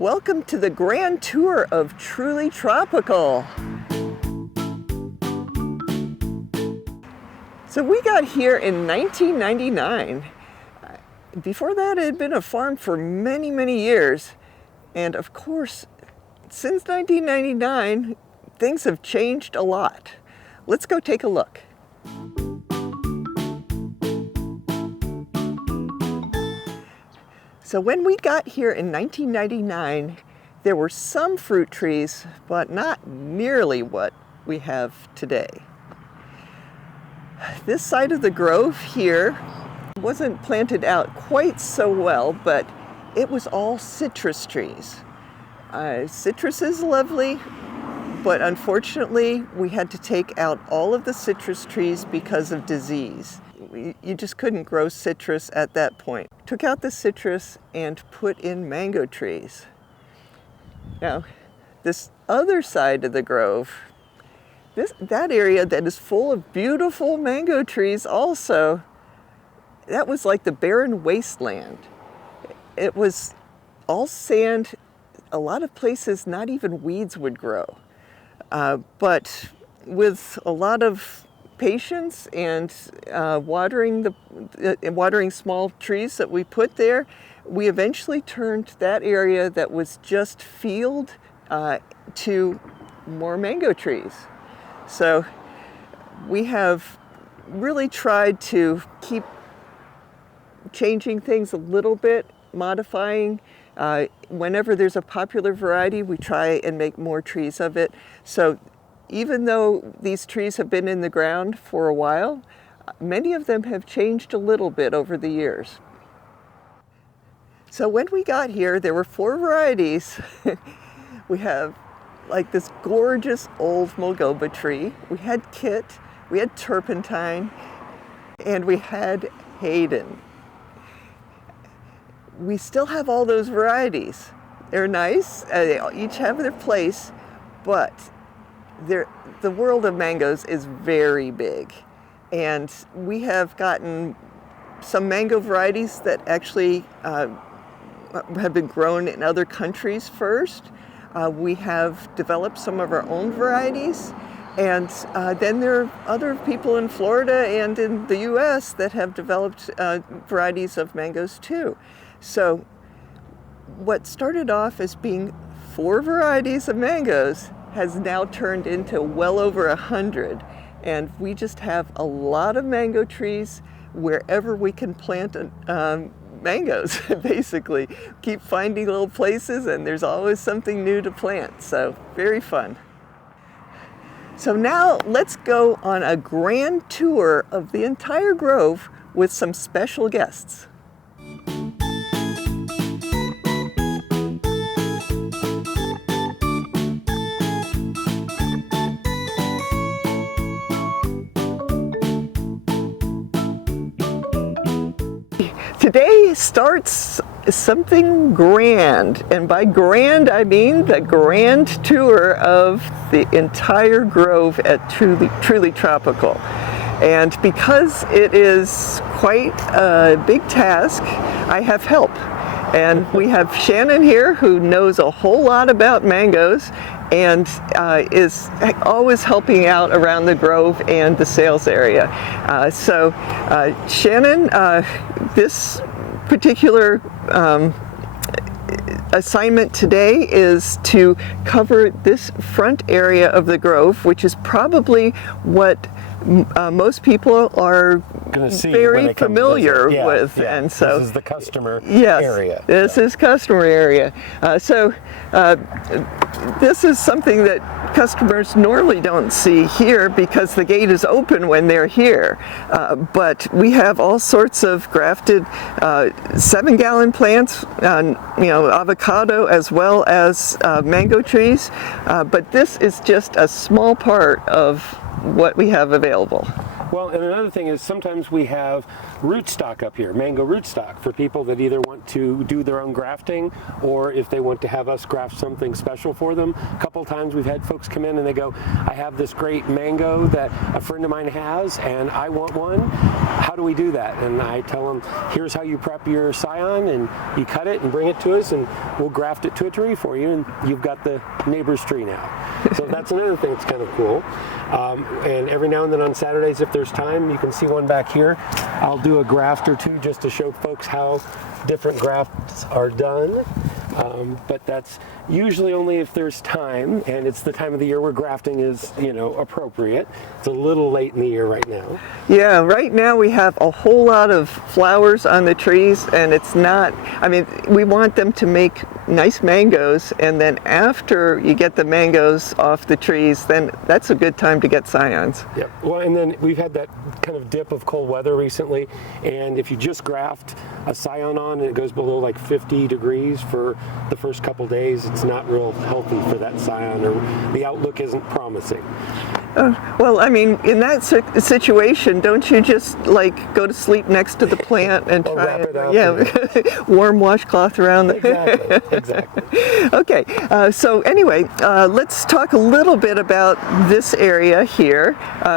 Welcome to the grand tour of Truly Tropical. So we got here in 1999. Before that, it had been a farm for many, many years. And of course, since 1999, things have changed a lot. Let's go take a look. So when we got here in 1999, there were some fruit trees, but not nearly what we have today. This side of the grove here wasn't planted out quite so well, but it was all citrus trees. Citrus is lovely, but unfortunately, we had to take out all of the citrus trees because of disease. You just couldn't grow citrus at that point. Took out the citrus and put in mango trees. Now, this other side of the grove, that area that is full of beautiful mango trees also, that was like the barren wasteland. It was all sand. A lot of places, not even weeds would grow. But with a lot of patience and watering small trees that we put there, we eventually turned that area that was just field to more mango trees. So we have really tried to keep changing things a little bit, modifying. Whenever there's a popular variety, we try and make more trees of it. So even though these trees have been in the ground for a while, many of them have changed a little bit over the years. So when we got here, there were 4 varieties. We have like this gorgeous old Mulgoba tree. We had Kit, we had Turpentine, and we had Hayden. We still have all those varieties. They're nice, they each have their place, but the world of mangoes is very big. And we have gotten some mango varieties that actually have been grown in other countries first. We have developed some of our own varieties. And then there are other people in Florida and in the US that have developed varieties of mangoes too. So what started off as being 4 varieties of mangoes has now turned into well over 100. And we just have a lot of mango trees wherever we can plant mangoes, basically. Keep finding little places and there's always something new to plant. So very fun. So now let's go on a grand tour of the entire grove with some special guests. Today starts something grand, and by grand I mean the grand tour of the entire grove at Truly Tropical. And because it is quite a big task, I have help. And we have Shannon here, who knows a whole lot about mangoes and is always helping out around the grove and the sales area. So Shannon, this particular assignment today is to cover this front area of the grove, which is probably what most people are very familiar with. Yeah. And so this is the customer yes, area. This is customer area. This is something that customers normally don't see here because the gate is open when they're here. But we have all sorts of grafted 7-gallon plants, avocado as well as mango trees. But this is just a small part of what we have available. Well, and another thing is sometimes we have rootstock up here, mango rootstock, for people that either want to do their own grafting or if they want to have us graft something special for them. A couple times we've had folks come in and they go, I have this great mango that a friend of mine has and I want one. How do we do that? And I tell them, here's how you prep your scion, and you cut it and bring it to us and we'll graft it to a tree for you, and you've got the neighbor's tree now. So that's another thing that's kind of cool. And every now and then on Saturdays, if there's time, you can see one back here. I'll do a graft or two just to show folks how different grafts are done. But that's usually only if there's time, and it's the time of the year where grafting is, appropriate. It's a little late in the year right now. Yeah, right now we have a whole lot of flowers on the trees, and it's not, we want them to make nice mangoes, and then after you get the mangoes off the trees, then that's a good time to get scions. Yep. Well, and then we've had that kind of dip of cold weather recently, and if you just graft a scion on and it goes below like 50 degrees for the first couple days, it's not real healthy for that scion, or the outlook isn't promising. Well, in that situation, don't you just go to sleep next to the plant and try wrap it up? Warm washcloth around the Exactly. Okay, so anyway, let's talk a little bit about this area here.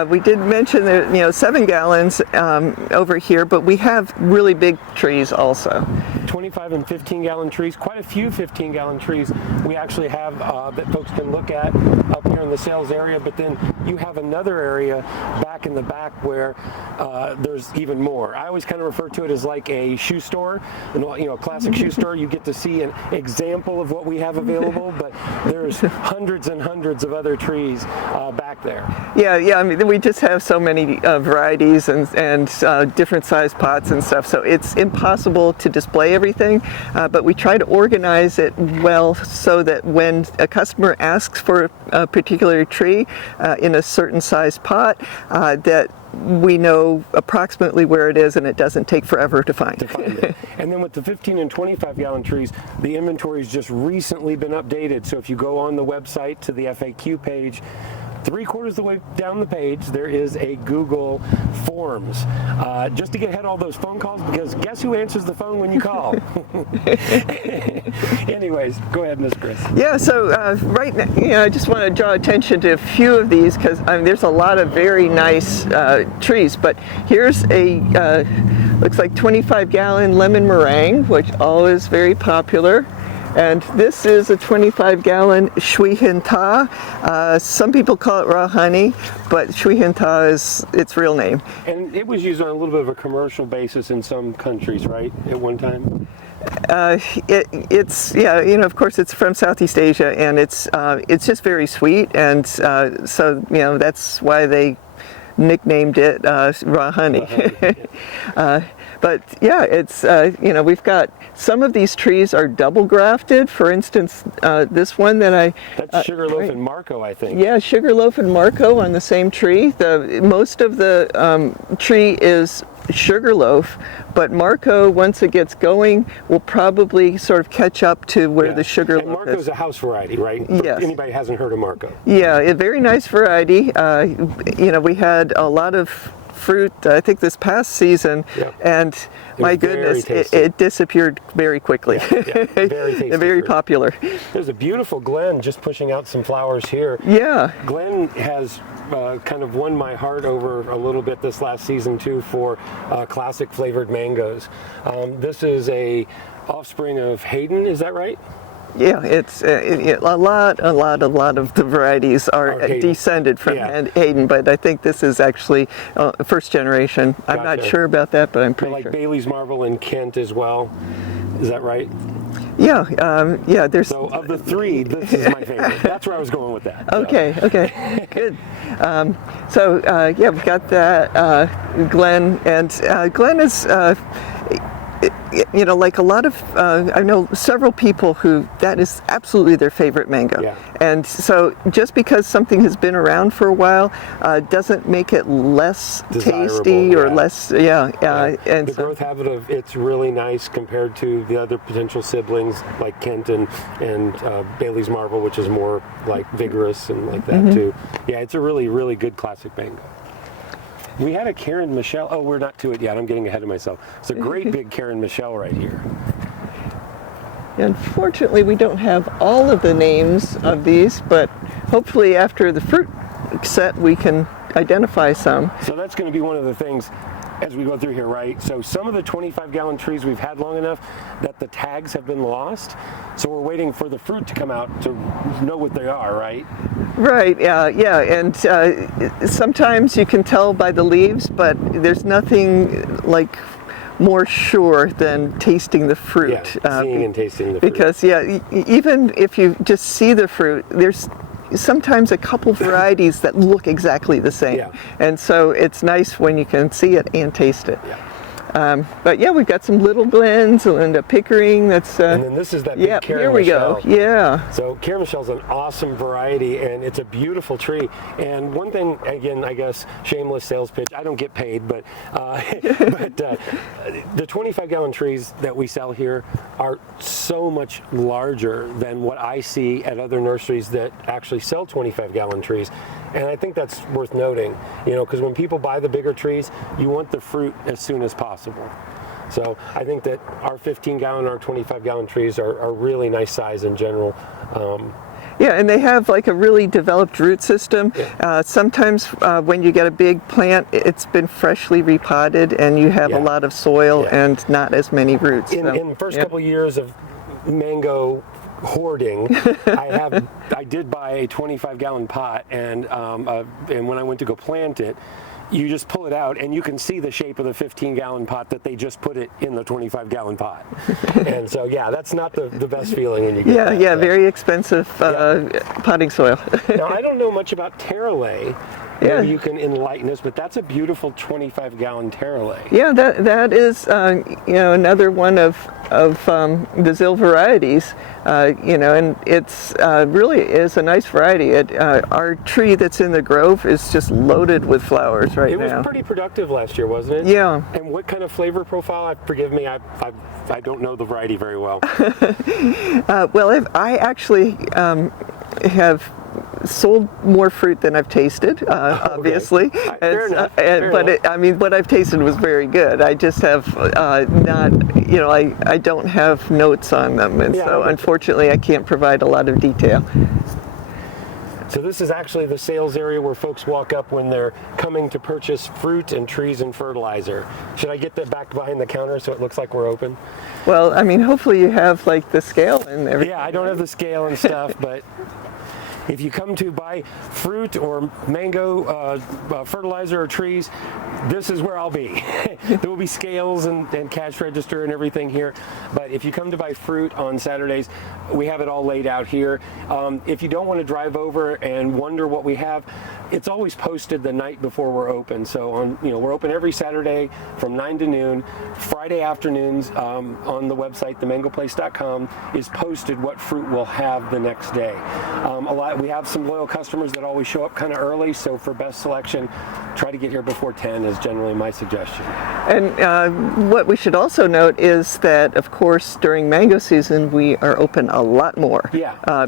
We did mention that 7 gallons over here, but we have really big trees also. 25 and 15-gallon trees, quite a few 15-gallon trees we actually have that folks can look at up here in the sales area, but then you have another area back in the back where there's even more. I always kind of refer to it as like a shoe store, a classic shoe store. You get to see an example of what we have available, but there's hundreds and hundreds of other trees back there. Yeah, we just have so many varieties and different size pots and stuff, so it's impossible to display everything, but we try to organize it well so that when a customer asks for a particular tree in a certain size pot, that we know approximately where it is and it doesn't take forever to find it. And then with the 15 and 25-gallon trees, the inventory's just recently been updated. So if you go on the website to the FAQ page, 3/4 of the way down the page, there is a Google Forms, just to get ahead of all those phone calls, because guess who answers the phone when you call? Anyways, go ahead, Miss Chris. Yeah, so right now, I just want to draw attention to a few of these, because there's a lot of very nice trees, but here's a looks like 25-gallon lemon meringue, which always very popular. And this is a 25-gallon Shui Hin Ta. Some people call it raw honey, but Shui Hin Ta is its real name. And it was used on a little bit of a commercial basis in some countries, right, at one time? It's of course it's from Southeast Asia, and it's just very sweet, and so that's why they nicknamed it raw honey. But yeah, it's we've got some of these trees are double grafted. For instance, this one that that's Sugarloaf and Marco, I think. Yeah, Sugarloaf and Marco on the same tree. Most of the tree is Sugarloaf, but Marco, once it gets going, will probably sort of catch up to where the Sugarloaf is. And Marco's a house variety, right? Yes. Anybody hasn't heard of Marco? Yeah, a very nice variety. We had a lot of fruit, I think, this past season, and my goodness, it disappeared very quickly. Yeah, very tasty. Very popular. There's a beautiful Glen just pushing out some flowers here. Yeah. Glen has kind of won my heart over a little bit this last season too for classic flavored mangoes. This is a offspring of Hayden, is that right? Yeah, it's a lot of the varieties are descended from Hayden, but I think this is actually first generation. Gotcha. I'm not sure about that, but I'm pretty sure. Like Bailey's Marvel and Kent as well, is that right? Yeah, there's... So of the three, this is my favorite. That's where I was going with that. Okay, good. We've got that Glen, and Glen is... like a lot of, I know several people who that is absolutely their favorite mango. Yeah. And so just because something has been around for a while doesn't make it less tasty or less, And the growth habit of it's really nice compared to the other potential siblings like Kent and Bailey's Marvel, which is more like vigorous and like that too. Yeah, it's a really, really good classic mango. We had a Karen Michelle. Oh, we're not to it yet. I'm getting ahead of myself. It's a great big Karen Michelle right here. Unfortunately, we don't have all of the names of these, but hopefully after the fruit set we can identify some. So that's going to be one of the things as we go through here, right? So some of the 25-gallon trees we've had long enough that the tags have been lost. So we're waiting for the fruit to come out to know what they are, right? Right, yeah, and sometimes you can tell by the leaves, but there's nothing like more sure than tasting the fruit. Yeah, seeing and tasting the fruit. Because, even if you just see the fruit, there's sometimes a couple varieties that look exactly the same. Yeah. And so it's nice when you can see it and taste it. Yeah. But yeah, we've got some little blends and a pickering that's... and then this is that big Karen here we Michelle. go, yeah. So Karen Michelle's an awesome variety, and it's a beautiful tree. And one thing, again, I guess, shameless sales pitch, I don't get paid, but, the 25-gallon trees that we sell here are so much larger than what I see at other nurseries that actually sell 25-gallon trees. And I think that's worth noting, because when people buy the bigger trees, you want the fruit as soon as possible. So I think that our 15-gallon, our 25-gallon trees are really nice size in general. Yeah, and they have like a really developed root system. Yeah. Sometimes when you get a big plant, it's been freshly repotted and you have a lot of soil and not as many roots. In the first couple years of mango hoarding, I did buy a 25-gallon pot, and when I went to go plant it, you just pull it out and you can see the shape of the 15-gallon pot that they just put it in the 25-gallon pot. And so that's not the best feeling when you get that. Very expensive potting soil. Now I don't know much about terrelay. Maybe you can enlighten us, but that's a beautiful 25-gallon terrelay. Yeah, that is another one of the Zill varieties. And it's really is a nice variety. Our tree that's in the grove is just loaded with flowers right now. It was pretty productive last year, wasn't it? Yeah. And what kind of flavor profile? Forgive me, I don't know the variety very well. Well, I actually have sold more fruit than I've tasted, obviously. Fair enough. What I've tasted was very good. I just have not, I don't have notes on them, and so unfortunately I can't provide a lot of detail. So this is actually the sales area where folks walk up when they're coming to purchase fruit and trees and fertilizer. Should I get that back behind the counter so it looks like we're open? Well, hopefully you have like the scale and everything. Yeah, I don't have the scale and stuff, but if you come to buy fruit or mango fertilizer or trees, this is where I'll be. There will be scales and cash register and everything here. But if you come to buy fruit on Saturdays, we have it all laid out here. If you don't want to drive over and wonder what we have, it's always posted the night before we're open. So we're open every Saturday from 9 to noon. Friday afternoons on the website, themangoplace.com, is posted what fruit we'll have the next day. We have some loyal customers that always show up kind of early, so for best selection, try to get here before 10 is generally my suggestion. And what we should also note is that, of course, during mango season, we are open a lot more.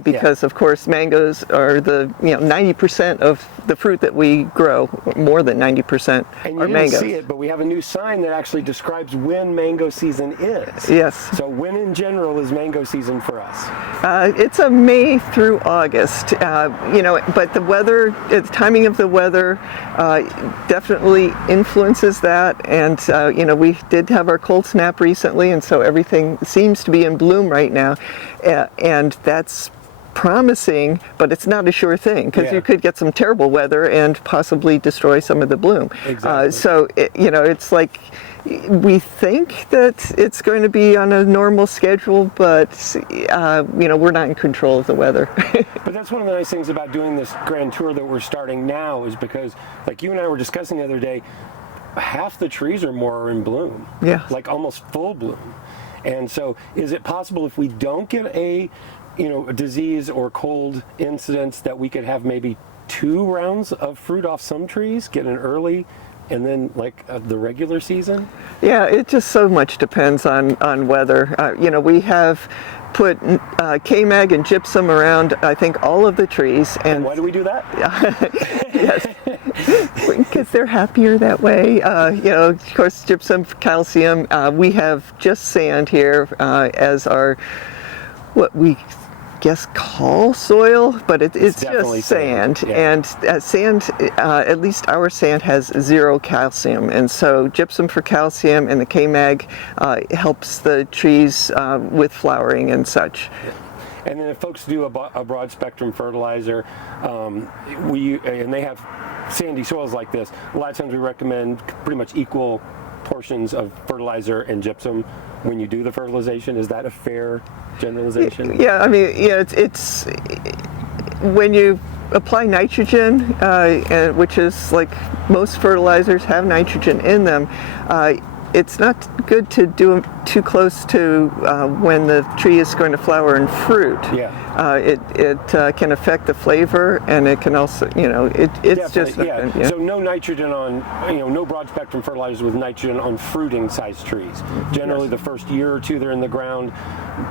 Because, of course, mangoes are the 90% of the fruit that we grow, more than 90% and are mangoes. And you didn't see it, but we have a new sign that actually describes when mango season is. Yes. So when in general is mango season for us? It's a May through August. But the weather, the timing of the weather definitely influences that. And, we did have our cold snap recently, and so everything seems to be in bloom right now. And that's promising, but it's not a sure thing, because you could get some terrible weather and possibly destroy some of the bloom. Exactly. It's like we think that it's going to be on a normal schedule, but we're not in control of the weather. But that's one of the nice things about doing this grand tour that we're starting now, is because, like you and I were discussing the other day, half the trees or more are in bloom. Yeah. Like almost full bloom. And so is it possible, if we don't get a disease or cold incidents, that we could have maybe 2 rounds of fruit off some trees, get an early, and then the regular season? Yeah, it just so much depends on weather. We have put K-mag and gypsum around, I think, all of the trees. And why do we do that? Yes, because they're happier that way. Of course, gypsum, calcium. We have just sand here as our, what we guess call soil, but it's just sand. Yeah. And sand, at least our sand, has 0 calcium, and so gypsum for calcium and the K-mag helps the trees with flowering and such. And then if folks do a broad spectrum fertilizer, and they have sandy soils like this, a lot of times we recommend pretty much equal portions of fertilizer and gypsum when you do the fertilization. Is that a fair generalization? Yeah, I mean, it's when you apply nitrogen, which is like most fertilizers have nitrogen in them. It's not good to do them too close to when the tree is going to flower and fruit. Yeah. It can affect the flavor, and it can also, it's just. Yeah. So no nitrogen on, no broad spectrum fertilizers with nitrogen on fruiting sized trees. Generally, the first year or two they're in the ground,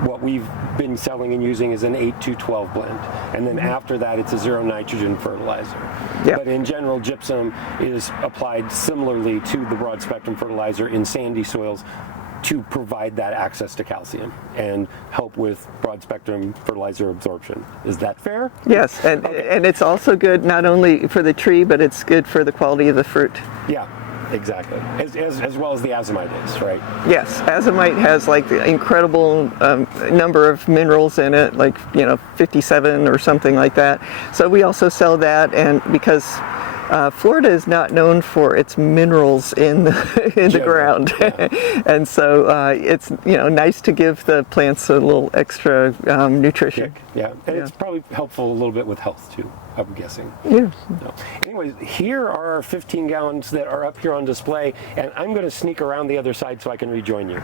what we've been selling and using is an 8-2-12 blend, and then after that it's a 0 nitrogen fertilizer. Yep. But in general, gypsum is applied similarly to the broad spectrum fertilizer in sandy soils to provide that access to calcium and help with broad spectrum fertilizer absorption. Is that fair? Yes, and it's also good not only for the tree, but it's good for the quality of the fruit. Yeah, exactly. As well as the azomite is, right? Yes, azomite has like the incredible number of minerals in it, like 57 or something like that. So we also sell that, and because Florida is not known for its minerals in the ground, and so it's nice to give the plants a little extra nutrition. Yeah, and it's probably helpful a little bit with health too, I'm guessing. Yeah. So, anyways, here are our 15 gallons that are up here on display, and I'm going to sneak around the other side so I can rejoin you.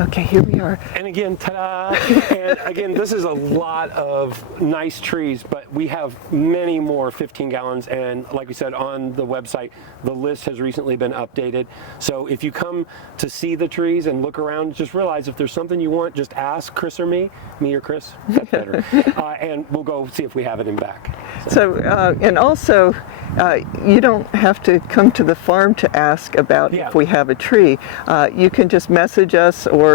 Okay, here we are. And again, ta-da! And again, this is a lot of nice trees, but we have many more 15 gallons. And like we said on the website, the list has recently been updated. So if you come to see the trees and look around, just realize if there's something you want, just ask Chris or me or Chris, that's better. And we'll go see if we have it in back. So and also, you don't have to come to the farm to ask about if we have a tree. You can just message us or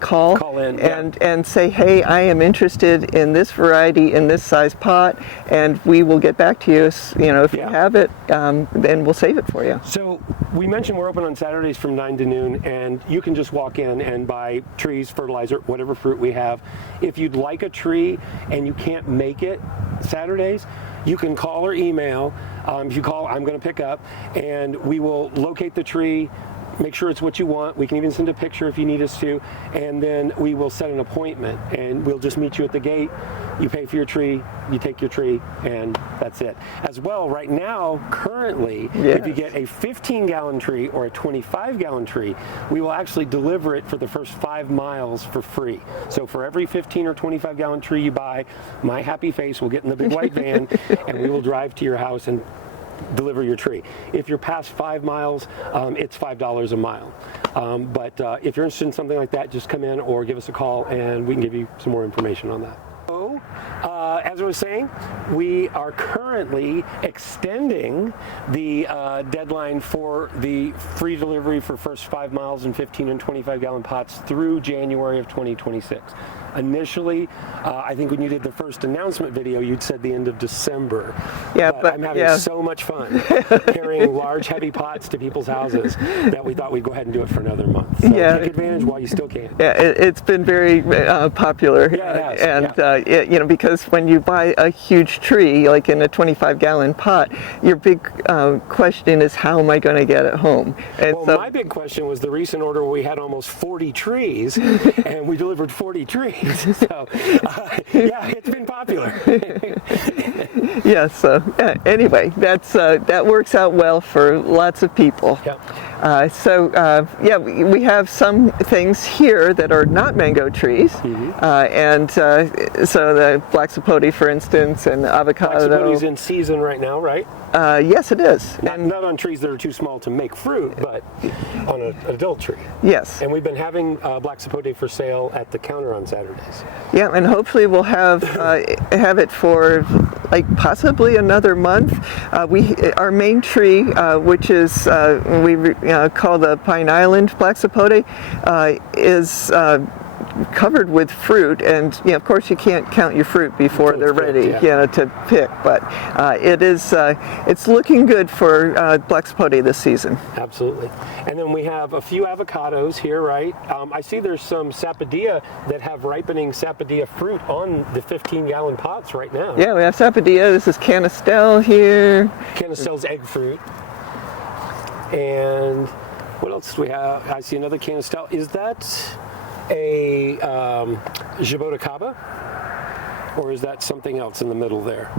call in and say, hey, I am interested in this variety in this size pot, and we will get back to you. If you have it, then we'll save it for you. So we mentioned we're open on Saturdays from 9 to noon, and you can just walk in and buy trees, fertilizer, whatever fruit we have. If you'd like a tree and you can't make it Saturdays, you can call or email. If you call, I'm going to pick up, and we will locate the tree, make sure it's what you want. We can even send a picture if you need us to, and then we will set an appointment, and we'll just meet you at the gate. You pay for your tree, you take your tree, and that's it. As well, right now, currently, if you get a 15-gallon tree or a 25-gallon tree, we will actually deliver it for the first 5 miles for free. So for every 15 or 25-gallon tree you buy, my happy face will get in the big white van, and we will drive to your house and deliver your tree. If you're past 5 miles, it's $5 a mile. But if you're interested in something like that, just come in or give us a call, and we can give you some more information on that. So, as I was saying, we are currently extending the deadline for the free delivery for first 5 miles in 15 and 25-gallon pots through January of 2026. Initially, I think when you did the first announcement video, you'd said the end of December. Yeah, but I'm having so much fun carrying large, heavy pots to people's houses that we thought we'd go ahead and do it for another month. So take advantage while you still can. Yeah, it's been very popular. Yeah, it has. And because when you buy a huge tree, like in a 25-gallon pot, your big question is, how am I going to get it home? And well, my big question was the recent order where we had almost 40 trees, and we delivered 40 trees. So, it's been popular. So anyway, that works out well for lots of people. We have some things here that are not mango trees, and so the black sapote, for instance, and avocado. Black sapote's in season right now, right? Yes, it is. Not on trees that are too small to make fruit, but on an adult tree. Yes. And we've been having black sapote for sale at the counter on Saturdays. Yeah, and hopefully we'll have it for like possibly another month. Our main tree, which is we call the Pine Island black sapote, is covered with fruit, and of course you can't count your fruit before they're ready, to pick. But it's looking good for black sapote this season. Absolutely. And then we have a few avocados here, right? I see there's some sapodilla that have ripening sapodilla fruit on the 15-gallon pots right now. Yeah, we have sapodilla. This is canistel here. Canistel's egg fruit. And what else do we have? I see another canistel. Is that a jaboticaba, or is that something else in the middle there?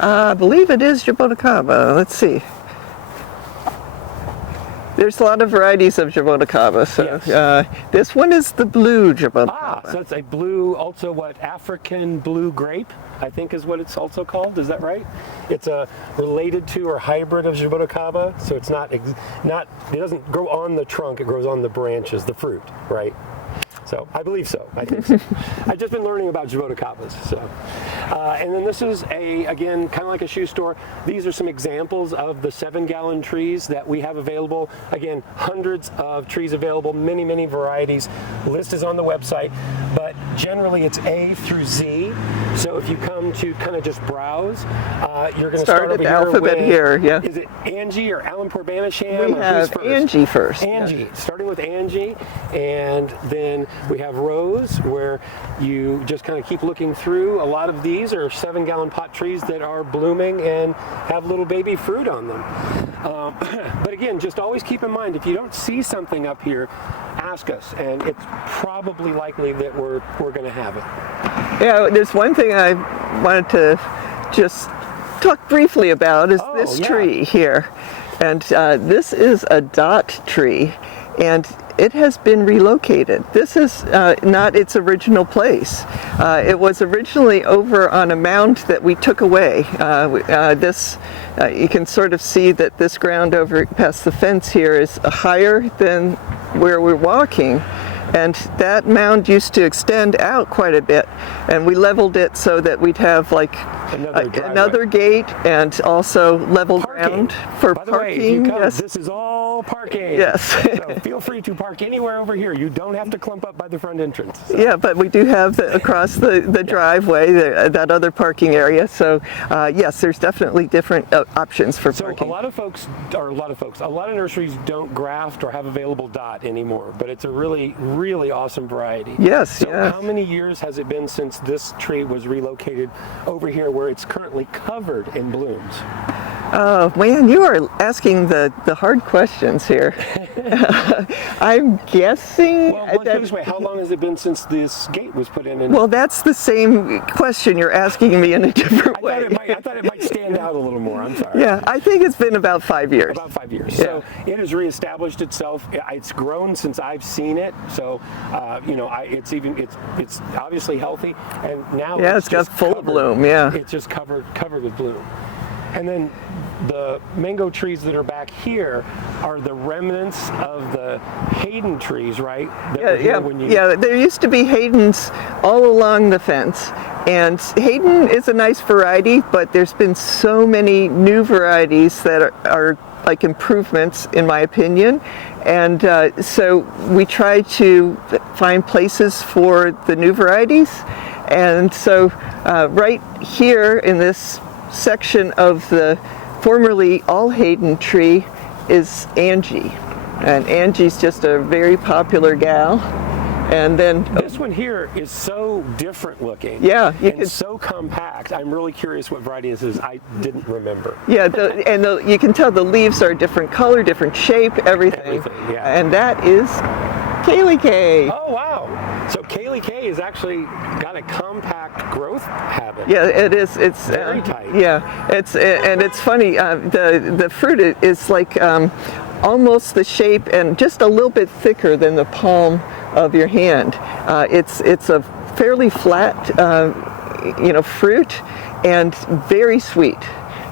I believe it is jaboticaba. Let's see. There's a lot of varieties of jaboticaba. So yes. This one is the blue jaboticaba. So it's a blue, also what, African blue grape, I think is what it's also called. Is that right? It's a related to or hybrid of jaboticaba. So it's not, it doesn't grow on the trunk, it grows on the branches, the fruit, right? So I believe so. I think so. I've just been learning about jaboticabas. So, and then this is again kind of like a shoe store. These are some examples of the 7-gallon trees that we have available. Again, hundreds of trees available, many varieties. List is on the website, but generally it's A through Z. So if you come to kind of just browse, you're going to start at over the here alphabet with, here. Yeah. Is it Angie or Allen-Port-Banisham? We have Angie first. Angie, starting with Angie, and then we have Rose, where you just kind of keep looking through. A lot of these are 7-gallon pot trees that are blooming and have little baby fruit on them. But again, just always keep in mind, if you don't see something up here, ask us, and it's probably likely that we're going to have it. Yeah, there's one thing I wanted to just talk briefly about is this tree here. And this is a dot tree, and it has been relocated. This is not its original place. It was originally over on a mound that we took away. You can sort of see that this ground over past the fence here is higher than where we're walking. And that mound used to extend out quite a bit, and we leveled it so that we'd have like another gate and also level ground for By the parking. Way, if you come, yes. This is all parking. Yes. So feel free to park anywhere over here. You don't have to clump up by the front entrance. So. Yeah, but we do have across the driveway, that other parking area. So yes, there's definitely different options for parking. So a lot of nurseries don't graft or have available dot anymore, but it's a really awesome variety. Yes, so yes. How many years has it been since this tree was relocated over here where it's currently covered in blooms? Oh man, you are asking the hard questions here. I'm guessing. Well, let's put it this way: how long has it been since this gate was put in? Well, that's the same question you're asking me in a different way. I thought it might stand out a little more. I'm sorry. Yeah, I think it's been about 5 years. About 5 years. Yeah. So it has reestablished itself. It's grown since I've seen it. So it's obviously healthy, and now it's got full of bloom. Yeah, it's just covered with bloom. And then the mango trees that are back here are the remnants of the Hayden trees, right? There used to be Haydens all along the fence. And Hayden is a nice variety, but there's been so many new varieties that are like improvements, in my opinion. And so we try to find places for the new varieties. And so right here in this section of the formerly all Hayden tree is Angie, and Angie's just a very popular gal. And then this one here is so different looking. Yeah, it's so compact. I'm really curious what variety this is. I didn't remember. Yeah, you can tell the leaves are different color, different shape, everything. Yeah. And that is Kaylee K. Oh wow! So Kaylee K has actually got a compact growth habit. Yeah, it is. It's very tight. Yeah, and it's funny. The fruit is like almost the shape and just a little bit thicker than the palm of your hand. It's a fairly flat, fruit, and very sweet.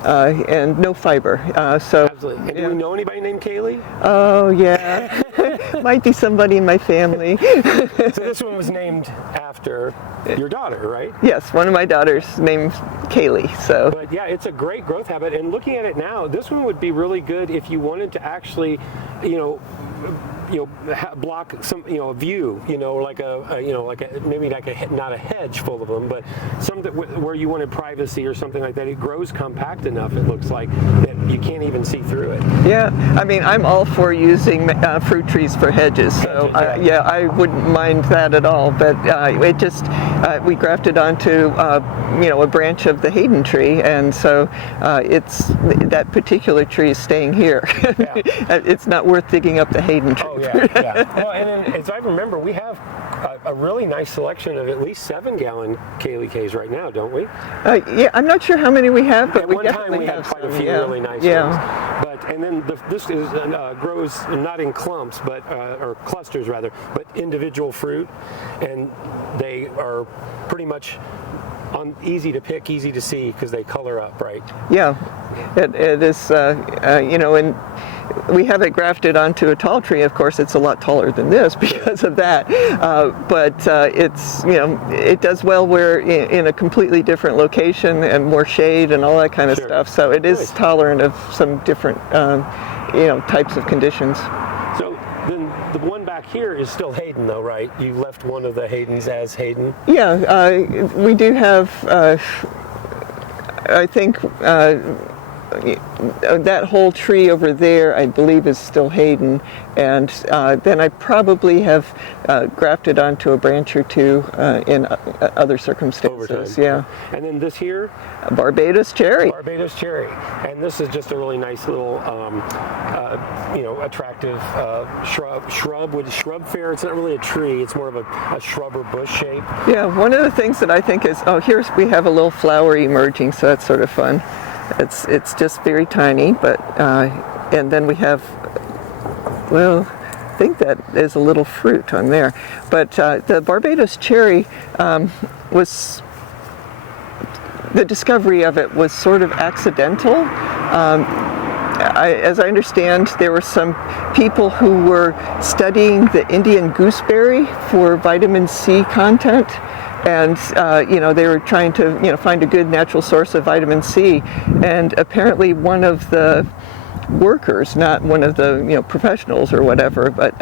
and no fiber. So Absolutely. And do we know anybody named Kaylee? Oh yeah, might be somebody in my family. So this one was named after your daughter, right? Yes, one of my daughters named Kaylee. So, but yeah, it's a great growth habit. And looking at it now, this one would be really good if you wanted to actually, block some, a view, like maybe like not a hedge full of them, but something where you wanted privacy or something like that. It grows compact enough, it looks like, that you can't even see through it. Yeah, I mean, I'm all for using fruit trees for hedges, so I wouldn't mind that at all. But it just we grafted onto a branch of the Hayden tree, and so it's that particular tree is staying here. Yeah. It's not worth digging up the Hayden tree. Oh yeah. Well, and then as I remember, we have a really nice selection of at least 7-gallon Kaylee K's right now, don't we? Yeah, I'm not sure how many we have, but at we one definitely time we had quite a few really nice ones. But and then this is grows not in clumps, but or clusters rather, but individual fruit, and they are pretty much easy to pick, easy to see because they color up, right? Yeah, it is. And we have it grafted onto a tall tree. Of course, it's a lot taller than this because of that. But it's it does well where in a completely different location and more shade and all that kind of stuff. So it is tolerant of some different types of conditions. So then the one back here is still Hayden, though, right? You left one of the Haydens as Hayden. Yeah, we do have. I think. That whole tree over there, I believe, is still Hayden, and then I probably have grafted onto a branch or two in other circumstances. Yeah. And then this here, Barbados cherry. Barbados cherry, and this is just a really nice little, attractive shrub. With shrub fare, it's not really a tree; it's more of a shrub or bush shape. Yeah. One of the things that I think is, we have a little flower emerging, so that's sort of fun. It's just very tiny, but and then we have, I think that is a little fruit on there. But the Barbados cherry was, the discovery of it was sort of accidental. As I understand, there were some people who were studying the Indian gooseberry for vitamin C content. And they were trying to find a good natural source of vitamin C, and apparently one of the workers, not one of the professionals or whatever, but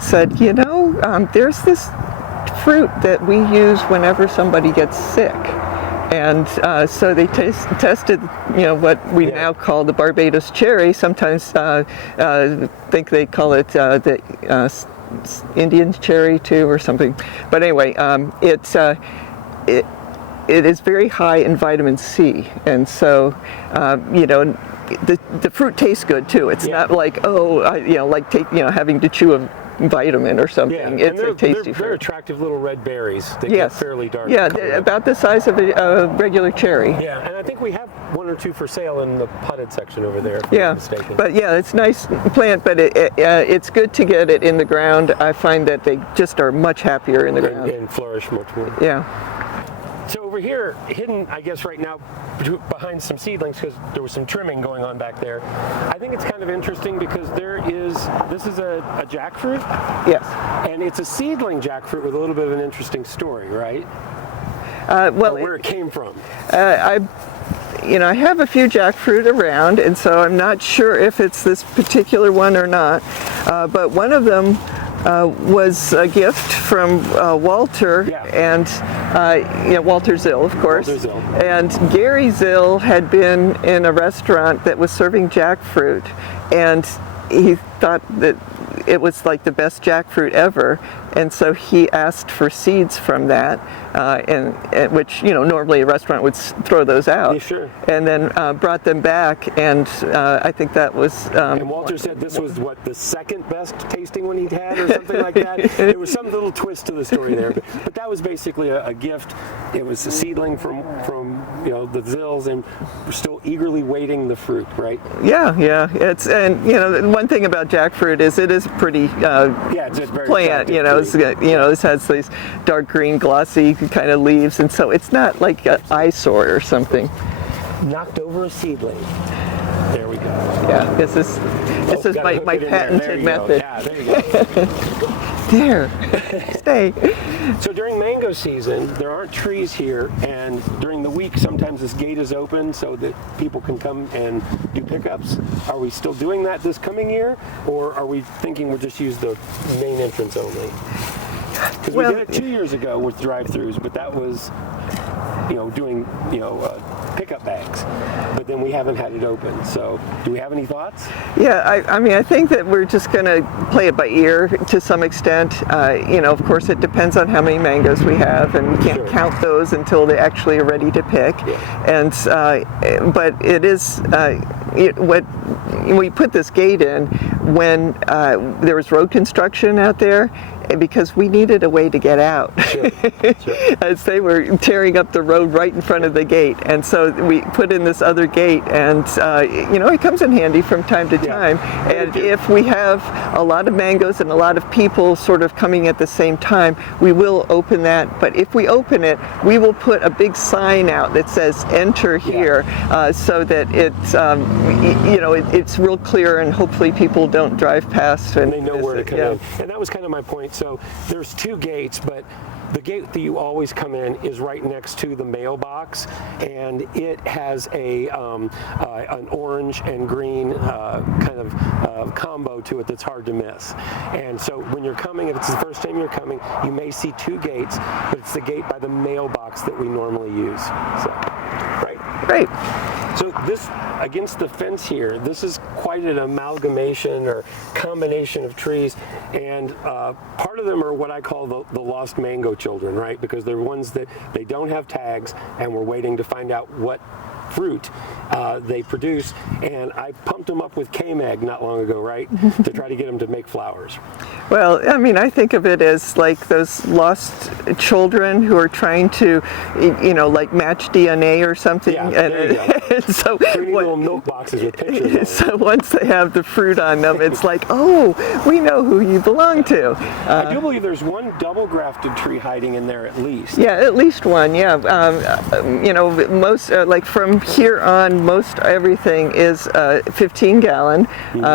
said, there's this fruit that we use whenever somebody gets sick. And so they tested, what we now call the Barbados cherry. Sometimes think they call it the Indian cherry too, or something. But anyway, it is very high in vitamin C, and so the fruit tastes good too. It's not like having to chew a vitamin or something. Yeah, it's a tasty fruit. They're attractive little red berries. They get fairly dark. Yeah, about the size of a regular cherry. Yeah, and I think we have one or two for sale in the potted section over there, if I'm not mistaken. But it's a nice plant, but it's good to get it in the ground. I find that they just are much happier in the ground. And flourish much more. Yeah. So over here, hidden, I guess right now, behind some seedlings, because there was some trimming going on back there, I think it's kind of interesting because this is a jackfruit? Yes. And it's a seedling jackfruit with a little bit of an interesting story, right? Where it came from. I have a few jackfruit around, and so I'm not sure if it's this particular one or not, but one of them was a gift from Walter and Walter Zill, of course. Walter Zill. And Gary Zill had been in a restaurant that was serving jackfruit, and he thought that it was like the best jackfruit ever, and so he asked for seeds from that, and which normally a restaurant would throw those out. Yeah, sure. And then brought them back, and I think that was. And Walter said this was the second best tasting one he'd had, or something like that. There was some little twist to the story there, but that was basically a gift. It was a seedling from the Zills, and we're still eagerly waiting the fruit, right? Yeah. And one thing about jackfruit is it is a pretty it's just very plant. This has these dark green, glossy kind of leaves, and so it's not like an eyesore or something. knocked over a seedling. There we go. Yeah, this is my patented method. Yeah, there you go. There, stay. So during mango season, there aren't trees here, and during the week, sometimes this gate is open so that people can come and do pickups. Are we still doing that this coming year, or are we thinking we'll just use the main entrance only? Because we did it 2 years ago with drive-throughs, but that was, doing, pickup bags. But then we haven't had it open. So do we have any thoughts? Yeah, I think that we're just going to play it by ear to some extent. Of course, it depends on how many mangoes we have, and we can't count those until they actually are ready to pick. And but it is when we put this gate in when there was road construction out there, because we needed a way to get out. Sure. As they were tearing up the road right in front of the gate, and so we put in this other gate, and it comes in handy from time to time. And if we have a lot of mangoes and a lot of people sort of coming at the same time, we will open that. But if we open it, we will put a big sign out that says "Enter here," so that it's real clear, and hopefully people don't drive past and they know where to come in. And that was kind of my point. So there's two gates, but the gate that you always come in is right next to the mailbox, and it has an orange and green kind of combo to it that's hard to miss. And so when you're coming, if it's the first time you're coming, you may see two gates, but it's the gate by the mailbox that we normally use. So, right? Great. So this, against the fence here, this is quite an amalgamation or combination of trees, and part of them are what I call the lost mango children, right? Because they're ones that they don't have tags, and we're waiting to find out what fruit they produce, and I pumped them up with K-Mag not long ago, right, to try to get them to make flowers. Well, I think of it as like those lost children who are trying to, like match DNA or something. Yeah, there you go. And so little milk boxes with pictures on them. So once they have the fruit on them, it's like, oh, we know who you belong to. I do believe there's one double-grafted tree hiding in there at least. Yeah, at least one, yeah. Most, like from here on, most everything is 15-gallon.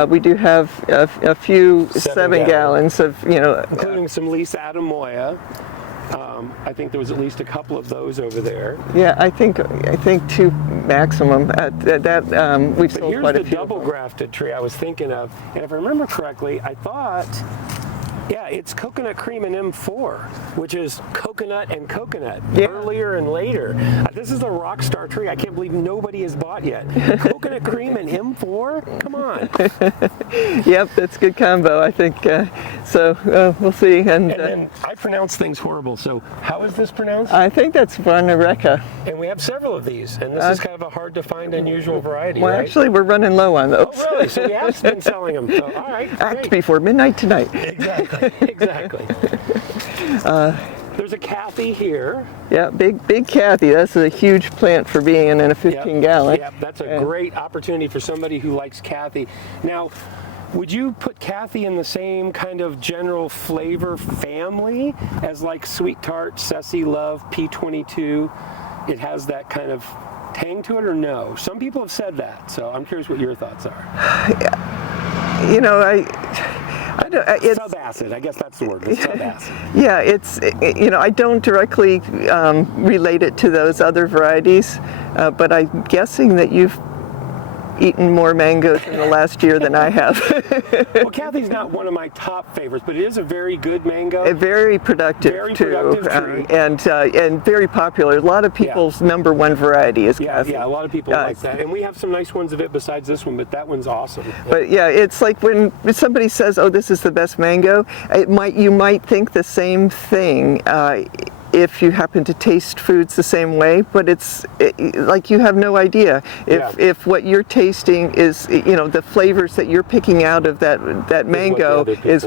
We do have a few 7 gallons of, including some lease atemoya. I think there was at least a couple of those over there. Yeah, I think 2 maximum. We've sold quite a few. Here's the double-grafted tree I was thinking of, and if I remember correctly, I thought, yeah, it's coconut cream and M4, which is coconut and coconut, earlier and later. This is a rock star tree I can't believe nobody has bought yet. Coconut cream and M4? Come on. Yep, that's a good combo, I think. So we'll see. And then I pronounce things horrible, so how is this pronounced? I think that's Varieties. And we have several of these, and this is kind of a hard to find unusual variety, well, right? Actually, we're running low on those. Oh, really? So we have been selling them. So, all right, Act before midnight tonight. Exactly. There's a Kathy here. Yeah, big Kathy. That's a huge plant for being in a 15-gallon. Yeah, that's a great opportunity for somebody who likes Kathy. Now, would you put Kathy in the same kind of general flavor family as like Sweet Tart, Ceci Love, P22? It has that kind of tang to it, or no? Some people have said that, so I'm curious what your thoughts are. It's subacid, I guess that's the word. It's subacid. Yeah, I don't directly relate it to those other varieties, but I'm guessing that you've eaten more mangoes in the last year than I have. Well, Kathy's not one of my top favorites, but it is a very good mango. Very productive tree. And very popular. A lot of people's number one variety is Kathy. Yeah, a lot of people like that. And we have some nice ones of it besides this one, but that one's awesome. But yeah, it's like when somebody says, "Oh, this is the best mango," you might think the same thing. If you happen to taste foods the same way, but it's like you have no idea if what you're tasting is the flavors that you're picking out of that mango is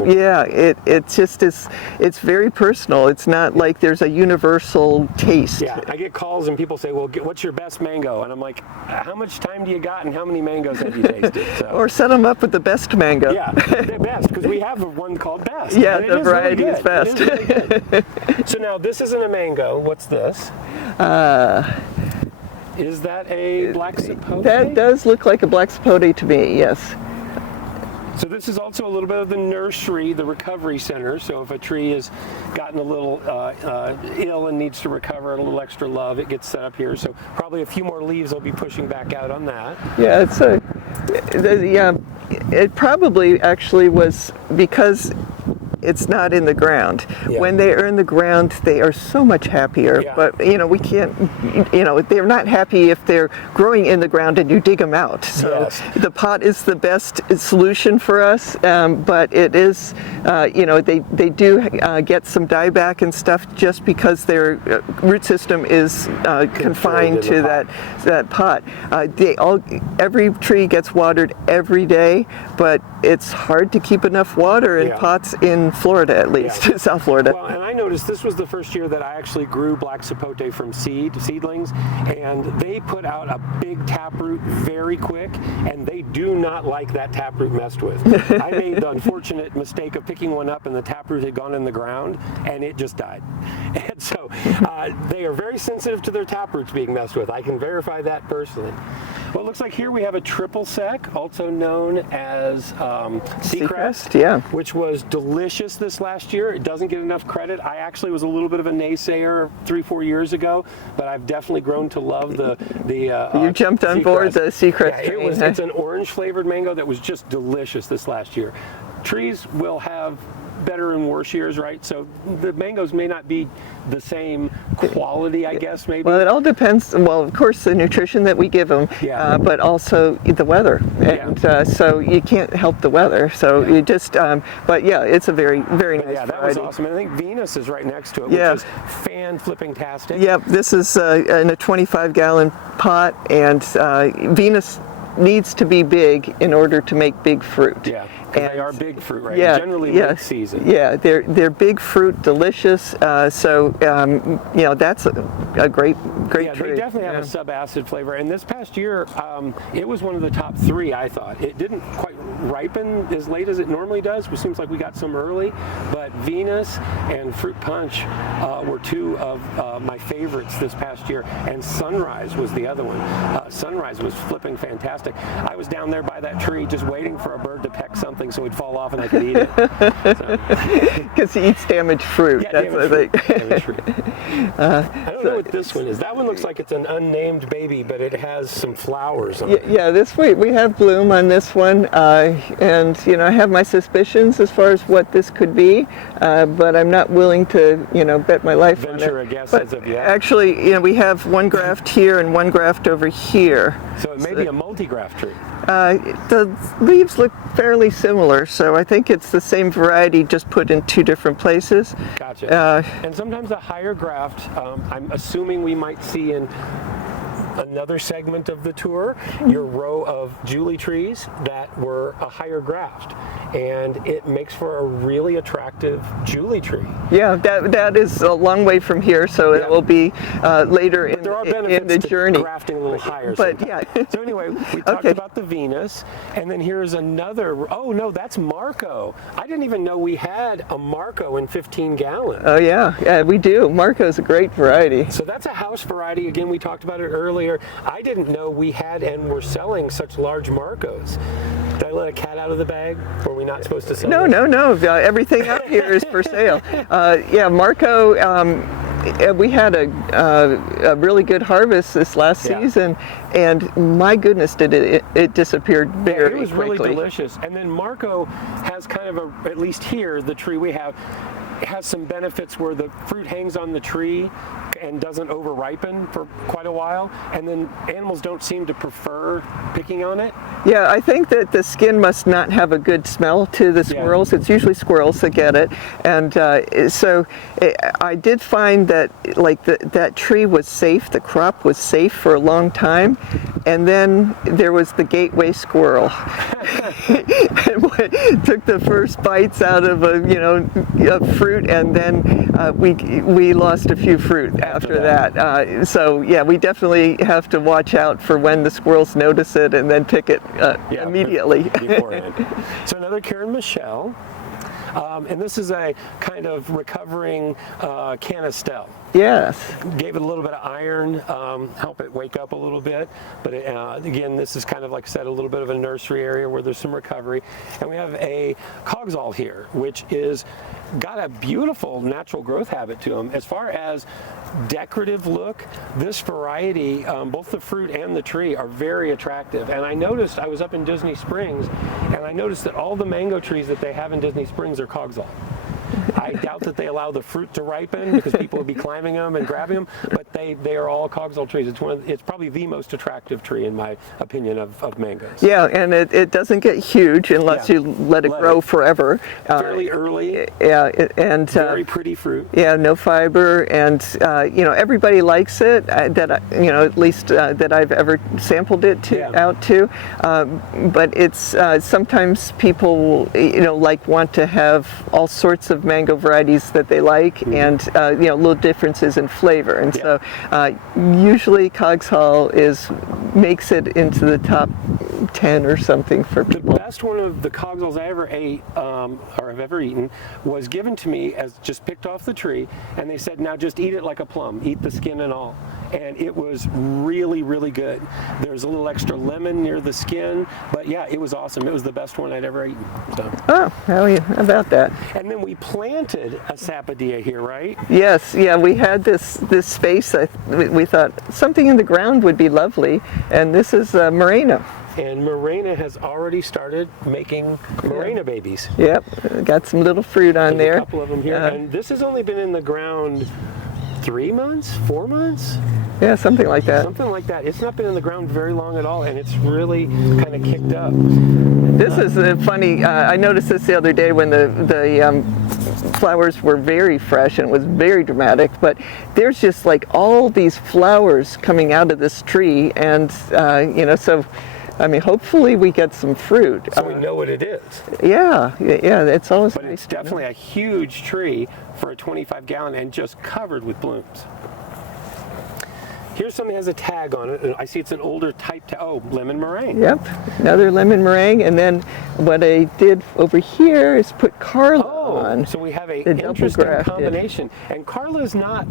it's very personal. It's not like there's a universal taste. Yeah, I get calls and people say, "Well, what's your best mango?" And I'm like, "How much time do you got, and how many mangoes have you tasted?" So. Or set them up with the best mango. Yeah, the best, because we have one called Best. Yeah, the variety is Best. So now this isn't a mango. What's this? Is that a black sapote? That does look like a black sapote to me, yes. So this is also a little bit of the nursery, the recovery center. So if a tree has gotten a little ill and needs to recover and a little extra love, it gets set up here. So probably a few more leaves will be pushing back out on that. Yeah, it probably actually was because it's not in the ground. Yeah. When they are in the ground, they are so much happier. Yeah. But we can't, they're not happy if they're growing in the ground and you dig them out. So Yes. the pot is the best solution for us. But it is, they do get some dieback and stuff just because their root system is confined to that pot. Every tree gets watered every day, but it's hard to keep enough water in pots in Florida, at least, South Florida. Well, and I noticed this was the first year that I actually grew black sapote from seedlings, and they put out a big taproot very quick, and they do not like that taproot messed with. I made the unfortunate mistake of picking one up, and the taproot had gone in the ground, and it just died. And so they are very sensitive to their taproots being messed with. I can verify that personally. Well, it looks like here we have a triple sec, also known as Seacrest, which was delicious this last year. It doesn't get enough credit. I actually was a little bit of a naysayer 3-4 years ago, but I've definitely grown to love the you jumped on board the Seacrest. Yeah, it's an orange flavored mango that was just delicious this last year. Trees will have better and worse years, right? So the mangoes may not be the same quality, I guess, maybe. Well, it all depends. Well, of course, the nutrition that we give them, but also the weather. And so you can't help the weather. So you just, but yeah, it's a very, very nice that variety. was awesome. And I think Venus is right next to it, which is fan-flipping-tastic. Yep, this is in a 25-gallon pot, and Venus needs to be big in order to make big fruit. Yeah, because they are big fruit, right? Yeah, generally late season. Yeah, they're big fruit, delicious. So that's a great tree. They definitely have a subacid flavor. And this past year, it was one of the top 3, I thought. It didn't quite ripen as late as it normally does. It seems like we got some early, but Venus and Fruit Punch were 2 of my favorites this past year. And Sunrise was the other one. Sunrise was flipping fantastic. I was down there by that tree just waiting for a bird to peck something so it'd fall off and I could eat it. Because he eats damaged fruit. Yeah, damaged fruit. I don't know what this one is. That one looks like it's an unnamed baby, but it has some flowers on it. Yeah, we have bloom on this one, and I have my suspicions as far as what this could be, but I'm not willing to bet my life on it. Venture a guess as of yet. Actually, we have one graft here and one graft over here. So it may be a multi-graft tree. The leaves look fairly similar, so I think it's the same variety, just put in 2 different places. Gotcha. And sometimes a higher graft, I'm assuming we might see in another segment of the tour, your row of Julie trees that were a higher graft, and it makes for a really attractive Julie tree. Yeah, that is a long way from here, so it will be later but there are in the journey. Grafting a little higher. But So anyway, we talked about the Venus, and then here's another. Oh no, that's Marco. I didn't even know we had a Marco in 15 gallons. Oh yeah, we do. Marco's a great variety. So that's a house variety. Again, we talked about it earlier. I didn't know we had and were selling such large Marcos. Did I let a cat out of the bag? Were we not supposed to sell them? No. Everything out here is for sale. Marco, we had a really good harvest this last season, and my goodness, did it disappeared very quickly. It was really delicious. And then Marco has kind of at least here, the tree we have, has some benefits where the fruit hangs on the tree and doesn't over ripen for quite a while, and then animals don't seem to prefer picking on it. Yeah, I think that the skin must not have a good smell to the squirrels. It's usually squirrels that get it, and so I did find that that tree was safe, the crop was safe for a long time, and then there was the gateway squirrel. Took the first bites out of a fruit, and then we lost a few fruit after that. So yeah, we definitely have to watch out for when the squirrels notice it and then pick it immediately. Beforehand. So another Karen Michelle. And this is a kind of recovering canistel. Yes. Gave it a little bit of iron, help it wake up a little bit. But again, this is kind of, like I said, a little bit of a nursery area where there's some recovery. And we have a cogsall here, which is got a beautiful natural growth habit to them. As far as decorative look, this variety, both the fruit and the tree are very attractive. And I noticed, I was up in Disney Springs, and I noticed that all the mango trees that they have in Disney Springs are cogsall. I doubt that they allow the fruit to ripen because people would be climbing them and grabbing them, but they are all cogsall trees. It's probably the most attractive tree, in my opinion, of mangoes. Yeah, and it doesn't get huge unless you let it grow forever. Fairly early. Yeah, and very pretty fruit. Yeah, no fiber, and everybody likes it. At least that I've ever sampled it out to. But it's sometimes people want to have all sorts of mango varieties that they like, and little differences in flavor, and so usually cogsall makes it into the top 10 or something for people. The best one of the cogsalls I ever ate or have ever eaten was given to me as just picked off the tree, and they said, now just eat it like a plum, eat the skin and all. And it was really, really good. There's a little extra lemon near the skin, but yeah, it was awesome. It was the best one I'd ever eaten. So. Oh, how about that? And then we planted a sapodilla here, right? Yes, yeah, we had this space. We thought something in the ground would be lovely, and this is Morena. And Morena has already started making Morena babies. Yep, got some little fruit on there. A couple of them here, and this has only been in the ground 3 months, 4 months? Yeah, something like that. Something like that. It's not been in the ground very long at all, and it's really kind of kicked up. This is funny. I noticed this the other day when the flowers were very fresh and it was very dramatic, but there's just like all these flowers coming out of this tree, and so hopefully we get some fruit. So we know what it is. Yeah, it's always But nice. it's definitely a huge tree for a 25-gallon and just covered with blooms. Here's something that has a tag on it, and I see it's an older type tag. Oh, lemon meringue. Yep, another lemon meringue, and then what I did over here is put Carla on. So we have an interesting combination, and Carla is not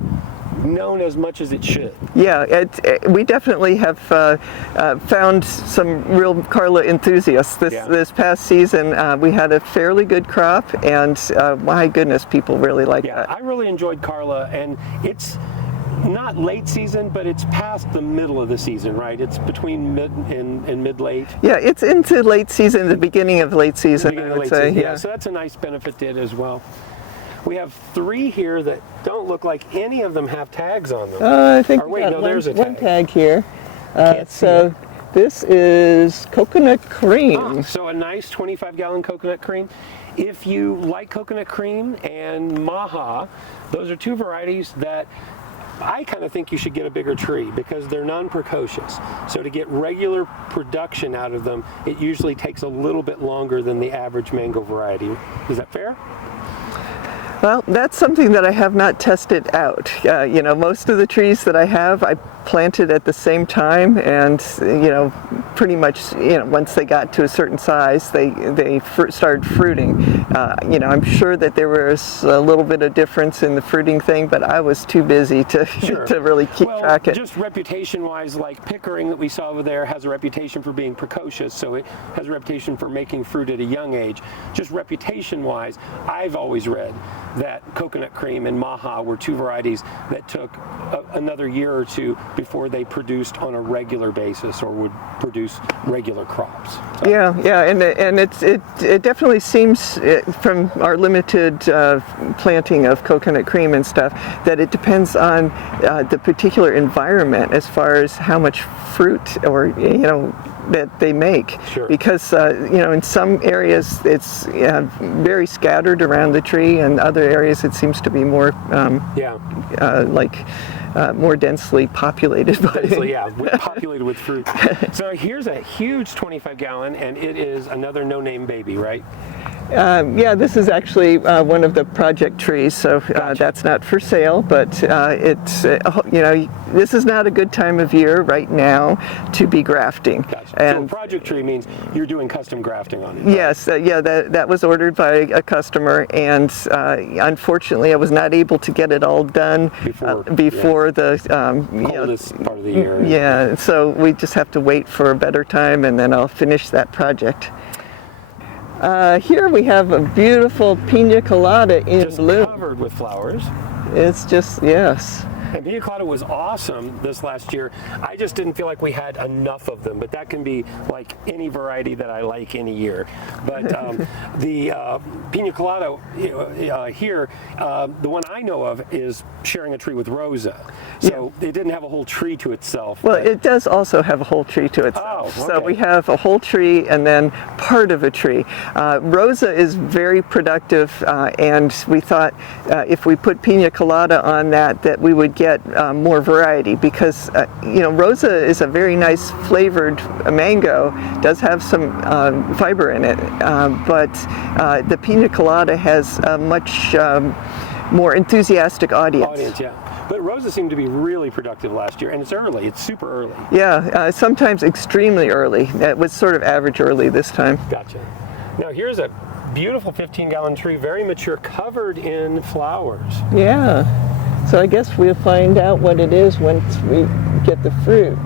known as much as it should. Yeah, we definitely have found some real Carla enthusiasts this past season. We had a fairly good crop, and my goodness, people really like that. I really enjoyed Carla, and it's not late season, but it's past the middle of the season, right? It's between mid and mid-late. Yeah, it's into late season, the beginning of late season, I would say. Yeah, so that's a nice benefit to it as well. We have 3 here that don't look like any of them have tags on them. I think there's one tag here. So this is coconut cream. So a nice 25-gallon coconut cream. If you like coconut cream and maha, those are 2 varieties that I kind of think you should get a bigger tree because they're non-precocious. So to get regular production out of them, it usually takes a little bit longer than the average mango variety. Is that fair? Well, that's something that I have not tested out. Most of the trees that I have, I planted at the same time, and pretty much once they got to a certain size, they started fruiting. I'm sure that there was a little bit of difference in the fruiting thing, but I was too busy to to really keep track of it. Just reputation-wise, like Pickering that we saw over there has a reputation for being precocious, so it has a reputation for making fruit at a young age. Just reputation-wise, I've always read that coconut cream and maha were 2 varieties that took another year or 2 before they produced on a regular basis or would produce regular crops. So. Yeah, and it definitely seems from our limited planting of coconut cream and stuff that it depends on the particular environment as far as how much fruit or that they make. Sure. Because in some areas it's very scattered around the tree, and other areas it seems to be more more densely populated. Populated with fruit. So here's a huge 25-gallon, and it is another no-name baby, right? Yeah, this is actually one of the project trees, so that's not for sale, but it's, this is not a good time of year right now to be grafting. Gotcha. And so a project tree means you're doing custom grafting on it. Right? yes, that was ordered by a customer, and unfortunately I was not able to get it all done before the coldest part of the year. Yeah, so we just have to wait for a better time, and then I'll finish that project. Here we have a beautiful pina colada in just bloom. Covered with flowers. It's just, yes. And pina colada was awesome this last year. I just didn't feel like we had enough of them, but that can be like any variety that I like any year. But the pina colada here, the one I know of is sharing a tree with Rosa. So it didn't have a whole tree to itself. Well, it does also have a whole tree to itself. Oh, okay. So we have a whole tree and then part of a tree. Rosa is very productive, and we thought if we put pina colada on that we would get more variety, because Rosa is a very nice flavored mango, does have some fiber in it, but the pina colada has a much more enthusiastic audience. Yeah. But Rosa seemed to be really productive last year, and it's early. It's super early. Yeah, sometimes extremely early. It was sort of average early this time. Gotcha. Now here's a beautiful 15-gallon tree, very mature, covered in flowers. Yeah. So I guess we'll find out what it is once we get the fruit,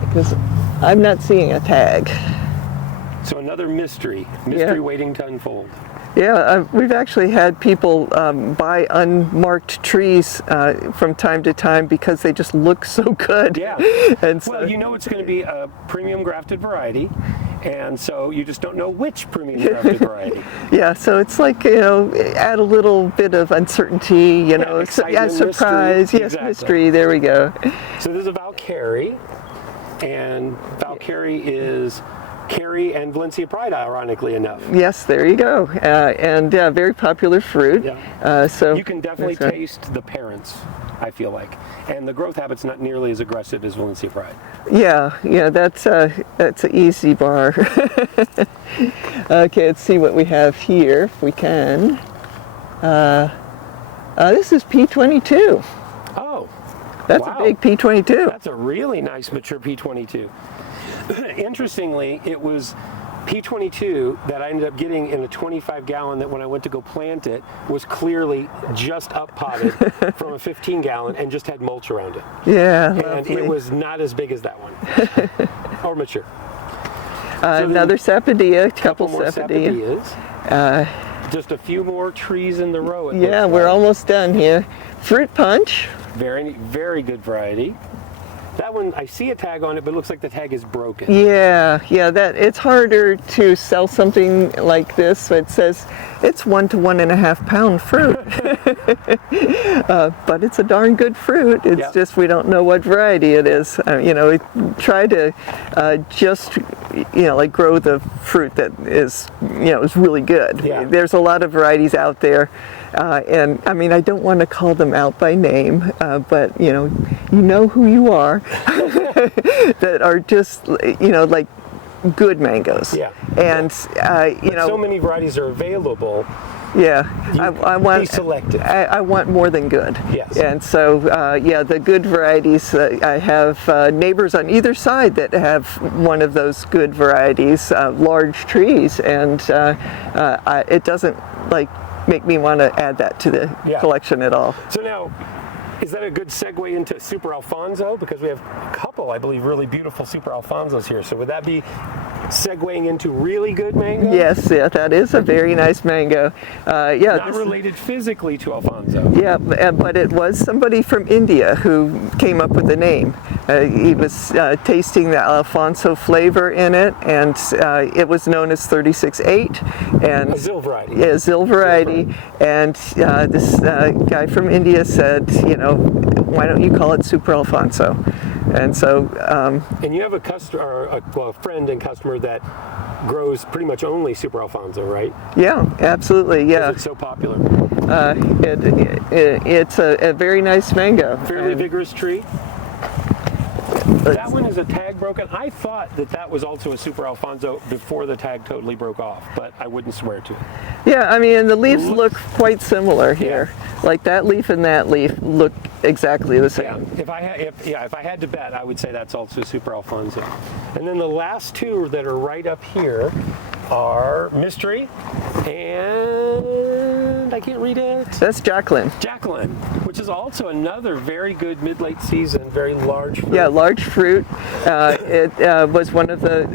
because I'm not seeing a tag. So another mystery waiting to unfold. Yeah, we've actually had people buy unmarked trees from time to time because they just look so good. Yeah. And so, well, it's going to be a premium grafted variety, and so you just don't know which premium grafted variety. Yeah, so it's like, add a little bit of uncertainty, surprise, mystery. yes, Exactly. mystery, there we go. So this is a Valkyrie, and Valkyrie is Carrie and Valencia Pride, ironically enough. Yes, there you go. And very popular fruit. Yeah. So you can definitely taste the parents, I feel like. And the growth habit's not nearly as aggressive as Valencia Pride. Yeah, that's an easy bar. Okay, let's see what we have here, if we can. This is P22. Oh. That's wow. a big P22. That's a really nice mature P22. Interestingly, it was P22 that I ended up getting in a 25-gallon that when I went to go plant it was clearly just up potted from a 15-gallon and just had mulch around it. Yeah, and lovely. it was not as big as that one, or mature. Another sapodilla, a couple more sapodillas. Just a few more trees in the row. Yeah, we're almost done here. Fruit punch. Very, very good variety. That one, I see a tag on it, but it looks like the tag is broken. Yeah, that it's harder to sell something like this. It says it's 1 to 1.5 pound fruit, but it's a darn good fruit. It's just we don't know what variety it is. We try to just grow the fruit that is is really good. Yeah. There's a lot of varieties out there. And I mean, I don't want to call them out by name, but you know who you are, that are just like good mangoes. Yeah. And so many varieties are available. Yeah, I want be selective. I want more than good. Yes. And so the good varieties. I have neighbors on either side that have one of those good varieties, large trees, and it doesn't make me want to add that to the collection at all. So now, is that a good segue into Super Alfonso? Because we have a couple, I believe, really beautiful Super Alfonsos here. So would that be segueing into really good mango? Yes, that is a very nice mango. Not related physically to Alfonso. Yeah, but it was somebody from India who came up with the name. He was tasting the Alfonso flavor in it, and it was known as 36-8. And a ZIL variety. Yeah, ZIL variety. And this guy from India said, why don't you call it Super Alfonso? And so... and you have a friend and customer that grows pretty much only Super Alfonso, right? Yeah, absolutely, yeah. Is it so popular? It's a very nice mango. Fairly vigorous tree? That one is a tag broken. I thought that was also a Super Alfonso before the tag totally broke off, but I wouldn't swear to it. Yeah, I mean, and the leaves look quite similar here. Yeah. Like that leaf and that leaf look exactly the same. Yeah, if I had to bet, I would say that's also Super Alfonso. And then the last two that are right up here are Mystery and I can't read it. That's Jacqueline. Jacqueline, which is also another very good mid-late season, very large fruit. Yeah, large fruit. It was one of the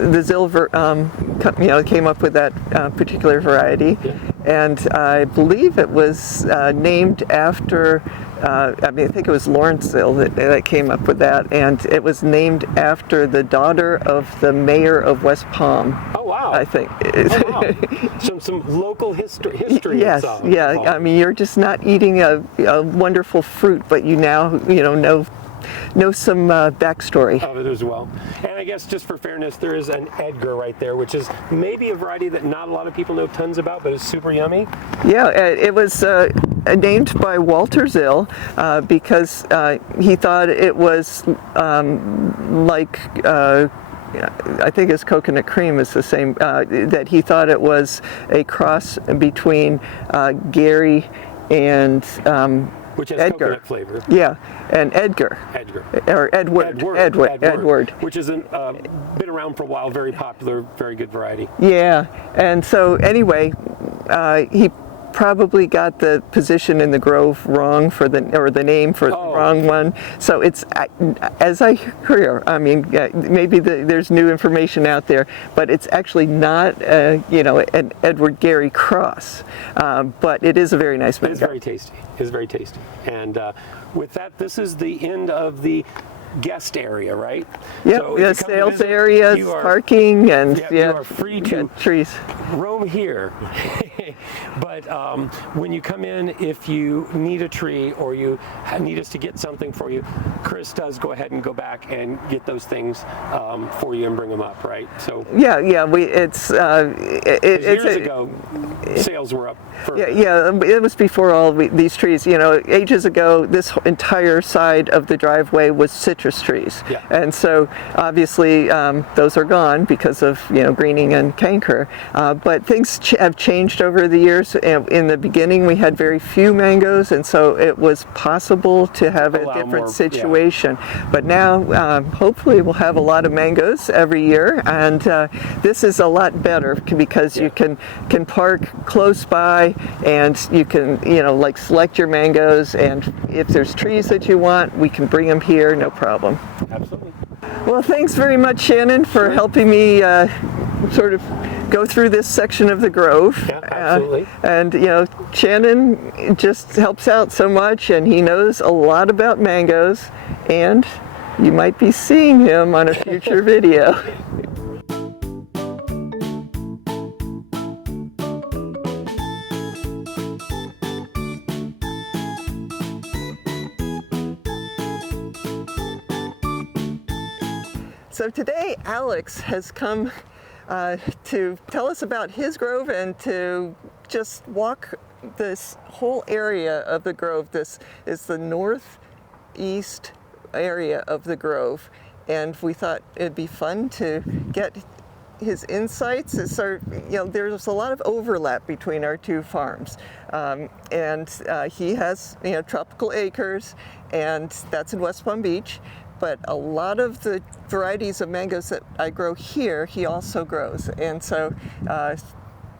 Zilver, came up with that particular variety. Yeah. And I believe it was named after, I think it was Lawrence Zill that came up with that, and it was named after the daughter of the mayor of West Palm. Oh, wow. I think. Oh, wow. Some local history. Yes, yeah. I mean, you're just not eating a wonderful fruit, but you now, know some backstory of it as well. And I guess just for fairness, there is an Edgar right there, which is maybe a variety that not a lot of people know tons about, but is super yummy. Yeah, it was named by Walter Zill because he thought it was I think his coconut cream is the same, that he thought it was a cross between Gary and which has Edgar. Coconut flavor. Yeah, and Edgar. Or Edward. Which has been around for a while, very popular, very good variety. Yeah, and so anyway, he probably got the position in the grove wrong or the name for the wrong one. So it's, as I hear, I mean, maybe there's new information out there, but it's actually not, an Edward Gary cross. But it is a very nice mango. It's very tasty. It's very tasty. And with that, this is the end of the guest area, right? Yep, so the sales areas, parking, and you are free to trees. Roam here. But when you come in, if you need a tree or you need us to get something for you, Chris does go ahead and go back and get those things for you and bring them up, right? So yeah, years ago, sales were up. Yeah, it was before all these trees. Ages ago, this entire side of the driveway was citrus trees, and so obviously those are gone because of greening and canker. But things have changed over the years. In the beginning, we had very few mangoes, and so it was possible to have a different situation. But now, hopefully, we'll have a lot of mangoes every year, and this is a lot better because you can park close by, and you can select your mangoes, and if there's trees that you want, we can bring them here, no problem. Absolutely. Well, thanks very much, Shannon, for helping me sort of go through this section of the grove. Yeah, absolutely. And Shannon just helps out so much, and he knows a lot about mangoes, and you might be seeing him on a future video. So today, Alex has come to tell us about his grove and to just walk this whole area of the grove. This is the northeast area of the grove, and we thought it'd be fun to get his insights. There's a lot of overlap between our two farms, and he has tropical acres, and that's in West Palm Beach. But a lot of the varieties of mangoes that I grow here, he also grows. And so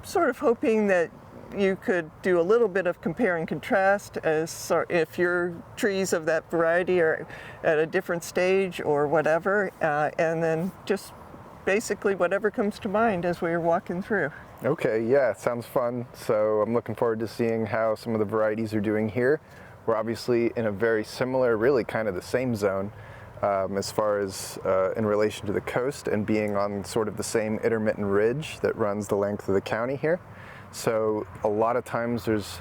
sort of hoping that you could do a little bit of compare and contrast if your trees of that variety are at a different stage or whatever, and then just basically whatever comes to mind as we're walking through. Okay, yeah, sounds fun. So I'm looking forward to seeing how some of the varieties are doing here. We're obviously in a very similar, really kind of the same zone. As far as in relation to the coast and being on sort of the same intermittent ridge that runs the length of the county here. So a lot of times there's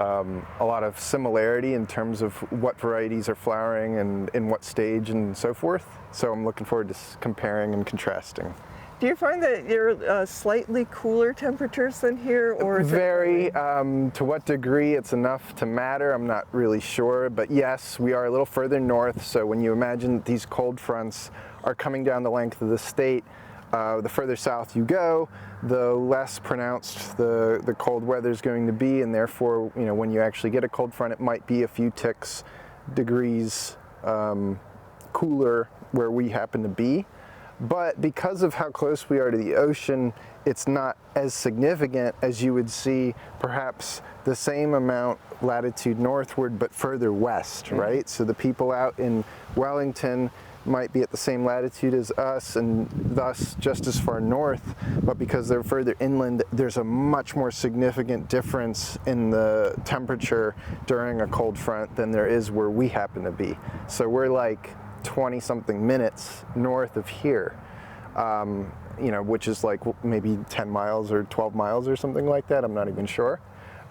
a lot of similarity in terms of what varieties are flowering and in what stage and so forth. So I'm looking forward to comparing and contrasting. Do you find that you're slightly cooler temperatures than here, or is Very. To what degree it's enough to matter, I'm not really sure. But yes, we are a little further north. So when you imagine that these cold fronts are coming down the length of the state, the further south you go, the less pronounced the cold weather is going to be, and therefore, you know, when you actually get a cold front, it might be a few degrees cooler where we happen to be. But because of how close we are to the ocean, it's not as significant as you would see perhaps the same amount latitude northward but further west, right? So the people out in Wellington might be at the same latitude as us and thus just as far north, but because they're further inland, there's a much more significant difference in the temperature during a cold front than there is where we happen to be. So we're like 20 something minutes north of here, you know, which is like maybe 10 miles or 12 miles or something like that. I'm not even sure.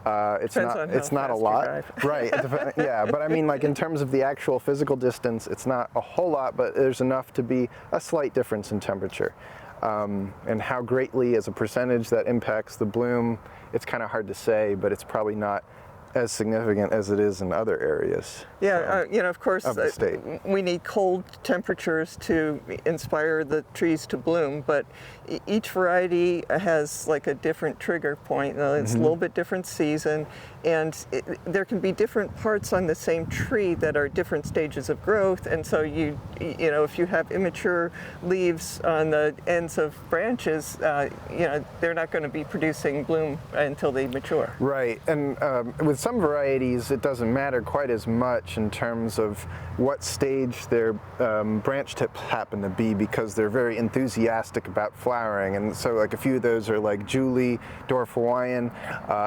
It's not a lot, right? Yeah, but I mean, like in terms of the actual physical distance, it's not a whole lot, but there's enough to be a slight difference in temperature. And how greatly as a percentage that impacts the bloom, it's kind of hard to say, but it's probably not as significant as it is in other areas. Yeah, you know, of course, of the state. We need cold temperatures to inspire the trees to bloom, but each variety has like a different trigger point. It's a little bit different season, and there can be different parts on the same tree that are different stages of growth, and so you know, if you have immature leaves on the ends of branches, you know, they're not going to be producing bloom until they mature. Right, and with some varieties, it doesn't matter quite as much in terms of what stage their branch tips happen to be, because they're very enthusiastic about flowering. And so like a few of those are like Julie, Dwarf Hawaiian,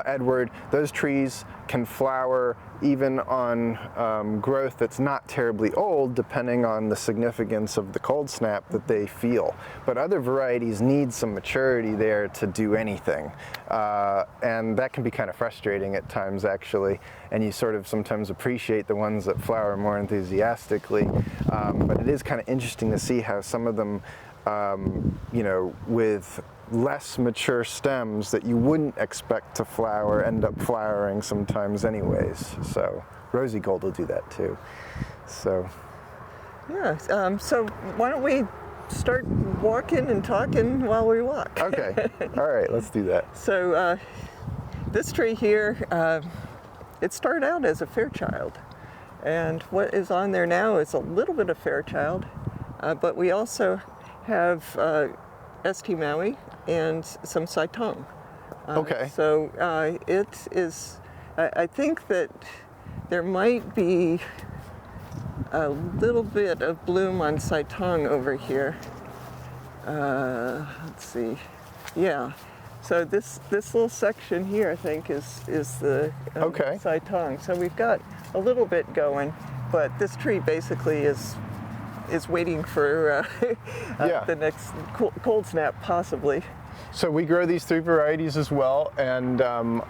Edward. Those trees can flower even on growth that's not terribly old, depending on the significance of the cold snap that they feel. But other varieties need some maturity there to do anything. And that can be kind of frustrating at times, actually. And you sort of sometimes appreciate the ones that flower more enthusiastically. But it is kind of interesting to see how some of them, you know, with less mature stems that you wouldn't expect to flower end up flowering sometimes anyways. So rosy gold will do that too. So yeah, so why don't we start walking and talking while we walk? Okay, all right, let's do that. So this tree here, it started out as a Fairchild, and what is on there now is a little bit of Fairchild, but we also have St. Maui and some Saitong. Okay. So it is, I think that there might be a little bit of bloom on Saitong over here. Let's see. Yeah. So this little section here, I think, is the okay. Saitong. So we've got a little bit going, but this tree basically is waiting for the next cold snap, possibly. So we grow these three varieties as well, and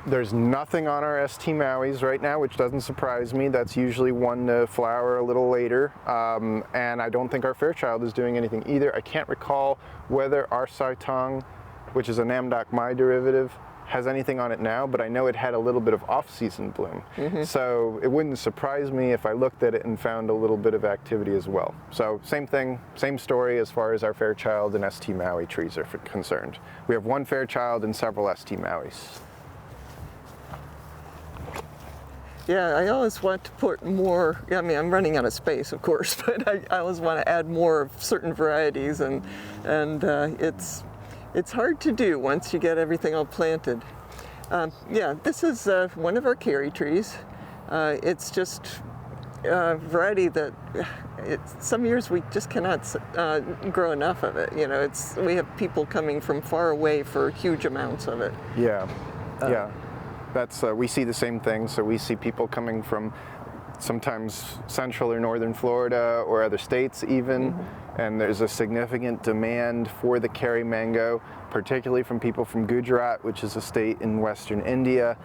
there's nothing on our St. Maui's right now, which doesn't surprise me. That's usually one to flower a little later, and I don't think our Fairchild is doing anything either. I can't recall whether our Saitong, which is a Namdok Mai derivative, has anything on it now, but I know it had a little bit of off-season bloom. So it wouldn't surprise me if I looked at it and found a little bit of activity as well. So same thing, same story as far as our Fairchild and St. Maui trees are concerned. We have one Fairchild and several St. Maui's. Yeah, I always want to put more, I mean, I'm running out of space, of course, but I always want to add more of certain varieties, and it's hard to do once you get everything all planted. Yeah, this is one of our carry trees. It's just a variety that some years we just cannot grow enough of it. You know, we have people coming from far away for huge amounts of it. Yeah, yeah. That's we see the same thing. So we see people coming from sometimes central or northern Florida or other states even, and there's a significant demand for the carry mango, particularly from people from Gujarat, which is a state in western India,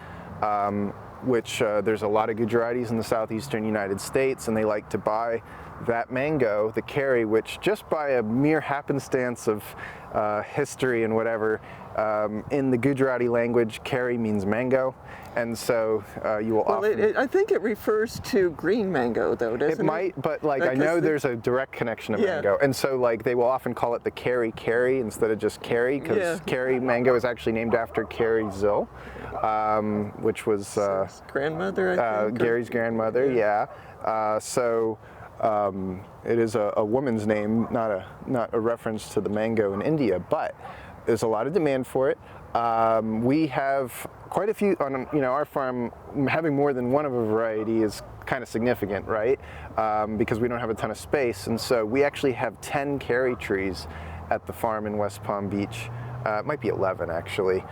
which there's a lot of Gujaratis in the southeastern United States, and they like to buy that mango, the kerry, which just by a mere happenstance of history and whatever, in the Gujarati language, kerry means mango, and so you will often... I think it refers to green mango, though, doesn't it? It might, but like I know there's a direct connection of mango, and so like they will often call it the kerry instead of just kerry, because kerry mango is actually named after Carrie Zill, which was grandmother, I think, Gary's grandmother. It is a woman's name, not a reference to the mango in India, but there's a lot of demand for it. We have quite a few on our farm. Having more than one of a variety is kind of significant, right? Because we don't have a ton of space, and so we actually have 10 kerry trees at the farm in West Palm Beach. It might be 11 actually.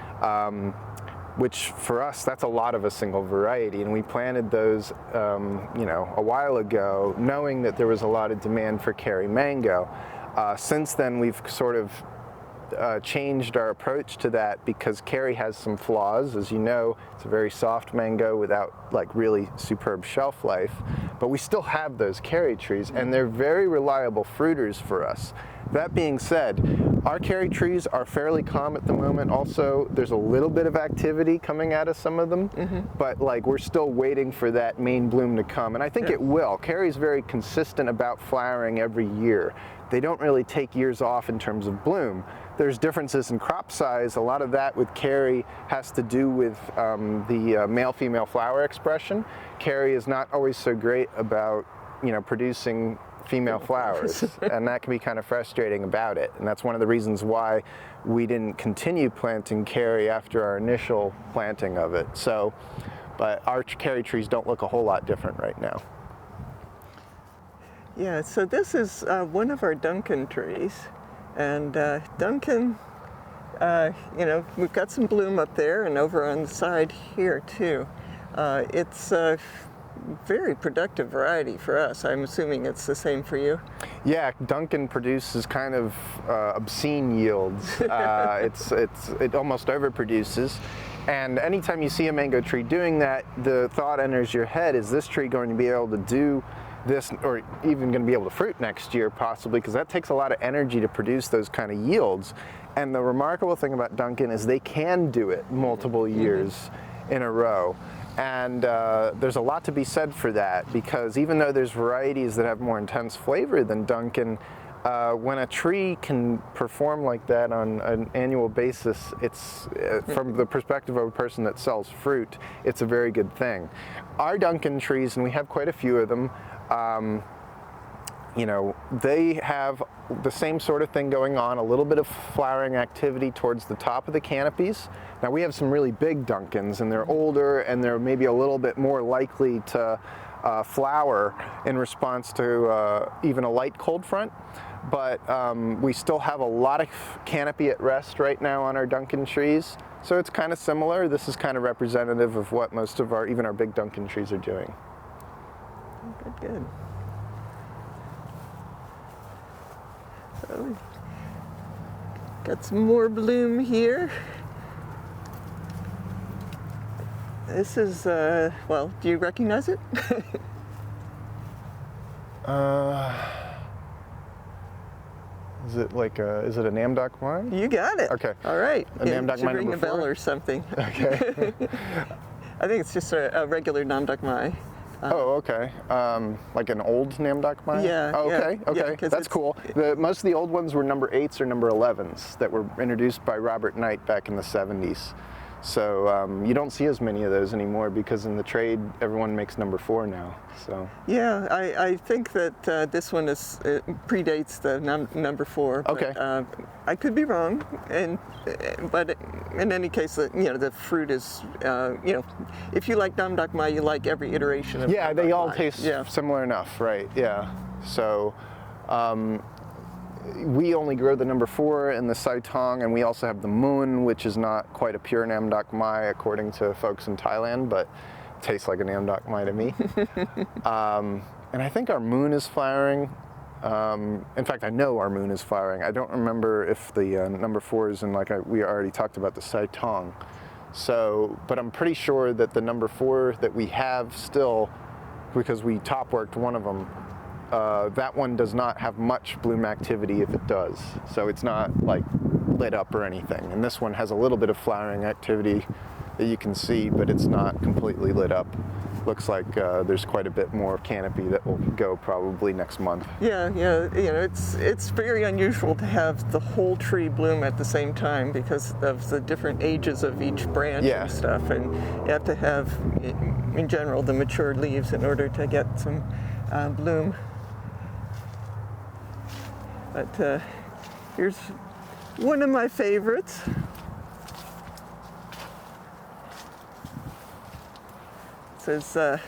Which for us, that's a lot of a single variety, and we planted those, a while ago, knowing that there was a lot of demand for kerry mango. Since then, we've sort of changed our approach to that, because kerry has some flaws. As you know, it's a very soft mango without like really superb shelf life, but we still have those kerry trees, and they're very reliable fruiters for us. That being said, our kerry trees are fairly calm at the moment. Also, there's a little bit of activity coming out of some of them, but like we're still waiting for that main bloom to come, and I think it will. Kerry's very consistent about flowering every year. They don't really take years off in terms of bloom. There's differences in crop size. A lot of that with kerry has to do with the male-female flower expression. Kerry is not always so great about producing female flowers, and that can be kind of frustrating about it, and that's one of the reasons why we didn't continue planting kerry after our initial planting of it. So, but our kerry trees don't look a whole lot different right now. Yeah, so this is one of our Duncan trees, and Duncan, we've got some bloom up there and over on the side here too. It's very productive variety for us. I'm assuming it's the same for you. Yeah, Duncan produces kind of obscene yields. It almost overproduces. And anytime you see a mango tree doing that, the thought enters your head, is this tree going to be able to do this, or even going to be able to fruit next year possibly, because that takes a lot of energy to produce those kind of yields. And the remarkable thing about Duncan is they can do it multiple years in a row. And there's a lot to be said for that, because even though there's varieties that have more intense flavor than Duncan, when a tree can perform like that on an annual basis, it's from the perspective of a person that sells fruit, it's a very good thing. Our Duncan trees, and we have quite a few of them, they have the same sort of thing going on, a little bit of flowering activity towards the top of the canopies. Now we have some really big Duncans, and they're older, and they're maybe a little bit more likely to flower in response to even a light cold front. But we still have a lot of canopy at rest right now on our Duncan trees. So it's kind of similar. This is kind of representative of what most of even our big Duncan trees are doing. Good, good. So, got some more bloom here. This is, well, do you recognize it? Is it like is it a Namdok wine? You got it. Okay. All right. A Namdok wine ring number a bell 4? or something. Okay. I think it's just a regular Namdok Mai. Oh, okay. Like an old Namdok Mai? Yeah. Oh, okay, yeah, okay. yeah, That's cool. Most of the old ones were number 8s or number 11s that were introduced by Robert Knight back in the 70s. So you don't see as many of those anymore, because in the trade everyone makes number 4 now. So yeah, I think that this one predates the number 4. Okay. But, I could be wrong, but in any case, the fruit is if you like Namdok Mai, you like every iteration of yeah, Namdok they all Mai. taste Yeah. similar enough, right? Yeah. So. We only grow the number 4 and the Saitong, and we also have the Moon, which is not quite a pure Namdok Mai according to folks in Thailand, but tastes like a Namdok Mai to me. And I think our Moon is flowering. In fact, I know our Moon is flowering. I don't remember if the number 4 is in, we already talked about the Saitong. So, but I'm pretty sure that the number 4 that we have still, because we top worked one of them, that one does not have much bloom activity if it does. So it's not like lit up or anything. And this one has a little bit of flowering activity that you can see, but it's not completely lit up. Looks like there's quite a bit more canopy that will go probably next month. Yeah, it's very unusual to have the whole tree bloom at the same time because of the different ages of each branch and stuff, and you have to have, in general, the mature leaves in order to get some bloom. But here's one of my favorites. It says, I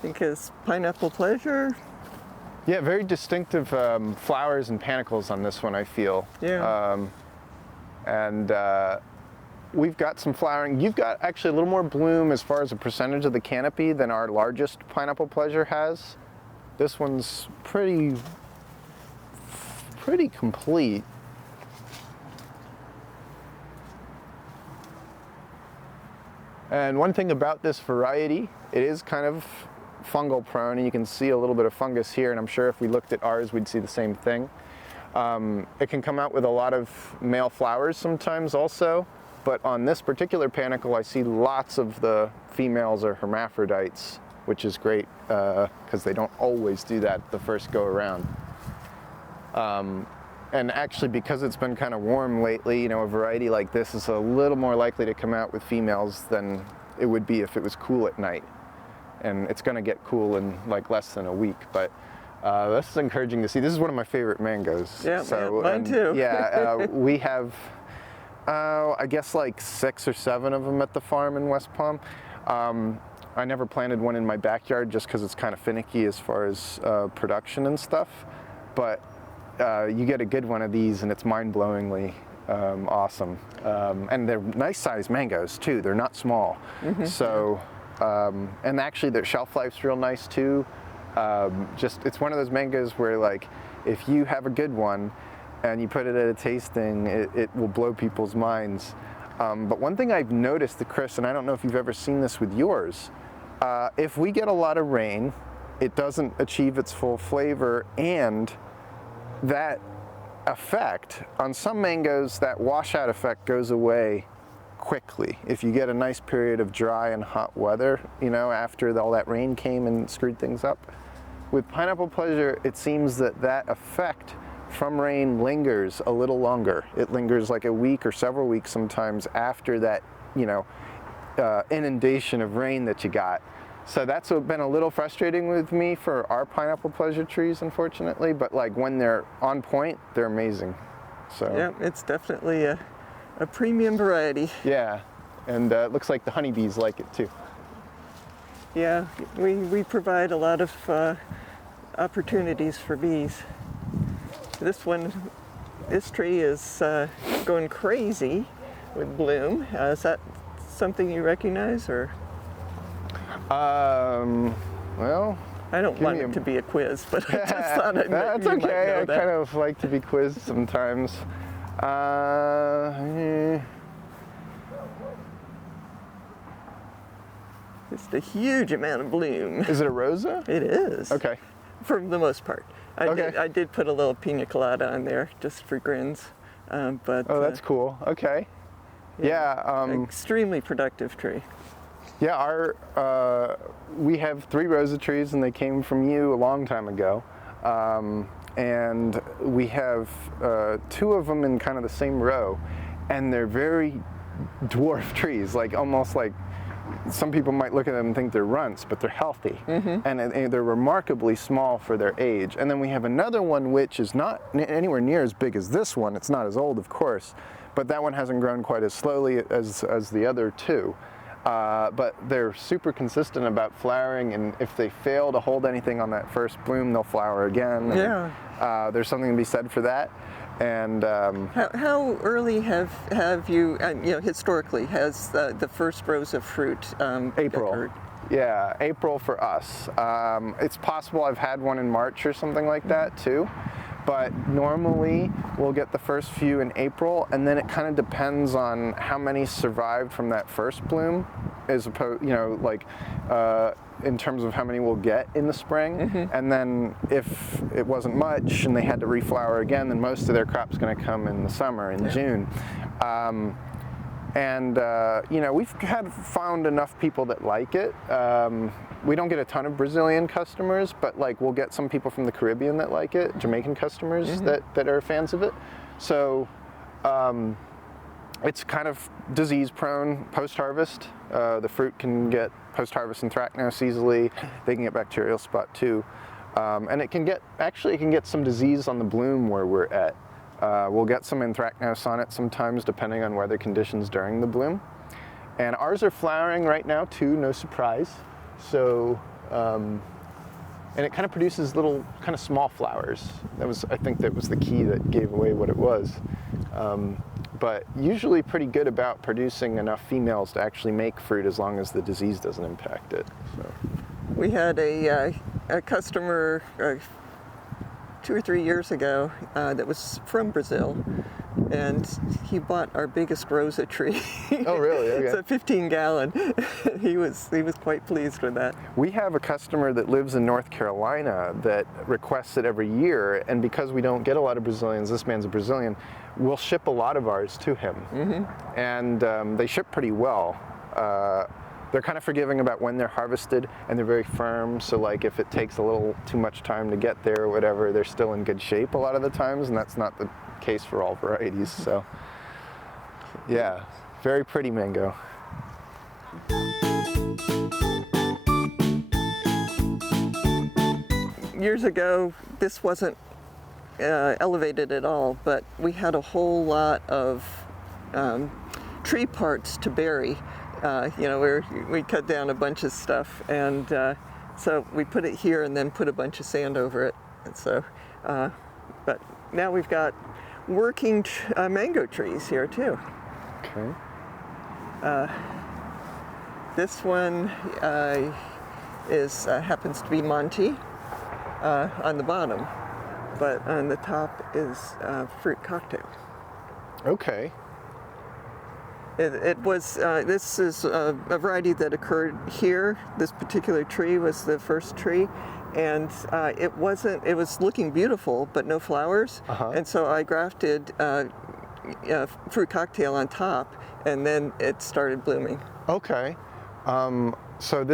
think it's Pineapple Pleasure. Yeah, very distinctive flowers and panicles on this one, I feel. Yeah. And we've got some flowering. You've got actually a little more bloom as far as a percentage of the canopy than our largest Pineapple Pleasure has. This one's pretty complete. And one thing about this variety, it is kind of fungal prone, and you can see a little bit of fungus here, and I'm sure if we looked at ours, we'd see the same thing. It can come out with a lot of male flowers sometimes also, but on this particular panicle, I see lots of the females are hermaphrodites, which is great because they don't always do that the first go around. And actually, because it's been kind of warm lately, you know, a variety like this is a little more likely to come out with females than it would be if it was cool at night. And it's going to get cool in like less than a week, but this is encouraging to see. This is one of my favorite mangoes. Yeah, mine too. Yeah, we have, I guess like 6 or 7 of them at the farm in West Palm. I never planted one in my backyard just because it's kind of finicky as far as production and stuff, but you get a good one of these and it's mind-blowingly awesome. And they're nice sized mangoes too, they're not small. Mm-hmm. So, and actually their shelf life's real nice too. It's one of those mangoes where like, if you have a good one and you put it at a tasting, it will blow people's minds. But one thing I've noticed, Chris, and I don't know if you've ever seen this with yours, if we get a lot of rain, it doesn't achieve its full flavor, and that effect, on some mangoes, that washout effect goes away quickly. If you get a nice period of dry and hot weather, you know, after all that rain came and screwed things up. With Pineapple Pleasure, it seems that that effect from rain lingers a little longer. It lingers like a week or several weeks sometimes after that, you know, inundation of rain that you got. So that's been a little frustrating with me for our Pineapple Pleasure trees, unfortunately, but like when they're on point, they're amazing. So yeah, it's definitely a premium variety. Yeah, and it looks like the honeybees like it too. Yeah, we provide a lot of opportunities for bees. This tree is going crazy with bloom. Is that something you recognize, or? Well, I don't want it to be a quiz, but I just thought that's you okay. might know that. I kind of like to be quizzed sometimes. Just a huge amount of bloom. Is it a rosa? It is. Okay. For the most part. I did put a little pina colada on there just for grins. But oh, that's cool. Okay. Yeah. Extremely productive tree. Yeah, we have 3 rosa trees, and they came from you a long time ago. And we have 2 of them in kind of the same row, and they're very dwarf trees, like almost like some people might look at them and think they're runts, but they're healthy. Mm-hmm. And they're remarkably small for their age. And then we have another one which is not anywhere near as big as this one. It's not as old, of course, but that one hasn't grown quite as slowly as the other 2. But they're super consistent about flowering, and if they fail to hold anything on that first bloom, they'll flower again. Yeah. There's something to be said for that. And how early have you, historically, has the first rosa fruit April. occurred? Yeah, April for us. It's possible I've had one in March or something like that too. but normally we'll get the first few in April, and then it kind of depends on how many survived from that first bloom, as opposed, in terms of how many we'll get in the spring. And then if it wasn't much and they had to reflower again, then most of their crop's going to come in the summer, in June. We've found enough people that like it. We don't get a ton of Brazilian customers, but like we'll get some people from the Caribbean that like it, Jamaican customers that are fans of it. So it's kind of disease prone post-harvest. The fruit can get post-harvest anthracnose easily. They can get bacterial spot too. And it can get some disease on the bloom where we're at. We'll get some anthracnose on it sometimes depending on weather conditions during the bloom. And ours are flowering right now too, no surprise. So, and it kind of produces little kind of small flowers. I think that was the key that gave away what it was. But usually pretty good about producing enough females to actually make fruit as long as the disease doesn't impact it. So. We had a customer 2 or 3 years ago that was from Brazil, and he bought our biggest rosa tree. Oh, really? Okay. It's a 15-gallon. He was quite pleased with that. We have a customer that lives in North Carolina that requests it every year, and because we don't get a lot of Brazilians, this man's a Brazilian, we'll ship a lot of ours to him. And they ship pretty well. They're kind of forgiving about when they're harvested, and they're very firm, so like if it takes a little too much time to get there or whatever, they're still in good shape a lot of the times, and that's not the case for all varieties. So yeah, very pretty mango. Years ago, this wasn't elevated at all, but we had a whole lot of tree parts to bury. We cut down a bunch of stuff, and so we put it here and then put a bunch of sand over it. And so, but now we've got working mango trees here too. Okay. This one happens to be Monty on the bottom, but on the top is fruit cocktail. Okay. It was, this is a variety that occurred here. This particular tree was the first tree, and it was looking beautiful, but no flowers. And so I grafted fruit cocktail on top, and then it started blooming. Okay. So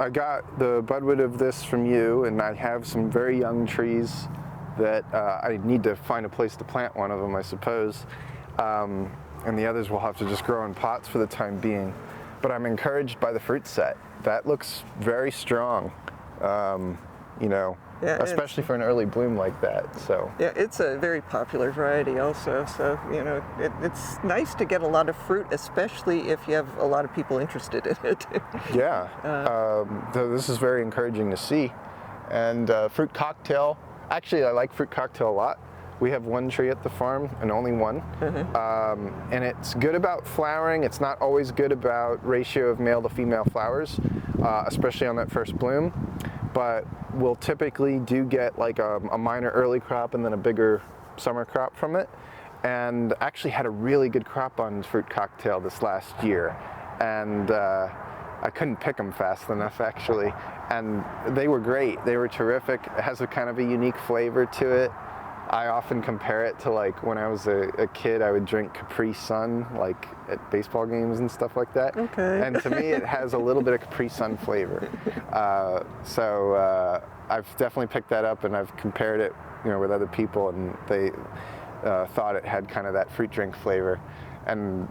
I got the budwood of this from you, and I have some very young trees that I need to find a place to plant one of them, I suppose. And the others will have to just grow in pots for the time being. But I'm encouraged by the fruit set. That looks very strong, especially for an early bloom like that. So yeah, it's a very popular variety also. So it's nice to get a lot of fruit, especially if you have a lot of people interested in it. Yeah, this is very encouraging to see. And fruit cocktail, actually I like fruit cocktail a lot. We have one tree at the farm, and only one. And it's good about flowering. It's not always good about ratio of male to female flowers, especially on that first bloom. But we'll typically do get like a minor early crop and then a bigger summer crop from it. And actually had a really good crop on fruit cocktail this last year. And I couldn't pick them fast enough, actually. And they were great. They were terrific. It has a kind of a unique flavor to it. I often compare it to like when I was a kid, I would drink Capri Sun like at baseball games and stuff like that. Okay. And to me, it has a little bit of Capri Sun flavor. So I've definitely picked that up, and I've compared it, with other people, and they thought it had kind of that fruit drink flavor. And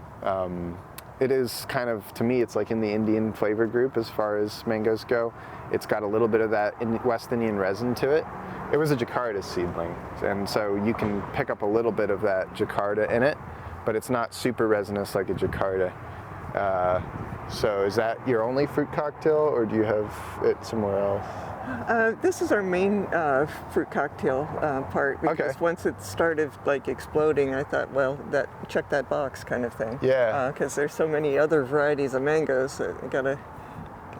it is kind of, to me, it's like in the Indian flavor group as far as mangoes go. It's got a little bit of that West Indian resin to it. It was a Jakarta seedling, and so you can pick up a little bit of that Jakarta in it, but it's not super resinous like a Jakarta. So is that your only fruit cocktail, or do you have it somewhere else? This is our main fruit cocktail part, because once it started like exploding, I thought, well, check that box kind of thing. Yeah. Because there's so many other varieties of mangoes that you gotta.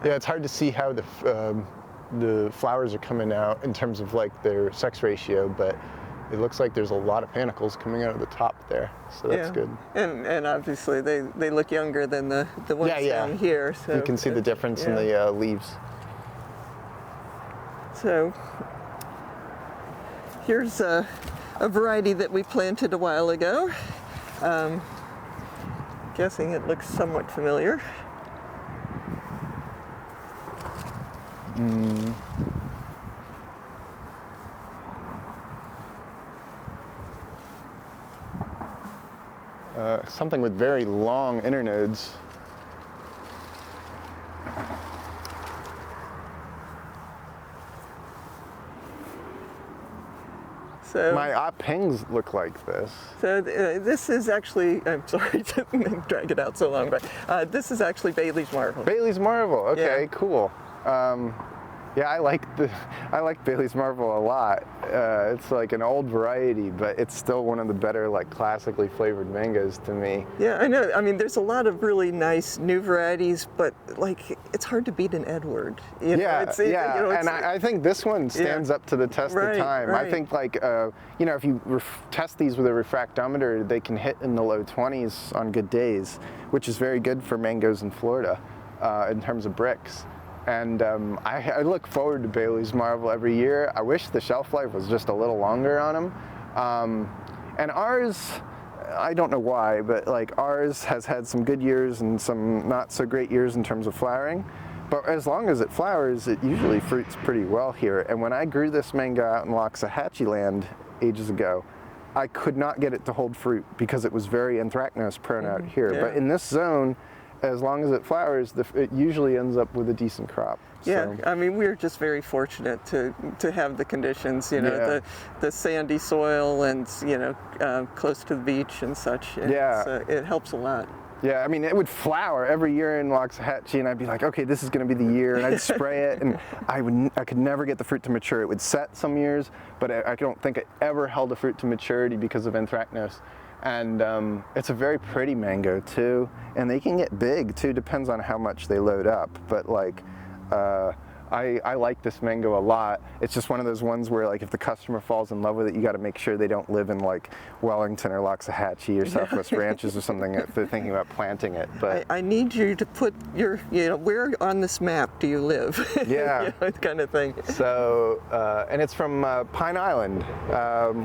Yeah, it's hard to see how the flowers are coming out in terms of like their sex ratio, but It looks like there's a lot of panicles coming out of the top there, so that's good. And obviously they look younger than the ones down here. So you can see the difference in the leaves. So here's a variety that we planted a while ago. Guessing it looks somewhat familiar. Something with very long internodes. So my pings look like this. So this is actually, I'm sorry to drag it out so long, but this is actually Bailey's Marvel. Bailey's Marvel, okay, Yeah. cool. Yeah, I like Bailey's Marvel a lot. It's like an old variety, but it's still one of the better, like, classically flavored mangoes to me. Yeah, I know. I mean, there's a lot of really nice new varieties, but like, it's hard to beat an Edward. You know, I think this one stands up to the test of time. Right. I think, like, you know, if you test these with a refractometer, they can hit in the low 20s on good days, which is very good for mangoes in Florida in terms of bricks. And I look forward to Bailey's Marvel every year. I wish the shelf life was just a little longer on them. And ours, I don't know why, but like ours has had some good years and some not so great years in terms of flowering. But as long as it flowers, it usually fruits pretty well here. And when I grew this mango out in Loxahatchee land ages ago, I could not get it to hold fruit because it was very anthracnose prone out here. Yeah. But in this zone, as long as it flowers, it usually ends up with a decent crop. Yeah, So. I mean, we're just very fortunate to have the conditions, you know, the sandy soil and, you know, close to the beach and such. And it helps a lot. Yeah, I mean, it would flower every year in Loxahatchee, and I'd be like, okay, this is going to be the year, and I'd spray it, and I could never get the fruit to mature. It would set some years, but I don't think it ever held a fruit to maturity because of anthracnose. And it's a very pretty mango too, and they can get big too, depends on how much they load up. But like, I like this mango a lot. It's just one of those ones where, like, if the customer falls in love with it, you got to make sure they don't live in like Wellington or Loxahatchee or Southwest Ranches or something if they're thinking about planting it. But I need you to put your, you know, where on this map do you live? Yeah, you know, kind of thing. So, and it's from Pine Island,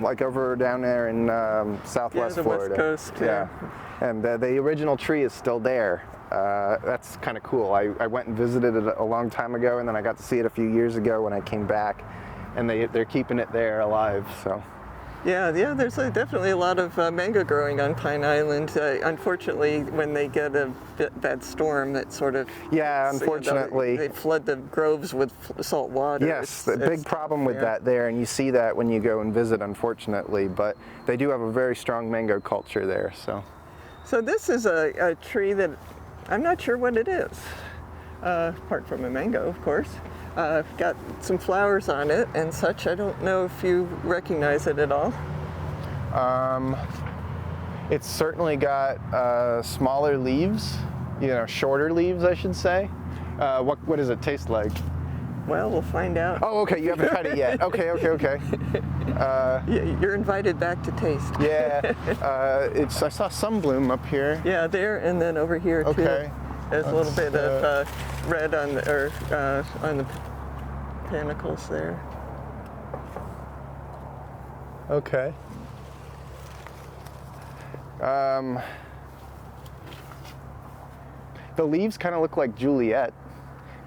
like over down there in Southwest the Florida. West Coast. Yeah. And the original tree is still there. That's kind of cool. I went and visited it a long time ago, and then I got to see it a few years ago when I came back, and they're keeping it there alive. So. Yeah, there's definitely a lot of mango growing on Pine Island. Unfortunately, when they get a bad storm, that sort of unfortunately they flood the groves with salt water. Yes, the big problem with that there, and you see that when you go and visit, unfortunately. But they do have a very strong mango culture there. So this is a tree that I'm not sure what it is, apart from a mango, of course. Got some flowers on it and such. I don't know if you recognize it at all. It's certainly got smaller leaves, you know, shorter leaves, I should say. What does it taste like? Well, we'll find out. Oh, okay, you haven't tried it yet. Okay. You're invited back to taste. Yeah, I saw some bloom up here. Yeah, there and then over here too. Okay. There's a little bit of red on the panicles there. Okay. The leaves kind of look like Juliet.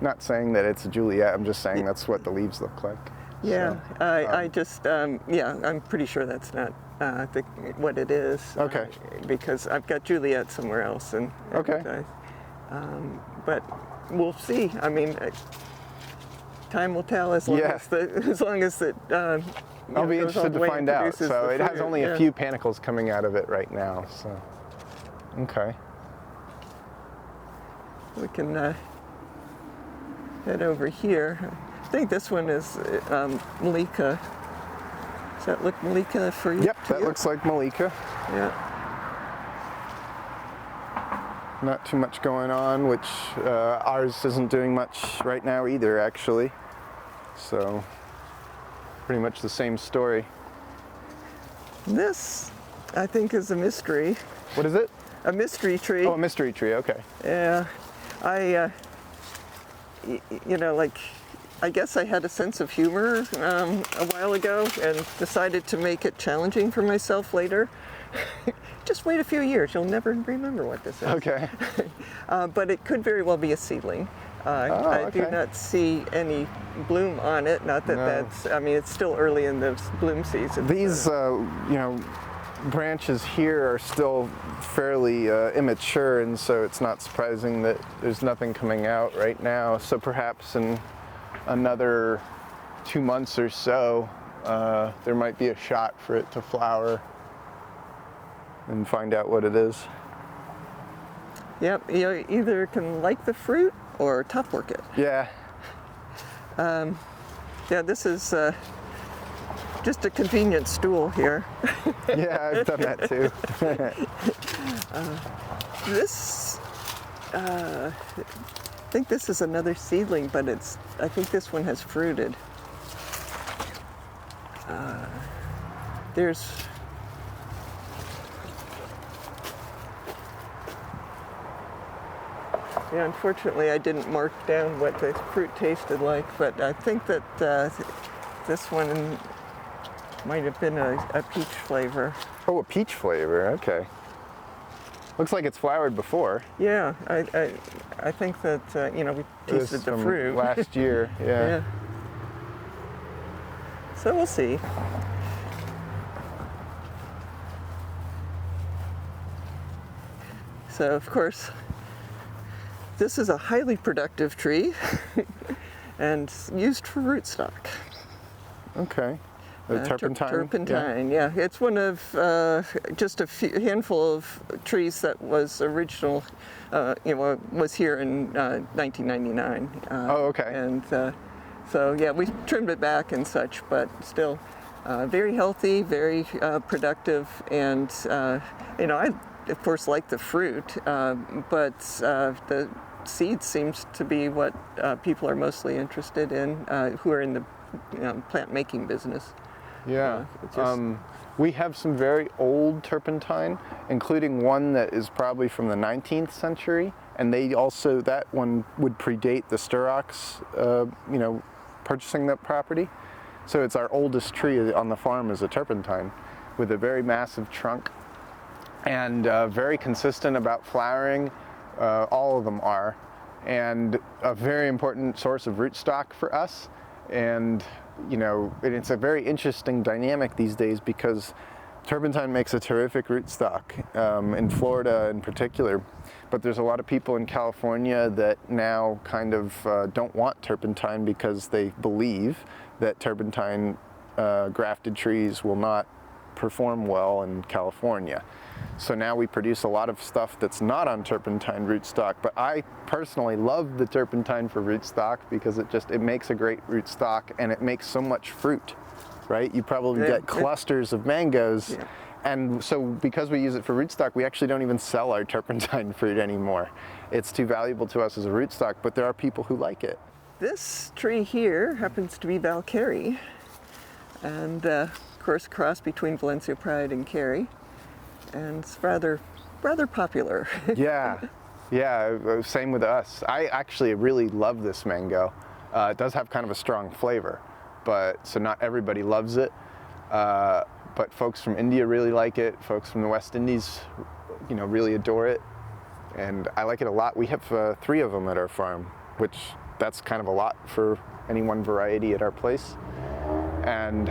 Not saying that it's a Juliet, I'm just saying that's what the leaves look like. Yeah, So, I just, I'm pretty sure that's not what it is. Okay. Because I've got Juliet somewhere else. Okay. But we'll see. I mean, time will tell as long as it I'll be interested to find out. So it has only a few panicles coming out of it right now. So, okay. We can head over here. I think this one is Malika. Does that look Malika for you? Yep, that looks like Malika. Yeah. Not too much going on, which ours isn't doing much right now either, actually. So, pretty much the same story. This, I think, is a mystery. What is it? A mystery tree. Oh, a mystery tree, okay. Yeah. I guess I had a sense of humor a while ago and decided to make it challenging for myself later. Just wait a few years, you'll never remember what this is. Okay. But it could very well be a seedling. I do not see any bloom on it. Not that that's, I mean, it's still early in the bloom season. These, branches here are still fairly immature, and so it's not surprising that there's nothing coming out right now. So perhaps in another 2 months or so, there might be a shot for it to flower and find out what it is. Yep, you either can like the fruit or top work it. Yeah. Yeah, this is just a convenient stool here. Yeah, I've done that too. This, I think this is another seedling, but I think this one has fruited. Yeah, unfortunately I didn't mark down what the fruit tasted like, but I think that this one might have been a peach flavor. Oh, a peach flavor, okay. Looks like it's flowered before. Yeah, I think that, we tasted the fruit. Last year, yeah. Yeah. So we'll see. So, of course, this is a highly productive tree and used for rootstock. Okay. The turpentine? Turpentine, yeah. It's one of just a handful of trees that was original, was here in 1999. Oh, okay. And so, yeah, we trimmed it back and such, but still very healthy, very productive, and, I, of course, like the fruit, but the seed seems to be what people are mostly interested in, who are in the plant making business. Yeah, we have some very old turpentine, including one that is probably from the 19th century, and that one would predate the Sturrocks, purchasing that property. So it's our oldest tree on the farm is a turpentine, with a very massive trunk, and very consistent about flowering. All of them are, and a very important source of rootstock for us. And it's a very interesting dynamic these days because turpentine makes a terrific rootstock in Florida in particular, but there's a lot of people in California that now kind of don't want turpentine because they believe that turpentine grafted trees will not perform well in California. So now we produce a lot of stuff that's not on turpentine rootstock, but I personally love the turpentine for rootstock because it makes a great rootstock and it makes so much fruit, right? You probably get clusters of mangoes, and so because we use it for rootstock, we actually don't even sell our turpentine fruit anymore. It's too valuable to us as a rootstock, but there are people who like it. This tree here happens to be Valkyrie, and of course a cross between Valencia Pride and Kerry. And it's rather popular. Yeah, same with us. I actually really love this mango. It does have kind of a strong flavor, so not everybody loves it. But folks from India really like it. Folks from the West Indies, really adore it. And I like it a lot. We have 3 of them at our farm, which that's kind of a lot for any one variety at our place. And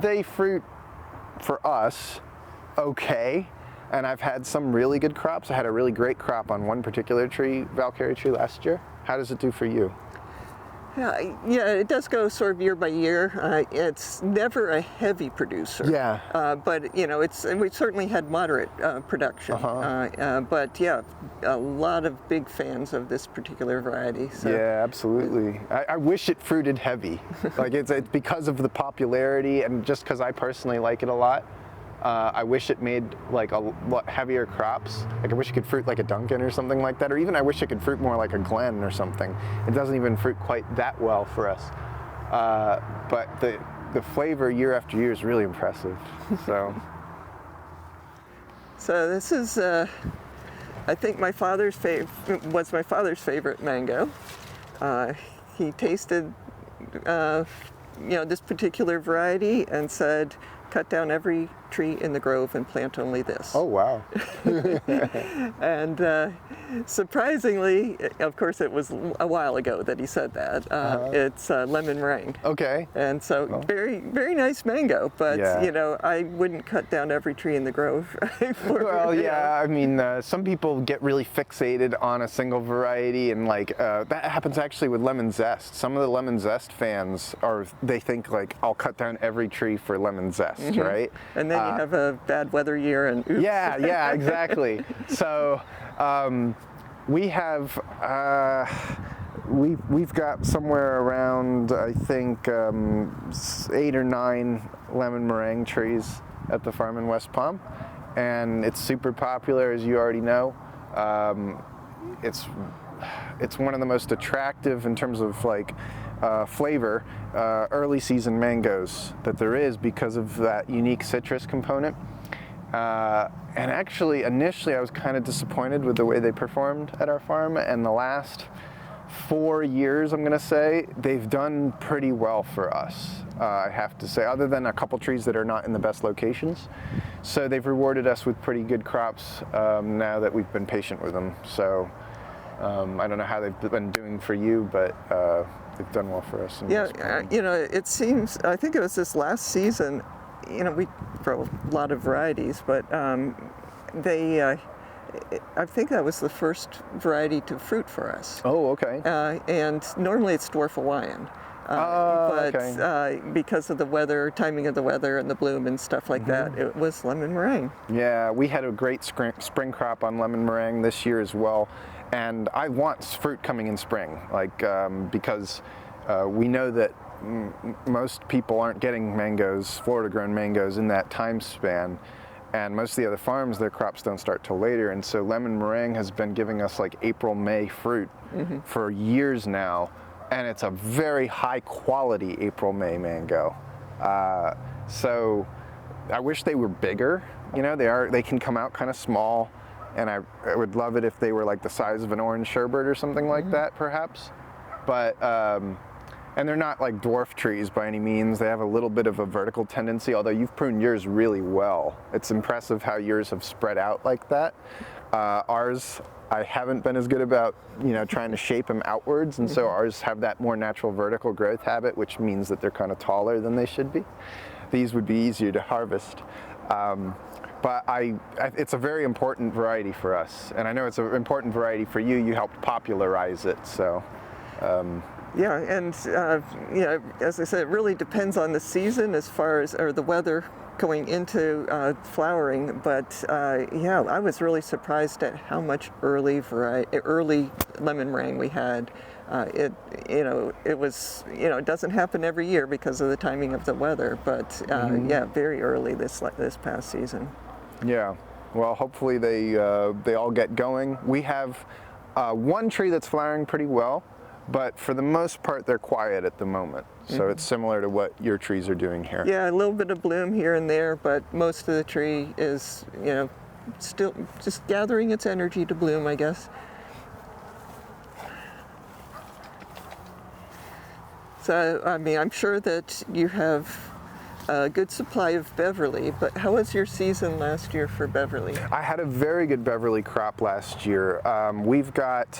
they fruit for us okay, and I've had some really good crops. I had a really great crop on one particular tree, Valkyrie tree, last year. How does it do for you? Yeah, it does go sort of year by year. It's never a heavy producer. Yeah. But we certainly had moderate production. But yeah, a lot of big fans of this particular variety. So. Yeah, absolutely. I wish it fruited heavy. Like it's because of the popularity and just because I personally like it a lot. I wish it made like a lot heavier crops. Like I wish it could fruit like a Duncan or something like that, or even I wish it could fruit more like a Glen or something. It doesn't even fruit quite that well for us. But the flavor year after year is really impressive. So. So this is, I think my father's was my father's favorite mango. He tasted, this particular variety and said, cut down every tree in the grove and plant only this. Oh, wow. And surprisingly, of course it was a while ago that he said that, it's lemon meringue. Okay. And so very, very nice mango, but I wouldn't cut down every tree in the grove. Well, yeah, I mean, some people get really fixated on a single variety, and like that happens actually with lemon zest. Some of the lemon zest fans they think like, I'll cut down every tree for lemon zest, right? And then you have a bad weather year and oops. Yeah, exactly. So we have we've got somewhere around, I think, 8 or 9 lemon meringue trees at the farm in West Palm, and it's super popular, as you already know. It's one of the most attractive in terms of like flavor, early season mangoes that there is, because of that unique citrus component. And actually, initially I was kind of disappointed with the way they performed at our farm, and the last 4 years, I'm gonna say, they've done pretty well for us, I have to say, other than a couple trees that are not in the best locations. So they've rewarded us with pretty good crops now that we've been patient with them. So I don't know how they've been doing for you, but they've done well for us. It seems, I think it was this last season, we grow a lot of varieties, but I think that was the first variety to fruit for us. Oh, okay. And normally it's dwarf Hawaiian. Because of the weather, timing of the weather and the bloom and stuff like that, it was lemon meringue. Yeah, we had a great spring crop on lemon meringue this year as well. And I want fruit coming in spring, because we know that most people aren't getting mangoes, Florida-grown mangoes, in that time span. And most of the other farms, their crops don't start till later. And so lemon meringue has been giving us like April, May fruit for years now. And it's a very high quality April, May mango. So I wish they were bigger. They can come out kind of small. And I would love it if they were like the size of an orange sherbet or something like that, perhaps. But, and they're not like dwarf trees by any means. They have a little bit of a vertical tendency, although you've pruned yours really well. It's impressive how yours have spread out like that. Ours, I haven't been as good about, trying to shape them outwards, and so ours have that more natural vertical growth habit, which means that they're kind of taller than they should be. These would be easier to harvest. But it's a very important variety for us, and I know it's an important variety for you. You helped popularize it, so. Yeah, and as I said, it really depends on the season as far as, or the weather going into flowering. But I was really surprised at how much early lemon meringue we had. It doesn't happen every year because of the timing of the weather, but very early this past season. Yeah, well, hopefully they all get going. We have one tree that's flowering pretty well, but for the most part they're quiet at the moment. So it's similar to what your trees are doing here. Yeah, a little bit of bloom here and there, but most of the tree is, still just gathering its energy to bloom, I guess. So, I'm sure that you have a good supply of Beverly, but how was your season last year for Beverly? I had a very good Beverly crop last year. We've got,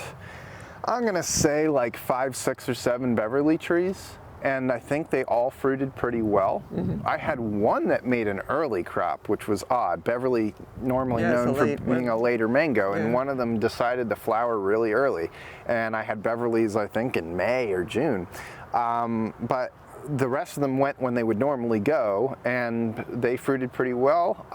I'm going to say like 5, 6, or 7 Beverly trees, and I think they all fruited pretty well. I had one that made an early crop, which was odd. Beverly normally known for being a later mango, and one of them decided to flower really early. And I had Beverlys, I think, in May or June. But the rest of them went when they would normally go, and they fruited pretty well.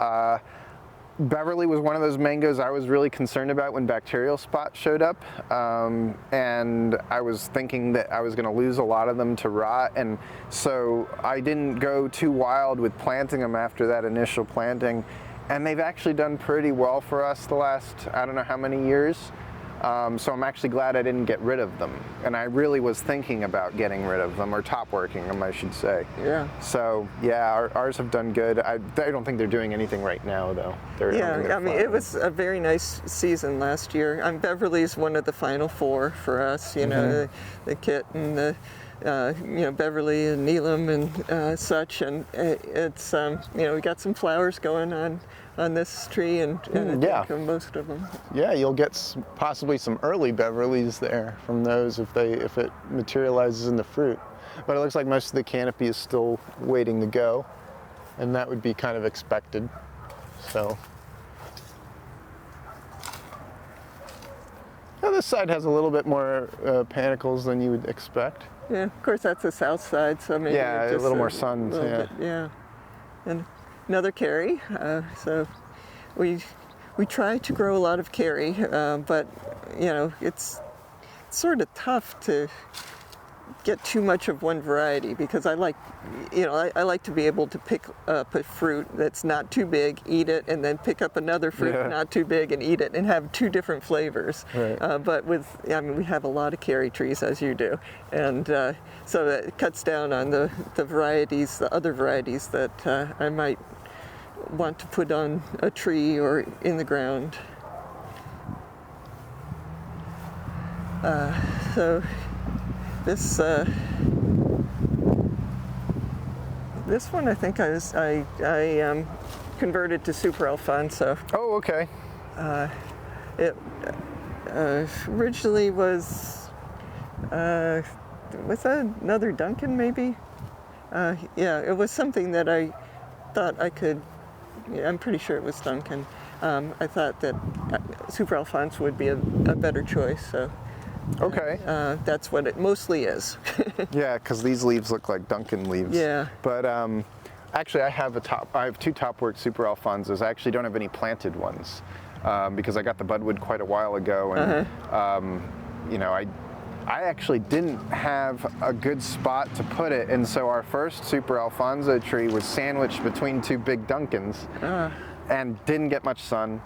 Beverly was one of those mangoes I was really concerned about when bacterial spot showed up, and I was thinking that I was going to lose a lot of them to rot, and so I didn't go too wild with planting them after that initial planting, and they've actually done pretty well for us the last, I don't know how many years. So I'm actually glad I didn't get rid of them. And I really was thinking about getting rid of them, or top working them, I should say. Yeah. So yeah, ours have done good. I don't think they're doing anything right now, though. Yeah, I mean, it was a very nice season last year. Beverly's one of the final four for us, you know, the Kit and the, you know, Beverly and Neelam and such. And it's, you know, we got some flowers going on this tree, and I think most of them. Yeah, you'll get possibly some early Beverleys there from those if it materializes in the fruit. But it looks like most of the canopy is still waiting to go, and that would be kind of expected. So, now this side has a little bit more panicles than you would expect. Yeah, of course that's the south side, so maybe a little more sun. Yeah, and another carry. So we try to grow a lot of carry, but you know it's sort of tough to get too much of one variety, because I like to be able to pick up a fruit that's not too big, eat it, and then pick up another fruit not too big and eat it, and have two different flavors. Right. But we have a lot of carry trees, as you do, and so that cuts down on the varieties, the other varieties that I might want to put on a tree or in the ground. So this one, I think I converted to Super Alfonso. Oh, okay. It originally was that another Duncan maybe? Yeah, it was something that I thought I could. Yeah, I'm pretty sure it was Duncan. I thought that Super Alfonso would be a better choice. So. Okay. That's what it mostly is. Yeah, because these leaves look like Duncan leaves. Yeah. But actually, I have two top-work Super Alfonsos. I actually don't have any planted ones because I got the budwood quite a while ago, and you know, I actually didn't have a good spot to put it, and so our first Super Alfonso tree was sandwiched between two big Duncans, and didn't get much sun.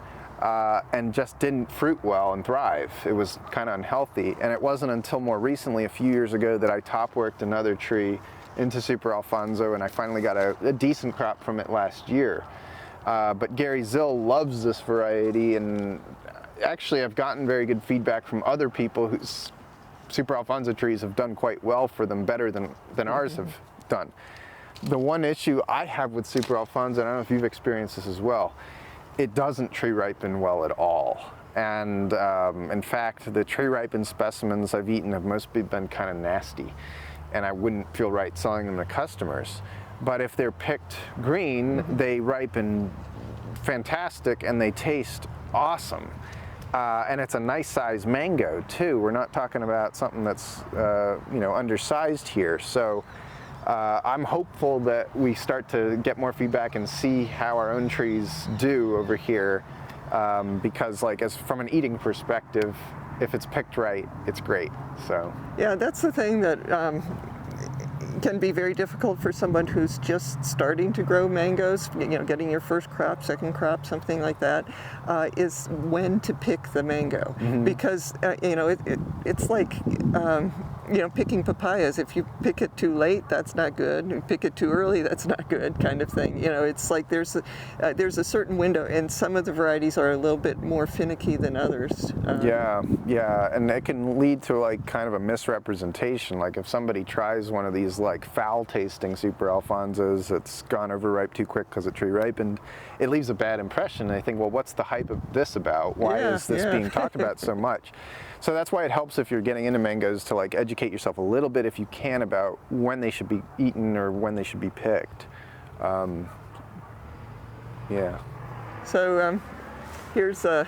And just didn't fruit well and thrive. It was kind of unhealthy, and it wasn't until more recently, a few years ago, that I top worked another tree into Super Alfonso, and I finally got a decent crop from it last year. But Gary Zill loves this variety, and actually I've gotten very good feedback from other people whose Super Alfonso trees have done quite well for them, better than ours have done. The one issue I have with Super Alfonso, and I don't know if you've experienced this as well, it doesn't tree ripen well at all. And in fact, the tree ripened specimens I've eaten have mostly been kind of nasty, and I wouldn't feel right selling them to customers. But if they're picked green, they ripen fantastic and they taste awesome. And it's a nice sized mango too. We're not talking about something that's you know, undersized here. So I'm hopeful that we start to get more feedback and see how our own trees do over here, because like from an eating perspective, if it's picked right, it's great. So yeah, that's the thing that can be very difficult for someone who's just starting to grow mangoes, you know, getting your first crop, second crop, something like that, is when to pick the mango. Because, you know, it's like, you know, picking papayas. If you pick it too late, that's not good. If you pick it too early, that's not good, kind of thing. You know, it's like there's a certain window, and some of the varieties are a little bit more finicky than others. Yeah, and it can lead to like kind of a misrepresentation. Like if somebody tries one of these like foul-tasting Super Alfonsos that's gone overripe too quick because it tree ripened, it leaves a bad impression. And I think, well, what's the hype of this about? Why is this being talked about so much? So that's why it helps if you're getting into mangoes to like educate yourself a little bit, if you can, about when they should be eaten or when they should be picked. Yeah. So here's a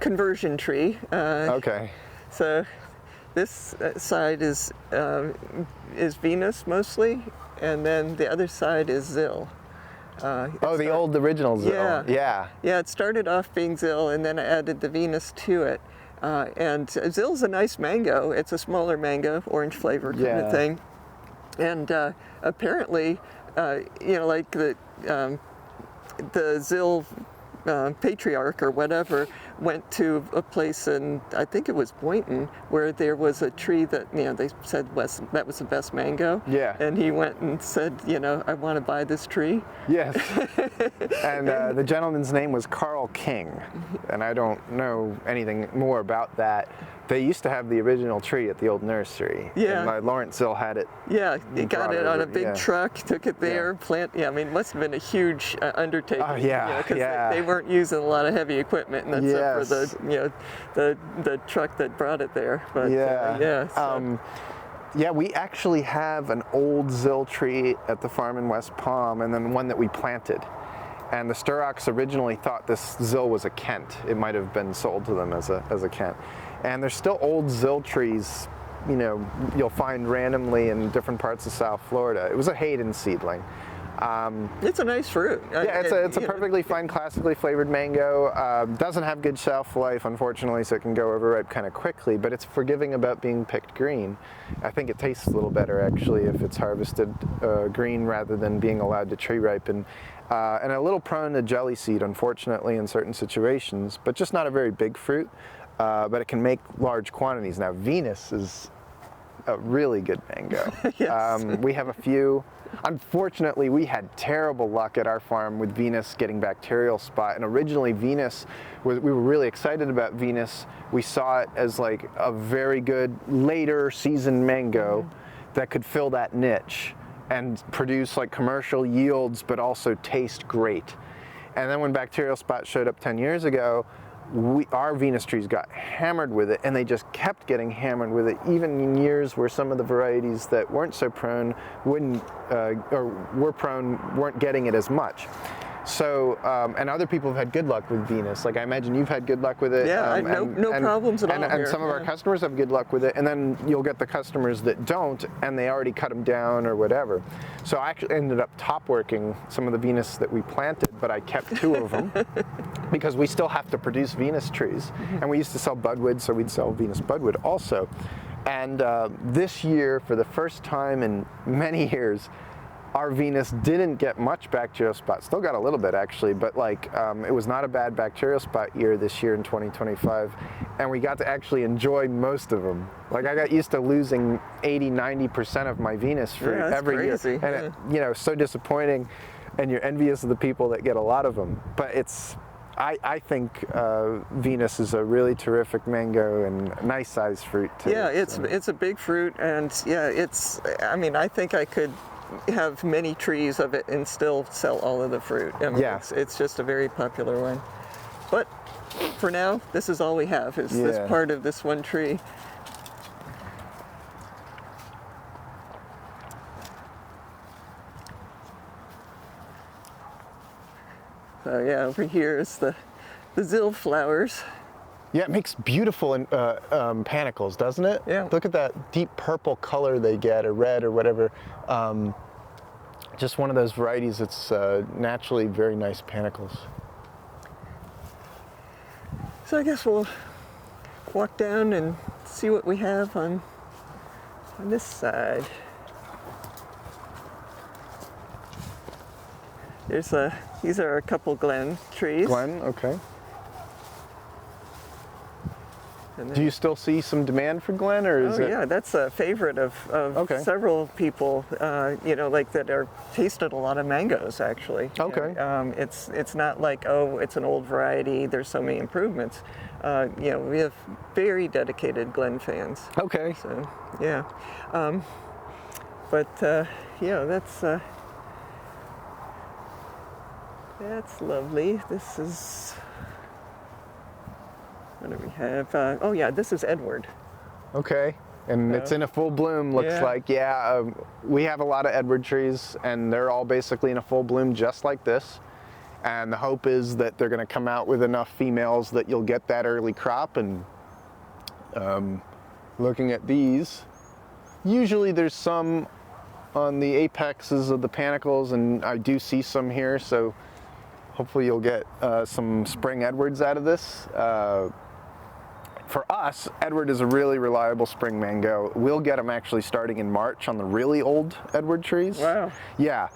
conversion tree. Okay. So this side is Venus mostly, and then the other side is Zill. The old original Zill. Yeah. Yeah, it started off being Zill, and then I added the Venus to it. And Zill's a nice mango. It's a smaller mango, orange flavor kind of thing. And apparently, you know, like the Zill patriarch or whatever went to a place in, I think it was Boynton, where there was a tree that, they said that was the best mango. Yeah. And he went and said, I want to buy this tree. Yes. And the gentleman's name was Carl King, and I don't know anything more about that. They used to have the original tree at the old nursery. Yeah. And Lawrenceville had it. Yeah, he got it on a big yeah. truck, took it there, it must have been a huge undertaking. Oh, yeah, because they weren't using a lot of heavy equipment, and except for the truck that brought it there. But yeah, we actually have an old Zill tree at the farm in West Palm, and then one that we planted. And the Sturrocks originally thought this Zill was a Kent. It might have been sold to them as a Kent. And there's still old Zill trees, you'll find randomly in different parts of South Florida. It was a Hayden seedling. It's a nice fruit. Yeah, it's a perfectly fine, classically flavored mango. Doesn't have good shelf life, unfortunately, so it can go overripe kind of quickly, but it's forgiving about being picked green. I think it tastes a little better, actually, if it's harvested green rather than being allowed to tree ripen. And a little prone to jelly seed, unfortunately, in certain situations, but just not a very big fruit. But it can make large quantities. Now, Venus is a really good mango. Yes. We have a few. Unfortunately, we had terrible luck at our farm with Venus getting bacterial spot. And originally, Venus, we were really excited about Venus. We saw it as like a very good later season mango that could fill that niche and produce like commercial yields, but also taste great. And then when bacterial spot showed up 10 years ago, our Venus trees got hammered with it, and they just kept getting hammered with it, even in years where some of the varieties that weren't so prone weren't getting it as much. So, and other people have had good luck with Venus. Like I imagine you've had good luck with it. Yeah, no problems at all. And some of our customers have good luck with it. And then you'll get the customers that don't, and they already cut them down or whatever. So I actually ended up top working some of the Venus that we planted, but I kept 2 of them because we still have to produce Venus trees. And we used to sell budwood, so we'd sell Venus budwood also. And this year, for the first time in many years, our Venus didn't get much bacterial spot. Still got a little bit actually, but it was not a bad bacterial spot year this year in 2025. And we got to actually enjoy most of them. Like I got used to losing 80–90% of my Venus fruit every crazy. year. And it's so disappointing, and you're envious of the people that get a lot of them. But I think Venus is a really terrific mango and nice sized fruit too. Yeah, it's a big fruit, and I think I could have many trees of it and still sell all of the fruit. It's just a very popular one. But for now, this is all we have, is this part of this one tree. So yeah, over here is the Zill flowers. Yeah, it makes beautiful panicles, doesn't it? Yeah. Look at that deep purple color they get, or red, or whatever. Just one of those varieties that's naturally very nice panicles. So I guess we'll walk down and see what we have on this side. These are a couple Glen trees. Glen, okay. And do you still see some demand for Glen, or is it? Yeah, that's a favorite of several people. That are tasted a lot of mangoes actually. Okay. It's not like, oh, it's an old variety, there's so many improvements. We have very dedicated Glen fans. Okay. So yeah, that's lovely. This is. What do we have? This is Edward. Okay, and it's in a full bloom, looks like. Yeah, we have a lot of Edward trees, and they're all basically in a full bloom just like this. And the hope is that they're going to come out with enough females that you'll get that early crop. And looking at these, usually there's some on the apexes of the panicles, and I do see some here, so hopefully you'll get some spring Edwards out of this. For us, Edward is a really reliable spring mango. We'll get them actually starting in March on the really old Edward trees. Wow. Yeah.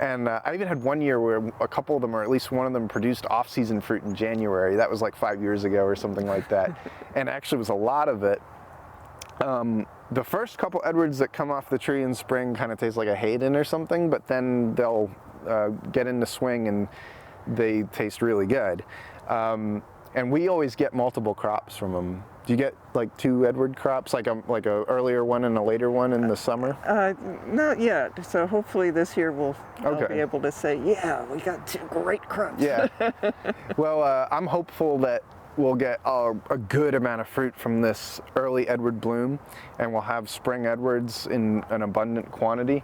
And I even had one year where a couple of them, or at least one of them, produced off-season fruit in January. That was like 5 years ago or something like that. And actually was a lot of it. The first couple Edwards that come off the tree in spring kind of taste like a Hayden or something, but then they'll get into swing and they taste really good. And we always get multiple crops from them. Do you get like 2 Edward crops, like a earlier one and a later one in the summer? Not yet. So hopefully this year I'll be able to say, yeah, we got 2 great crops. Yeah. Well, I'm hopeful that we'll get a good amount of fruit from this early Edward bloom, and we'll have spring Edwards in an abundant quantity.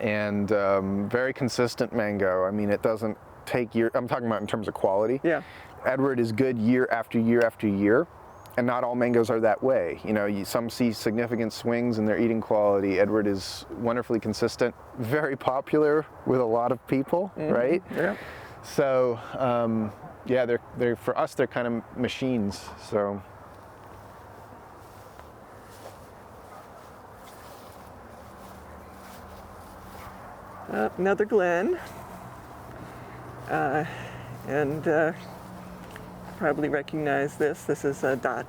And very consistent mango. I mean, it doesn't take year. I'm talking about in terms of quality. Yeah. Edward is good year after year after year, and not all mangoes are that way. You know, some see significant swings in their eating quality. Edward is wonderfully consistent, very popular with a lot of people, right? Yeah. So, yeah, they're for us, they're kind of machines. So. Another Glen, and probably recognize this. This is a Dot.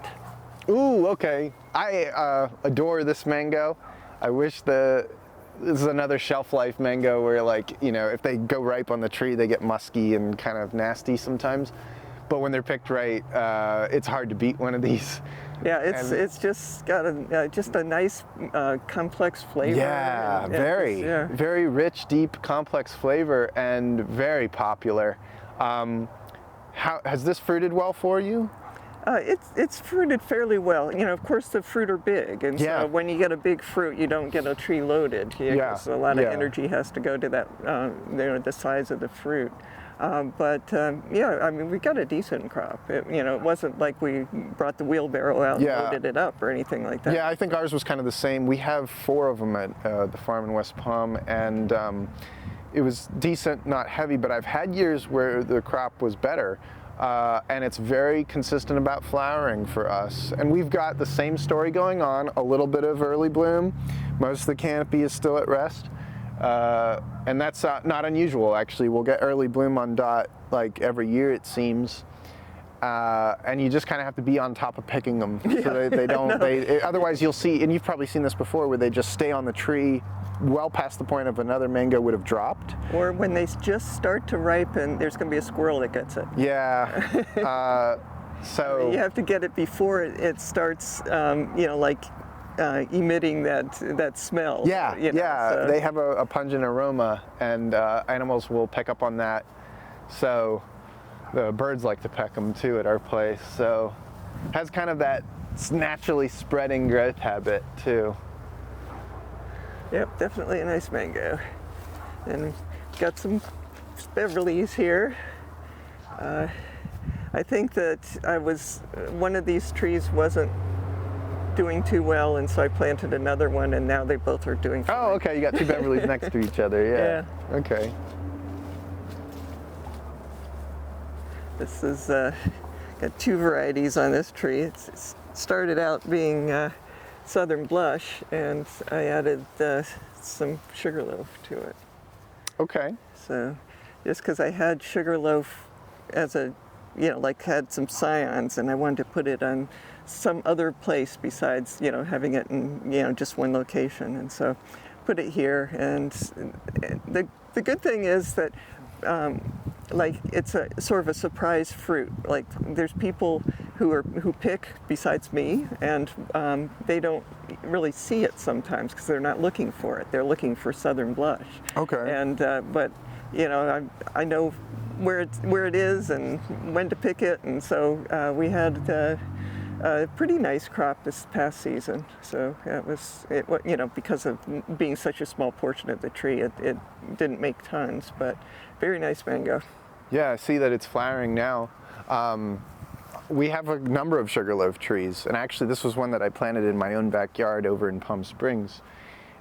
Ooh, okay. I adore this mango. I wish this is another shelf life mango where, like, you know, if they go ripe on the tree, they get musky and kind of nasty sometimes. But when they're picked right, it's hard to beat one of these. Yeah, it's just got a nice complex flavor. Yeah, very rich, deep, complex flavor, and very popular. How has this fruited well for you? It's fruited fairly well. You know, of course, the fruit are big, and so when you get a big fruit, you don't get a tree loaded. Because a lot of energy has to go to that, you know, the size of the fruit. Yeah, I mean, we got a decent crop. It wasn't like we brought the wheelbarrow out and loaded it up or anything like that. Yeah, I think ours was kind of the same. We have 4 of them at the farm in West Palm, and it was decent, not heavy, but I've had years where the crop was better. And it's very consistent about flowering for us. And we've got the same story going on, a little bit of early bloom. Most of the canopy is still at rest. And that's not unusual, actually. We'll get early bloom on Dot like every year, it seems. And you just kind of have to be on top of picking them. So they don't, otherwise you'll see, and you've probably seen this before, where they just stay on the tree well past the point of another mango would have dropped. Or when they just start to ripen, there's going to be a squirrel that gets it. Yeah. So you have to get it before it starts, you know, like emitting that smell. Yeah, you know, so. They have a pungent aroma, and animals will pick up on that. So the birds like to peck them too at our place. So it has kind of that naturally spreading growth habit too. Yep, definitely a nice mango. And got some Beverleys here. I think that one of these trees wasn't doing too well, and so I planted another one, and now they both are doing fine. Oh, okay, you got 2 Beverleys next to each other, yeah. Okay. This is, got 2 varieties on this tree. It started out being Southern Blush, and I added some Sugarloaf to it. Okay. So just because I had Sugarloaf as a, you know, like had some scions, and I wanted to put it on some other place besides, you know, having it in, you know, just one location. And so put it here. And the good thing is that like it's a sort of a surprise fruit. Like there's people who pick besides me, and they don't really see it sometimes because they're not looking for it. They're looking for Southern Blush. Okay. And but you know, I know where it is and when to pick it, and so we had a pretty nice crop this past season. So it you know, because of being such a small portion of the tree, it didn't make tons, but very nice mango. Yeah, I see that it's flowering now. We have a number of Sugarloaf trees, and actually this was one that I planted in my own backyard over in Palm Springs.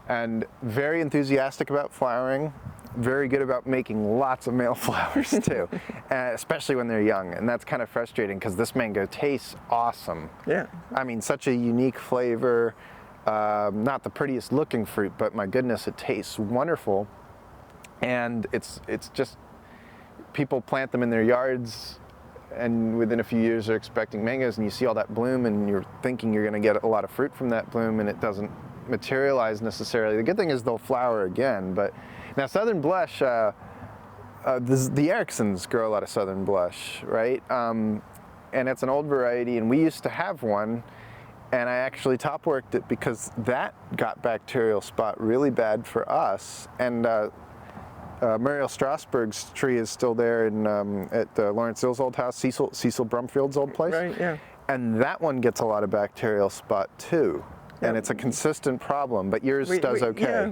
And very enthusiastic about flowering, very good about making lots of male flowers too, especially when they're young. And that's kind of frustrating because this mango tastes awesome. Yeah. I mean, such a unique flavor. not the prettiest looking fruit, but my goodness, it tastes wonderful. And it's just, people plant them in their yards, and within a few years they're expecting mangoes, and you see all that bloom, and you're thinking you're going to get a lot of fruit from that bloom, and it doesn't materialize necessarily. The good thing is they'll flower again. But now Southern Blush, the Ericksons grow a lot of Southern Blush, right? And it's an old variety, and we used to have one, and I actually top worked it because that got bacterial spot really bad for us. And Muriel Strasberg's tree is still there in, at Lawrence Hill's old house, Cecil Brumfield's old place. Right, yeah. And that one gets a lot of bacterial spot too. And it's a consistent problem, but yours does okay.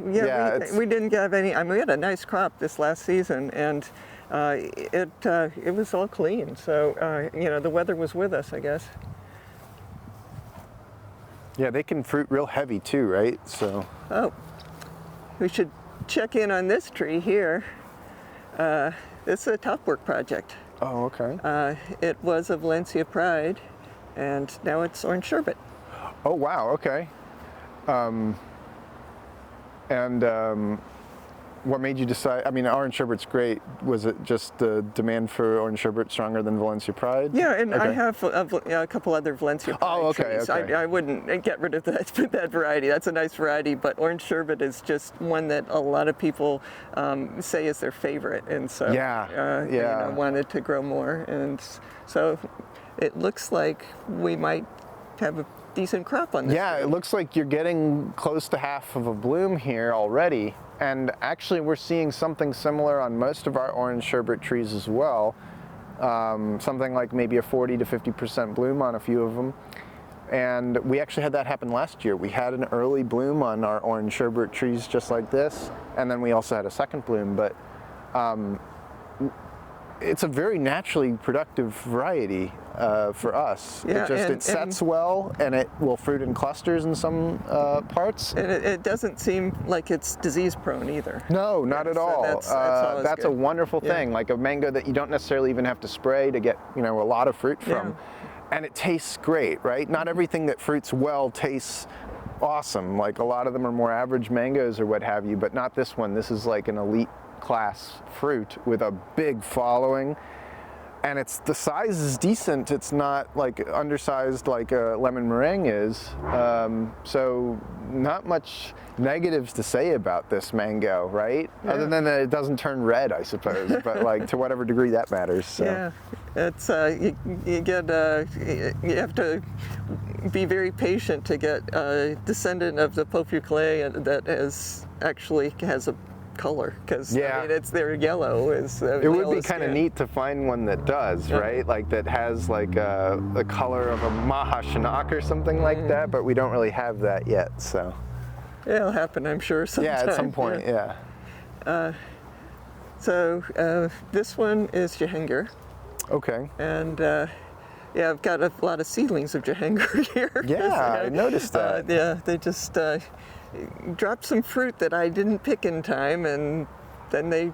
We didn't have any. I mean, we had a nice crop this last season, and it was all clean. So you know, the weather was with us, I guess. Yeah, they can fruit real heavy too, right? So. Oh, we should check in on this tree here. It's a top work project. Oh, okay. It was a Valencia Pride, and now it's orange sherbet. Oh, wow, okay. What made you decide? I mean, orange sherbet's great. Was it just the demand for orange sherbet stronger than Valencia Pride? Yeah, and okay. I have a couple other Valencia Pride trees. Okay. I wouldn't get rid of that variety. That's a nice variety, but orange sherbet is just one that a lot of people say is their favorite, and so you know, wanted to grow more, and so it looks like we might have a decent crop on this. Yeah, tree. it looks like you're getting close to half of a bloom here already. And actually we're seeing something similar on most of our orange sherbet trees as well. Something like maybe a 40 to 50% bloom on a few of them. And we actually had that happen last year. We had an early bloom on our orange sherbet trees just like this. And then we also had a second bloom. But it's a very naturally productive variety for us. Yeah, it sets well, and it will fruit in clusters in some parts. And it doesn't seem like it's disease prone either. No, not at all. That's a wonderful thing, like a mango that you don't necessarily even have to spray to get, you know, a lot of fruit from. Yeah. And it tastes great, right? Not everything that fruits well tastes awesome. Like a lot of them are more average mangoes or what have you, but not this one. This is like an elite class fruit with a big following, and the size is decent. It's not like undersized like a lemon meringue is, so not much negatives to say about this mango, right? Yeah. Other than that it doesn't turn red, I suppose, but like to whatever degree that matters. So. Yeah, it's you have to be very patient to get a descendant of the Populae that actually has a color, because I mean, they're yellow. It would be kind of neat to find one that does, right? Like that has like the color of a Maha Shinnok or something like that, but we don't really have that yet. So yeah, it'll happen, I'm sure. Sometime. Yeah, at some point. Yeah. So this one is Jahanger. Okay. And yeah, I've got a lot of seedlings of Jahanger here. Yeah, I noticed that. Yeah, they just dropped some fruit that I didn't pick in time, and then they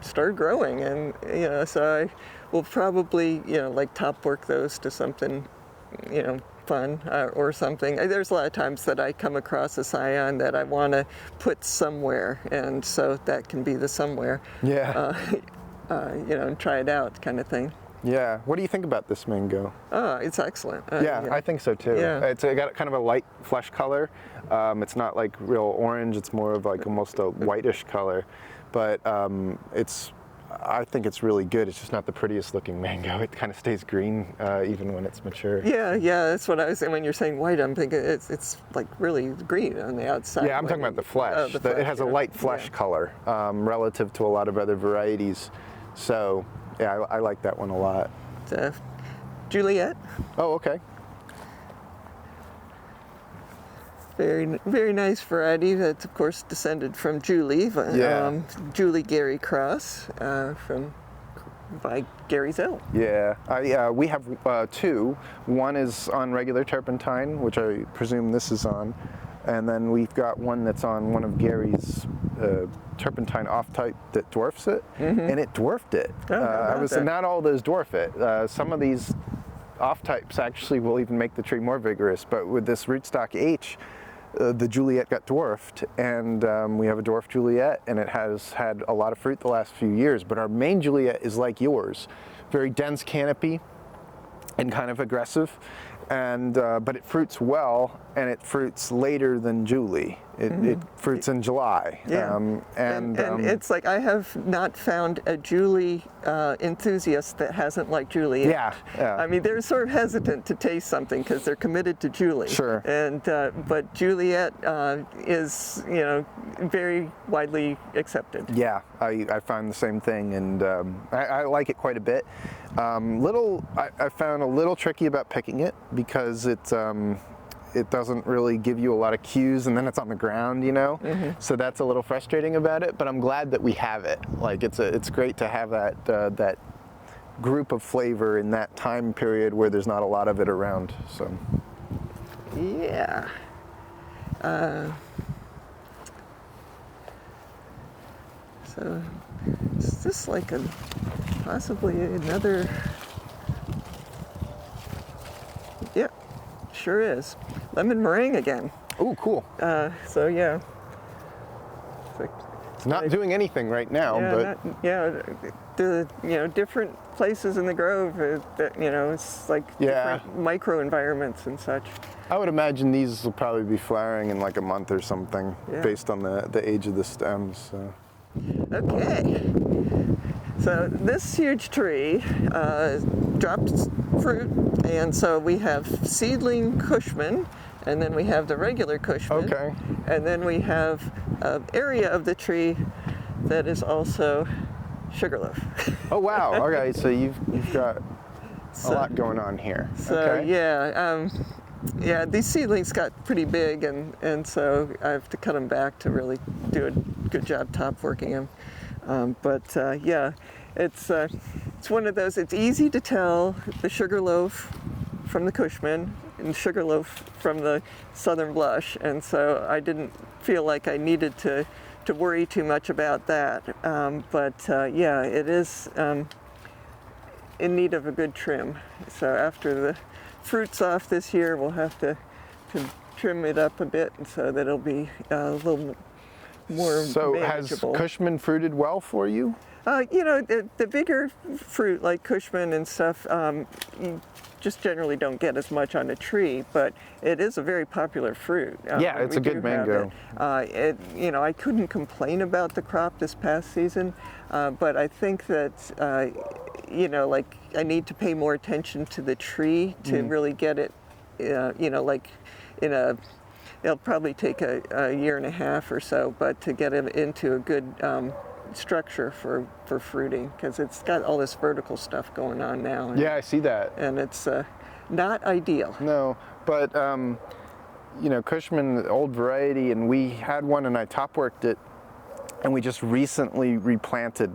started growing, and you know, so I will probably, you know, like top work those to something, you know, fun or something. There's a lot of times that I come across a scion that I want to put somewhere, and so that can be the somewhere. Yeah. You know, and try it out kind of thing. Yeah. What do you think about this mango? Oh, it's excellent. Yeah, I think so too. Yeah. It's got kind of a light flesh color. It's not like real orange. It's more of like almost a whitish color, but I think it's really good. It's just not the prettiest looking mango. It kind of stays green even when it's mature. Yeah, that's what I was saying. When you're saying white, I'm thinking it's like really green on the outside. Yeah, I'm talking about the flesh. It has a light flesh color relative to a lot of other varieties. So yeah, I like that one a lot. Juliet. Oh, okay. Very, very nice variety. That's of course descended from Julie. Julie Gary Cross by Gary's Hill. Yeah, we have two. One is on regular turpentine, which I presume this is on, and then we've got one that's on one of Gary's turpentine off type that dwarfs it, and it dwarfed it. Not all those dwarf it. Some of these off types actually will even make the tree more vigorous, but with this rootstock H, the Juliet got dwarfed, and we have a dwarf Juliet, and it has had a lot of fruit the last few years. But our main Juliet is like yours, very dense canopy and kind of aggressive, and but it fruits well, and it fruits later than Julie. It fruits in July. Yeah. And it's like I have not found a Julie enthusiast that hasn't liked Julie. Yeah, yeah. I mean, they're sort of hesitant to taste something because they're committed to Julie. Sure. And but Juliet is, you know, very widely accepted. Yeah, I find the same thing, and I like it quite a bit. I found a little tricky about picking it because it doesn't really give you a lot of cues, and then it's on the ground, you know. So that's a little frustrating about it. But I'm glad that we have it. Like it's great to have that group of flavor in that time period where there's not a lot of it around. So yeah. So is this like possibly another? Yeah, sure is. Lemon meringue again. oh, cool. So yeah. It's like, It's not doing anything right now, yeah, but the different places in the grove that it's like different micro environments and such. I would imagine these will probably be flowering in like a month or something, based on the age of the stems. So. Okay. So this huge tree dropped fruit, and so we have seedling Cushman, and then we have the regular Cushman. Okay. And then we have an area of the tree that is also sugarloaf. Oh wow! Okay, so you've got a lot going on here. So okay. yeah, these seedlings got pretty big, and so I have to cut them back to really do a good job top working them. Yeah, it's one of those. It's easy to tell the sugarloaf from the Cushman and sugarloaf from the Southern Blush, and so I didn't feel like I needed to worry too much about that. Yeah, it is in need of a good trim. So after the fruit's off this year, we'll have to trim it up a bit, and so that it'll be a little more manageable. Has Cushman fruited well for you? The bigger fruit like Cushman and stuff, you just generally don't get as much on a tree, but it is a very popular fruit. Yeah, it's a good mango. I couldn't complain about the crop this past season, but I think that I need to pay more attention to the tree to really get it, it'll probably take a year and a half or so, but to get it into a good structure for fruiting, because it's got all this vertical stuff going on now. Yeah, I see that. And it's not ideal. No, but Cushman, old variety, and we had one, and I top worked it, and we just recently replanted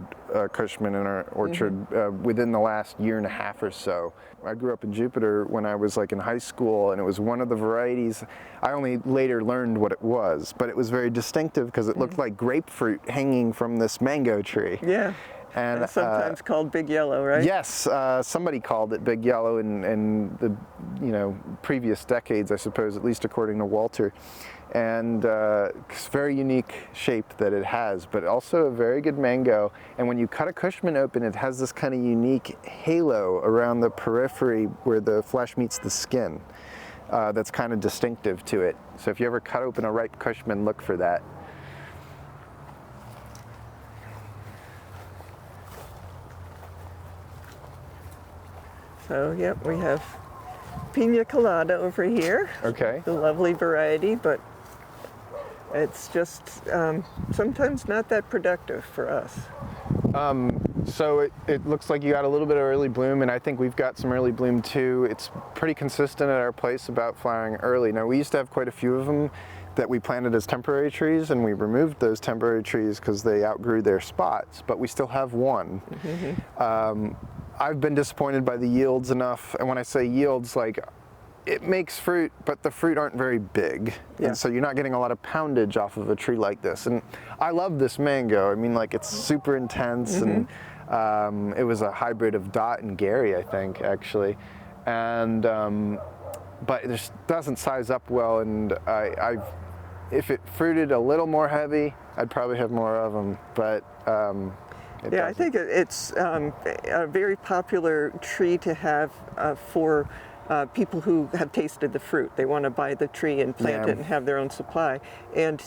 Cushman in our orchard within the last year and a half or so. I grew up in Jupiter when I was like in high school, and it was one of the varieties. I only later learned what it was, but it was very distinctive because it looked like grapefruit hanging from this mango tree. Yeah. And sometimes called Big Yellow, right? Yes, somebody called it Big Yellow in the previous decades, I suppose, at least according to Walter. And it's a very unique shape that it has, but also a very good mango. And when you cut a Cushman open, it has this kind of unique halo around the periphery where the flesh meets the skin. That's kind of distinctive to it. So if you ever cut open a ripe Cushman, look for that. So, yep, we have Pina Colada over here. Okay. The lovely variety, but it's just sometimes not that productive for us. So it looks like you got a little bit of early bloom, and I think we've got some early bloom too. It's pretty consistent at our place about flowering early. Now, we used to have quite a few of them that we planted as temporary trees, and we removed those temporary trees because they outgrew their spots, but we still have one. I've been disappointed by the yields enough, and when I say yields, like, it makes fruit, but the fruit aren't very big. Yeah. And so you're not getting a lot of poundage off of a tree like this. And I love this mango. I mean, like, it's super intense, and it was a hybrid of Dot and Gary, I think, actually. And but it just doesn't size up well, and if it fruited a little more heavy, I'd probably have more of them, but yeah, I think it's a very popular tree to have for people who have tasted the fruit. They want to buy the tree and plant it and have their own supply. And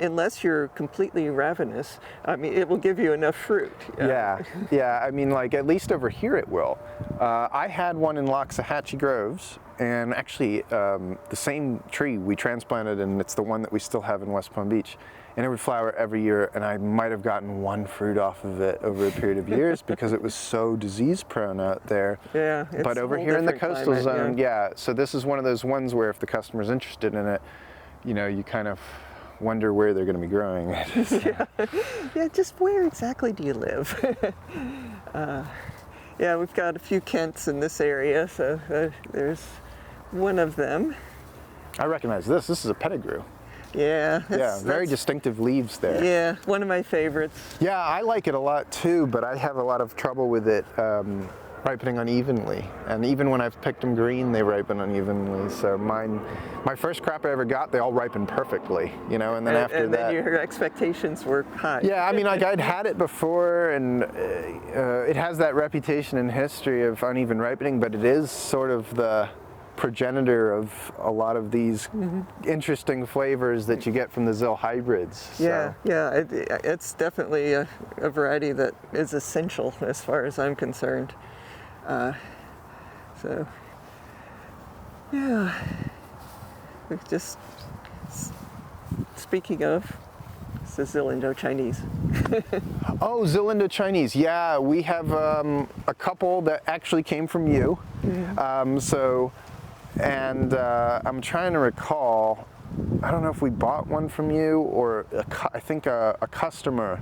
unless you're completely ravenous, I mean, it will give you enough fruit. Yeah, I mean, like, at least over here it will. I had one in Loxahatchee Groves, and actually the same tree we transplanted, and it's the one that we still have in West Palm Beach. And it would flower every year, and I might have gotten one fruit off of it over a period of years because it was so disease prone out there. Yeah, but over here in the coastal zone, so this is one of those ones where if the customer's interested in it, you know, you kind of wonder where they're going to be growing it. Yeah, just where exactly do you live? Yeah, we've got a few Kents in this area, so there's one of them. I recognize this. This is a pettigrew. Yeah. Very distinctive leaves there. Yeah, one of my favorites. Yeah, I like it a lot too, but I have a lot of trouble with it ripening unevenly. And even when I've picked them green, they ripen unevenly. So my first crop I ever got, they all ripened perfectly, you know, and then after that. And then your expectations were high. Yeah, I mean, like, I'd had it before, and it has that reputation in history of uneven ripening, but it is sort of the progenitor of a lot of these interesting flavors that you get from the Zill hybrids. Yeah, it's definitely a variety that is essential as far as I'm concerned. So, yeah, we've just, speaking of, it's the Zill Indo-Chinese. Oh, Zill Indo-Chinese. Yeah, we have a couple that actually came from you. I'm trying to recall, I don't know if we bought one from you or I think a customer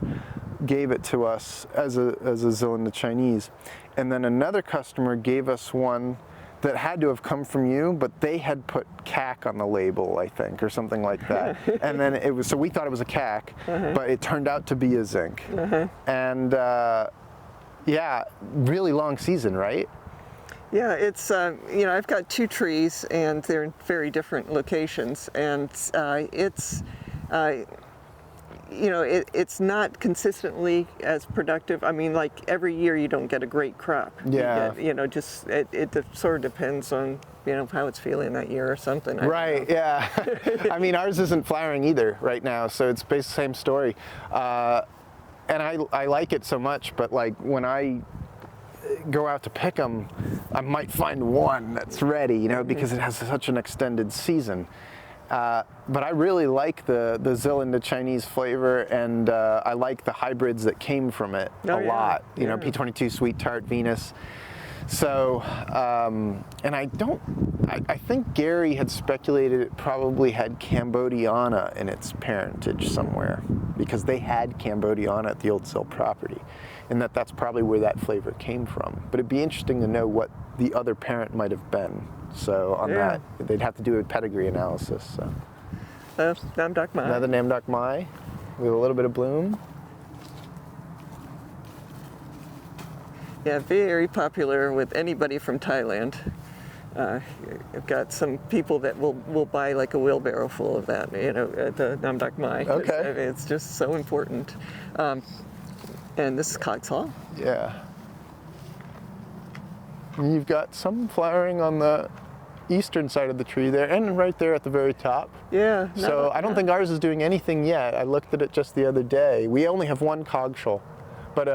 gave it to us as a Zill Indo-Chinese. And then another customer gave us one that had to have come from you, but they had put CAC on the label, I think, or something like that. And then it was, so we thought it was a CAC, but it turned out to be a zinc. And yeah, really long season, right? Yeah, it's, you know, I've got two trees and they're in very different locations, and it's, you know, it's not consistently as productive. I mean, like, every year you don't get a great crop. Yeah. You get, you know, just, it sort of depends on, you know, how it's feeling that year or something. Right, yeah. I mean, ours isn't flowering either right now, so it's basically the same story. And I like it so much, but, like, when I go out to pick them, I might find one that's ready, you know, because it has such an extended season. But I really like the Zill Indo-Chinese flavor, and I like the hybrids that came from it a lot. You know, P22 Sweet Tart Venus. So, and I think Gary had speculated it probably had Cambodiana in its parentage somewhere, because they had Cambodiana at the old Zill property, and that's probably where that flavor came from. But it'd be interesting to know what the other parent might have been. So on that, they'd have to do a pedigree analysis. So. Nam Doc Mai. Another Nam Doc Mai with a little bit of bloom. Yeah, very popular with anybody from Thailand. I've got some people that will buy like a wheelbarrow full of that, you know, the Nam Doc Mai. Okay. It's just so important. And this is Coxhaw. Yeah. And you've got some flowering on the eastern side of the tree there, and right there at the very top. Yeah. So I don't think ours is doing anything yet. I looked at it just the other day. We only have one cogshell, but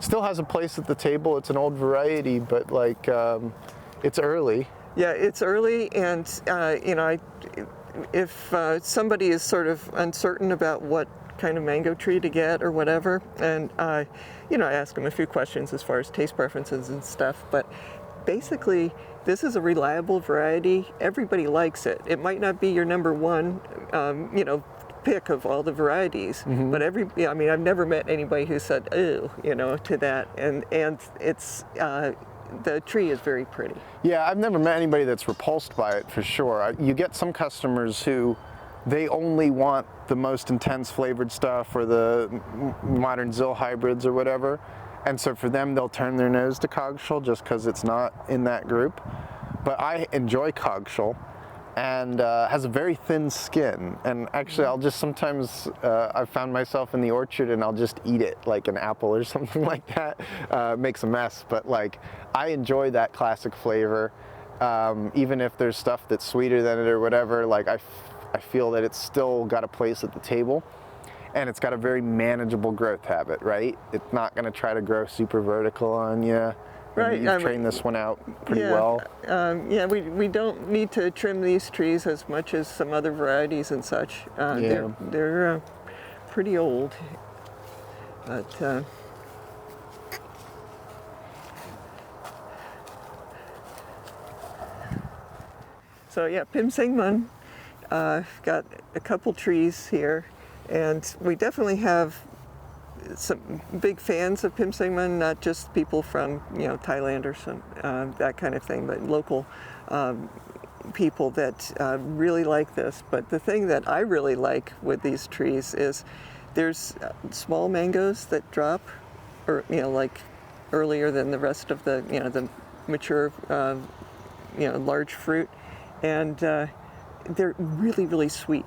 still has a place at the table. It's an old variety, but like it's early. Yeah, it's early, and you know, if somebody is sort of uncertain about what kind of mango tree to get or whatever, and you know, I ask them a few questions as far as taste preferences and stuff, but basically this is a reliable variety. Everybody likes it. It might not be your number one, you know, pick of all the varieties, but I mean, I've never met anybody who said, "Ooh," you know, to that, and it's the tree is very pretty. Yeah, I've never met anybody that's repulsed by it, for sure. You get some customers who they only want the most intense flavored stuff, or the modern Zill hybrids or whatever, and so for them they'll turn their nose to cogshell just because it's not in that group. But I enjoy cogshell, and has a very thin skin. And actually, I'll just sometimes, I've found myself in the orchard and I'll just eat it like an apple or something like that. Makes a mess, but like, I enjoy that classic flavor. Even if there's stuff that's sweeter than it or whatever, like I feel that it's still got a place at the table. And it's got a very manageable growth habit, right? It's not gonna try to grow super vertical on you. Right. You've trained this one out pretty well. Yeah, we don't need to trim these trees as much as some other varieties and such. They're pretty old, but so yeah, Pimsengmun. Got a couple trees here, and we definitely have some big fans of Pimsengmun, not just people from Thailand or some that kind of thing, but local people that really like this. But the thing that I really like with these trees is there's small mangoes that drop, or like earlier than the rest of the the mature large fruit, and they're really, really sweet.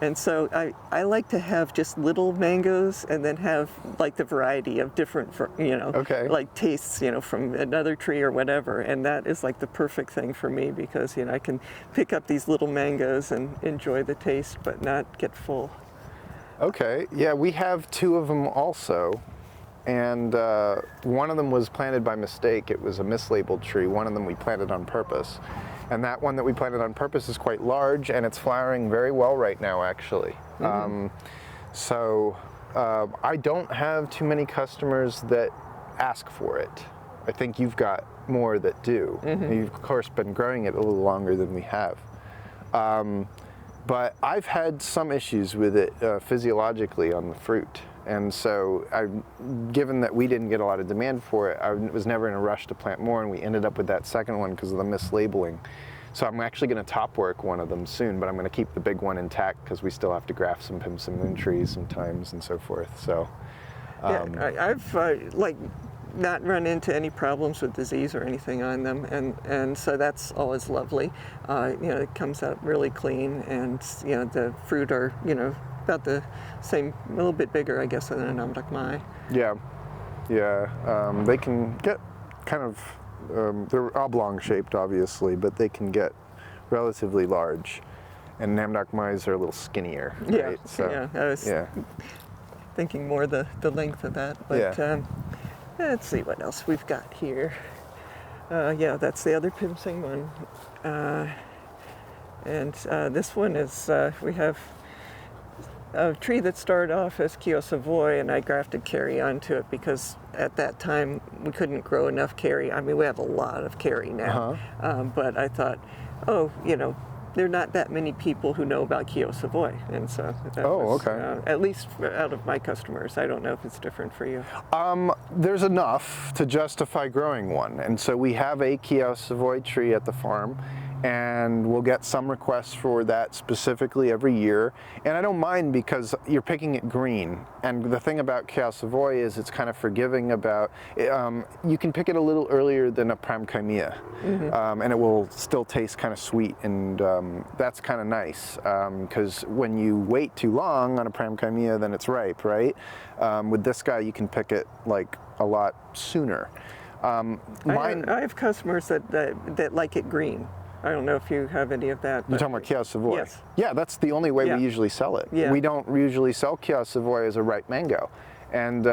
And so I like to have just little mangoes and then have like the variety of different, like tastes, from another tree or whatever. And that is like the perfect thing for me because, I can pick up these little mangoes and enjoy the taste, but not get full. Okay, yeah, we have two of them also. And one of them was planted by mistake. It was a mislabeled tree. One of them we planted on purpose. And that one that we planted on purpose is quite large, and it's flowering very well right now, actually. So I don't have too many customers that ask for it. I think you've got more that do. You've, of course, been growing it a little longer than we have. But I've had some issues with it physiologically on the fruit. And so, given that we didn't get a lot of demand for it, I was never in a rush to plant more, and we ended up with that second one because of the mislabeling. So I'm actually going to top work one of them soon, but I'm going to keep the big one intact because we still have to graft some Pimsengmun trees sometimes and so forth. So, yeah, I've not run into any problems with disease or anything on them, and so that's always lovely. It comes out really clean, and the fruit are about the same, a little bit bigger, I guess, than a namdakmai. Yeah, they can get kind of, they're oblong shaped obviously, but they can get relatively large. And namdakmais are a little skinnier, right? So, I was thinking more the length of that, but let's see what else we've got here. That's the other Pimsengmun. And this one is, we have a tree that started off as Keo Savoy, and I grafted Kerry onto it because at that time we couldn't grow enough Kerry. I mean, we have a lot of Kerry now, but I thought, there are not that many people who know about Keo Savoy, and so that was, at least out of my customers. I don't know if it's different for you. There's enough to justify growing one, and so we have a Keo Savoy tree at the farm, and we'll get some requests for that specifically every year. And I don't mind because you're picking it green. And the thing about Keo Savoy is it's kind of forgiving about, you can pick it a little earlier than a pramkaimia, and it will still taste kind of sweet, and that's kind of nice, because when you wait too long on a pramkaimia, then it's ripe, right? With this guy, you can pick it like a lot sooner. I have customers that like it green. I don't know if you have any of that. You're talking about Keo Savoy? Yes. Yeah, that's the only way we usually sell it. Yeah. We don't usually sell Keo Savoy as a ripe mango. And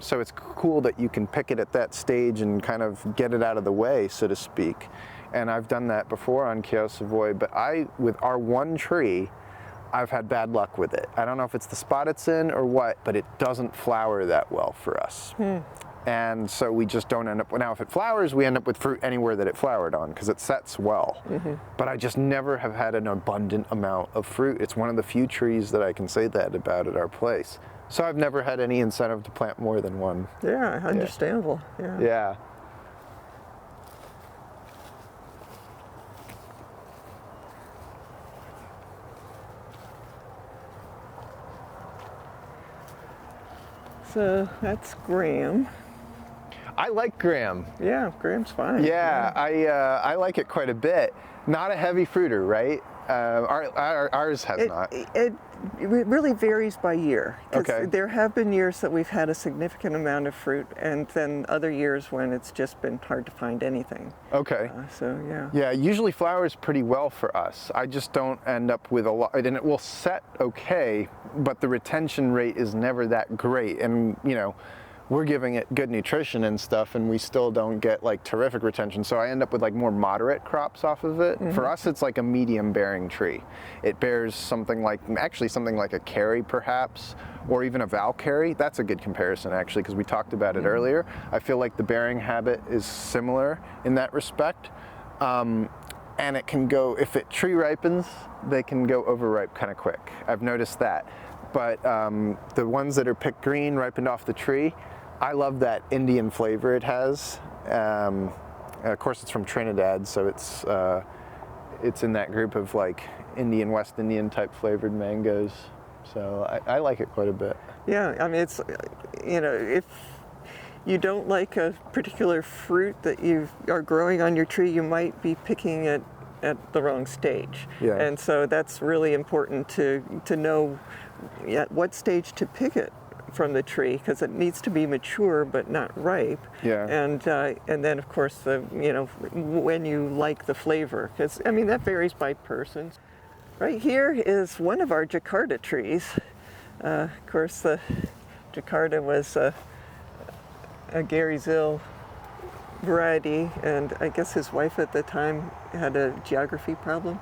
so it's cool that you can pick it at that stage and kind of get it out of the way, so to speak. And I've done that before on Keo Savoy, but with our one tree, I've had bad luck with it. I don't know if it's the spot it's in or what, but it doesn't flower that well for us. And so we just don't end up, now if it flowers, we end up with fruit anywhere that it flowered on because it sets well. But I just never have had an abundant amount of fruit. It's one of the few trees that I can say that about at our place. So I've never had any incentive to plant more than one. Yeah, understandable. Yeah. So that's Graham. I like Graham. Yeah, Graham's fine. Yeah, I like it quite a bit. Not a heavy fruiter, right? Ours has not. It really varies by year. 'Cause Okay. there have been years that we've had a significant amount of fruit, and then other years when it's just been hard to find anything. Okay. So yeah. Yeah, usually flowers pretty well for us. I just don't end up with a lot, and it will set okay, but the retention rate is never that great. And you know, we're giving it good nutrition and stuff, and we still don't get like terrific retention. So I end up with like more moderate crops off of it. For us, it's like a medium bearing tree. It bears something like a carry perhaps, or even a Valkyrie. That's a good comparison actually, because we talked about it earlier. I feel like the bearing habit is similar in that respect. And it can go, if it tree ripens, they can go overripe kind of quick. I've noticed that. But the ones that are picked green, ripened off the tree, I love that Indian flavor it has. Of course, it's from Trinidad, so it's in that group of like Indian, West Indian type flavored mangoes. So I like it quite a bit. Yeah, I mean, it's, you know, if you don't like a particular fruit that you are growing on your tree, you might be picking it at the wrong stage. Yeah. And so that's really important to know at what stage to pick it from the tree, because it needs to be mature but not ripe. Yeah. And then of course when you like the flavor, because I mean that varies by person. Right here is one of our Jakarta trees. Of course, the Jakarta was a Gary Zill variety, and I guess his wife at the time had a geography problem.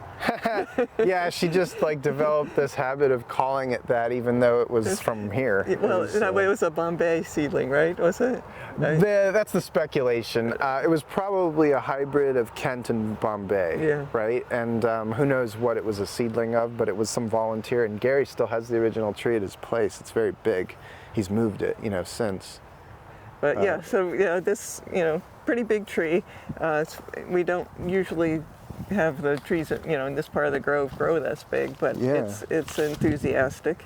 Yeah, she just like developed this habit of calling it that, even though it was from here. Well, it was a Bombay seedling, right? Was it? That's the speculation. It was probably a hybrid of Kent and Bombay, Yeah. right? And who knows what it was a seedling of, but it was some volunteer. And Gary still has the original tree at his place. It's very big. He's moved it, since. But yeah, so yeah, this pretty big tree. We don't usually have the trees in this part of the grove grow this big, but Yeah. it's enthusiastic.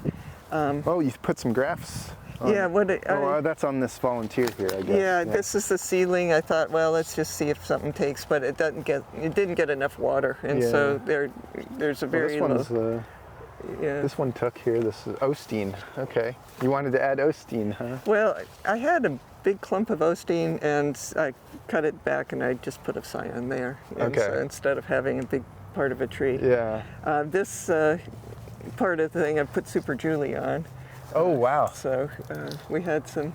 Oh, you put some grafts on. Yeah, that's on this volunteer here, I guess. Yeah, this is the seedling. I thought, well, let's just see if something takes, but it didn't get enough water, and so there's a very low. This one took here. This is Osteen. Okay, you wanted to add Osteen, huh? Well, I had a big clump of Osteen, and I cut it back, and I just put a scion there. Okay. So instead of having a big part of a tree. Yeah. This part of the thing I put Super Julie on. Oh wow. So we had some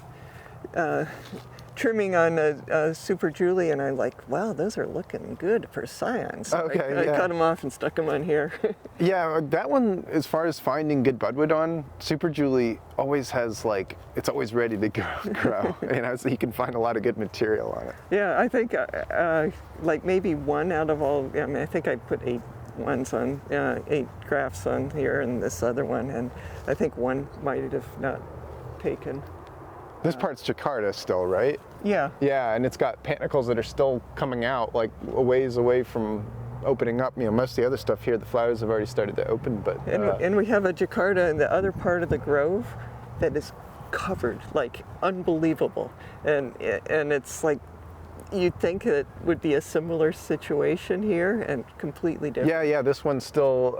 trimming on a Super Julie, and I'm like, wow, those are looking good for scions. So Okay, I yeah. cut them off and stuck them on here. Yeah, that one, as far as finding good budwood on, Super Julie always has it's always ready to grow. So you can find a lot of good material on it. Yeah, I think maybe one out of all. I mean, I think I put 8 grafts on here, and this other one, and I think one might have not taken. This part's Jakarta still, right? Yeah. Yeah, and it's got panicles that are still coming out, like a ways away from opening up. Most of the other stuff here, the flowers have already started to open, but. And we have a Jakarta in the other part of the grove that is covered, like unbelievable, and it's like you'd think it would be a similar situation here, and completely different. Yeah. This one's still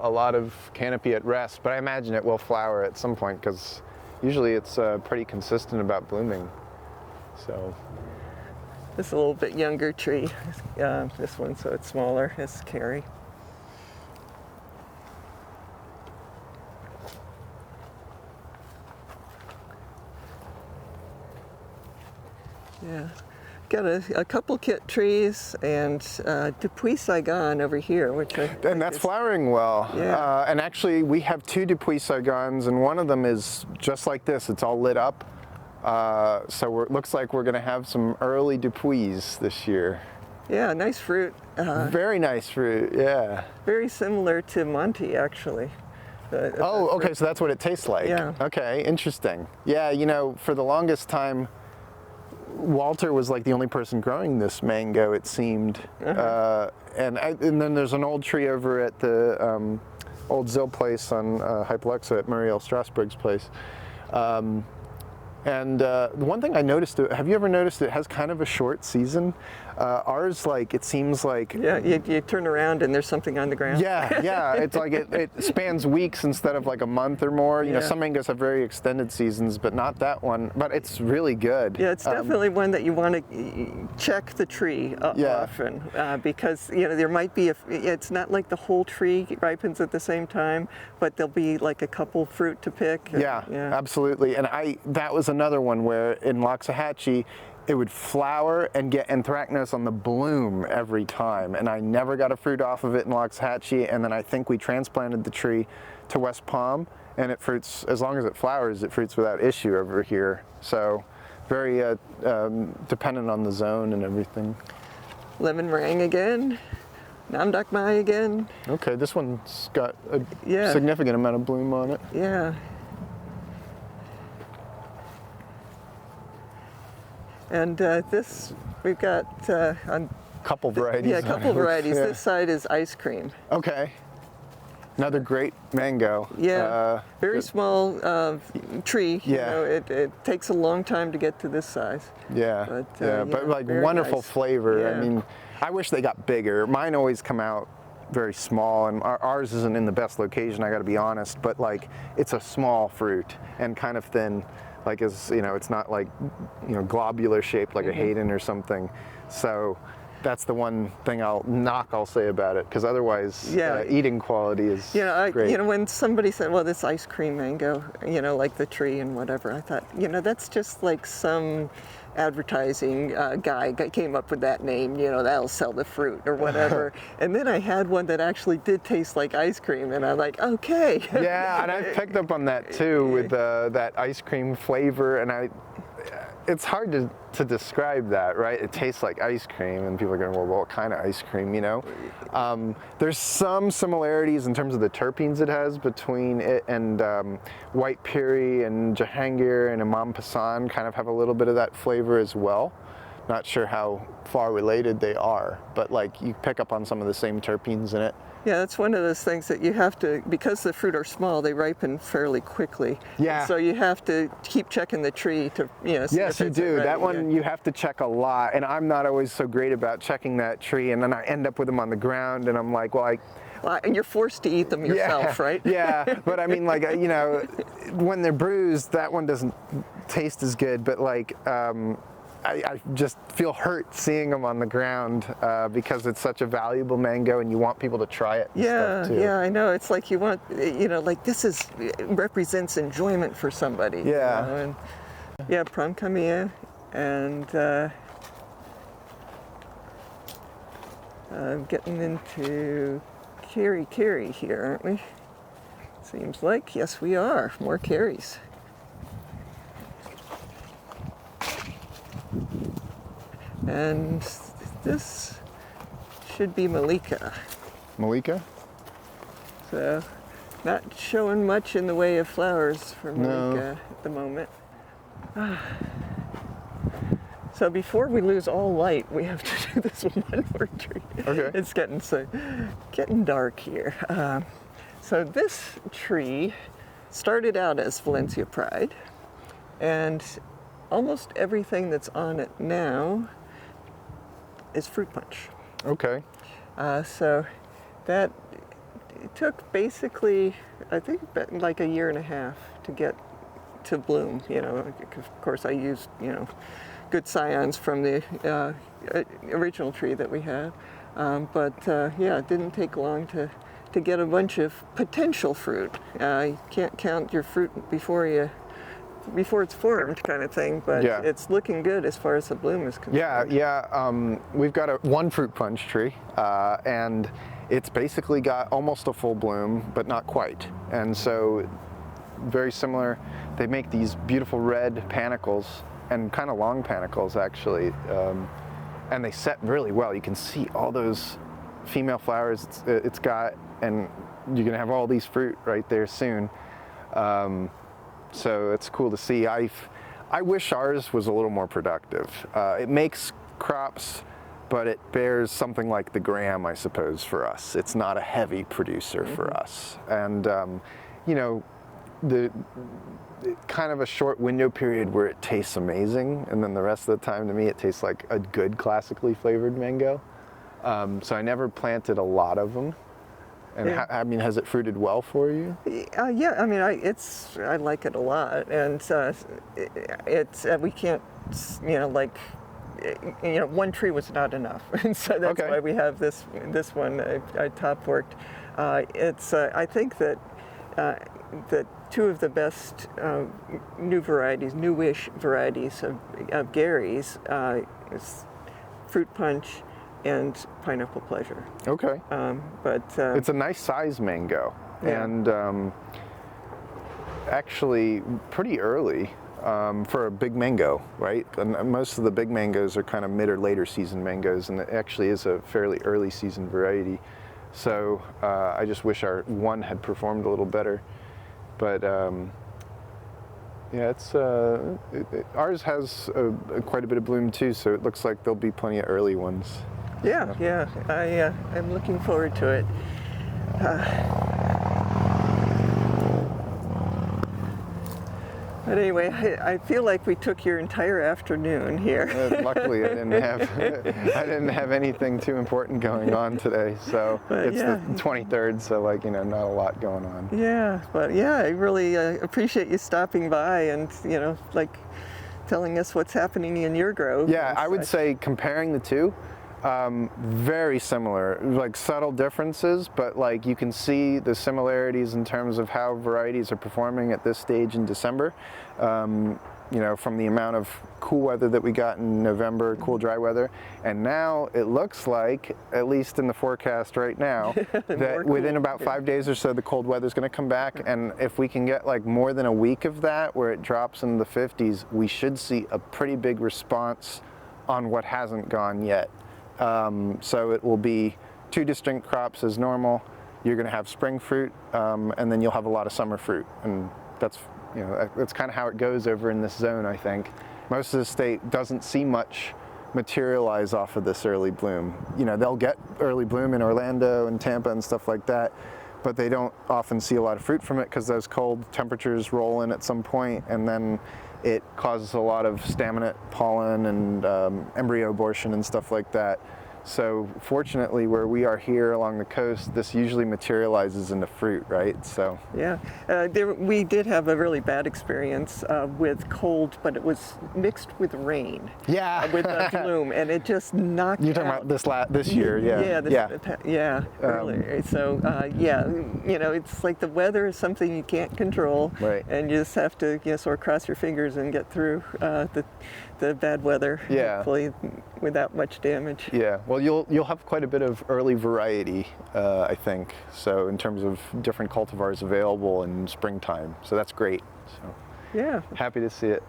a lot of canopy at rest, but I imagine it will flower at some point because usually it's pretty consistent about blooming. So. This is a little bit younger tree. This one, so it's smaller. It's Carrie. Yeah. Got a couple kit trees and Dupuis Saigon over here, which and that's flowering well. Yeah. And actually, we have 2 Dupuis Saigons, and one of them is just like this. It's all lit up. So it looks like we're going to have some early Dupuis this year. Yeah, nice fruit. Very nice fruit, yeah. Very similar to Monty, actually. Oh, okay, so that's what it tastes like. Yeah. Okay, interesting. Yeah, for the longest time, Walter was like the only person growing this mango, it seemed. Uh-huh. And then there's an old tree over at the old Zill place on Hypoluxa at Muriel Strasberg's place. And the one thing I noticed, have you ever noticed it has kind of a short season? Ours, like, it seems like... Yeah, you turn around and there's something on the ground. Yeah, it's like it spans weeks instead of like a month or more. You know, some mangoes have very extended seasons, but not that one. But it's really good. Yeah, it's definitely one that you want to check the tree often because, you know, there might be, it's not like the whole tree ripens at the same time, but there'll be like a couple fruit to pick. Yeah, absolutely. And that was another one where in Loxahatchee, it would flower and get anthracnose on the bloom every time. And I never got a fruit off of it in Loxahatchee. And then I think we transplanted the tree to West Palm, and it fruits, as long as it flowers, it fruits without issue over here. So very dependent on the zone and everything. Lemon meringue again. Namdak Mai again. Okay, this one's got a significant amount of bloom on it. Yeah. And this, we've got on couple varieties. Yeah, a couple varieties. This side is ice cream. Okay. Another great mango. Yeah. Very small tree. Yeah. You know, it takes a long time to get to this size. Yeah. But like wonderful flavor. Yeah. I mean, I wish they got bigger. Mine always come out very small, and ours isn't in the best location, I got to be honest, but like it's a small fruit and kind of thin. Like, as you know, it's not like, you know, globular shaped like a Hayden or something. So that's the one thing I'll say about it, because otherwise eating quality is great. You know, when somebody said, well, this ice cream mango, you know, like the tree and whatever, I thought, you know, that's just like some advertising guy came up with that name, you know, that'll sell the fruit or whatever. And then I had one that actually did taste like ice cream, and I'm like, okay. Yeah, and I picked up on that too with that ice cream flavor, and it's hard to describe that, right? It tastes like ice cream, and people are going, well, what kind of ice cream, you know? There's some similarities in terms of the terpenes it has between it and White Puri and Jahangir and Imam Passan kind of have a little bit of that flavor as well. Not sure how far related they are, but like you pick up on some of the same terpenes in it. Yeah, that's one of those things that you have to, because the fruit are small, they ripen fairly quickly. Yeah. So you have to keep checking the tree to, you know. Yes, you do. That one you have to check a lot, and I'm not always so great about checking that tree, and then I end up with them on the ground, and I'm like, well, and you're forced to eat them yourself, right? Yeah, but I mean, like, you know, when they're bruised, that one doesn't taste as good, but like, I just feel hurt seeing them on the ground because it's such a valuable mango, and you want people to try it. Yeah, yeah, I know. It's like you want, you know, like this represents enjoyment for somebody. Yeah. You know? And, yeah, Pram Kamia, and getting into Kiri here, aren't we? Seems like, yes, we are. More Kiris. And this should be Malika. Malika? So, not showing much in the way of flowers for Malika at the moment. So before we lose all light, we have to do this one more tree. Okay. It's getting dark here. So this tree started out as Valencia Pride, and almost everything that's on it now is fruit punch. Okay. So that it took basically, I think, like a year and a half to get to bloom. You know, of course, I used, you know, good scions from the original tree that we had, but yeah, it didn't take long to get a bunch of potential fruit. You can't count your fruit before it's formed, kind of thing, but it's looking good as far as the bloom is concerned. Yeah. We've got one fruit punch tree, and it's basically got almost a full bloom, but not quite. And so, very similar. They make these beautiful red panicles, and kind of long panicles actually, and they set really well. You can see all those female flowers it's got, and you're gonna have all these fruit right there soon. So it's cool to see. I wish ours was a little more productive. It makes crops, but it bears something like the gram, I suppose, for us. It's not a heavy producer for us. And, you know, the kind of a short window period where it tastes amazing, and then the rest of the time to me it tastes like a good classically flavored mango. So I never planted a lot of them. And Yeah. I mean, has it fruited well for you? Yeah, I mean, I like it a lot, and we can't, like, one tree was not enough, and so that's Okay. why we have this one I top worked. I think that that two of the best newish varieties of Gary's is Fruit Punch and Pineapple Pleasure. Okay. But It's a nice size mango, Yeah. and actually pretty early for a big mango, right? And most of the big mangoes are kind of mid or later season mangoes, and it actually is a fairly early season variety. So I just wish our one had performed a little better. But yeah, it's ours has quite a bit of bloom too, so it looks like there'll be plenty of early ones. yeah, I'm looking forward to it. But anyway, I feel like we took your entire afternoon here. Luckily, I didn't have anything too important going on today. So But it's yeah. the 23rd, so like not a lot going on. Yeah, but yeah, I really appreciate you stopping by and like telling us what's happening in your grove. Yeah, and I would such. say comparing the two, very similar, like subtle differences, but like you can see the similarities in terms of how varieties are performing at this stage in December. From the amount of cool weather that we got in November, cool dry weather, and now it looks like, at least in the forecast right now, that within cool. about 5 days or so the cold weather is going to come back, and if we can get like more than a week of that where it drops into the 50s, we should see a pretty big response on what hasn't gone yet. So it will be two distinct crops as normal. You're going to have spring fruit, and then you'll have a lot of summer fruit, and that's kind of how it goes over in this zone. I think most of the state doesn't see much materialize off of this early bloom. They'll get early bloom in Orlando and Tampa and stuff like that, but they don't often see a lot of fruit from it because those cold temperatures roll in at some point, and then it causes a lot of staminate pollen and embryo abortion and stuff like that. So fortunately, where we are here along the coast, this usually materializes into fruit, right? So Yeah, we did have a really bad experience with cold, but it was mixed with rain. yeah, With bloom, and it just knocked you're talking out. about this year, yeah, Yeah, earlier. So it's like the weather is something you can't control, Right. and you just have to sort of cross your fingers and get through the bad weather. Yeah. Hopefully, without much damage. Yeah, well, you'll have quite a bit of early variety, I think. So in terms of different cultivars available in springtime, so that's great. So Yeah. happy to see it.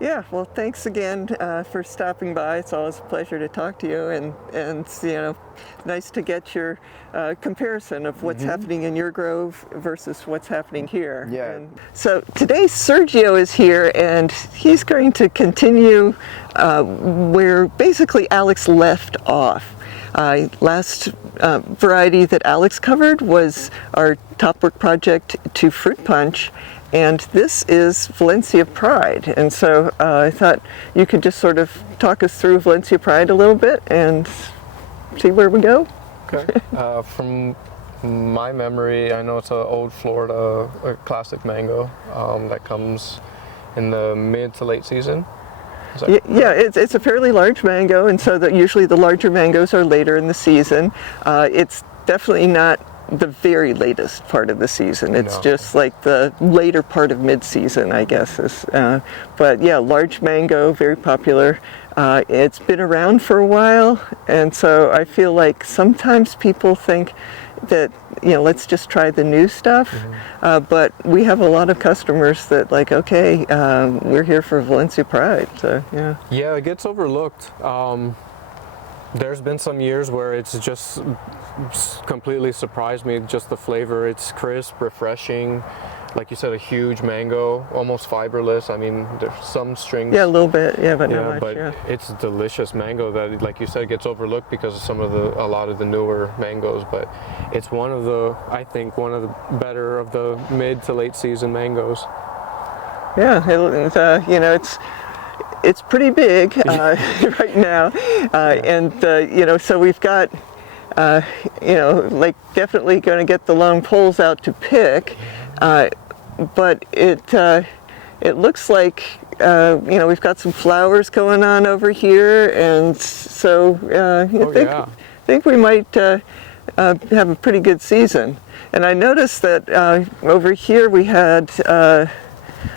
Yeah, well, thanks again for stopping by. It's always a pleasure to talk to you, and nice to get your comparison of what's happening in your grove versus what's happening here. Yeah. And so today Sergio is here, and he's going to continue where basically Alex left off. Last variety that Alex covered was our top work project to Fruit Punch. And this is Valencia Pride. And so I thought you could just sort of talk us through Valencia Pride a little bit and see where we go. Okay. From my memory, I know it's an old Florida classic mango that comes in the mid to late season. Is that Yeah, it's a fairly large mango, and so that usually the larger mangoes are later in the season. It's definitely not the very latest part of the season. It's No. just like the later part of mid-season, I guess. But yeah, large mango, very popular. It's been around for a while, and so I feel like sometimes people think that let's just try the new stuff. But we have a lot of customers that like, okay, we're here for Valencia Pride. So yeah. Yeah, it gets overlooked. There's been some years where it's just completely surprised me. Just the flavor, it's crisp, refreshing. Like you said, a huge mango, almost fiberless. I mean, there's some strings. Yeah, a little bit. Yeah, but not Yeah, much. but Yeah. it's delicious mango that, like you said, gets overlooked because of a lot of the newer mangoes. But it's I think one of the better of the mid to late season mangoes. Yeah, it's pretty big right now, and so we've got like definitely going to get the long poles out to pick, but it looks like we've got some flowers going on over here, and so I think we might have a pretty good season. And I noticed that over here we had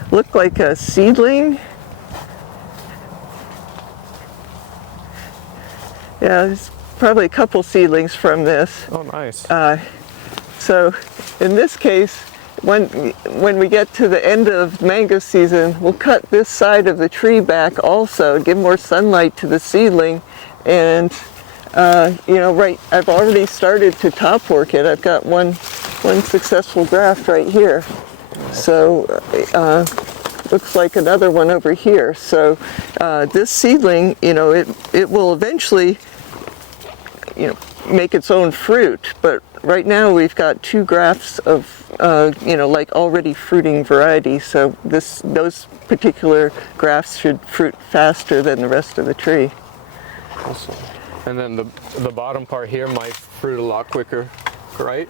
looked like a seedling. Yeah, there's probably a couple seedlings from this. Oh, nice. So in this case, when we get to the end of mango season, we'll cut this side of the tree back also, give more sunlight to the seedling, and I've already started to top work it. I've got one successful graft right here. So looks like another one over here. So this seedling, it will eventually, make its own fruit. But right now we've got 2 grafts of, like already fruiting varieties. So those particular grafts should fruit faster than the rest of the tree. Awesome. And then the bottom part here might fruit a lot quicker, right?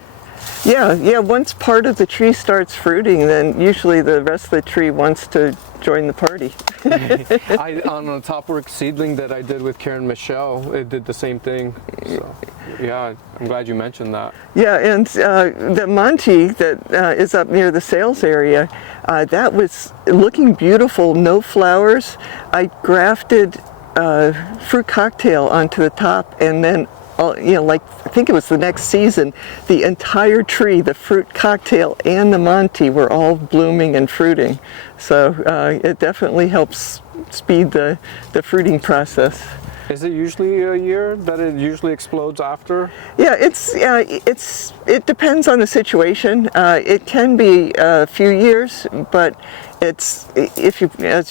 Yeah. Once part of the tree starts fruiting, then usually the rest of the tree wants to join the party. On a top work seedling that I did with Karen Michelle, it did the same thing. So, yeah, I'm glad you mentioned that. Yeah, and the Monty that is up near the sales area, that was looking beautiful, no flowers. I grafted fruit cocktail onto the top, and then I think it was the next season, the entire tree, the fruit cocktail and the Monty were all blooming and fruiting. So it definitely helps speed the fruiting process. Is it usually a year that it usually explodes after? Yeah, it depends on the situation. It can be a few years, but as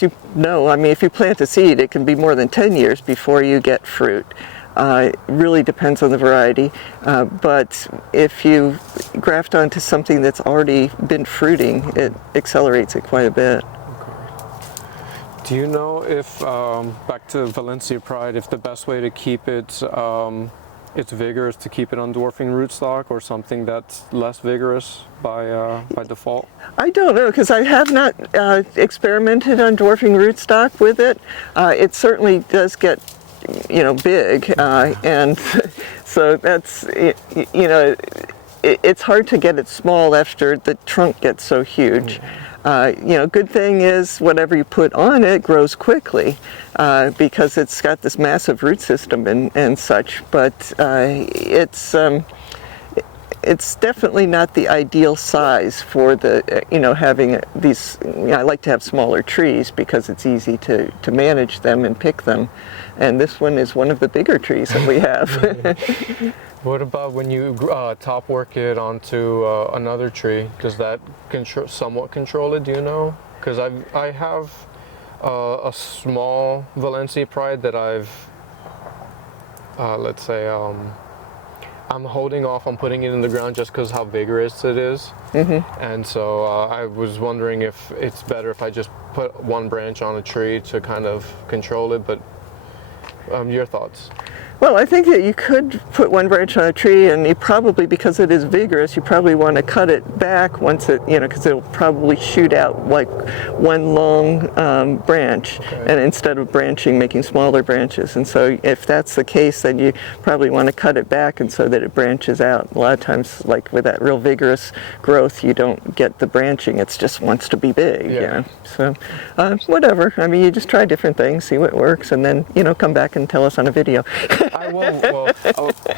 you know, if you plant a seed, it can be more than 10 years before you get fruit. It really depends on the variety, but if you graft onto something that's already been fruiting, it accelerates it quite a bit. Do you know if, back to Valencia Pride, if the best way to keep its vigor is to keep it on dwarfing rootstock, or something that's less vigorous by default? I don't know, because I have not experimented on dwarfing rootstock with it. It certainly does get big, and so that's it's hard to get it small after the trunk gets so huge. Good thing is whatever you put on it grows quickly because it's got this massive root system and such, but it's definitely not the ideal size for the, having these, I like to have smaller trees because it's easy to manage them and pick them. And this one is one of the bigger trees that we have. What about when you top work it onto another tree? Does that somewhat control it, do you know? Because I have a small Valencia Pride that I've, let's say, I'm holding off on putting it in the ground just because how vigorous it is. Mm-hmm. And so I was wondering if it's better if I just put one branch on a tree to kind of control it, but your thoughts? Well, I think that you could put one branch on a tree, and you probably, because it is vigorous, you probably want to cut it back once it, because it'll probably shoot out like one long branch, okay. And instead of branching, making smaller branches. And so if that's the case, then you probably want to cut it back and so that it branches out. A lot of times, like with that real vigorous growth, you don't get the branching. It just wants to be big. Yeah. So whatever. I mean, you just try different things, see what works, and then, come back and tell us on a video. I won't. Well,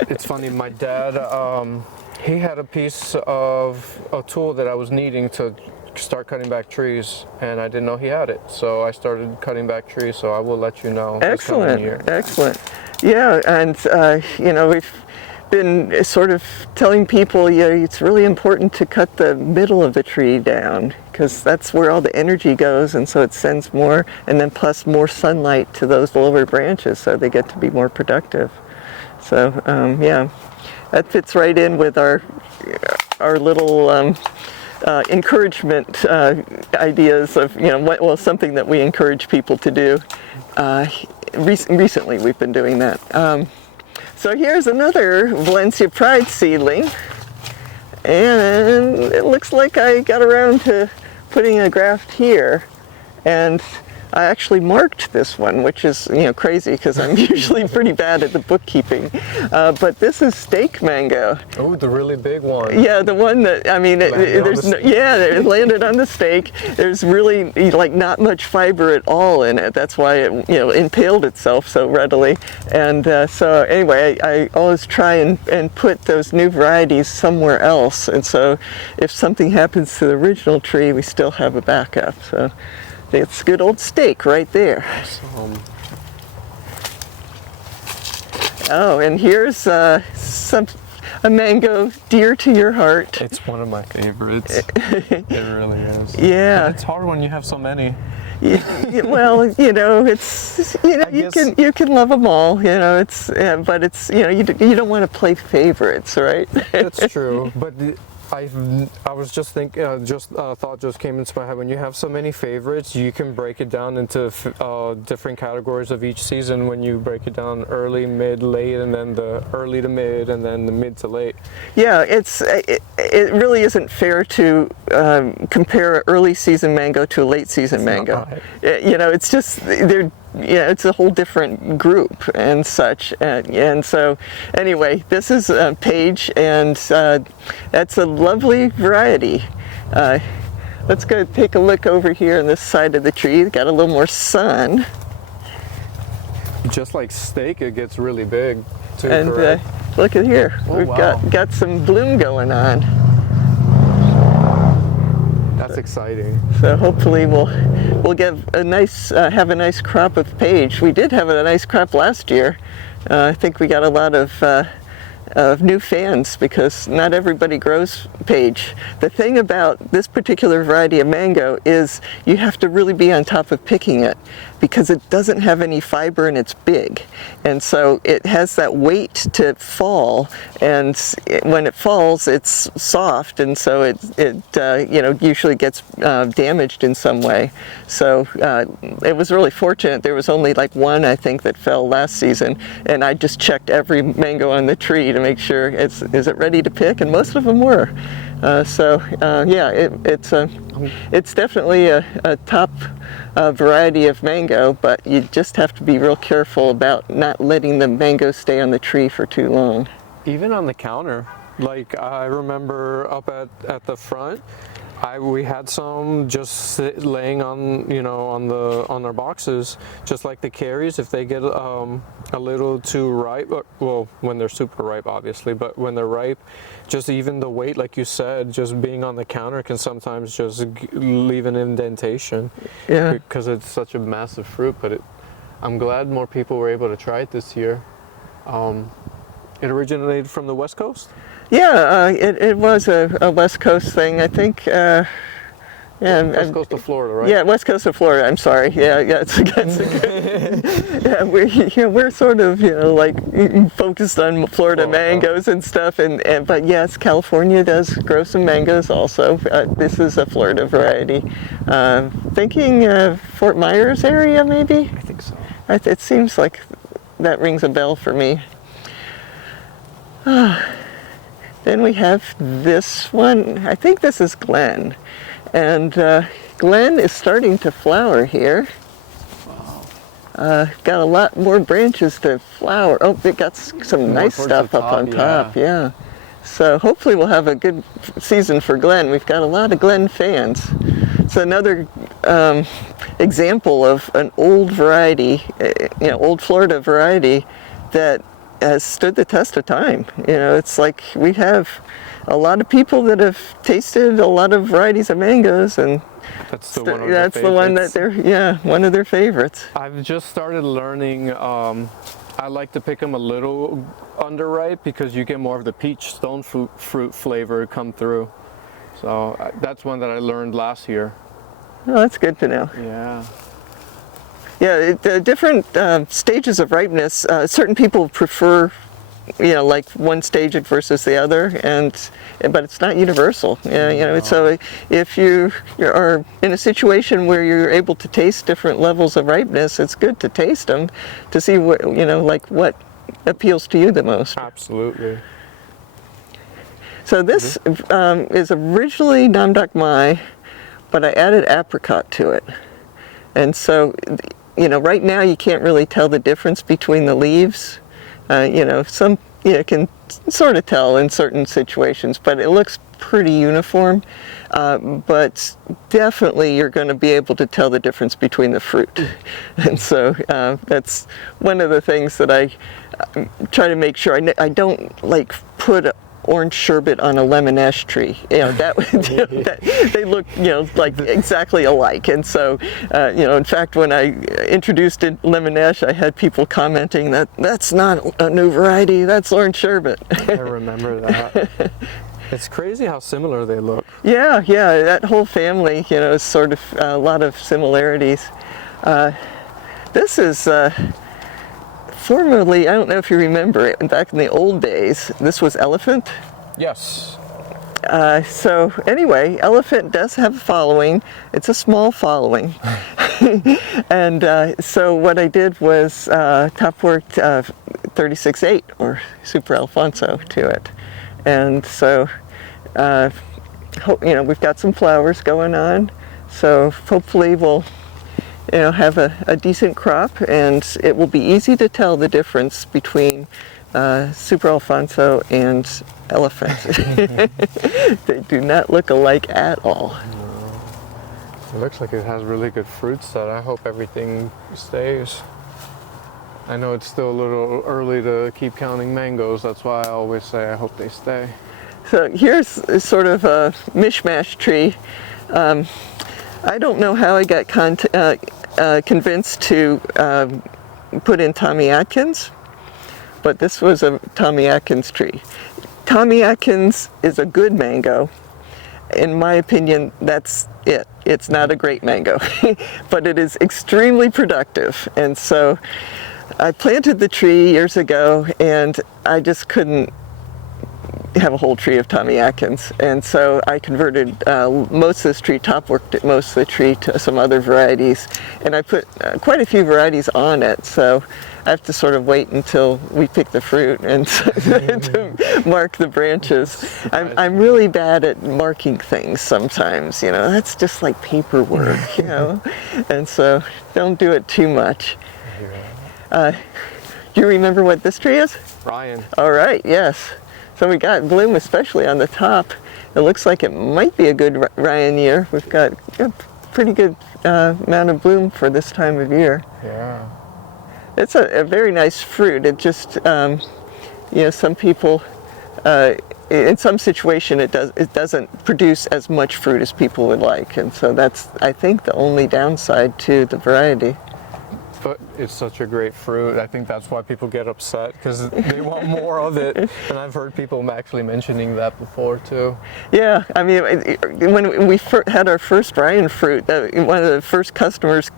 it's funny. My dad, he had a piece of a tool that I was needing to start cutting back trees, and I didn't know he had it. So I started cutting back trees. So I will let you know. Excellent. Excellent. Yeah, and we've been sort of telling people, it's really important to cut the middle of the tree down because that's where all the energy goes, and so it sends more, and then plus more sunlight to those lower branches, so they get to be more productive. So yeah, that fits right in with our little encouragement ideas of something that we encourage people to do. Recently, we've been doing that. So here's another Valencia Pride seedling, and it looks like I got around to putting a graft here, and I actually marked this one, which is crazy because I'm usually pretty bad at the bookkeeping. But this is steak mango. Oh, the really big one. Yeah, the one that it landed on the steak. There's really like not much fiber at all in it. That's why it impaled itself so readily. And so anyway, I always try and put those new varieties somewhere else. And so if something happens to the original tree, we still have a backup. So. It's good old steak right there. Oh, and here's a mango dear to your heart. It's one of my favorites. It really is. Yeah. But it's hard when you have so many. Well, it's you can love them all. But it's you don't want to play favorites, right? That's true. But I was just thinking, thought just came into my head. When you have so many favorites, you can break it down into different categories of each season. When you break it down early, mid, late, and then the early to mid, and then the mid to late. Yeah, it really isn't fair to compare an early season mango to a late season mango. It's just it's a whole different group and such, and so anyway, this is Paige, and that's a lovely variety. Let's go take a look over here on this side of the tree. Got a little more sun. Just like steak, it gets really big too. And look at here, we've got some bloom going on. That's exciting. So hopefully we'll get have a nice crop of Paige. We did have a nice crop last year. I think we got a lot of new fans because not everybody grows Paige. The thing about this particular variety of mango is you have to really be on top of picking it because it doesn't have any fiber and it's big, and so it has that weight to fall, and when it falls it's soft, and so it usually gets damaged in some way. So it was really fortunate. There was only like one, I think, that fell last season, and I just checked every mango on the tree to make sure is it ready to pick, and most of them were. It's definitely a top variety of mango, but you just have to be real careful about not letting the mango stay on the tree for too long. Even on the counter, like I remember up at the front, we had some just laying on on our boxes, just like the carries. If they get a little too ripe, well, when they're super ripe, obviously, but when they're ripe, just even the weight, like you said, just being on the counter can sometimes just leave an indentation. Yeah. Because it's such a massive fruit. But I'm glad more people were able to try it this year. It originated from the West Coast? Yeah, it was a West Coast thing, I think. West Coast of Florida, right? Yeah, West Coast of Florida. I'm sorry. Yeah, it's a good. Yeah, we're sort of like focused on Florida mangoes and stuff, but yes, California does grow some mangoes also. This is a Florida variety. Thinking Fort Myers area, maybe. I think so. It seems like that rings a bell for me. Then we have this one. I think this is Glen. And Glen is starting to flower here. Wow. Got a lot more branches to flower. Oh, it got some nice stuff up on top. Yeah. So hopefully we'll have a good season for Glen. We've got a lot of Glen fans. It's another example of an old variety, old Florida variety that has stood the test of time. It's like we have a lot of people that have tasted a lot of varieties of mangoes, and that's the one that they're one of their favorites. I've just started learning. I I like to pick them a little underripe because you get more of the peach stone fruit flavor come through. So that's one that I learned last year. Oh, that's good to know. Yeah. Yeah, the different stages of ripeness, certain people prefer, like one stage versus the other, but it's not universal. Yeah, so if you are in a situation where you're able to taste different levels of ripeness, it's good to taste them to see what, what appeals to you the most. Absolutely. So this is originally Namdok Mai, but I added apricot to it. And so, right now you can't really tell the difference between the leaves. Some can sort of tell in certain situations, but it looks pretty uniform. But definitely you're going to be able to tell the difference between the fruit. And so that's one of the things that I try to make sure I don't put orange sherbet on a lemon ash tree. That they look like exactly alike. And so in fact, when I introduced lemon ash, I had people commenting that that's not a new variety, that's orange sherbet. I remember that. It's crazy how similar they look. Yeah, that whole family is sort of a lot of similarities. This is formerly, I don't know if you remember it, back in the old days, this was elephant. Yes. So anyway, elephant does have a following. It's a small following. And so what I did was top worked 36-8 or Super Alfonso to it. And so, we've got some flowers going on. So hopefully we'll have a decent crop, and it will be easy to tell the difference between Super Alfonso and elephant. They do not look alike at all. No. It looks like it has really good fruit set. I hope everything stays. I know it's still a little early to keep counting mangoes. That's why I always say I hope they stay. So here's sort of a mishmash tree. I don't know how I got convinced to put in Tommy Atkins, but this was a Tommy Atkins tree. Tommy Atkins is a good mango. In my opinion, that's it. It's not a great mango, but it is extremely productive. And so I planted the tree years ago, and I just couldn't have a whole tree of Tommy Atkins, and so I converted most of this tree, top worked most of the tree to some other varieties, and I put quite a few varieties on it, so I have to sort of wait until we pick the fruit and to mark the branches. I'm really bad at marking things sometimes, that's just like paperwork, and so don't do it too much. You remember what this tree is? Ryan. All right, yes. So we got bloom, especially on the top. It looks like it might be a good Ryan year. We've got a pretty good amount of bloom for this time of year. Yeah. It's a very nice fruit. It just, some people, in some situation, it doesn't produce as much fruit as people would like, and so that's, I think, the only downside to the variety. But it's such a great fruit. I think that's why people get upset, because they want more of it. And I've heard people actually mentioning that before too. Yeah, I mean, when we had our first Ryan fruit, one of the first customers,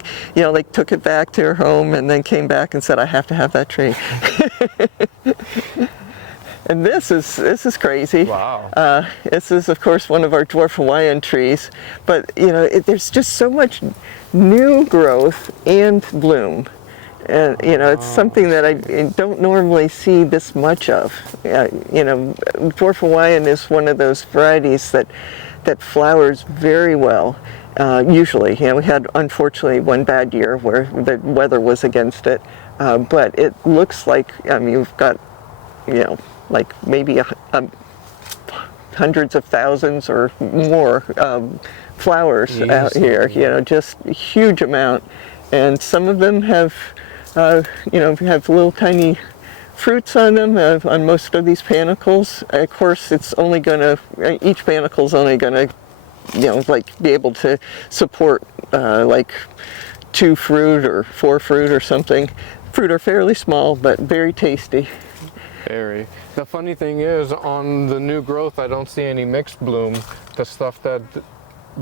took it back to her home and then came back and said, "I have to have that tree." And this is crazy. Wow. This is, of course, one of our dwarf Hawaiian trees, but there's just so much new growth and bloom, and it's something that I don't normally see this much of. Dwarf Hawaiian is one of those varieties that flowers very well. Usually, we had unfortunately one bad year where the weather was against it, but it looks like you've got like maybe hundreds of thousands or more flowers out here, just a huge amount. And some of them have little tiny fruits on them, on most of these panicles. Of course, it's only each panicle is only gonna, be able to support 2 fruit or 4 fruit or something. fruit are fairly small, but very tasty. Very. The funny thing is, on the new growth, I don't see any mixed bloom. The stuff that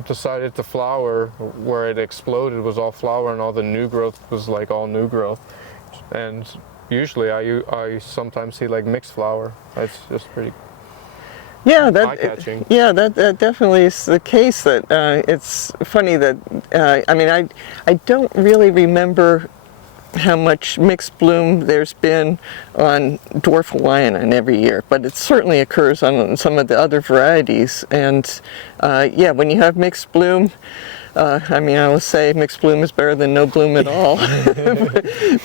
decided to flower, where it exploded, was all flower, and all the new growth was like all new growth. And usually I sometimes see like mixed flower. That's just pretty eye-catching. Yeah, that definitely is the case. That it's funny that I mean, I don't really remember how much mixed bloom there's been on dwarf Hawaiian in every year, but it certainly occurs on some of the other varieties. And yeah, when you have mixed bloom, I mean, I always say mixed bloom is better than no bloom at all.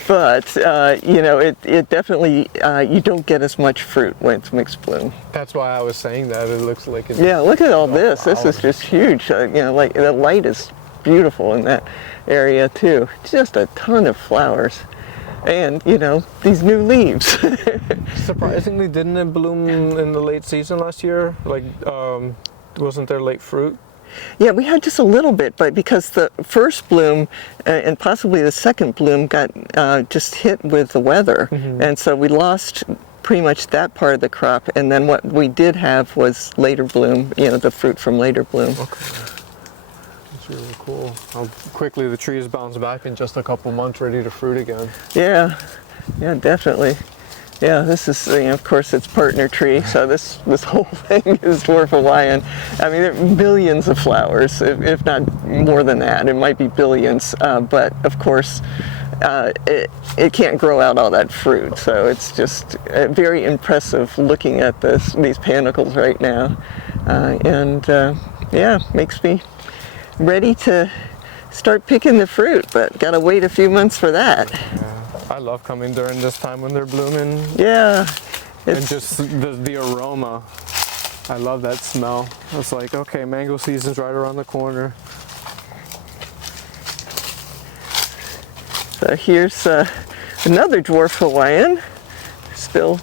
But you know, it definitely, you don't get as much fruit when it's mixed bloom. That's why I was saying that. It looks like it's... Yeah, look at all this. This is just huge. You know, like the light is beautiful in that area too. Just a ton of flowers, and you know, these new leaves. Surprisingly, didn't it bloom in the late season last year? Like, wasn't there late fruit? Yeah, we had just a little bit, but because the first bloom and possibly the second bloom got just hit with the weather, and so we lost pretty much that part of the crop. And then what we did have was later bloom. You know, the fruit from later bloom. Okay. Really cool. How quickly the trees bounce back in just a couple months, ready to fruit again. Yeah, yeah, definitely. Yeah, this is, you know, of course, it's partner tree, so this whole thing is dwarf Hawaiian. I mean, there are billions of flowers, if not more than that. It might be billions, but of course, it can't grow out all that fruit. So it's just very impressive looking at these panicles right now, and yeah, makes me ready to start picking the fruit, but gotta wait a few months for that. Yeah, I love coming during this time when they're blooming. Yeah. And just the aroma. I love that smell. It's like, okay, mango season's right around the corner. So here's another dwarf Hawaiian. Still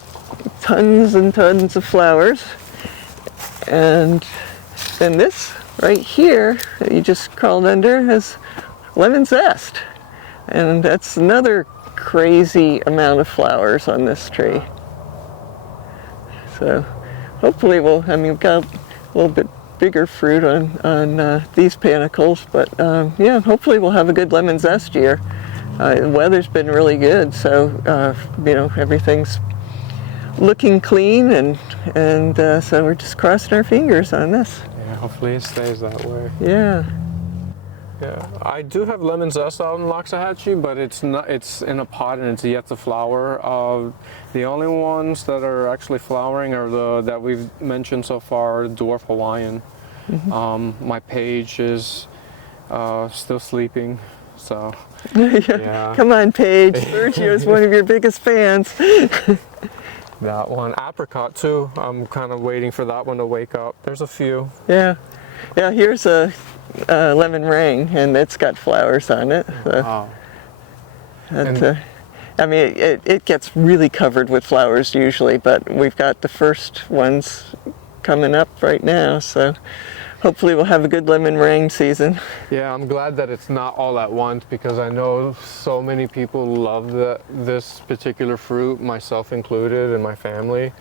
tons and tons of flowers. And then this right here that you just crawled under has lemon zest, and that's another crazy amount of flowers on this tree. So hopefully we've got a little bit bigger fruit on these panicles, but yeah, hopefully we'll have a good lemon zest year. The weather's been really good, so you know, everything's looking clean, and so we're just crossing our fingers on this. Hopefully it stays that way. Yeah. Yeah, I do have lemon zest out in Loxahatchee, but it's in a pot and it's yet to flower. The only ones that are actually flowering are that we've mentioned so far, dwarf Hawaiian. My Paige is still sleeping, so yeah. Come on, Paige. Sergio is one of your biggest fans. That one. Apricot too. I'm kind of waiting for that one to wake up. There's a few. Yeah. Yeah, here's a lemon meringue, and it's got flowers on it. So Wow. I mean, it gets really covered with flowers usually, but we've got the first ones coming up right now, so hopefully we'll have a good lemon meringue season. Yeah, I'm glad that it's not all at once, because I know so many people love this particular fruit, myself included, and my family,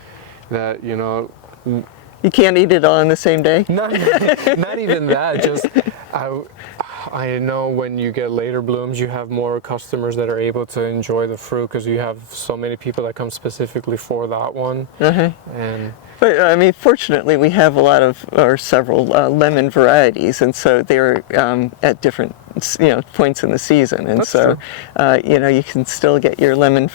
that, you know... You can't eat it all in the same day? Not even that, just... I know when you get later blooms, you have more customers that are able to enjoy the fruit, because you have so many people that come specifically for that one. And but I mean, fortunately, we have a lot of, or several lemon varieties, and so they're at different, you know, points in the season, and That's so you know, you can still get your lemon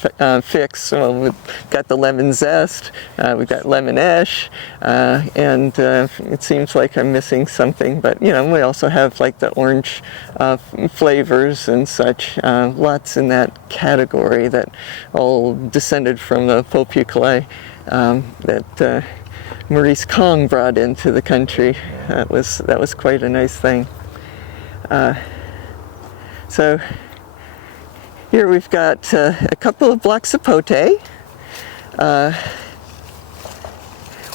fix. Well, we've got the lemon zest, we've got lemon esh, and it seems like I'm missing something, but you know, we also have like the orange flavors and such, lots in that category that all descended from the Popuculae that Maurice Kong brought into the country. That was quite a nice thing. So here we've got a couple of black sapote.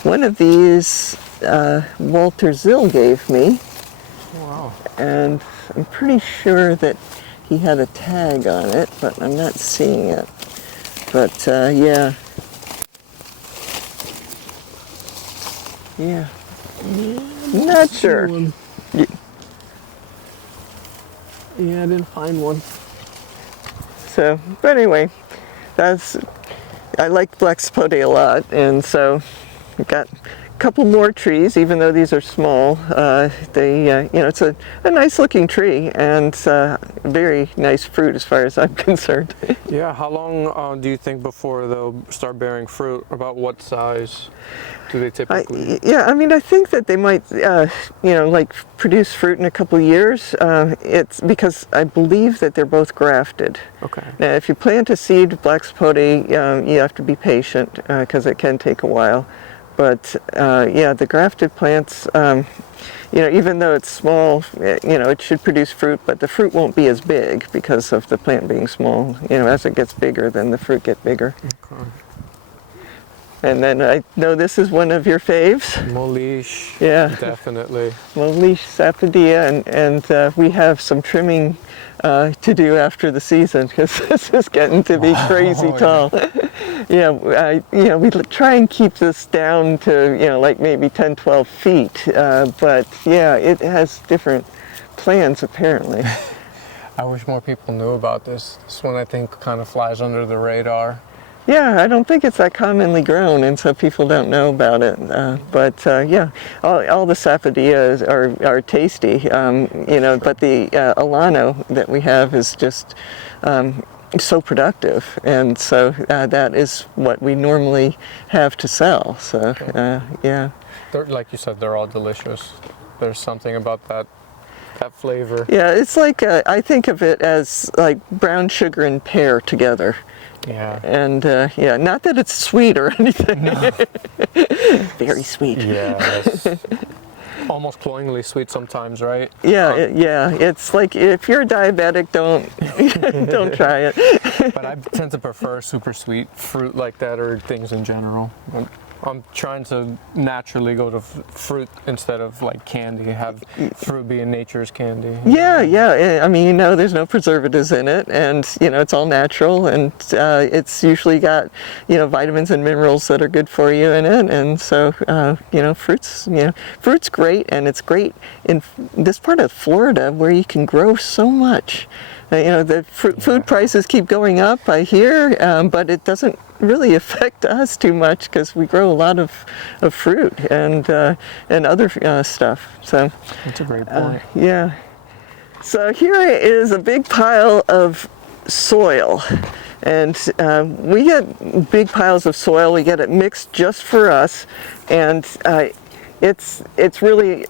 One of these Walter Zill gave me. wow. And I'm pretty sure that he had a tag on it, but I'm not seeing it. But yeah. Yeah. Not sure. Yeah, I didn't find one. So, but anyway, I like black sapote a lot, and so we've got a couple more trees, even though these are small. It's a nice looking tree, and very nice fruit as far as I'm concerned. Yeah, how long do you think before they'll start bearing fruit? About what size do they typically? I think that they might, produce fruit in a couple of years. It's because I believe that they're both grafted. Okay. Now, if you plant a seed of black sapote, you have to be patient because it can take a while. But the grafted plants, even though it's small, it should produce fruit, but the fruit won't be as big because of the plant being small. As it gets bigger, then the fruit get bigger. Okay. And then I know this is one of your faves. Molish. Yeah. Definitely. Molish, sapodilla, and we have some trimming to do after the season because this is getting to be crazy tall. We try and keep this down to like maybe 10, 12 feet, but yeah, it has different plans apparently. I wish more people knew about this. This one I think kind of flies under the radar. Yeah, I don't think it's that commonly grown, and so people don't know about it. But all the sapodillas are tasty, but the Alano that we have is just so productive, and so that is what we normally have to sell. So, yeah. Like you said, they're all delicious. There's something about that flavor. Yeah, it's like, I think of it as like brown sugar and pear together. Yeah. And not that it's sweet or anything. No. Very sweet. Yeah. Almost cloyingly sweet sometimes, right? Yeah, it's like if you're diabetic, don't try it. But I tend to prefer super sweet fruit like that, or things in general. I'm trying to naturally go to fruit instead of like candy, have fruit be in nature's candy. Yeah. I mean, there's no preservatives in it, and it's all natural, and it's usually got vitamins and minerals that are good for you in it, and so fruit's great, and it's great in this part of Florida where you can grow so much. The food prices keep going up, I hear, but it doesn't really affect us too much because we grow a lot of fruit and other stuff. So that's a great point. Yeah. So here is a big pile of soil, and we get big piles of soil. We get it mixed just for us, and it's really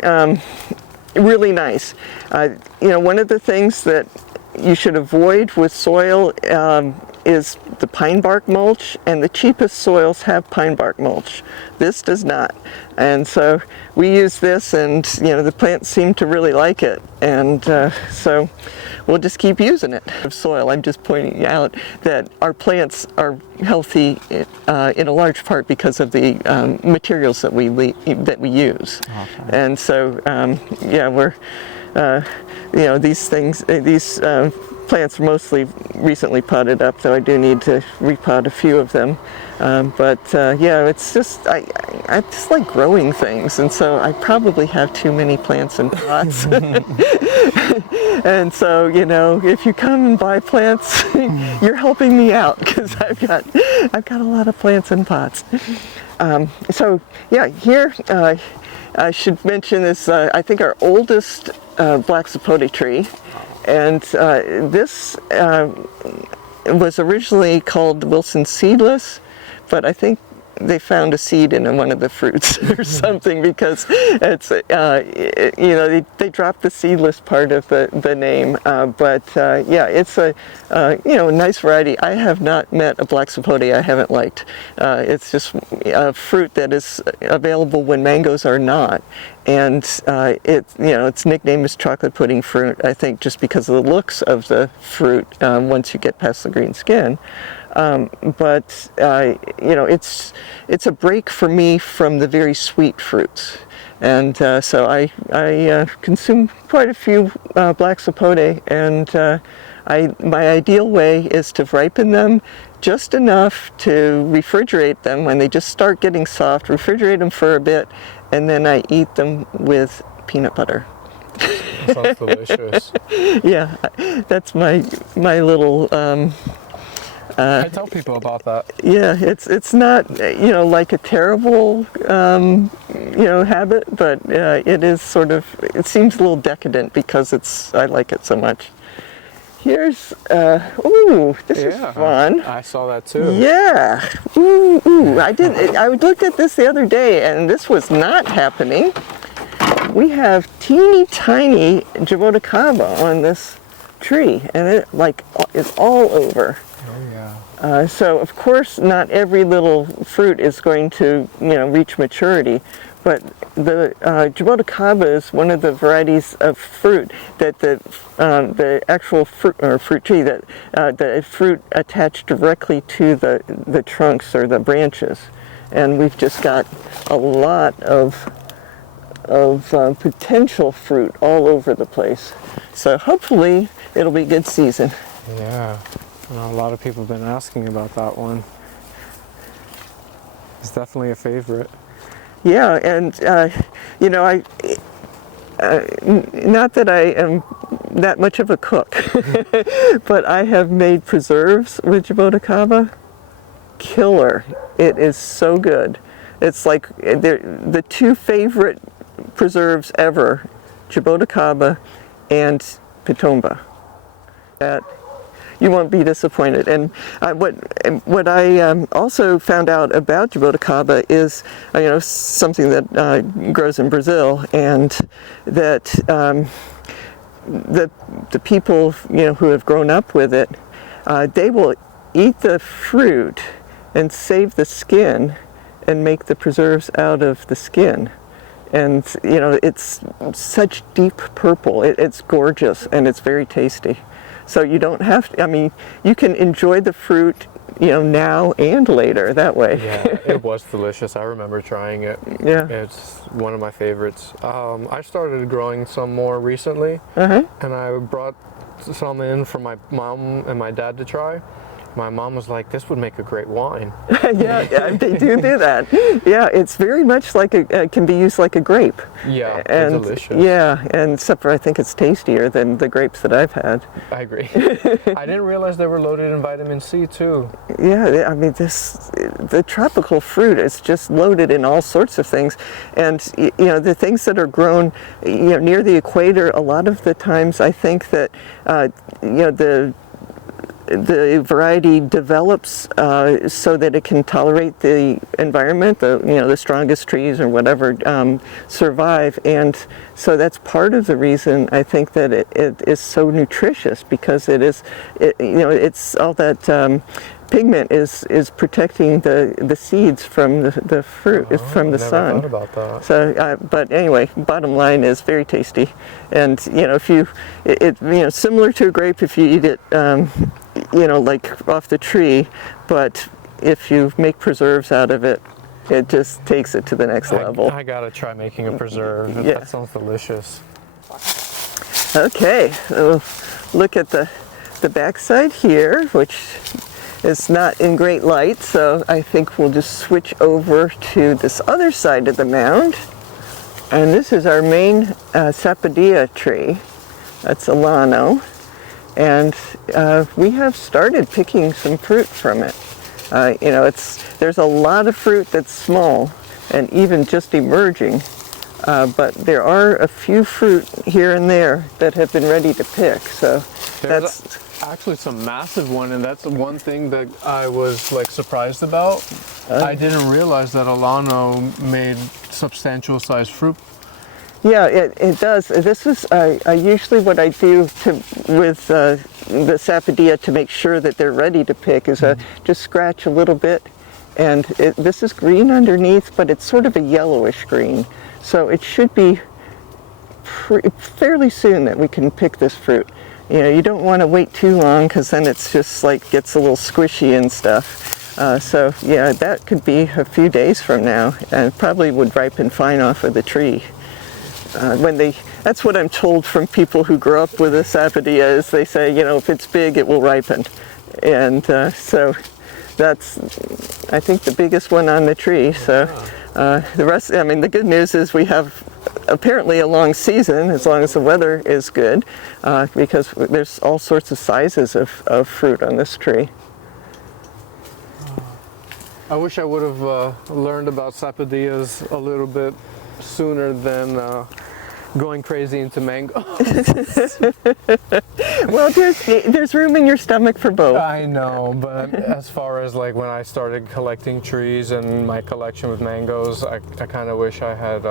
really nice. One of the things that you should avoid with soil is the pine bark mulch, and the cheapest soils have pine bark mulch. This does not, and so we use this, and the plants seem to really like it, and so we'll just keep using it. Soil, I'm just pointing out that our plants are healthy in a large part because of the materials that we use. Okay. And so we're these plants are mostly recently potted up, though I do need to repot a few of them. It's just, I just like growing things, and so I probably have too many plants in pots. And so, if you come and buy plants, you're helping me out because I've got a lot of plants in pots. Here I should mention this. I think our oldest black sapote tree, and this was originally called Wilson seedless, but I think they found a seed in one of the fruits or something, because it's they dropped the seedless part of the name, it's a nice variety. I have not met a black sapote I haven't liked. It's just a fruit that is available when mangoes are not, and its nickname is chocolate pudding fruit, I think, just because of the looks of the fruit once you get past the green skin. It's a break for me from the very sweet fruits. And so I consume quite a few black sapote, and my ideal way is to ripen them just enough to refrigerate them when they just start getting soft, refrigerate them for a bit, and then I eat them with peanut butter. Sounds delicious. Yeah, that's my little. I tell people about that. Yeah, it's not like a terrible habit, but it is sort of, it seems a little decadent because I like it so much. Here's this is fun. I saw that too. Yeah. I looked at this the other day, and this was not happening. We have teeny tiny jaboticaba on this tree, and it is all over. Oh yeah. So of course not every little fruit is going to reach maturity, but the jaboticaba is one of the varieties of fruit that the actual fruit tree that the fruit attached directly to the trunks or the branches, and we've just got a lot of potential fruit all over the place. So hopefully it'll be a good season. Yeah. A lot of people have been asking about that one. It's definitely a favorite. Yeah, and not that I am that much of a cook, but I have made preserves with jaboticaba. Killer! It is so good. It's like the two favorite preserves ever: jaboticaba and pitomba. That you won't be disappointed. And what I also found out about jaboticaba is something that grows in Brazil, and that the people who have grown up with it, they will eat the fruit and save the skin and make the preserves out of the skin. And it's such deep purple. It's gorgeous, and it's very tasty. So you don't have to, you can enjoy the fruit, now and later that way. Yeah, it was delicious. I remember trying it. Yeah. It's one of my favorites. I started growing some more recently, Uh-huh. and I brought some in for my mom and my dad to try. My mom was like, this would make a great wine. yeah, they do that. Yeah, it's very much like can be used like a grape. Yeah, and it's delicious. Yeah, and except for I think it's tastier than the grapes that I've had. I agree. I didn't realize they were loaded in vitamin C too. Yeah, the tropical fruit is just loaded in all sorts of things, and the things that are grown near the equator, a lot of the times I think that the variety develops so that it can tolerate the environment. The strongest trees or whatever survive, and so that's part of the reason I think that it is so nutritious, because it's all that pigment is protecting the seeds from the fruit, from the sun. Never thought about that. So, but anyway, bottom line is very tasty, and if you similar to a grape if you eat it. Like off the tree, but if you make preserves out of it, it just takes it to the next level. I gotta try making a preserve. Yeah. That sounds delicious. Okay, so look at the backside here, which is not in great light, so I think we'll just switch over to this other side of the mound. And this is our main sapodilla tree. That's Alano. And we have started picking some fruit from it. There's a lot of fruit that's small and even just emerging, but there are a few fruit here and there that have been ready to pick. So that's actually some massive one, and that's one thing that I was surprised about. I didn't realize that Alano made substantial sized fruit. Yeah, it does. This is usually what I do with the sapodilla to make sure that they're ready to pick is just scratch a little bit, and this is green underneath, but it's sort of a yellowish green. So it should be fairly soon that we can pick this fruit. You don't want to wait too long, because then it's just gets a little squishy and stuff. So yeah, that could be a few days from now, and probably would ripen fine off of the tree. That's what I'm told from people who grow up with a sapodilla, is they say, if it's big, it will ripen. And so that's, I think, the biggest one on the tree. So the rest, the good news is we have apparently a long season, as long as the weather is good, because there's all sorts of sizes of fruit on this tree. I wish I would have learned about sapodillas a little bit sooner than going crazy into mango. Well, there's room in your stomach for both. I know, but as far as like when I started collecting trees and my collection with mangoes, I kind of wish I had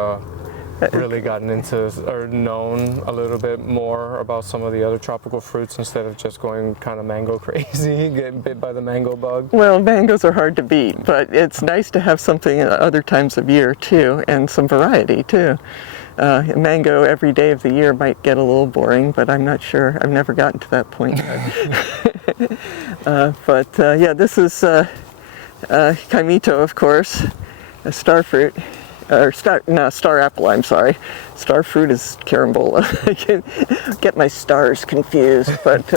really gotten into or known a little bit more about some of the other tropical fruits instead of just going kind of mango crazy, getting bit by the mango bug. Well, mangoes are hard to beat, but it's nice to have something at other times of year too, and some variety too. Mango every day of the year might get a little boring, but I'm not sure. I've never gotten to that point yet. Yeah, this is Kaimito, of course, a star fruit. Star apple, I'm sorry. Star fruit is carambola. I can get my stars confused. But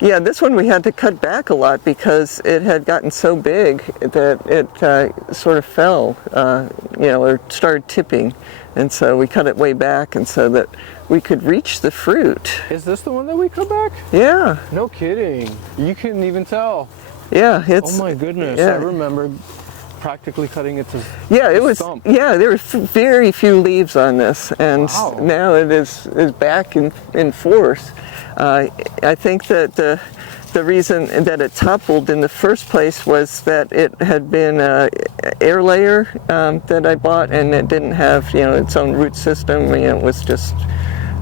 yeah, this one we had to cut back a lot because it had gotten so big that it sort of fell, or started tipping. And so we cut it way back, and so that we could reach the fruit. Is this the one that we cut back? Yeah. No kidding. You couldn't even tell. Yeah, it's. Oh my goodness. Yeah. I remember practically cutting it to stump. Yeah, there were very few leaves on this, and wow. Now it is back in force. I think that the reason that it toppled in the first place was that it had been an air layer that I bought, and it didn't have its own root system. It was just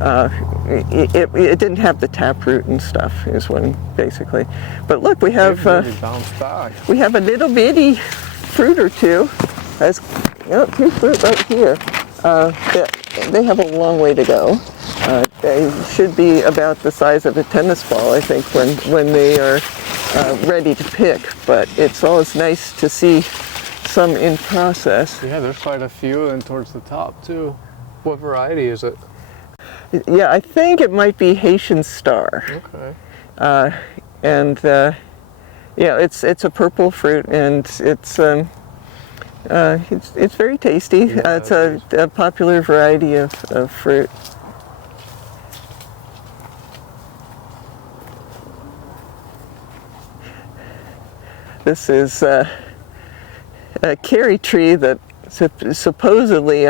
it didn't have the taproot and stuff, is what basically. But look, we have really bounced back. We have a little bitty fruit or two. There's two fruit right here. They have a long way to go. They should be about the size of a tennis ball, I think, when they are ready to pick. But it's always nice to see some in process. Yeah, there's quite a few, and towards the top too. What variety is it? Yeah, I think it might be Haitian Star. Okay. Yeah, it's a purple fruit, and it's very tasty. Yeah, it's a popular variety of fruit. This is a cherry tree that supposedly,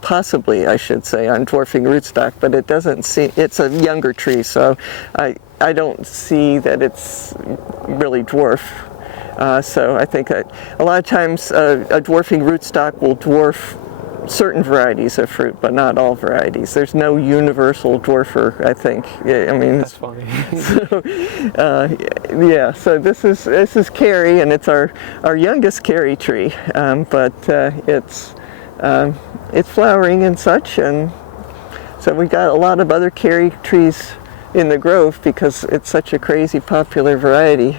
possibly I should say, on dwarfing rootstock, but it doesn't seem, it's a younger tree, so I don't see that it's really dwarf. So I think a lot of times a dwarfing rootstock will dwarf certain varieties of fruit, but not all varieties. There's no universal dwarfer, I think. That's funny. Yeah, so this is cherry, and it's our youngest cherry tree, but it's flowering and such, and so we got a lot of other cherry trees in the grove because it's such a crazy popular variety,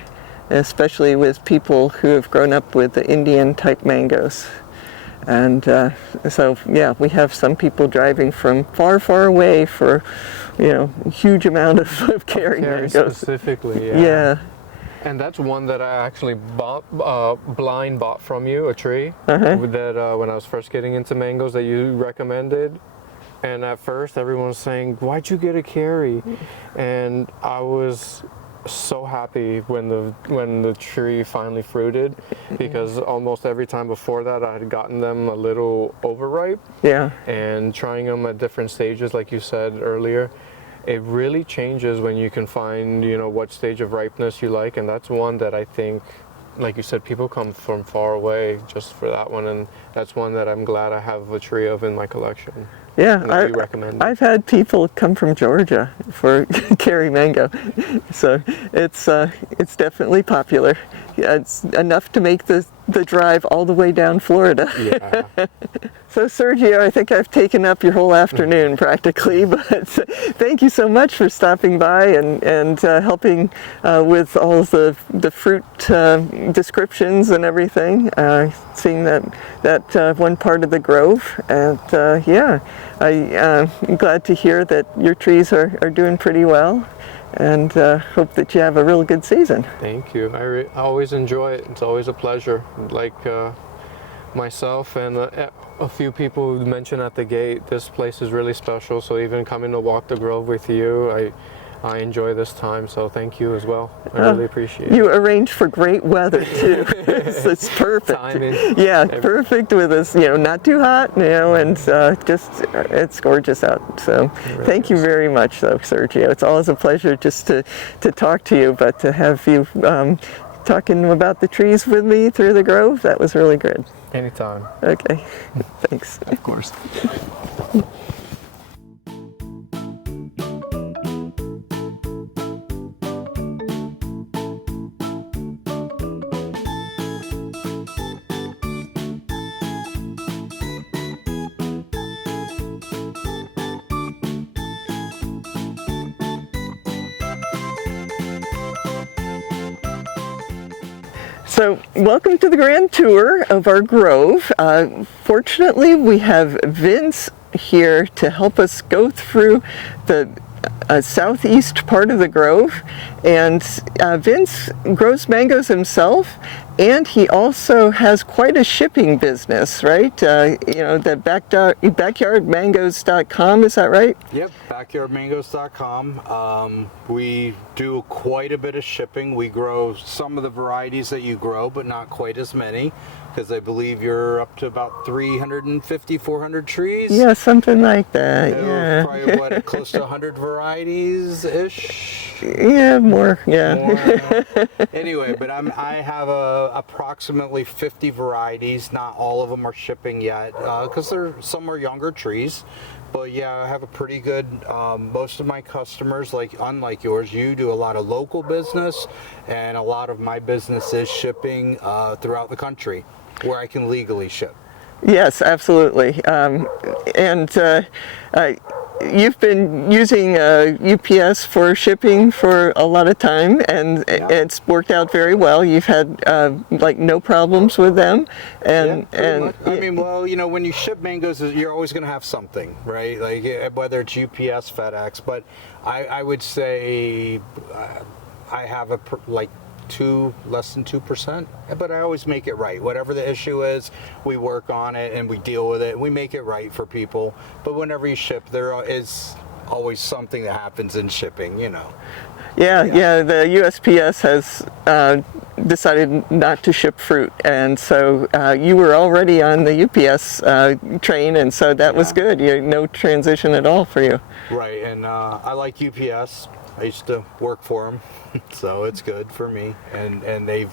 especially with people who have grown up with the Indian type mangoes. And so yeah, we have some people driving from far away for a huge amount of cherry mangoes. Specifically, yeah. Yeah. And that's one that I actually blind bought from you, a tree Uh-huh. that when I was first getting into mangoes that you recommended. And at first everyone was saying, why'd you get a cherry? And I was so happy when the tree finally fruited, because almost every time before that I had gotten them a little overripe. Yeah. And trying them at different stages, like you said earlier, it really changes when you can find what stage of ripeness you like. And that's one that I think, like you said, people come from far away just for that one, and that's one that I'm glad I have a tree of in my collection. Yeah, I've had people come from Georgia for cherry mango, so it's definitely popular. Yeah, it's enough to make the drive all the way down Florida. Yeah. So Sergio, I think I've taken up your whole afternoon practically, but thank you so much for stopping by and helping with all of the fruit descriptions and everything. Seeing that one part of the grove, and yeah, I'm glad to hear that your trees are doing pretty well, and hope that you have a real good season. Thank you. I always enjoy it. It's always a pleasure. Like myself and a few people mentioned at the gate, this place is really special. So even coming to walk the grove with you, I enjoy this time. So thank you as well. I really appreciate it. You arranged for great weather too. It's perfect. Timing. Yeah, perfect with us. Not too hot. And just it's gorgeous out. So thank you very much, though, Sergio. It's always a pleasure just to talk to you, but to have you talking about the trees with me through the grove, that was really good. Anytime. Okay, thanks. Of course. So, welcome to the grand tour of our grove. Fortunately, we have Vince here to help us go through the southeast part of the grove. And Vince grows mangoes himself, and he also has quite a shipping business, right? The backyardmangoes.com, is that right? Yep, backyardmangoes.com. We do quite a bit of shipping. We grow some of the varieties that you grow, but not quite as many, because I believe you're up to about 350, 400 trees. Yeah, something like that. Yeah. Probably what, close to 100 varieties-ish? Yeah, more. Yeah. More, anyway, but I have approximately 50 varieties. Not all of them are shipping yet, because some are younger trees. But yeah, I have a pretty good, most of my customers, unlike yours, you do a lot of local business, and a lot of my business is shipping throughout the country, where I can legally ship. Yes, absolutely. You've been using UPS for shipping for a lot of time, and it's worked out very well. You've had no problems with them, and when you ship mangoes, you're always going to have something, right? Like whether it's UPS, FedEx, but I would say I have less than 2%, but I always make it right. Whatever the issue is, we work on it and we deal with it. We make it right for people. But whenever you ship, there is always something that happens in shipping, Yeah, the USPS has decided not to ship fruit, and so you were already on the UPS train, and so that was good. No transition at all for you. Right, and I like UPS. I used to work for them, so it's good for me, and they've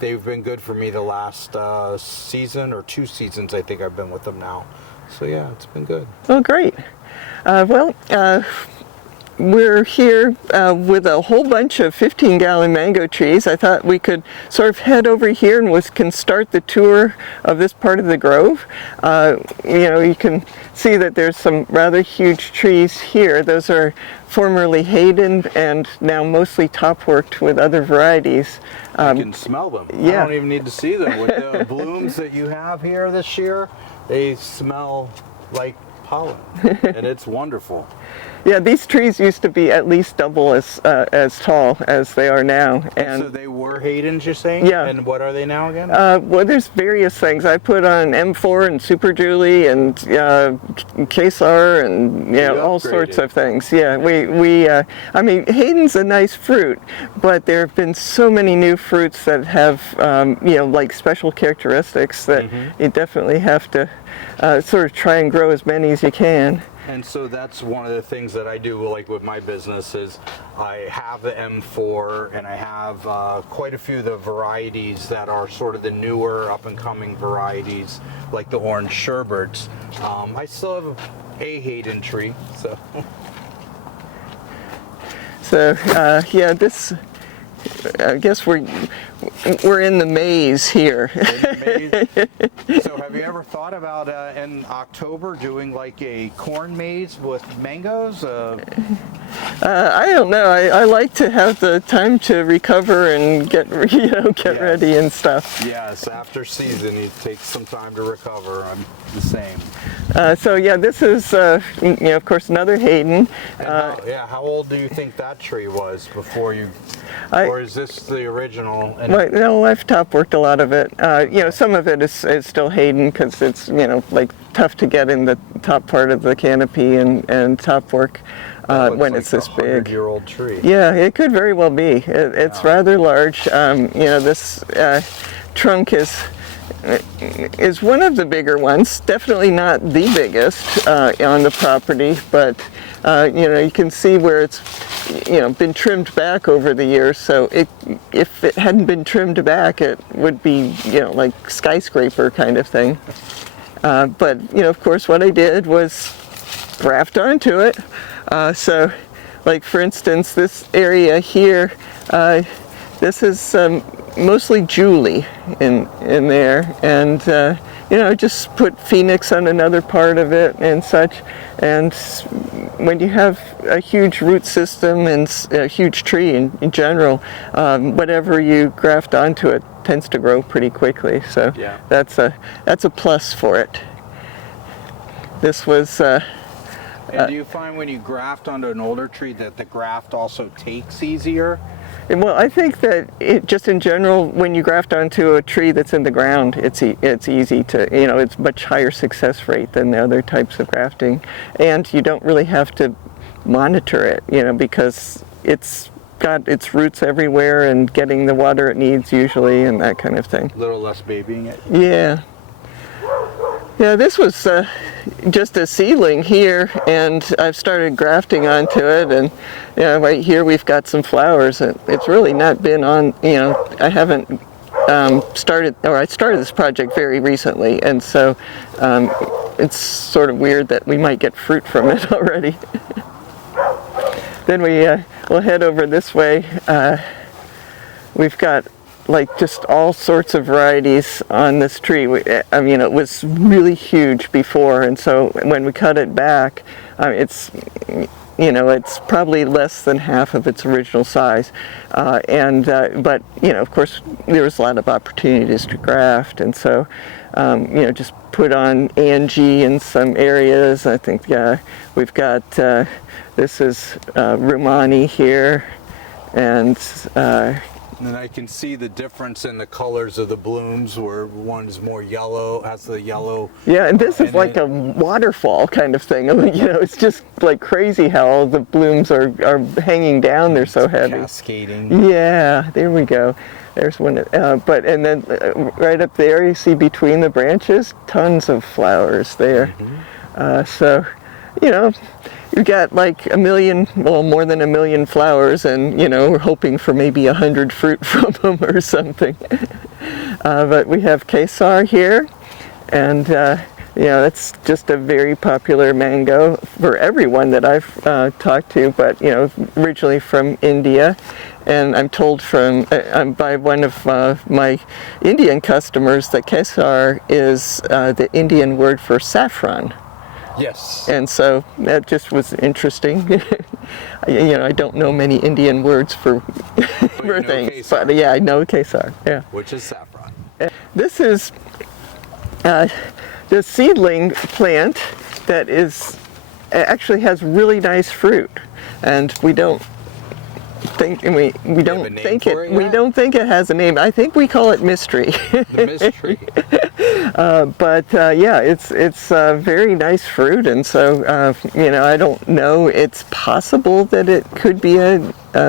been good for me the last season or 2 seasons. I think I've been with them now, so yeah, it's been good. Oh, great. We're here with a whole bunch of 15-gallon mango trees. I thought we could sort of head over here and can start the tour of this part of the grove. You can see that there's some rather huge trees here. Those are formerly Hayden and now mostly top-worked with other varieties. I can smell them. Yeah. I don't even need to see them. With the blooms that you have here this year, they smell like pollen, and it's wonderful. Yeah, these trees used to be at least double as tall as they are now. And so they were Hayden's, you're saying? Yeah. And what are they now again? Well, there's various things. I put on M4 and Super Julie and Kesar and all sorts of things. Yeah, Hayden's a nice fruit, but there have been so many new fruits that have special characteristics that you definitely have to sort of try and grow as many as you can. And so that's one of the things that I do, with my business, is I have the M4, and I have quite a few of the varieties that are sort of the newer, up-and-coming varieties, like the orange sherbets. I still have a Hayden tree, so. This. I guess we're we're in the maze here. So have you ever thought about in October doing like a corn maze with mangoes? I don't know. I like to have the time to recover and get ready and stuff. Yes, after season, it takes some time to recover. I'm the same. So yeah, this is of course another Hayden. How old do you think that tree was before you? Or is this the original? Right, no, I've top worked a lot of it. Some of it is still Hayden because it's like tough to get in the top part of the canopy and top work when it's this big. 100-year-old tree. Yeah, it could very well be. It's rather large. This trunk is one of the bigger ones. Definitely not the biggest on the property, but you can see where it's been trimmed back over the years. So if it hadn't been trimmed back, it would be like skyscraper kind of thing. But of course, what I did was graft onto it. So, like for instance, this area here, this is mostly Julie in there, and just put Phoenix on another part of it and such. And when you have a huge root system and a huge tree in general, whatever you graft onto it tends to grow pretty quickly. So yeah. That's a plus for it. This was. And do you find when you graft onto an older tree that the graft also takes easier? Well, I think that just in general, when you graft onto a tree that's in the ground, it's easy to, it's much higher success rate than the other types of grafting. And you don't really have to monitor it, because it's got its roots everywhere and getting the water it needs usually and that kind of thing. A little less babying it? Yeah. Yeah, this was just a seedling here, and I've started grafting onto it, and right here we've got some flowers. It's really not been on, I haven't started this project very recently, and so it's sort of weird that we might get fruit from it already. Then we'll head over this way. We've got just all sorts of varieties on this tree. It was really huge before, and so when we cut it back, it's probably less than half of its original size. But of course, there was a lot of opportunities to graft, and so just put on Angie in some areas. I think we've got this is Romani here, and and I can see the difference in the colors of the blooms, where one is more yellow, has the yellow. Yeah, and this is like a waterfall kind of thing. It's just like crazy how all the blooms are hanging down. They're so heavy. Cascading. Yeah, there we go. There's one. And then right up there, you see between the branches, tons of flowers there. Mm-hmm. So, you've got like more than 1 million flowers, and we're hoping for maybe 100 fruit from them or something. But we have Kesar here, and that's just a very popular mango for everyone that I've talked to, but originally from India. And I'm told by one of my Indian customers that Kesar is the Indian word for saffron. Yes. And so that just was interesting. I don't know many Indian words for things, Kesar. but yeah, I know Kesar. Yeah. Which is saffron. This is the seedling plant that actually has really nice fruit, and we don't think we don't think it has a name. I think we call it mystery. The mystery. It's very nice fruit, and so I don't know. It's possible that it could be a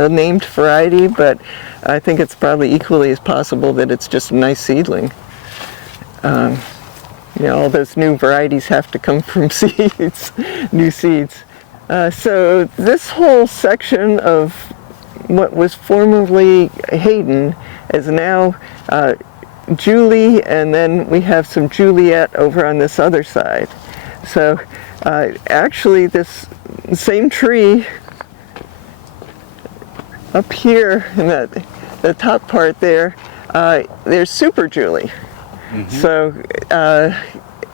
named variety, but I think it's probably equally as possible that it's just a nice seedling. All those new varieties have to come from seeds, new seeds. So this whole section of what was formerly Hayden is now Julie, and then we have some Juliet over on this other side. So actually this same tree up here in the top part there, There's Super Julie. So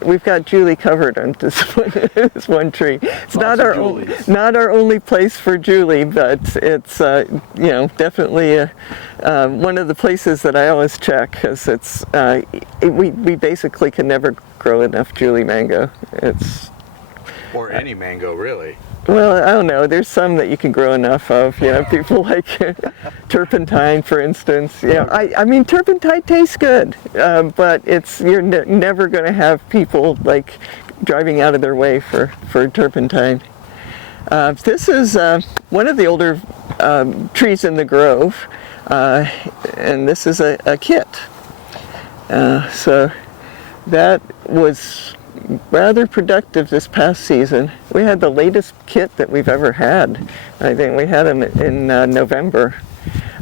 we've got Julie covered on this one tree. It's not our only place for Julie, but it's definitely one of the places that I always check, because we basically can never grow enough Julie mango. Or any mango, really. Well, I don't know. There's some that you can grow enough of. People like turpentine, for instance. I mean, turpentine tastes good, but you're never going to have people like driving out of their way for turpentine. This is one of the older trees in the grove, and this is a kit. So that was rather productive this past season. We had the latest kit that we've ever had. I think we had them in November.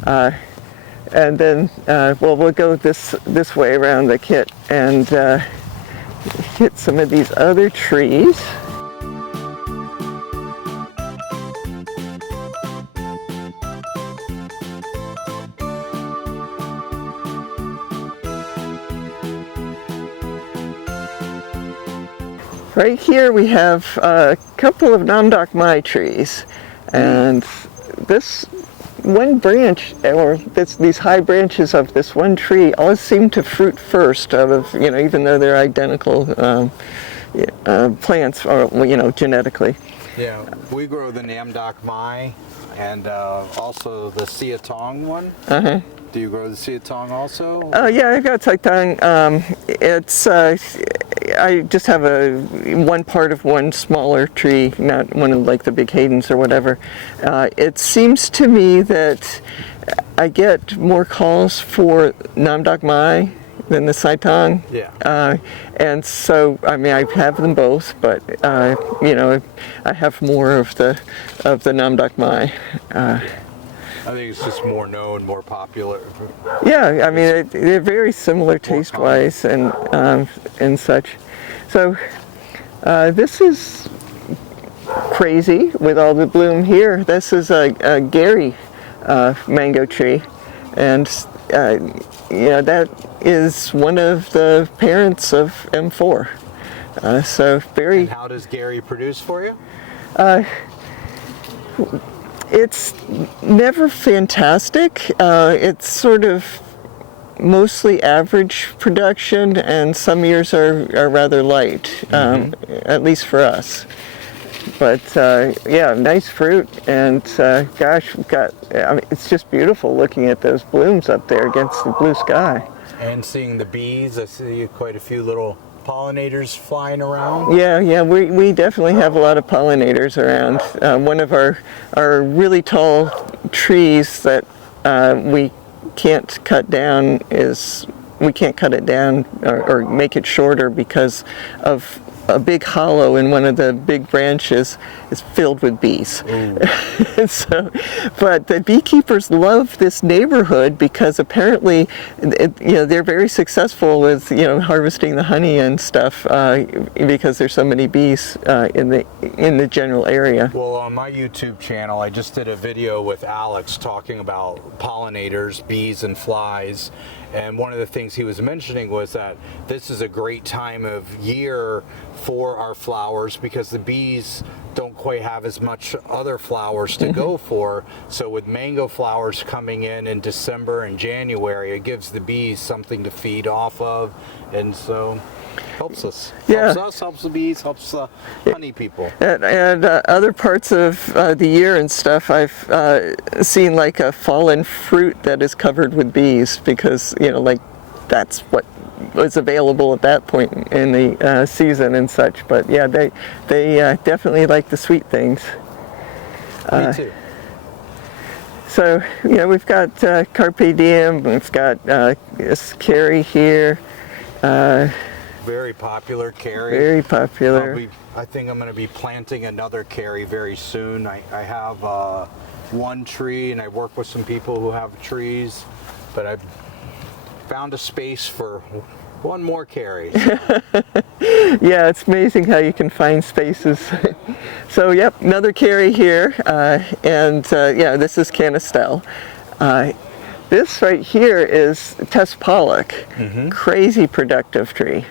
And then, we'll go this way around the kit and hit some of these other trees. Right here we have a couple of Namdok Mai trees, and this one branch, or these high branches of this one tree, always seem to fruit first out of, even though they're identical plants, or genetically. Yeah, we grow the Namdok Mai and also the Siatong one. Uh-huh. Do you grow the Siatong also? Oh yeah, I got Siatong. I just have one part of one smaller tree, not one of like the big Haydens or whatever. It seems to me that I get more calls for Namdok Mai than the Siatong. Yeah. And so, I mean, I have them both, but I have more of the Namdok Mai. I think it's just more known, more popular. Yeah, I mean, they're very similar taste-wise and such. So this is crazy with all the bloom here. This is a Gary mango tree, and that is one of the parents of M4. So very. And how does Gary produce for you? It's never fantastic. It's sort of mostly average production, and some years are rather light, at least for us. But yeah, nice fruit, and gosh, it's just beautiful looking at those blooms up there against the blue sky. And seeing the bees, I see quite a few little pollinators flying around. Yeah, we definitely have a lot of pollinators around. One of our really tall trees that we can't cut down we can't cut it down or make it shorter because of a big hollow in one of the big branches is filled with bees. So, but the beekeepers love this neighborhood because apparently, they're very successful with harvesting the honey and stuff because there's so many bees in the general area. Well, on my YouTube channel, I just did a video with Alex talking about pollinators, bees, and flies. And one of the things he was mentioning was that this is a great time of year for our flowers because the bees don't quite have as much other flowers to go for. So with mango flowers coming in December and January, it gives the bees something to feed off of, and so helps us. Yeah. Helps us, helps the bees, helps the honey people. And other parts of the year and stuff, I've seen like a fallen fruit that is covered with bees because, like that's what was available at that point in the season and such. But yeah, they definitely like the sweet things. Me too. So, we've got Carpe Diem, we've got this Carrie here. Very popular Carrie. Very popular. I think I'm going to be planting another Carrie very soon. I have one tree, and I work with some people who have trees, but I've found a space for one more Carrie. Yeah, it's amazing how you can find spaces. So, yep, another Carrie here, and yeah, this is Canistel. This right here is Tess Pollock, crazy productive tree.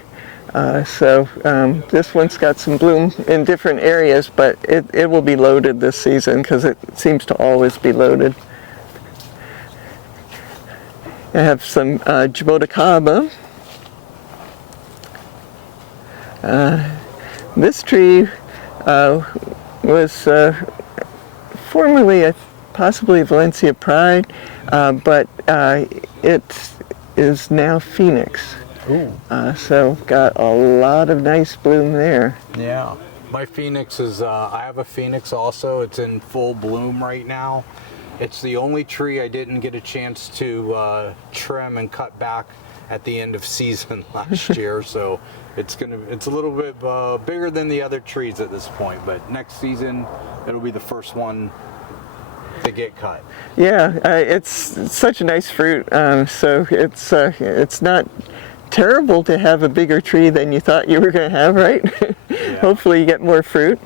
This one's got some bloom in different areas, but it will be loaded this season because it seems to always be loaded. I have some jaboticaba. This tree was formerly possibly Valencia Pride, but it is now Phoenix. So got a lot of nice bloom there. Yeah. My Phoenix is, I have a Phoenix also. It's in full bloom right now. It's the only tree I didn't get a chance to trim and cut back at the end of season last year. So it's a little bit bigger than the other trees at this point, but next season it'll be the first one to get cut. Yeah, it's such a nice fruit. So it's not terrible to have a bigger tree than you thought you were going to have, right? Yeah. Hopefully you get more fruit.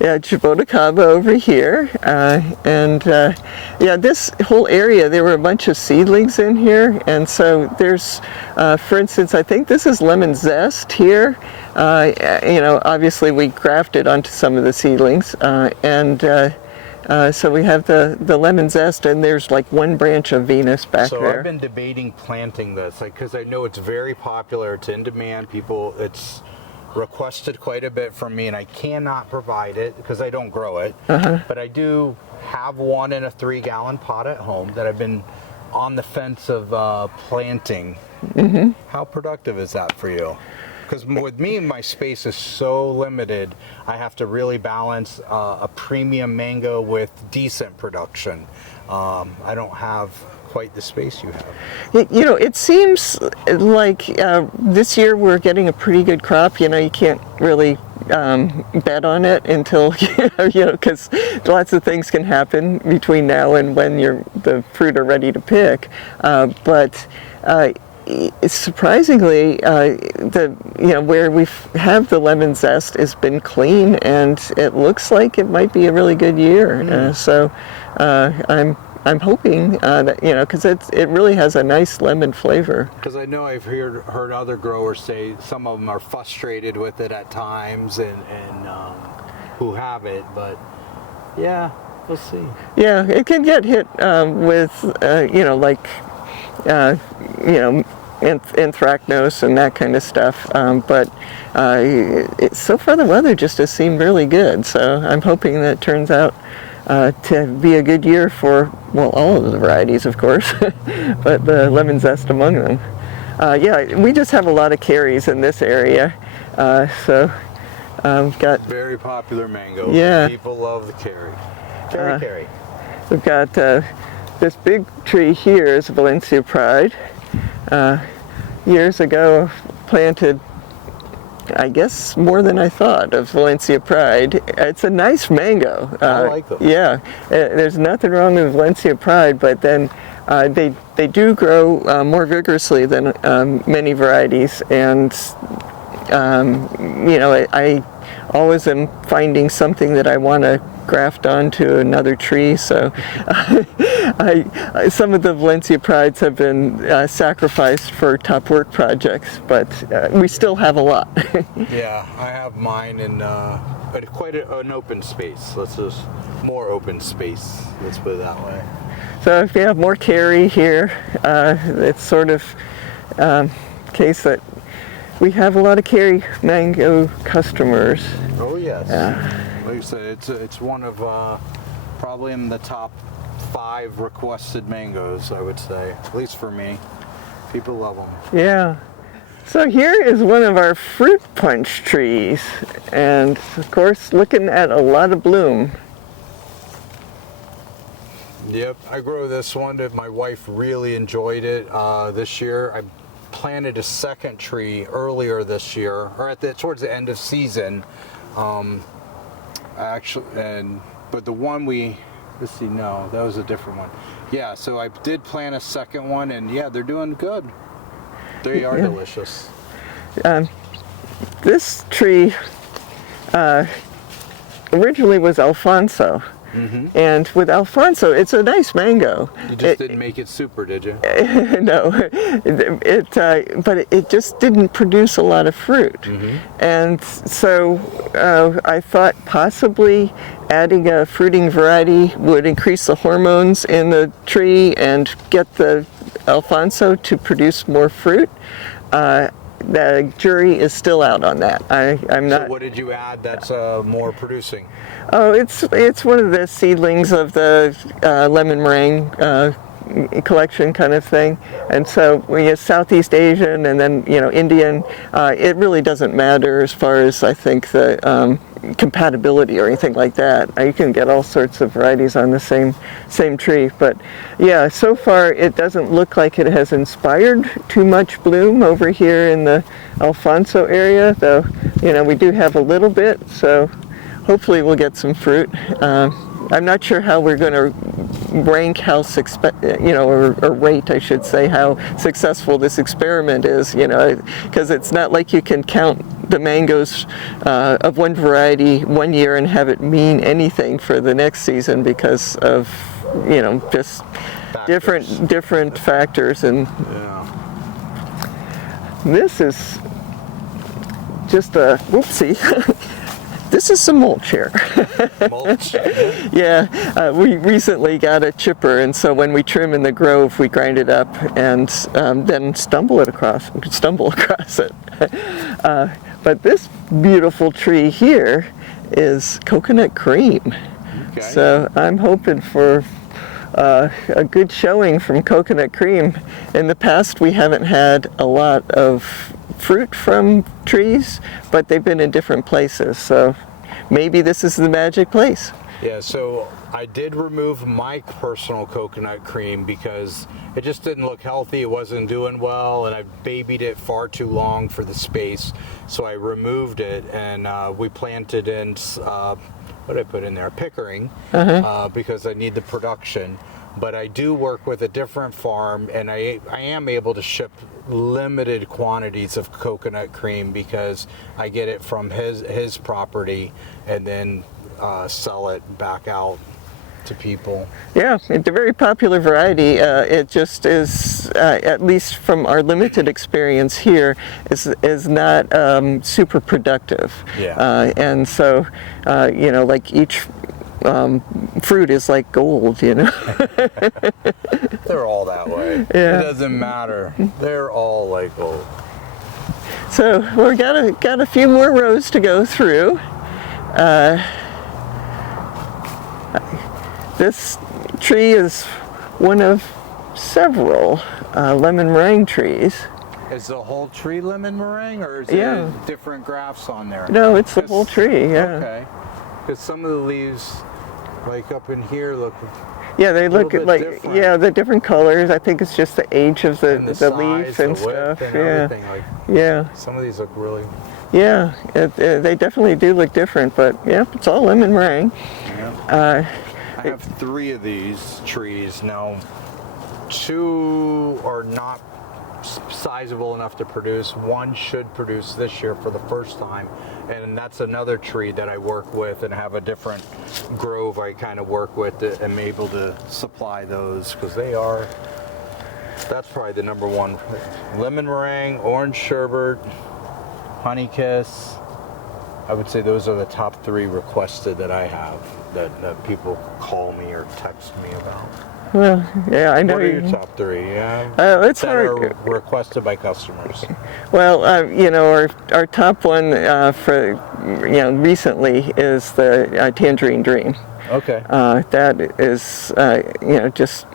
Yeah, jaboticaba over here, yeah, this whole area, there were a bunch of seedlings in here, and so there's, for instance, I think this is lemon zest here. Obviously we grafted onto some of the seedlings, so we have the lemon zest, and there's like one branch of Venus back there. So I've been debating planting this, because I know it's very popular, it's in demand, it's requested quite a bit from me, and I cannot provide it because I don't grow it. But I do have one in a 3-gallon pot at home that I've been on the fence of planting. How productive is that for you? Because with me, my space is so limited, I have to really balance a premium mango with decent production. I don't have quite the space you have. It seems like this year we're getting a pretty good crop. You can't really bet on it until, because lots of things can happen between now and when the fruit are ready to pick. But surprisingly, where we have the lemon zest has been clean, and it looks like it might be a really good year. So I'm hoping that, because it really has a nice lemon flavor. Because I know I've heard other growers say some of them are frustrated with it at times, and who have it, but yeah, we'll see. Yeah, it can get hit with, anthracnose and that kind of stuff, but so far the weather just has seemed really good, so I'm hoping that it turns out to be a good year for, all of the varieties, of course, but the lemon zest among them. We just have a lot of carries in this area, so we've got very popular mango. Yeah, people love the carry. Carry. We've got this big tree here is Valencia Pride. Years ago, planted, I guess, more than I thought of Valencia Pride. It's a nice mango. I like them. Yeah, there's nothing wrong with Valencia Pride, but then they do grow more vigorously than many varieties, and I always am finding something that I want to graft onto another tree, so some of the Valencia Prides have been sacrificed for top work projects, but we still have a lot. Yeah, I have mine in quite an open space. More open space, let's put it that way. So if you have more carry here, it's sort of case that we have a lot of carry mango customers. Oh yes. Like I said, it's one of probably in the top 5 requested mangoes, I would say, at least for me. People love them. Yeah. So here is one of our fruit punch trees, and of course looking at a lot of bloom. Yep, I grow this one. My wife really enjoyed it this year. I planted a second tree earlier this year, or towards the end of season. But the one no, that was a different one. Yeah, so I did plant a second one, and yeah, they're doing good. They are delicious. This tree originally was Alfonso, And with Alfonso, it's a nice mango. You just didn't make it super, did you? No, but it just didn't produce a lot of fruit. And so I thought possibly adding a fruiting variety would increase the hormones in the tree and get the Alfonso to produce more fruit. The jury is still out on that. I'm not. So what did you add that's more producing? Oh, it's one of the seedlings of the lemon meringue collection kind of thing. And so we get Southeast Asian and then Indian. It really doesn't matter as far as I think the compatibility or anything like that. You can get all sorts of varieties on the same tree. But yeah, so far it doesn't look like it has inspired too much bloom over here in the Alfonso area, though we do have a little bit, so hopefully we'll get some fruit. I'm not sure how we're going to rank how or rate, I should say, how successful this experiment is, because it's not like you can count the mangoes of one variety one year and have it mean anything for the next season because of, just different factors. And this is just a, whoopsie. This is some mulch here. Mulch? Yeah, we recently got a chipper, and so when we trim in the grove, we grind it up and then stumble across it. But this beautiful tree here is coconut cream. Okay. So I'm hoping for a good showing from coconut cream. In the past, we haven't had a lot of fruit from trees, but they've been in different places, so maybe this is the magic place. Yeah, so I did remove my personal coconut cream because it just didn't look healthy, it wasn't doing well, and I babied it far too long for the space, so I removed it, and we planted in, what did I put in there? Pickering, because I need the production. But I do work with a different farm, and I am able to ship limited quantities of coconut cream because I get it from his property and then sell it back out to people. Yeah, it's a very popular variety. It just is, at least from our limited experience here, is not super productive. Yeah. And so, like each fruit is like gold, They're all that way. Yeah. It doesn't matter. They're all like gold. So we've got a few more rows to go through. This tree is one of several lemon meringue trees. Is the whole tree lemon meringue, or is Yeah. it different grafts on there? No, it's the whole tree, yeah. Okay. Because some of the leaves, like up in here, look. Yeah, they look bit like, different. yeah, the different colors. I think it's just the age of the size, leaf and the width, stuff. and Yeah, everything. Like, yeah, some of these look really. yeah. They definitely do look different, but yeah, it's all lemon meringue. Yeah. I have 3 of these trees now. 2 are not sizable enough to produce. 1 should produce this year for the first time, and that's another tree that I work with and have a different grove I kind of work with that I'm able to supply those because that's probably the number 1. Lemon meringue, orange sherbet, honey kiss. I would say those are the top 3 requested that I have that people call me or text me about. Well, yeah, I know. What are your top 3? Yeah, It's that hard. are requested by customers. Well, our top one for recently is the Tangerine Dream. Okay. That is just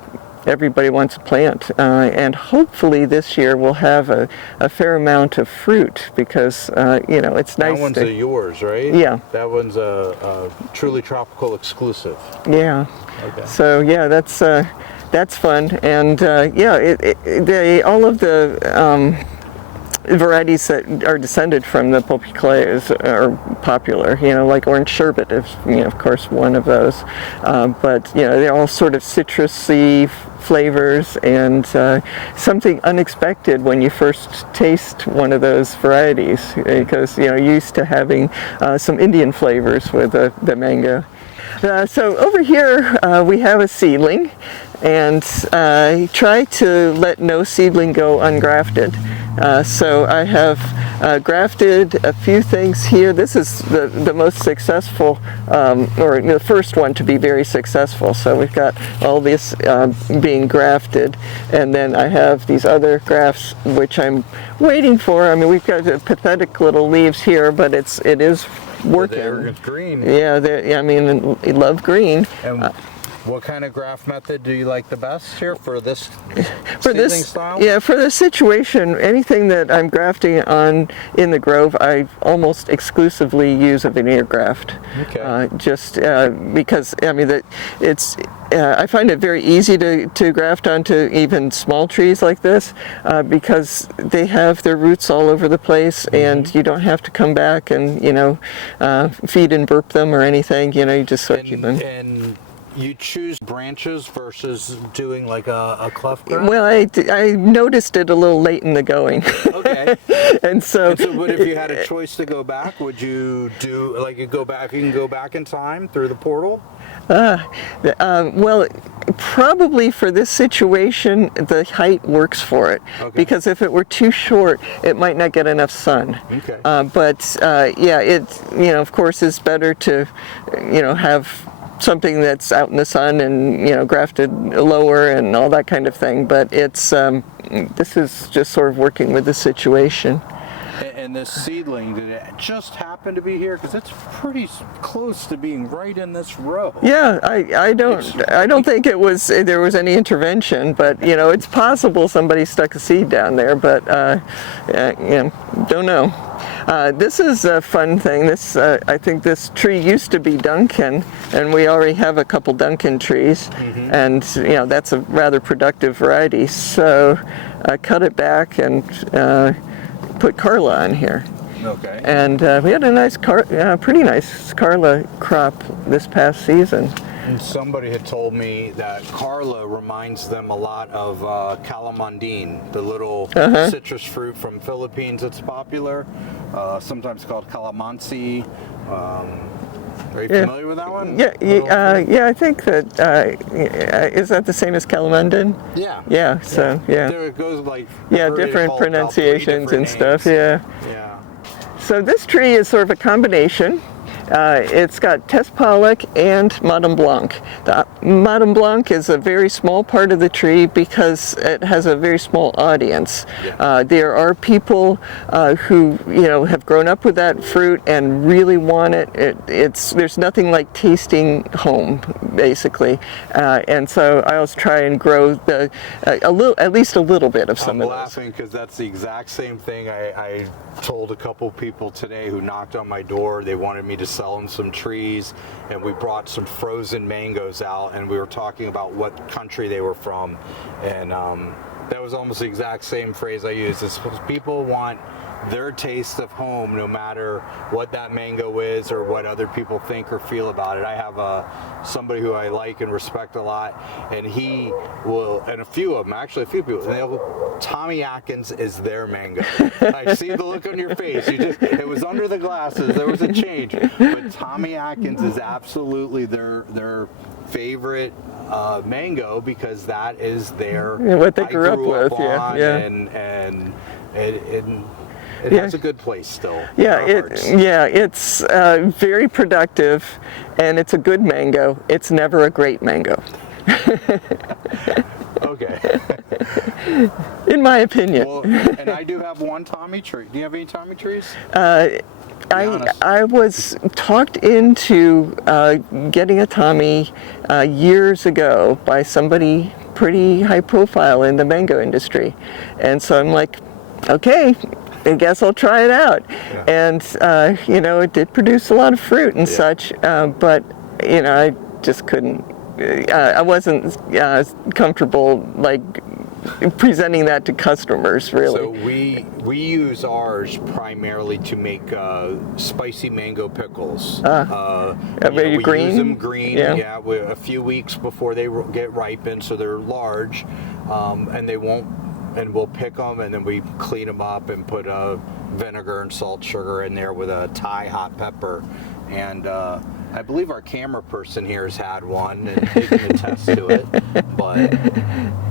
everybody wants a plant, and hopefully this year we'll have a fair amount of fruit because it's nice. That one's yours, right? Yeah. That one's a truly tropical exclusive. Yeah. Okay. So yeah, that's fun, and all of the varieties that are descended from the pulpy clays are popular. Like orange sherbet is, of course, one of those. But they're all sort of citrusy flavors and something unexpected when you first taste one of those varieties, because you're used to having some Indian flavors with the mango. So over here we have a seedling, and I try to let no seedling go ungrafted. So I have grafted a few things here. This is the most successful, or the first one to be very successful. So we've got all this being grafted, and then I have these other grafts which I'm waiting for. I mean, we've got pathetic little leaves here, but it is working. They're green. Yeah, I mean, I love green. And what kind of graft method do you like the best here for this For seedling this, style? yeah, for this situation, anything that I'm grafting on in the grove, I almost exclusively use a veneer graft. Okay. Just because, I mean, I find it very easy to graft onto even small trees like this because they have their roots all over the place, and you don't have to come back and, feed and burp them or anything. You just sort of keep them. And you choose branches versus doing like a cleft graft? Well, I noticed it a little late in the going. Okay. And so But if you had a choice to go back, would you do, like, you go back, if you can go back in time through the portal? Well, probably for this situation, the height works for it. Okay. Because if it were too short, it might not get enough sun. Okay. Yeah, it, of course, is better to, have something that's out in the sun and, grafted lower and all that kind of thing. But it's, this is just sort of working with the situation. And this seedling, did it just happen to be here? Because it's pretty close to being right in this row. Yeah, I don't think there was any intervention, but it's possible somebody stuck a seed down there, but don't know. This is a fun thing. I think this tree used to be Duncan, and we already have a couple Duncan trees, and that's a rather productive variety. So I cut it back and put Carla on here. Okay. And we had a pretty nice Carla crop this past season. And somebody had told me that Carla reminds them a lot of calamandine, the little citrus fruit from Philippines that's popular, sometimes called calamansi. Are you familiar with that one? Yeah, I think that, is that the same as calamandin? Yeah. Yeah, so, yeah. There it goes, like, Different pronunciations and stuff, yeah. Yeah. So this tree is sort of a combination. It's got Tess Pollock and Madame Blanc. The Madame Blanc is a very small part of the tree because it has a very small audience. There are people who have grown up with that fruit and really want it. There's nothing like tasting home, basically. And so I always try and grow at least a little bit of some of those. I'm laughing because that's the exact same thing I told a couple people today who knocked on my door. They wanted me to sell them some trees, and we brought some frozen mangoes out, and we were talking about what country they were from, and that was almost the exact same phrase I used. Is people want their taste of home, no matter what that mango is or what other people think or feel about it. I have somebody who I like and respect a lot, and he will, and a few people, Tommy Atkins is their mango. I see the look on your face. It was under the glasses. There was a change, but Tommy Atkins is absolutely their favorite mango because that is what they grew up with. On, yeah. And it has a good place still. Yeah, it's very productive, and it's a good mango. It's never a great mango. Okay. In my opinion. Well, and I do have one Tommy tree. Do you have any Tommy trees? I was talked into getting a Tommy years ago by somebody pretty high profile in the mango industry, and so I'm like, okay, I guess I'll try it out. Yeah. And it did produce a lot of fruit and such, but I just couldn't. I wasn't comfortable like presenting that to customers, really. So we use ours primarily to make spicy mango pickles. Very green? We use them green, a few weeks before they get ripened, so they're large, and we'll pick them, and then we clean them up and put vinegar and salt, sugar in there with a Thai hot pepper, and I believe our camera person here has had one and he can attest to it, but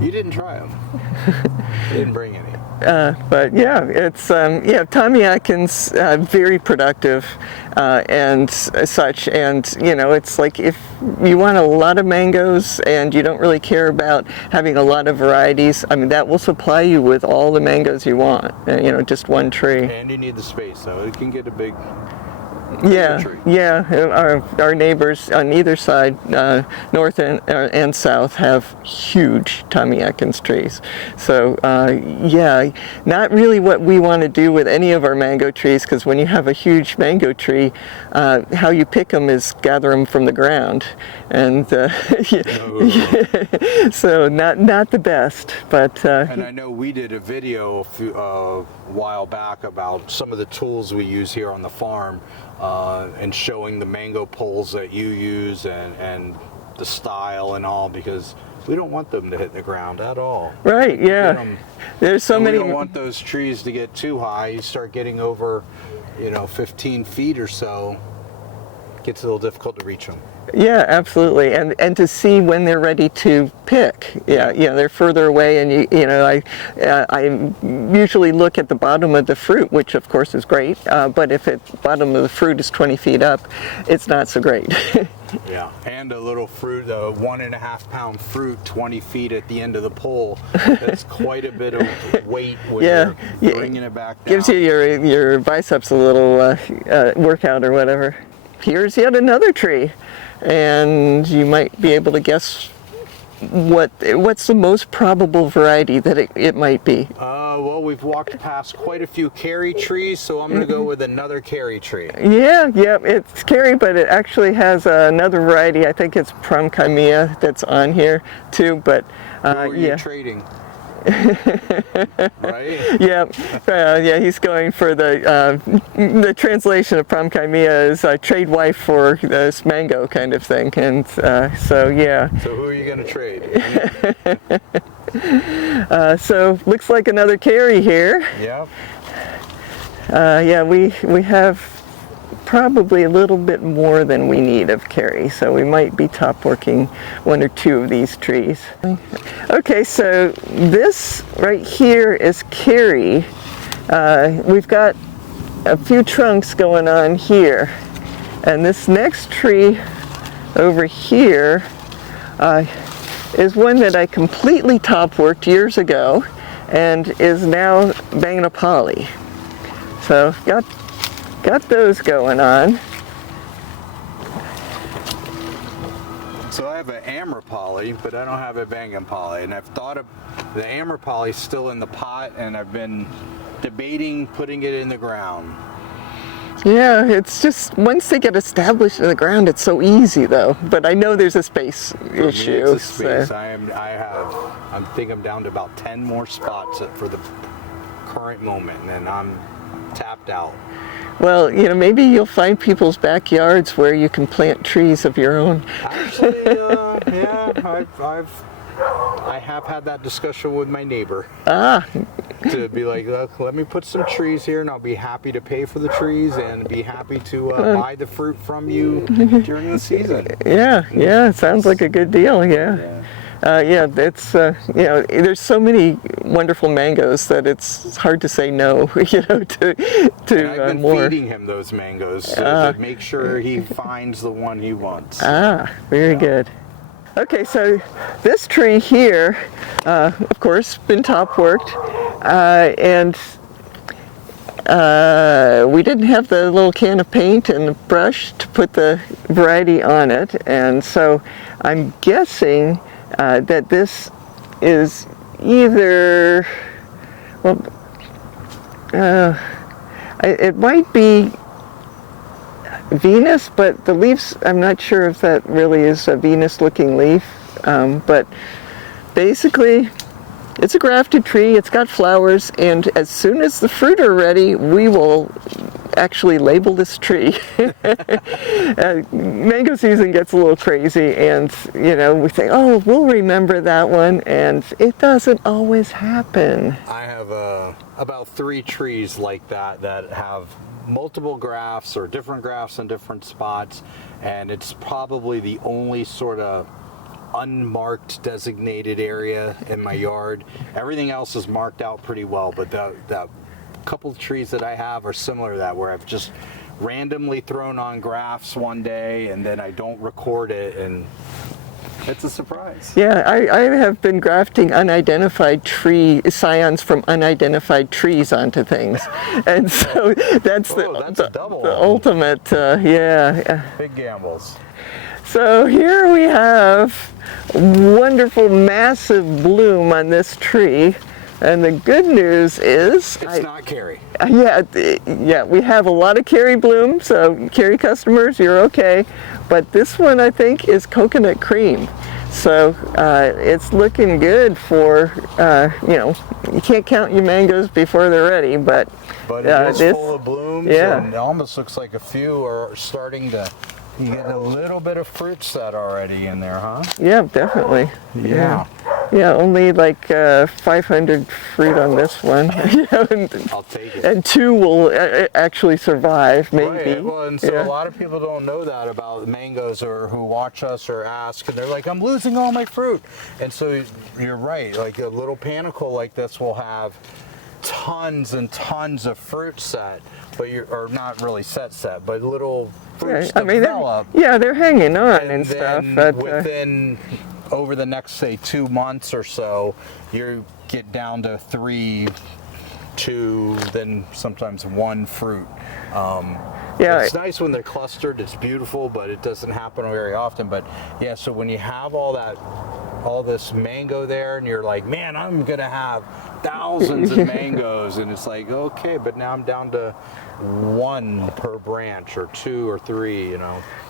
you didn't try them. You didn't bring any. But yeah, it's Tommy Atkins, very productive and such. And you know, it's like if you want a lot of mangoes and you don't really care about having a lot of varieties, I mean, that will supply you with all the mangoes you want. You know, just one tree. And you need the space, so it can get a big. Yeah, tree. yeah. Our neighbors on either side, north and south, have huge Tommy Atkins trees. So yeah, not really what we want to do with any of our mango trees, because when you have a huge mango tree, how you pick them is gather them from the ground, and so not the best. But and I know we did a video a while back about some of the tools we use here on the farm. And showing the mango poles that you use and the style and all, because we don't want them to hit the ground at all. Right, yeah. There's so many. We don't want those trees to get too high. You start getting over, 15 feet or so, it gets a little difficult to reach them. Yeah, absolutely, and to see when they're ready to pick. Yeah, they're further away, and I usually look at the bottom of the fruit, which of course is great. But if the bottom of the fruit is 20 feet up, it's not so great. Yeah, and a little fruit, a 1.5 pound fruit, 20 feet at the end of the pole. That's quite a bit of weight when you're bringing it back down. Gives you your biceps a little workout or whatever. Here's yet another tree, and you might be able to guess what's the most probable variety that it might be. Well, we've walked past quite a few cherry trees, so I'm going to go with another cherry tree. Yeah, it's cherry, but it actually has another variety. I think it's Promkimea that's on here too. But who are you trading? Right? Yeah. He's going for the translation of Promkimea is trade wife for this mango kind of thing, and so yeah. So who are you going to trade? So looks like another cherry here. Yep. We have probably a little bit more than we need of cherry, so we might be top working one or two of these trees. Okay, so this right here is cherry. We've got a few trunks going on here, and this next tree over here is one that I completely top worked years ago and is now Banganapali. So got those going on. So I have an Amrapali, but I don't have a Banganapali, and I've thought of the Amrapali still in the pot, and I've been debating putting it in the ground. Yeah, it's just once they get established in the ground, it's so easy though. But I know there's a space issue. Me, it's a space. So. I think I'm down to about 10 more spots for the current moment, and I'm tapped out. Well, maybe you'll find people's backyards where you can plant trees of your own. Actually, I have had that discussion with my neighbor. To be like, look, let me put some trees here, and I'll be happy to pay for the trees and be happy to buy the fruit from you during the season. Yeah, it sounds like a good deal. Yeah. It's there's so many wonderful mangoes that it's hard to say no. To and I've been more. feeding him those mangoes to make sure he finds the one he wants. Very good. Okay, so this tree here, of course, been top worked, and we didn't have the little can of paint and the brush to put the variety on it, and so I'm guessing that this is either, it might be Venus, but the leaves, I'm not sure if that really is a Venus-looking leaf, but basically it's a grafted tree, it's got flowers, and as soon as the fruit are ready, we will actually label this tree. Mango season gets a little crazy, and we think, oh, we'll remember that one, and it doesn't always happen. I have about 3 trees like that have multiple grafts or different grafts in different spots, and it's probably the only sort of unmarked designated area in my yard. Everything else is marked out pretty well, but the couple of trees that I have are similar to that, where I've just randomly thrown on grafts one day and then I don't record it, and it's a surprise. Yeah, I have been grafting unidentified scions from unidentified trees onto things, and so that's the ultimate. Yeah. Big gambles. So here we have wonderful, massive bloom on this tree, and the good news is it's not Carrie. Yeah, we have a lot of Carrie bloom, so Carrie customers, you're okay. But this one, I think, is coconut cream. So it's looking good for, you can't count your mangoes before they're ready, but it is full of blooms, and it almost looks like a few are starting to, you get a little bit of fruit set already in there, huh? Yeah, definitely. Yeah. Yeah, only like 500 fruit on this one. I'll take it. And 2 will actually survive, maybe. Right. Well, and so a lot of people don't know that about mangoes, or who watch us or ask, and they're like, I'm losing all my fruit. And so you're right, like a little panicle like this will have tons and tons of fruit set, but or not really set, but little fruits develop. They're hanging on and stuff. But within over the next, say, 2 months or so, you get down to 3, 2, then sometimes 1 fruit. It's nice when they're clustered. It's beautiful, but it doesn't happen very often. But yeah, so when you have all this mango there, and you're like, man, I'm gonna have thousands of mangoes, and it's like, okay, but now I'm down to 1 per branch, or 2 or 3,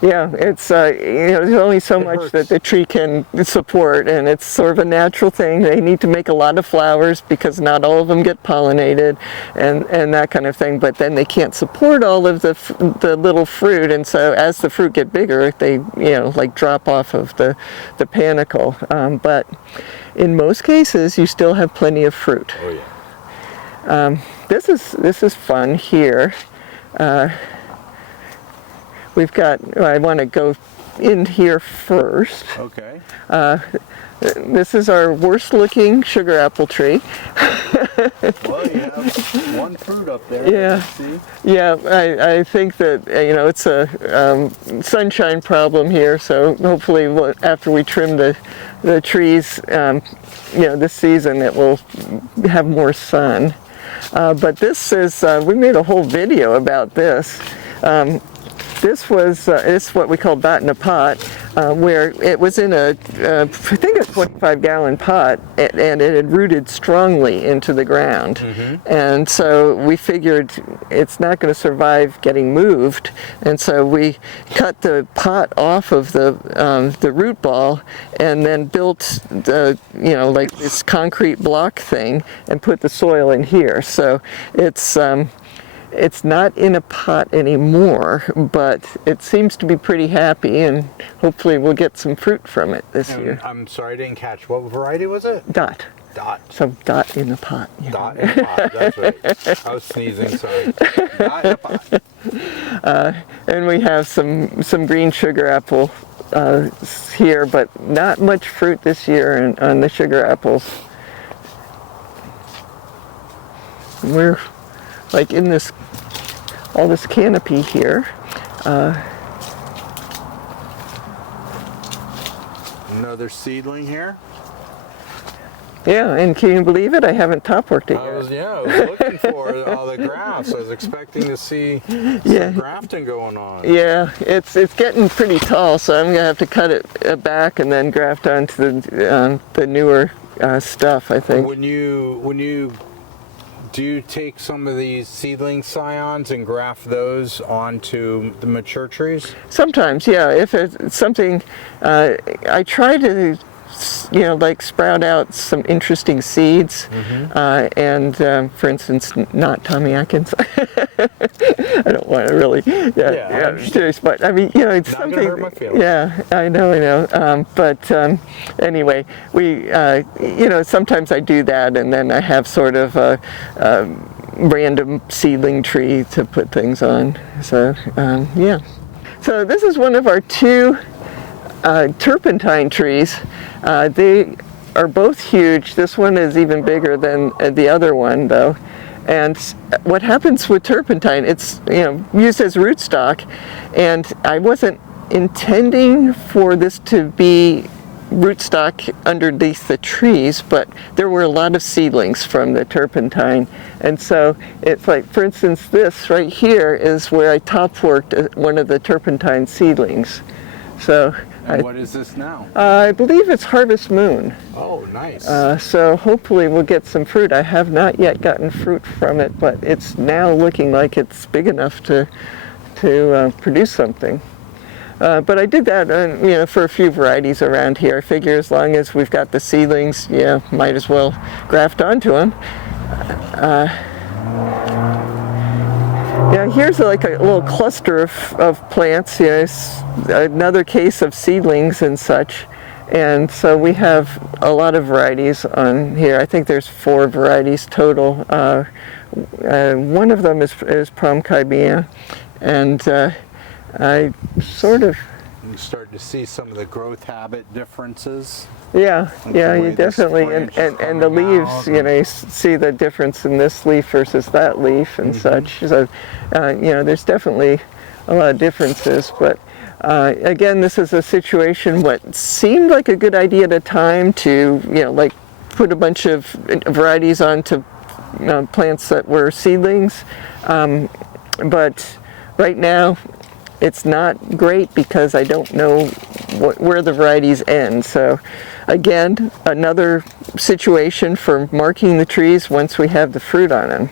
Yeah, it's there's only so much that the tree can support, and it's sort of a natural thing. They need to make a lot of flowers because not all of them get pollinated, and that kind of thing. But then they can't support all of the little fruit, and so as the fruit get bigger, they like drop off of the panicle. But in most cases, you still have plenty of fruit. Oh yeah. This is fun here. We've got, I want to go in here first. Okay. This is our worst looking sugar apple tree. Well, you have 1 fruit up there. Yeah. See? Yeah, I think that, it's a sunshine problem here, so hopefully after we trim the trees, this season, it will have more sun. But this is, we made a whole video about this. This was, it's what we call bat in a pot, where it was in I think a 25-gallon pot, and it had rooted strongly into the ground. Mm-hmm. And so we figured it's not going to survive getting moved, and so we cut the pot off of the root ball, and then built like this concrete block thing, and put the soil in here. So it's not in a pot anymore, but it seems to be pretty happy, and hopefully we'll get some fruit from it this year. I'm sorry, I didn't catch. What variety was it? Dot. So dot in the pot. Yeah. Dot in the pot, that's right. I was sneezing, sorry. Dot in the pot. And we have some green sugar apple here, but not much fruit this year on the sugar apples. We're like in all this canopy here. Another seedling here. Yeah, and can you believe it? I haven't top worked it yet. I was looking for all the grafts. I was expecting to see some grafting going on. Yeah, it's getting pretty tall, so I'm gonna have to cut it back and then graft onto the newer stuff, I think. When you do you take some of these seedling scions and graft those onto the mature trees? Sometimes, yeah. If it's something, I try to, like sprout out some interesting seeds, and for instance, not Tommy Atkins. I don't want to really, serious, but I mean, it's not something. Gonna hurt my feelings. Yeah, I know. But anyway, we, sometimes I do that, and then I have sort of random seedling tree to put things on. So yeah. So this is one of our two turpentine trees. They are both huge. This one is even bigger than the other one, though. And what happens with turpentine, it's used as rootstock, and I wasn't intending for this to be rootstock underneath the trees, but there were a lot of seedlings from the turpentine. And so it's like, for instance, this right here is where I top worked one of the turpentine seedlings. So and what is this now? I believe it's Harvest Moon. Oh, nice. So hopefully we'll get some fruit. I have not yet gotten fruit from it, but it's now looking like it's big enough to produce something. But I did that, for a few varieties around here. I figure as long as we've got the seedlings, might as well graft onto them. Here's like a little cluster of plants. It's another case of seedlings and such. And so we have a lot of varieties on here. I think there's 4 varieties total. One of them is Promcaibia, and I sort of... You start to see some of the growth habit differences. Yeah, you definitely, and the leaves, you see the difference in this leaf versus that leaf and such. So, there's definitely a lot of differences. But again, this is a situation what seemed like a good idea at a time to, like put a bunch of varieties onto plants that were seedlings. But right now, it's not great because I don't know where the varieties end. So again, another situation for marking the trees once we have the fruit on them.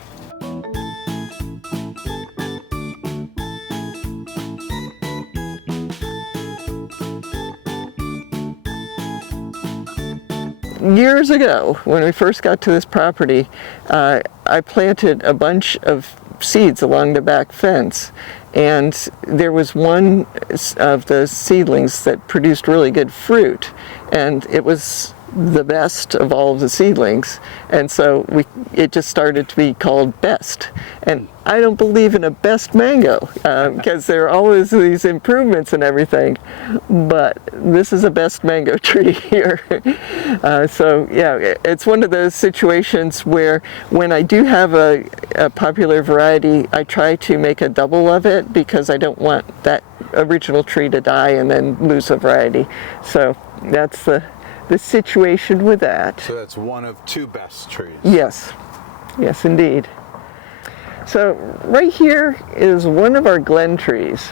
Years ago, when we first got to this property, I planted a bunch of seeds along the back fence, and there was one of the seedlings that produced really good fruit, and it was the best of all of the seedlings, and so it just started to be called Best. And I don't believe in a best mango because there are always these improvements and everything, but this is a best mango tree here. So yeah, it's one of those situations where when I do have a popular variety, I try to make a double of it because I don't want that original tree to die and then lose a variety. So that's the situation with that. So that's one of 2 best trees. Yes, indeed. So right here is one of our Glen trees.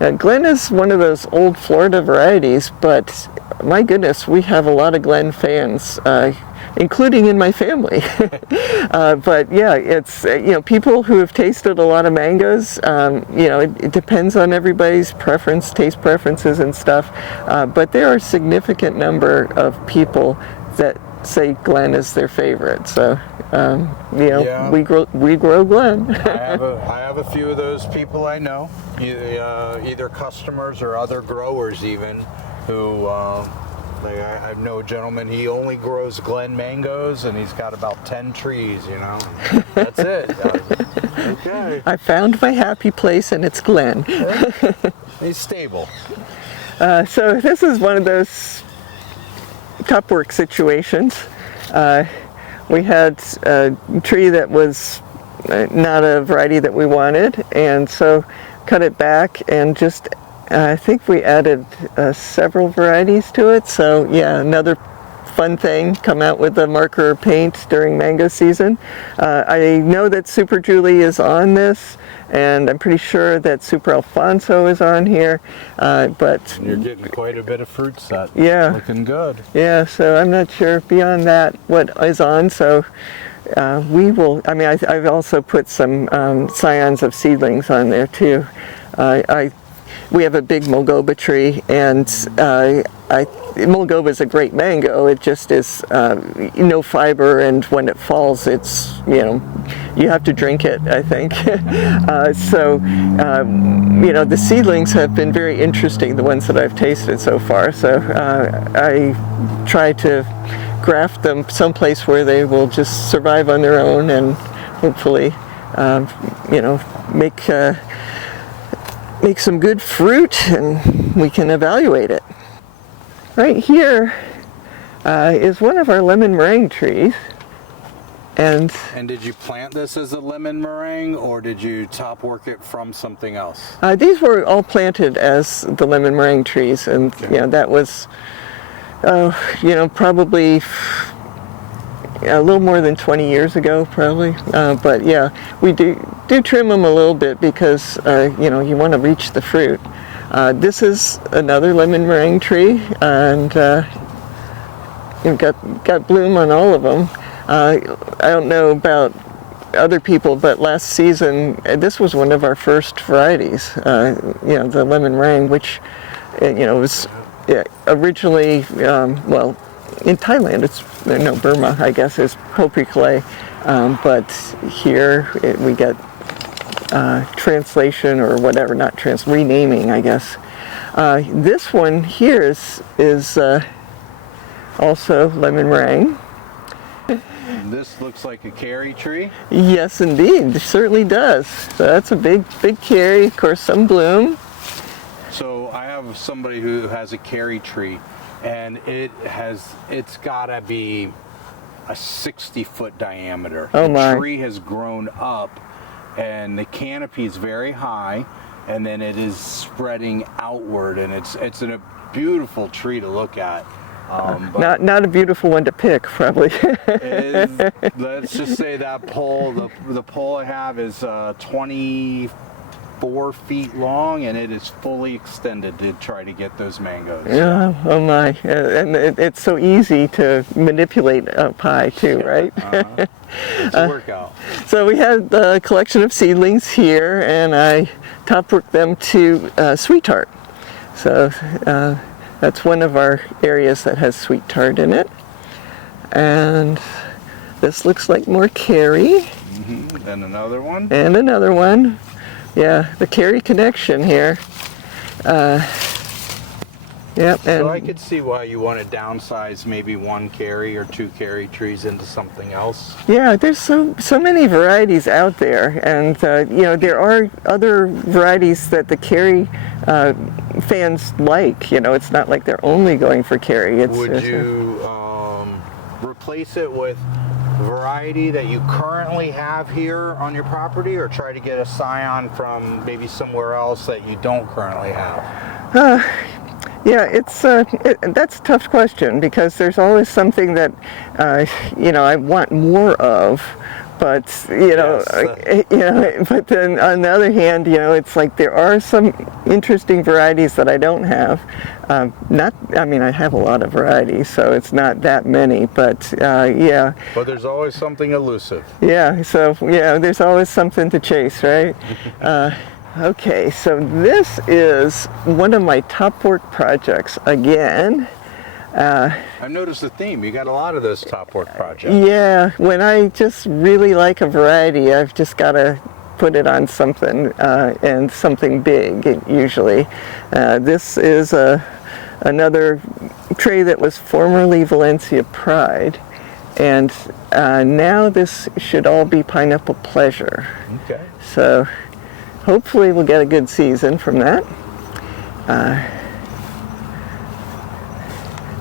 Now, Glen is one of those old Florida varieties, but my goodness, we have a lot of Glen fans, including in my family. But yeah, it's, people who have tasted a lot of mangoes, it depends on everybody's taste preferences and stuff. But there are a significant number of people that say Glen is their favorite. So, we grow Glen. I have a few of those people I know, either customers or other growers even, who I know a gentleman, he only grows Glen mangoes, and he's got about 10 trees, That's it. Okay. I found my happy place, and it's Glen. He's stable. So this is one of those top work situations. We had a tree that was not a variety that we wanted, and so cut it back and just I think we added several varieties to it. So yeah, another fun thing, come out with a marker paint during mango season. I know that Super Julie is on this, and I'm pretty sure that Super Alfonso is on here, but you're getting quite a bit of fruit set. Yeah, looking good. Yeah, so I'm not sure beyond that what is on. So we will. I mean, I've also put some scions of seedlings on there too. We have a big Mulgoba tree, and Mulgoba is a great mango. It just is no fiber, and when it falls, it's, you have to drink it, I think. The seedlings have been very interesting, the ones that I've tasted so far. So I try to graft them someplace where they will just survive on their own and hopefully you know, make some good fruit, and we can evaluate it. Right here is one of our lemon meringue trees. And did you plant this as a lemon meringue, or did you top work it from something else? these were all planted as the lemon meringue trees, and you know, that was, you know, probably a little more than 20 years ago, probably. But yeah, we do trim them a little bit because you know, you want to reach the fruit. This is another lemon meringue tree, and you've got bloom on all of them. I don't know about other people, but last season this was one of our first varieties. You know, the lemon meringue, which you know was originally well, in Thailand, it's Burma, I guess, is Popri clay, but here we get translation or whatever, not renaming, I guess. This one here is also lemon meringue. This looks like a carry tree. Yes, indeed, it certainly does. So that's a big carry, of course, some bloom. So I have somebody who has a carry tree, and it's gotta be a 60-foot diameter. Oh my. The tree has grown up, and the canopy is very high, and then it is spreading outward, and it's a beautiful tree to look at. Not a beautiful one to pick, probably. Let's just say that pole, the pole I have is 24 feet long, and it is fully extended to try to get those mangoes. Yeah, oh my. And it's so easy to manipulate a pie too, right? It's a workout. So we had a collection of seedlings here, and I top worked them to sweet tart. So that's one of our areas that has sweet tart in it. And this looks like more carry. Then another one. And another one. Yeah, the carry connection here. Yep. So I could see why you want to downsize maybe one carry or two carry trees into something else. Yeah, there's so many varieties out there, and you know, there are other varieties that the carry fans like. You know, it's not like they're only going for carry. Would you replace it with variety that you currently have here on your property, or try to get a scion from maybe somewhere else that you don't currently have? Yeah, that's a tough question, because there's always something that you know, I want more of, but you know, you know, but then on the other hand, you know, it's like there are some interesting varieties that I don't have. I mean, I have a lot of varieties, so it's not that many, but yeah. But there's always something elusive. Yeah, so yeah, there's always something to chase, right? Okay, so this is one of my top work projects again. I've noticed a theme. You got a lot of those top work projects. Yeah, when I just really like a variety, I've just got to put it on something, and something big usually. This is another tray that was formerly Valencia Pride, and now this should all be Pineapple Pleasure. Okay. So hopefully we'll get a good season from that.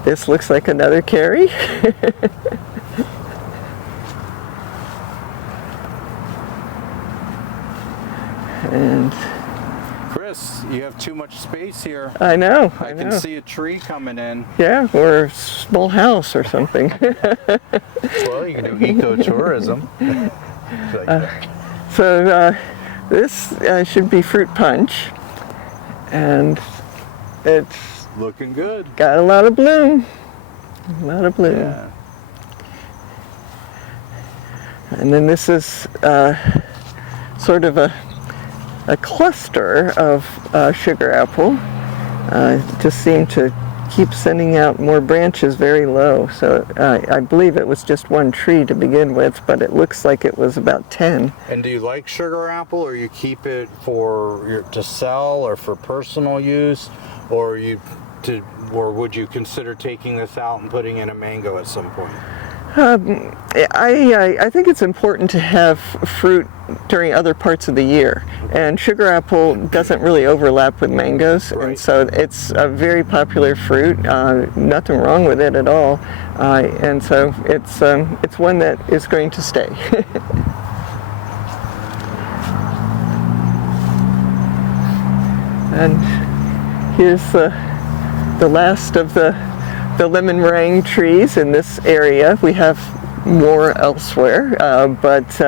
This looks like another carry. And Chris, you have too much space here. I know. I can see a tree coming in. Yeah, or a small house or something. Well, you can do ecotourism. So this should be fruit punch, and it's looking good. got a lot of bloom. A lot of bloom. Yeah. And then this is sort of a cluster of sugar apple. Just seemed to keep sending out more branches very low. So I believe it was just one tree to begin with, but it looks like it was about 10. And do you like sugar apple, or you keep it to sell or for personal use, or would you consider taking this out and putting in a mango at some point? I think it's important to have fruit during other parts of the year, and sugar apple doesn't really overlap with mangoes, Right. and so it's a very popular fruit. Nothing wrong with it at all, and so it's one that is going to stay. And here's the last of the lemon meringue trees in this area. We have more elsewhere, but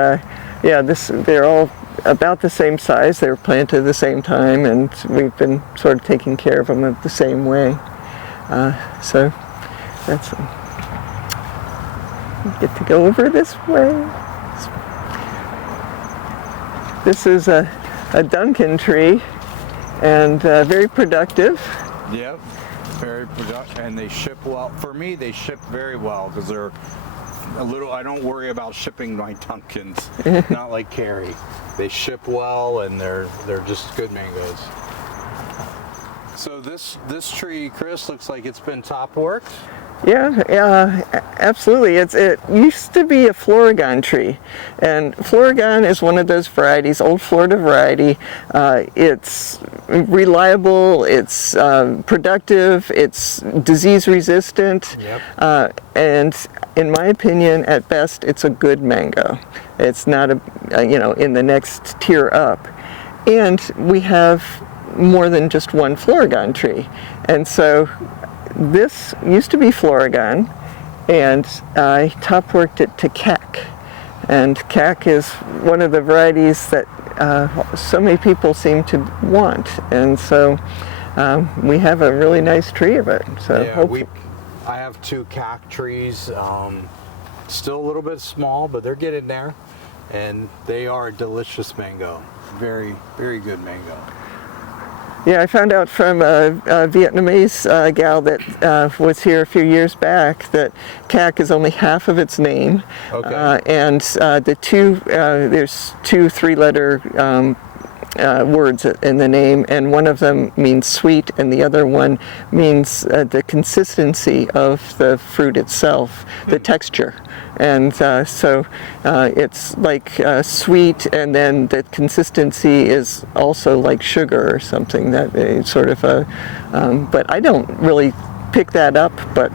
yeah, they're all about the same size. They were planted at the same time, and we've been sort of taking care of them the same way. So that's get to go over this way. This is a Duncan tree, and very productive. Yep, very productive, and they ship well. For me, they ship very well because they're a little. I don't worry about shipping my Duncans, not like Carrie. They ship well, and they're just good mangoes. So this tree, Chris, looks like it's been top worked. Yeah, absolutely. It used to be a Florigon tree, and Florigon is one of those varieties, old Florida variety. It's reliable, it's productive, it's disease resistant, Yep. and in my opinion, at best, it's a good mango. It's not in the next tier up, and we have more than just one Florigon tree, and so. This used to be Florigon, and I top worked it to cac. And cac is one of the varieties that so many people seem to want, and so we have a really nice tree of it. So Yeah, I have 2 cac trees, still a little bit small, but they're getting there, and they are a delicious mango. Very, very good mango. Yeah, I found out from a Vietnamese gal that was here a few years back that cac is only half of its name. Okay. And there's 2 3-letter words in the name, and one of them means sweet, and the other one means the consistency of the fruit itself, the texture. And so it's like sweet, and then the consistency is also like sugar or something. That it's sort of but I don't really pick that up. But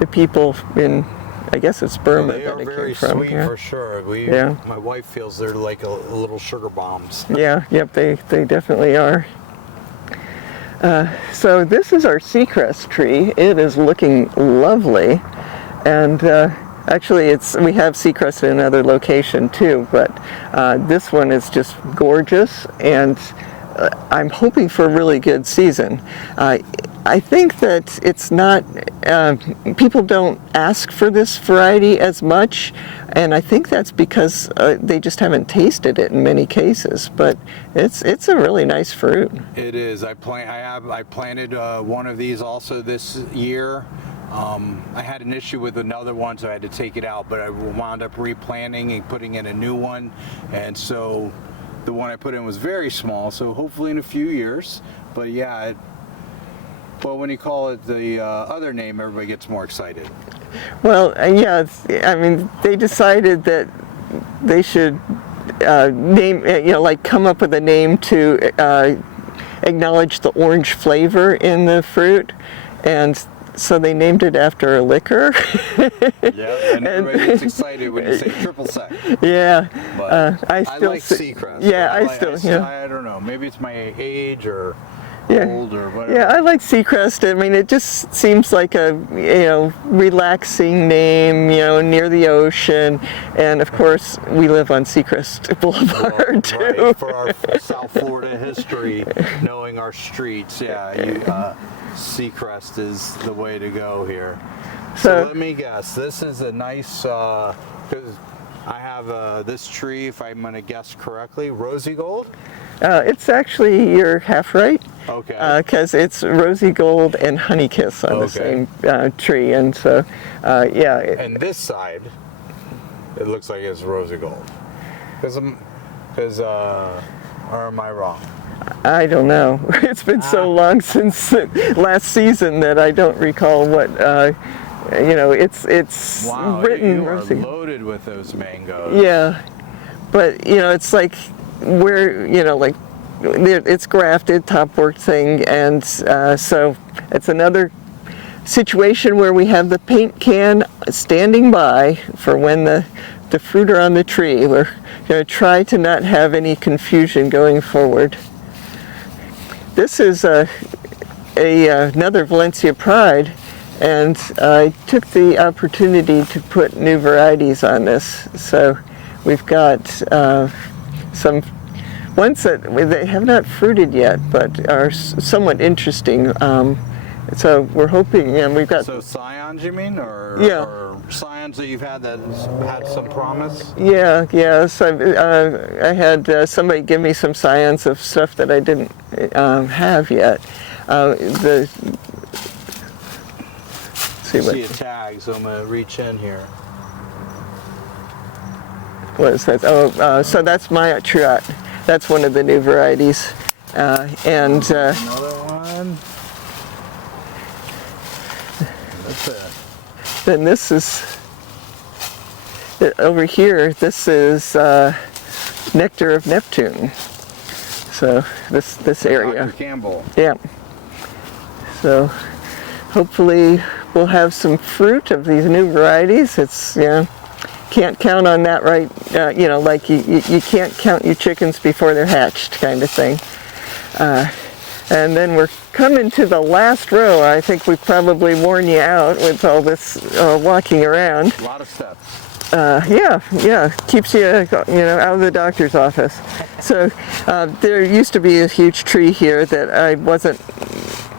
the people in, I guess it's Burma They that are it very came from. sweet Yeah. for sure. Yeah. My wife feels they're like a little sugar bombs. Yeah, yep, they definitely are. So this is our seacrest tree. It is looking lovely, and actually we have seacrest in another location too, but this one is just gorgeous, and I'm hoping for a really good season. I think that it's not, people don't ask for this variety as much, and I think that's because they just haven't tasted it in many cases, but it's a really nice fruit. It is. I planted one of these also this year. I had an issue with another one, so I had to take it out, but I wound up replanting and putting in a new one, and so the one I put in was very small, so hopefully in a few years. But yeah, well, when you call it the other name, everybody gets more excited. Well, yeah, I mean, they decided that they should name, like come up with a name to acknowledge the orange flavor in the fruit, and so they named it after a liquor. Yeah, and everybody gets excited when you say triple sec. Yeah, But I I still like see- Seacrest. Yeah, I don't know. Maybe it's my age or old or whatever. Yeah, I like Seacrest. I mean, it just seems like a relaxing name, near the ocean, and of course we live on Seacrest Boulevard too. Right, for our South Florida history, knowing our streets, Seacrest is the way to go here. So let me guess, this is a nice, because I have this tree, if I'm going to guess correctly, rosy gold? It's actually, you're half right. Okay. Because it's rosy gold and honeykiss on the same tree, and so, yeah. And this side, it looks like it's rosy gold. Or am I wrong? I don't know. It's been so long since last season that I don't recall what you know, it's Wow, written. you are loaded with those mangoes. Yeah, but you know, it's like we're, you know, like it's grafted top work thing, and so it's another situation where we have the paint can standing by for when the fruit are on the tree. We're going to try to not have any confusion going forward. This is another Valencia Pride, and I took the opportunity to put new varieties on this. So we've got some ones that they have not fruited yet, but are somewhat interesting. So we're hoping, and we've got... So scions, you mean? Or, yeah. Or scions that you've had that had some promise? Yeah, yes. I had somebody give me some scions of stuff that I didn't have yet. Let's see See a tag, so I'm going to reach in here. What is that? Oh, so that's Maya Triot. That's one of the new varieties. And another one. That's it. Then this is over here. This is Nectar of Neptune. So this area. Dr. Campbell. Yeah. So hopefully we'll have some fruit of these new varieties. It's, you know, can't count on that, right? You know, like you can't count your chickens before they're hatched, kind of thing. And then we're coming to the last row. I think we've probably worn you out with all this walking around. A lot of steps. Yeah, keeps you, you know, out of the doctor's office. So there used to be a huge tree here that I wasn't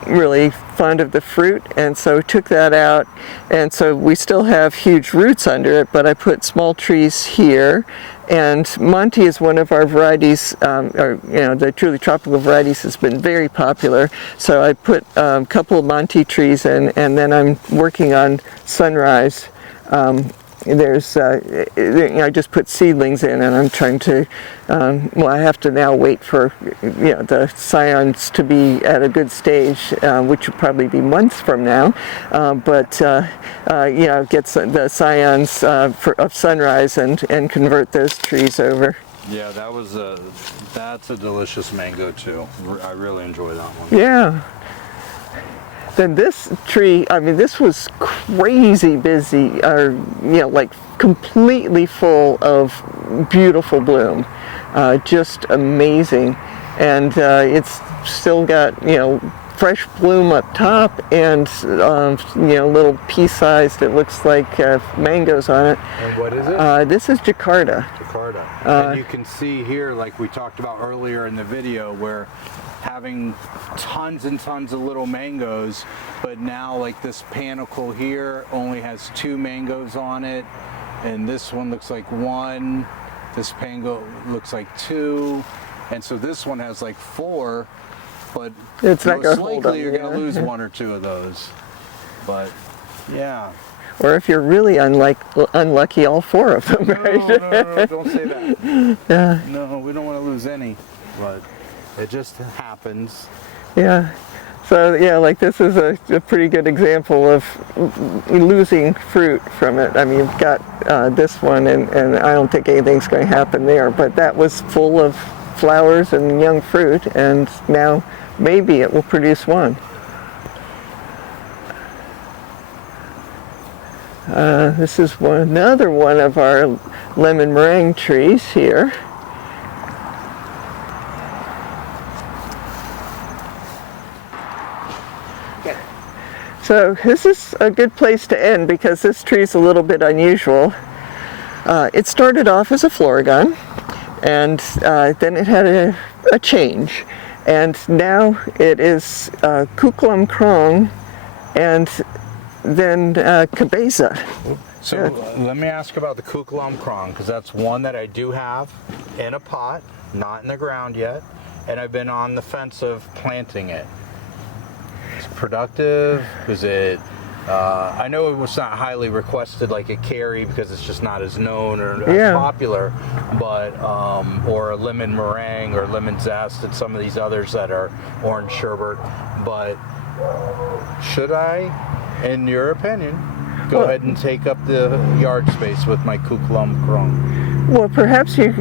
really fond of the fruit, and so took that out, and so we still have huge roots under it, but I put small trees here. And Monty is one of our varieties, or, you know, the truly tropical varieties has been very popular. So I put a couple of Monty trees in, and then I'm working on Sunrise. There's, you know, I just put seedlings in, and I'm trying to, well, I have to now wait for, you know, the scions to be at a good stage, which will probably be months from now. But you know, get the scions of Sunrise and convert those trees over. Yeah, that's a delicious mango too. I really enjoy that one. Yeah. Then this tree, I mean, this was crazy busy, or, you know, like completely full of beautiful bloom. Just amazing. And it's still got, you know, fresh bloom up top, and, you know, little pea-sized, it looks like mangoes on it. And what is it? This is Jakarta. Jakarta. And you can see here, like we talked about earlier in the video, where having tons and tons of little mangoes, but now like this panicle here only has 2 mangoes on it, and this one looks like 1, this pango looks like 2, and so this one has like 4, but it's most like likely you're going to lose 1 or 2 of those. But yeah. Or if you're really unlucky, all 4 of them, right? No, don't say that. Yeah. No, we don't want to lose any, but it just happens. Yeah. So yeah, like this is a pretty good example of losing fruit from it. I mean, you've got this one, and I don't think anything's going to happen there, but that was full of flowers and young fruit, and now maybe it will produce one. This is another one of our lemon meringue trees here. So this is a good place to end, because this tree is a little bit unusual. It started off as a Florigon, and then it had a change, and now it is Kuklam Krong, and then Cabeza. So let me ask about the Kuklam Krong, because that's one that I do have in a pot, not in the ground yet, and I've been on the fence of planting it. It's productive. Is it? I know it was not highly requested like a Carrie, because it's just not as known or as popular, but or a lemon meringue or lemon zest and some of these others that are orange sherbet. But should I, in your opinion, go ahead and take up the yard space with my kuklum krong. Well, perhaps you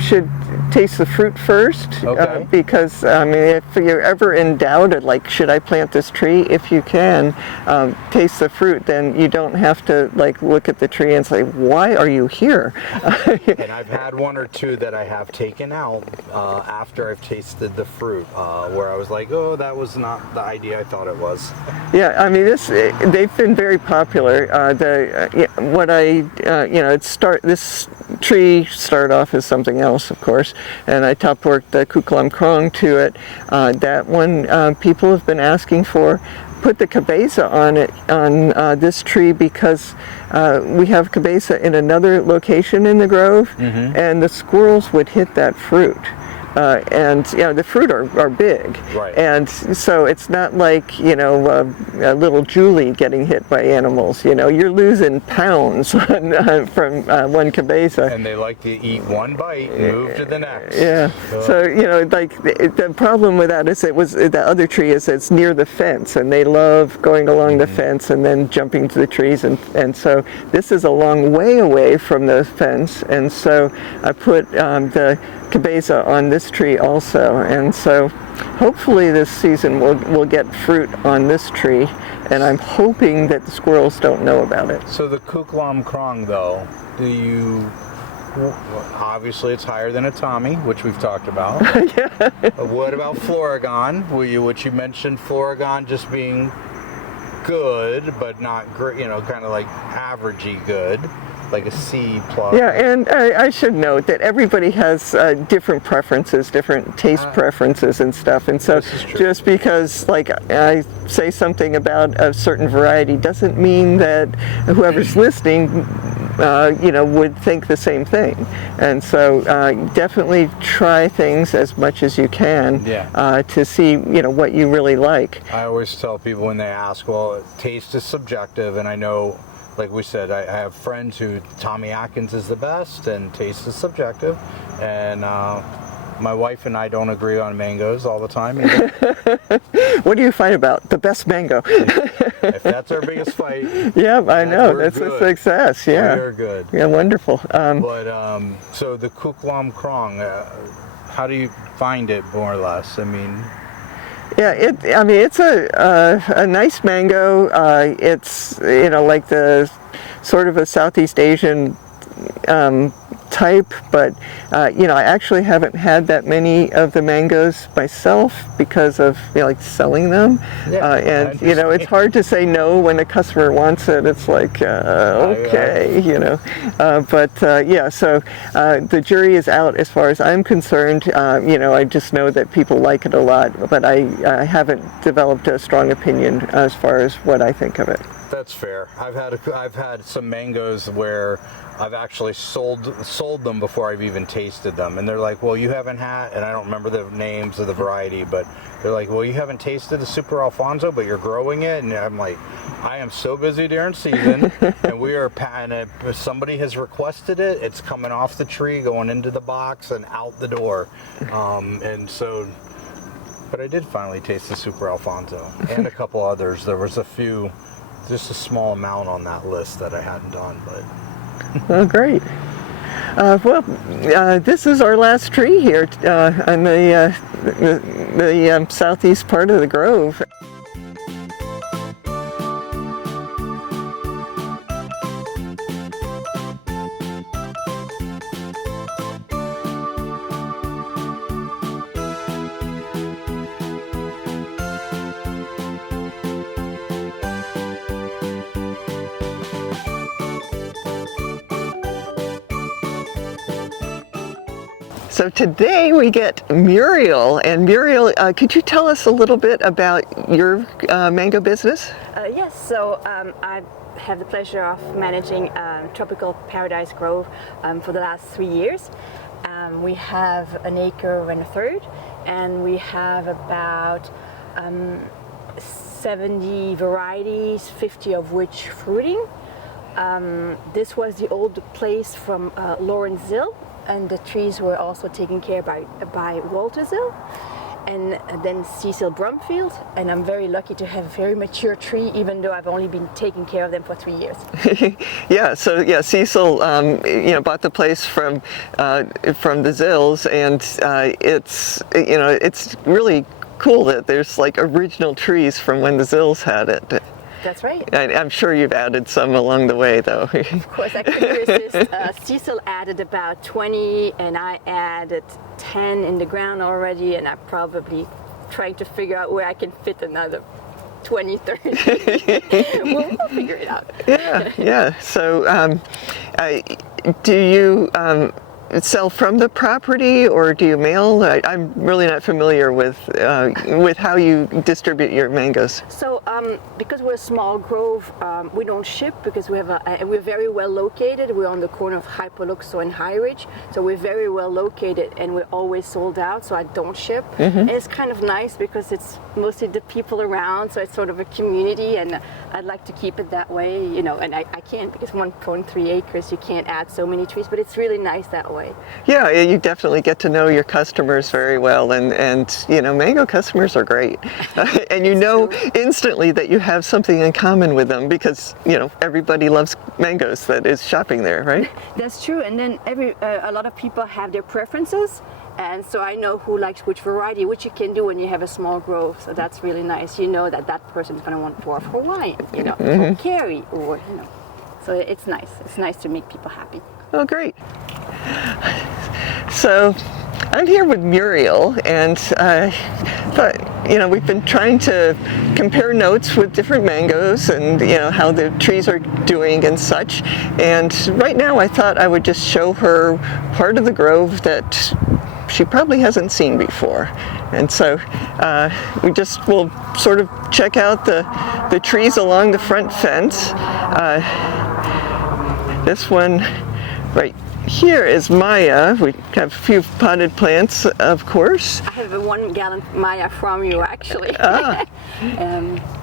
should taste the fruit first, Okay. because I mean, if you're ever in doubt, of, like, should I plant this tree? If you can taste the fruit, then you don't have to like look at the tree and say, "Why are you here?" And I've had one or two that I have taken out after I've tasted the fruit, where I was like, "Oh, that was not the idea I thought it was." Yeah, I mean, they've been very popular. This tree started off as something else, of course, and I top worked the kuklum krong to it. That one people have been asking for. Put the cabeza on it, on this tree, because we have cabeza in another location in the grove, and the squirrels would hit that fruit. And the fruit are big, Right. And so it's not like a little Julie getting hit by animals. You're losing pounds from one cabeza. And they like to eat one bite and move to the next. Yeah. So like the problem with that is the other tree is it's near the fence, and they love going along the fence and then jumping to the trees, and so this is a long way away from the fence, and so I put the cabeza on this tree also, and so hopefully this season we'll get fruit on this tree, and I'm hoping that the squirrels don't know about it. So the kuklum krong, though, obviously it's higher than a Tommy, which we've talked about. Yeah. What about Floragon? Which you mentioned Floragon just being good, but not great, kind of like averagey good, like a C plus. Yeah, and I should note that everybody has different preferences, different taste preferences and stuff, and so just because like I say something about a certain variety doesn't mean that whoever's listening would think the same thing. And so definitely try things as much as you can to see what you really like. I always tell people when they ask, well, taste is subjective, and I know, like we said, I have friends who Tommy Atkins is the best, and taste is subjective, and my wife and I don't agree on mangoes all the time either. What do you fight about? The best mango. If that's our biggest fight. Yeah, I know. we're That's good. a success. Yeah. We're good. Yeah, wonderful. So the kuklum krong, how do you find it more or less? I mean. Yeah, it's a nice mango. It's like the sort of a Southeast Asian type, but I actually haven't had that many of the mangoes myself because of like selling them, and it's hard to say no when a customer wants it. It's like okay, so the jury is out as far as I'm concerned. I just know that people like it a lot, but I haven't developed a strong opinion as far as what I think of it. That's fair. I've had some mangoes where I've actually sold them before I've even tasted them, and they're like, well, you haven't had, and I don't remember the names of the variety, but they're like, well, you haven't tasted the Super Alfonso, but you're growing it, and I'm like, I am so busy during season, and if somebody has requested it, it's coming off the tree, going into the box, and out the door, but I did finally taste the Super Alfonso, and a couple others. There was a few, just a small amount on that list that I hadn't done, but. Oh, great. This is our last tree here on the southeast part of the grove. So today we get Muriel, and Muriel, could you tell us a little bit about your mango business? Yes, so I have the pleasure of managing Tropical Paradise Grove for the last 3 years. We have 1 acre and a third, and we have about 70 varieties, 50 of which fruiting. This was the old place from Lawrence Zill, and the trees were also taken care by Walter Zill. and then Cecil Brumfield, and I'm very lucky to have a very mature tree, even though I've only been taking care of them for 3 years. Yeah, so yeah, Cecil, bought the place from the Zills, and it's really cool that there's like original trees from when the Zills had it. That's right. I'm sure you've added some along the way, though. Of course, I couldn't resist. Cecil added about 20, and I added 10 in the ground already, and I'm probably trying to figure out where I can fit another 20, 30. We'll figure it out. Yeah. So, do you sell from the property, or do you mail? I'm really not familiar with how you distribute your mangoes. So because we're a small grove, we don't ship because we're very well located. We're on the corner of Hypoluxo and High Ridge, so we're very well located, and we're always sold out, so I don't ship. And it's kind of nice because it's mostly the people around, so it's sort of a community, and I'd like to keep it that way, and I can't, because 1.3 acres, you can't add so many trees, but it's really nice that way. Yeah, you definitely get to know your customers very well, and mango customers are great. And instantly that you have something in common with them, because everybody loves mangoes that is shopping there, right? That's true. And then a lot of people have their preferences, and so I know who likes which variety, which you can do when you have a small grove. So that's really nice. You know that person's going to want dwarf Hawaiian, or Kerry, or so it's nice. It's nice to make people happy. Oh, great. So I'm here with Muriel, and we've been trying to compare notes with different mangoes, and how the trees are doing and such. And right now I thought I would just show her part of the grove that she probably hasn't seen before. And so we'll sort of check out the trees along the front fence. This one right here is Maya. We have a few potted plants, of course. I have a 1 gallon Maya from you, actually.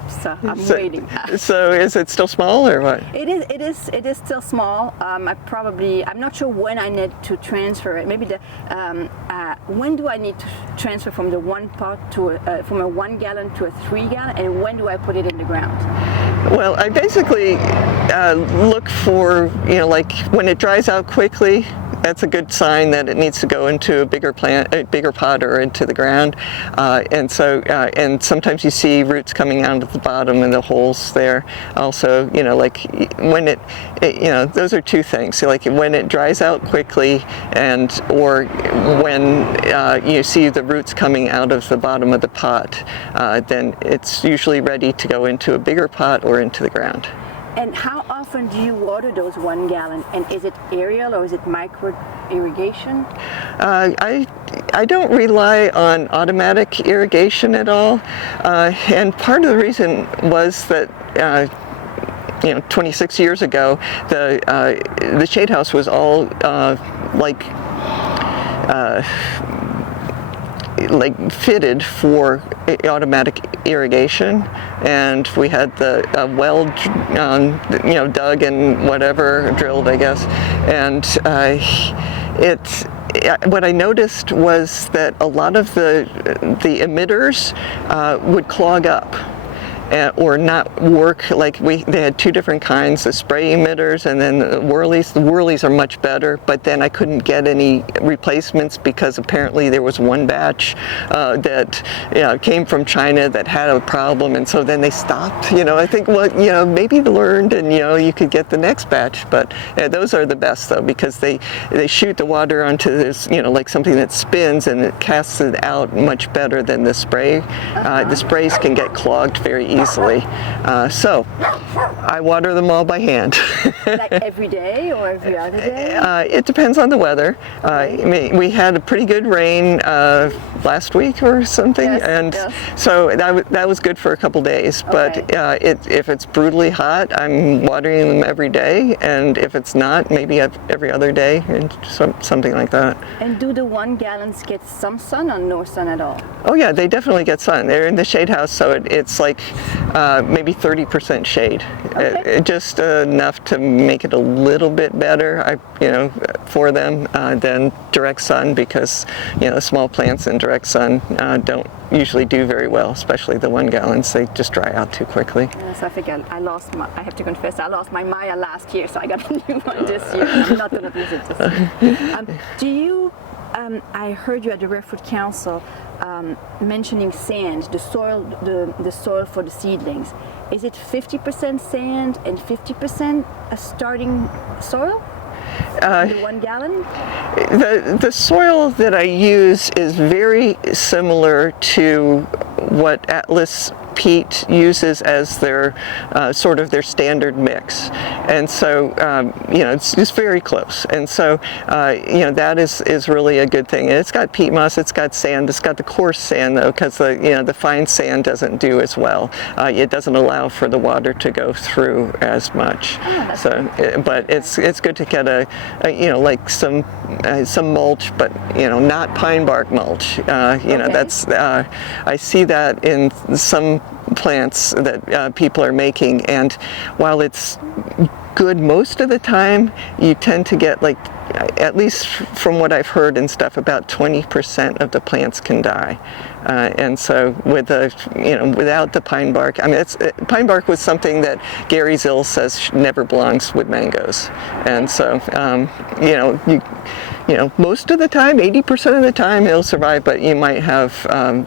So I'm waiting. So is it still small, or what? It is still small. I'm not sure when I need to transfer it. Maybe when do I need to transfer from the one pot from a 1 gallon to a 3 gallon, and when do I put it in the ground? Well, I basically look for, like when it dries out quickly, that's a good sign that it needs to go into a bigger pot or into the ground. And sometimes you see roots coming out of the bottom and the holes there. Also, like when those are two things. So like when it dries out quickly, or when you see the roots coming out of the bottom of the pot, then it's usually ready to go into a bigger pot or into the ground. And how often do you water those 1 gallon? And is it aerial or is it micro irrigation? I don't rely on automatic irrigation at all. And part of the reason was that 26 years ago, the shade house was all fitted for automatic irrigation, and we had the well dug and whatever, drilled, I guess. And what I noticed was that a lot of the emitters would clog up. Or not work. They had two different kinds, the spray emitters and then the whirlies. The whirlies are much better, but then I couldn't get any replacements because apparently there was one batch that came from China that had a problem, and so then they stopped. I think maybe they learned, and you could get the next batch. But those are the best though, because they shoot the water onto this like something that spins, and it casts it out much better than the spray. The sprays can get clogged very easily. So I water them all by hand. Like every day or every other day? It depends on the weather. We had a pretty good rain last week or something, so that was good for a couple days. But if it's brutally hot, I'm watering them every day, and if it's not, maybe every other day, and something like that. And do the 1 gallons get some sun or no sun at all? Oh yeah, they definitely get sun. They're in the shade house, so it's like maybe 30% shade. Okay. Just enough to make it a little bit better, for them than direct sun, because small plants in direct sun don't usually do very well, especially the 1 gallons. They just dry out too quickly. So I think I have to confess, I lost my Maya last year, so I got a new one this year. I'm not going to use it this year. I heard you at the Rare Food Council mentioning sand, the soil for the seedlings. Is it 50% sand and 50% a starting soil? The 1 gallon? The soil that I use is very similar to what Atlas peat uses as their sort of their standard mix, and so it's just very close, and so that is really a good thing. And it's got peat moss, it's got sand, it's got the coarse sand though, because the fine sand doesn't do as well. It doesn't allow for the water to go through as much. But it's good to get like some mulch, but not pine bark mulch. That's I see that in some plants that people are making, and while it's good most of the time, you tend to get, like, at least from what I've heard and stuff, about 20% of the plants can die. And so with without the pine bark, pine bark was something that Gary Zill says never belongs with mangoes. And so, most of the time, 80% of the time it'll survive, but you might have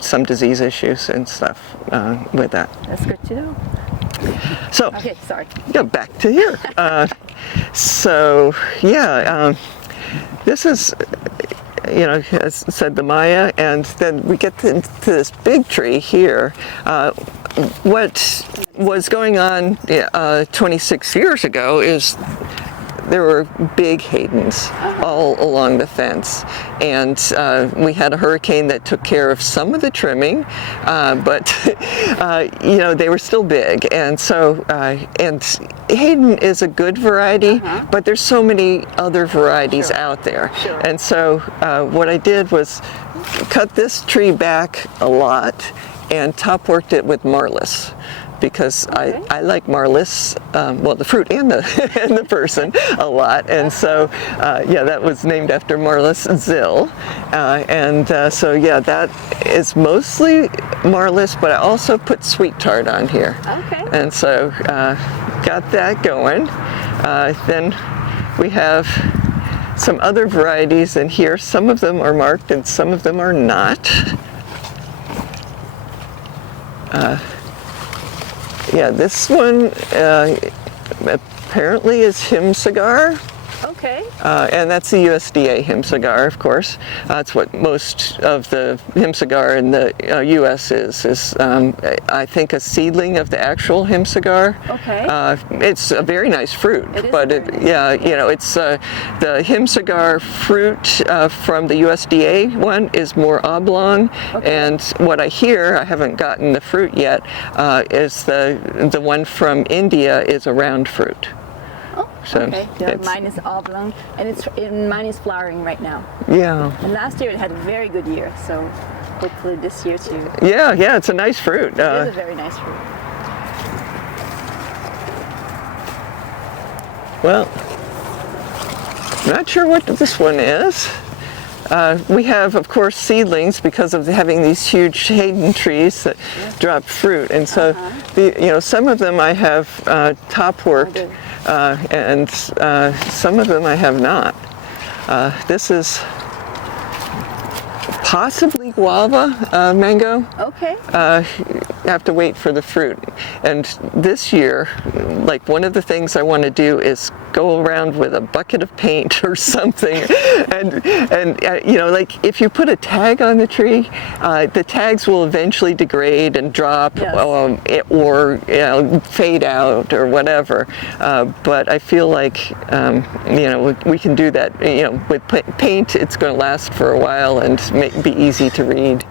some disease issues and stuff with that. That's good to know. So, okay, sorry. Yeah, back to here. This is, as I said, the Maya, and then we get to this big tree here. What was going on 26 years ago is there were big Haydens all along the fence, and we had a hurricane that took care of some of the trimming, but they were still big, and so and Hayden is a good variety, but there's so many other varieties out there, and so what I did was cut this tree back a lot and top worked it with marlis, because I like marlis, the fruit and the person a lot, and so that was named after Marlis Zill, that is mostly marlis, but I also put sweet tart on here. Okay. And so got that going. Then we have some other varieties in here. Some of them are marked and some of them are not. This one apparently is Himsagar. Okay. And that's the USDA Himsagar, of course. That's what most of the Himsagar in the U.S. is I think, a seedling of the actual Himsagar. Okay. It's a very nice fruit, but it's the Himsagar fruit from the USDA one is more oblong, and what I hear, I haven't gotten the fruit yet, is the one from India is a round fruit. So mine is oblong, and mine is flowering right now. Yeah. And last year it had a very good year, so hopefully this year too. Yeah, it's a nice fruit. It is a very nice fruit. Well, not sure what this one is. We have, of course, seedlings because of having these huge Hayden trees that drop fruit, and so some of them I have top worked. And some of them I have not. This is possibly guava mango. Okay. You have to wait for the fruit. And this year, like, one of the things I want to do is go around with a bucket of paint or something, and like, if you put a tag on the tree, the tags will eventually degrade and drop, or fade out or whatever. But I feel like we can do that. With paint, it's going to last for a while and be easy to read.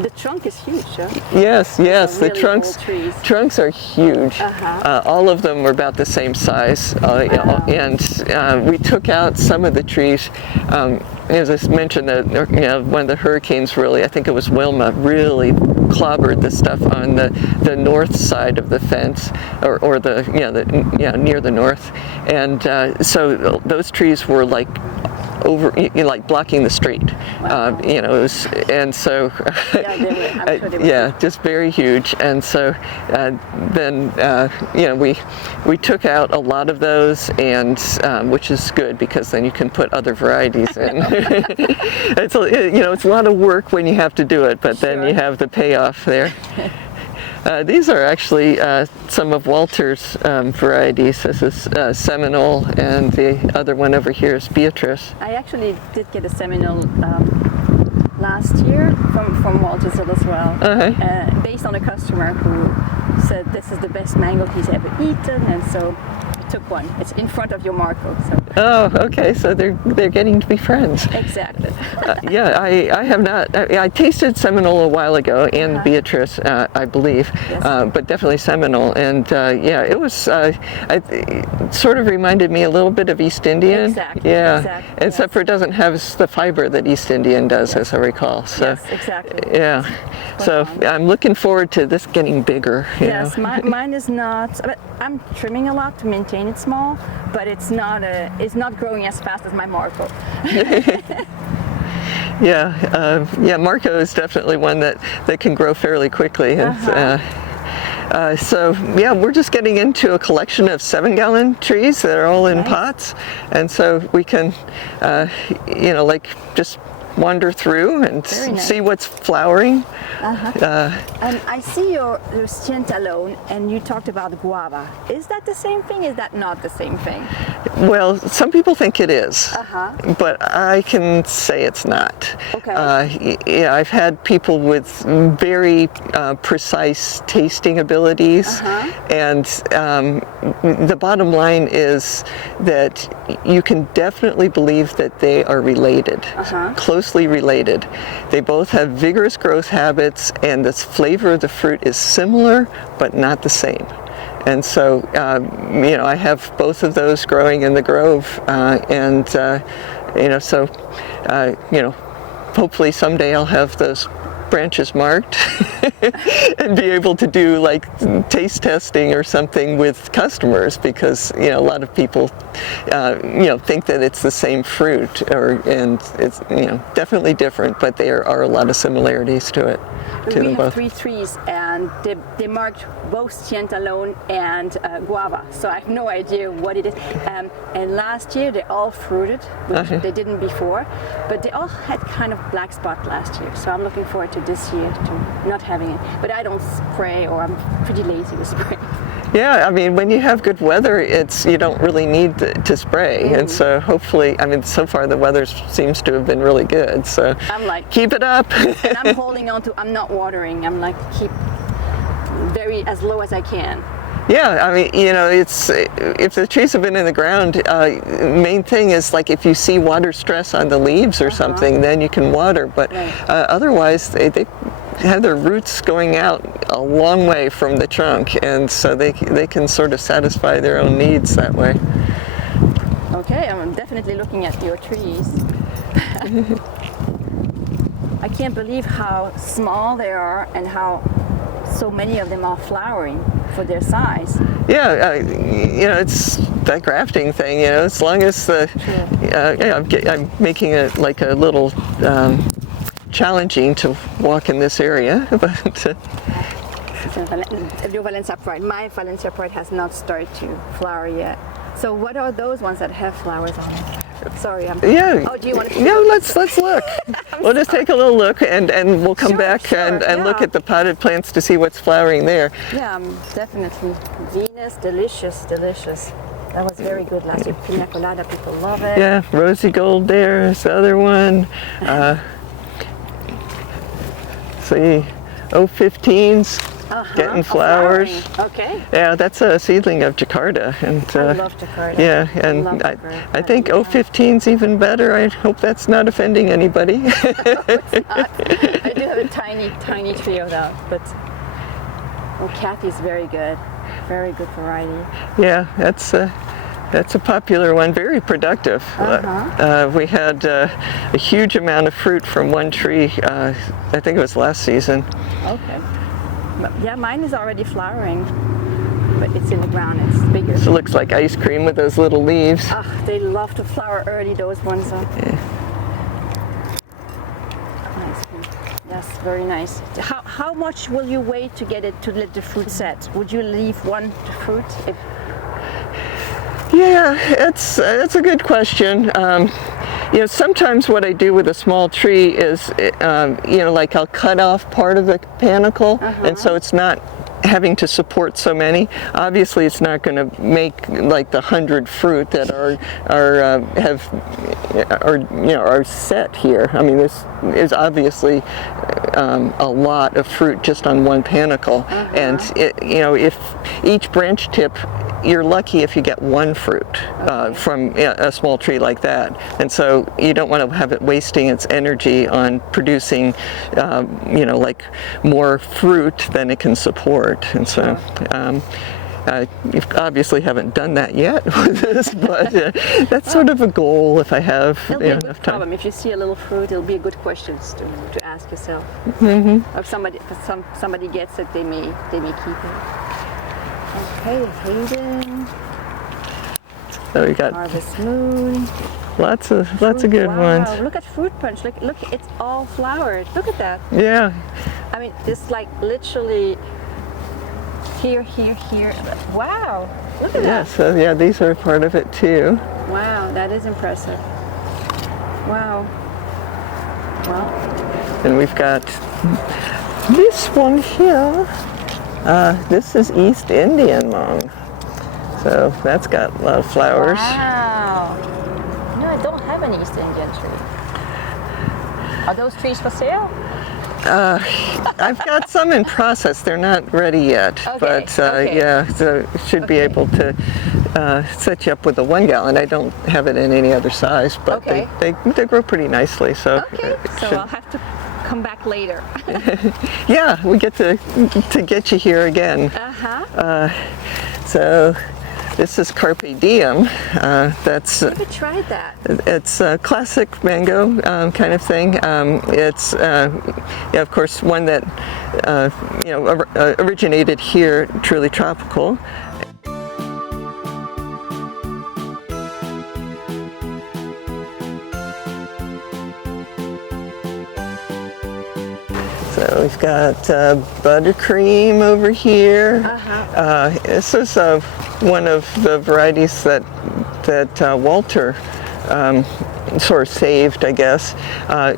And the trunk is huge, huh? Yes, yes, the really trunks old trees. trunks are huge. All of them are about the same size, and we took out some of the trees. As I mentioned, one of the hurricanes really, I think it was Wilma, really clobbered the stuff on the north side of the fence, or near the north, and so those trees were like over, like blocking the street. Wow. It was, and so Yeah, they were, I'm sure they were. yeah, just very huge. And so then we took out a lot of those, and which is good because then you can put other varieties in. It's a lot of work when you have to do it, but then you have the payoff there. These are actually some of Walter's varieties. This is Seminole, and the other one over here is Beatrice. I actually did get a Seminole last year from Walter's as well, based on a customer who said this is the best mango he's ever eaten, and so I took one. It's in front of your Marco. So. Oh, okay. So they're getting to be friends. Exactly. Yeah, I have not. I tasted Seminole a while ago, and Beatrice, I believe, but definitely Seminole. And it was. It sort of reminded me a little bit of East Indian. Exactly. Yeah. Exactly, Except for it doesn't have the fiber that East Indian does, as I recall. So. Yes, exactly. Yeah. So I'm looking forward to this getting bigger. Yes, mine is not. But I'm trimming a lot to maintain it small, but it's not growing as fast as my Marco. Marco is definitely one that can grow fairly quickly. So we're just getting into a collection of 7-gallon trees that are all in pots, and so we can, just wander through and see what's flowering. I see your scientalone, and you talked about guava. Is that the same thing? Is that not the same thing? Well, some people think it is, but I can say it's not. Okay. I've had people with very precise tasting abilities, and the bottom line is that you can definitely believe that they are related, closely related. They both have vigorous growth habits, and the flavor of the fruit is similar, but not the same. And so, I have both of those growing in the grove, hopefully someday I'll have those branches marked and be able to do like taste testing or something with customers, because a lot of people think that it's the same fruit, and it's definitely different, but there are a lot of similarities to it. We have 3 trees, and they marked both scientalone and guava, so I have no idea what it is. And last year they all fruited, which they didn't before, but they all had kind of black spot last year, so I'm looking forward to this year to not having it. But I don't spray, or I'm pretty lazy with spraying. Yeah, I mean, when you have good weather, you don't really need to spray, and so hopefully, so far the weather seems to have been really good. So I'm like, keep it up. And I'm holding on to. I'm not watering. I'm like keep very as low as I can. Yeah, I mean, it's if the trees have been in the ground, main thing is like if you see water stress on the leaves or something, then you can water. But otherwise, they have their roots going out a long way from the trunk, and so they can sort of satisfy their own needs that way. Okay, I'm definitely looking at your trees. I can't believe how small they are and how so many of them are flowering for their size. Yeah, it's that grafting thing. As long as I'm making it like a little challenging to walk in this area, but. Your Valencia Pride. My Valencia Pride has not started to flower yet. So what are those ones that have flowers on it? Sorry, Oh, do you want to? No, let's look. We'll just take a little look, and we'll come back and look at the potted plants to see what's flowering there. Yeah, definitely. Venus, delicious. That was very good last year. Pina colada, people love it. Yeah, rosy gold there's the other one. See, 015s. Oh, getting flowers. Flowering. Okay. Yeah, that's a seedling of Jakarta, and I love Jakarta. yeah, and love I Jakarta. think 015's even better. I hope that's not offending anybody. I do have a tiny tree of that, but Kathy's very good variety. Yeah, that's a popular one, very productive. We had a huge amount of fruit from one tree, I think it was last season. Okay. Yeah, mine is already flowering, but it's in the ground, it's bigger. So it looks like ice cream with those little leaves. They love to flower early, those ones. Yeah. Ice cream. Yes, very nice. How much will you wait to get it to let the fruit set? Would you leave one fruit? Yeah, it's a good question. Sometimes what I do with a small tree is, like I'll cut off part of the panicle, and so it's not having to support so many. Obviously, it's not going to make like the 100 fruit that are set here. I mean, this is obviously a lot of fruit just on one panicle, and if each branch tip, you're lucky if you get one fruit from a small tree like that, and so you don't want to have it wasting its energy on producing, like more fruit than it can support, and so. You obviously haven't done that yet with this, but that's sort of a goal if I have it'll be a enough good time. problem. If you see a little fruit, it'll be a good question to ask yourself. If somebody gets it, they may keep it. Okay, Hayden. So we got Harvest Moon. lots of good ones. Look at Fruit Punch. Look, it's all flowered. Look at that. Yeah. I mean, it's like literally here. Wow. Look at Yeah. that. So yeah, these are part of it too. Wow, that is impressive. Wow. Well. And we've got this one here. This is East Indian Mung. So that's got a lot of flowers. Wow. No, I don't have an East Indian tree. Are those trees for sale? I've got some in process. They're not ready yet, Okay, but okay. yeah, so should be able to set you up with a 1 gallon. I don't have it in any other size, but Okay. they grow pretty nicely. So Okay, so I'll have to come back later. yeah, we get to get you here again. So this is Carpe Diem. That's Never tried that. it's a classic mango kind of thing. It's of course one that originated here, truly tropical. So we've got buttercream over here. This is one of the varieties that Walter sort of saved, I guess,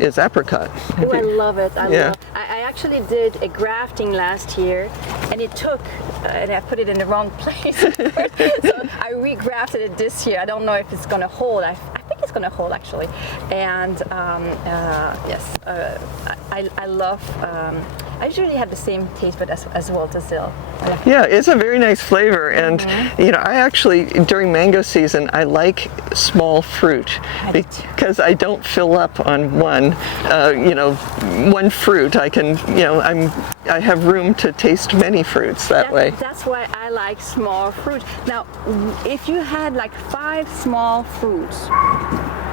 is apricot. Oh, I love it. Yeah. I actually did a grafting last year, and it took, and I put it in the wrong place. So I regrafted it this year. I don't know if it's going to hold. I think it's going to hold actually. And yes, I love. I usually have the same taste, but as Walter Zill. Yeah, it's a very nice flavor, and I actually during mango season I like small fruit because I don't fill up on one fruit. I can I have room to taste many fruits that way. That's why I like small fruit. Now, if you had like 5 small fruits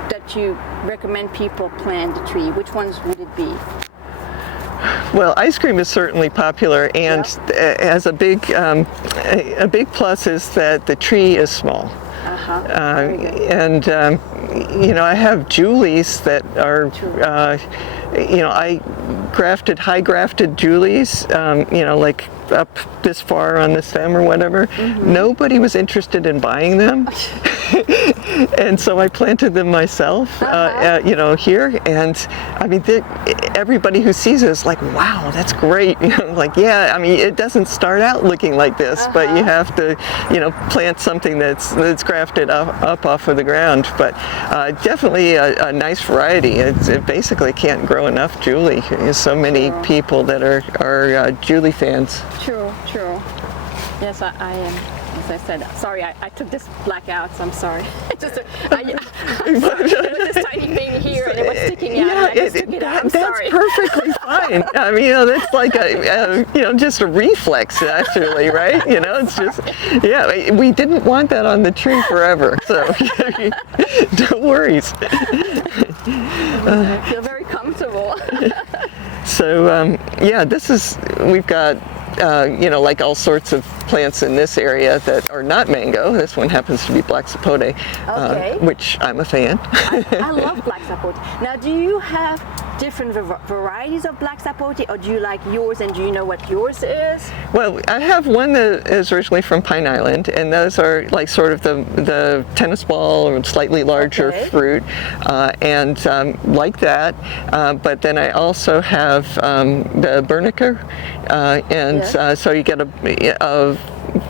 that you recommend people plant a tree, which ones would it be? Well, ice cream is certainly popular, and as a big plus is that the tree is small. And I have Julies that are, I grafted high grafted Julies, like up this far on the stem or whatever. Nobody was interested in buying them. And so I planted them myself, here. And I mean, everybody who sees it is like, wow, that's great. It doesn't start out looking like this, but you have to, plant something that's grafted up off of the ground. But definitely a nice variety. It basically can't grow enough Julie. There's so many people that are Julie fans. True. Yes, I am. As I said, sorry, I took this black out, so I'm sorry. I'm sorry. There was this tiny thing here, and it was sticking out. Yeah, and I just took it out. I'm that's sorry. perfectly fine. I mean, that's like just a reflex, actually, right? It's just, yeah, we didn't want that on the tree forever, so no worries. I feel very comfortable. So, we've got, like all sorts of plants in this area that are not mango. This one happens to be black sapote, which I'm a fan. I love black sapote. Now, do you have different varieties of black sapote, or do you like yours, and do you know what yours is? Well, I have one that is originally from Pine Island, and those are like sort of the tennis ball or slightly larger fruit, and like that. But then I also have the Berniker, so you get a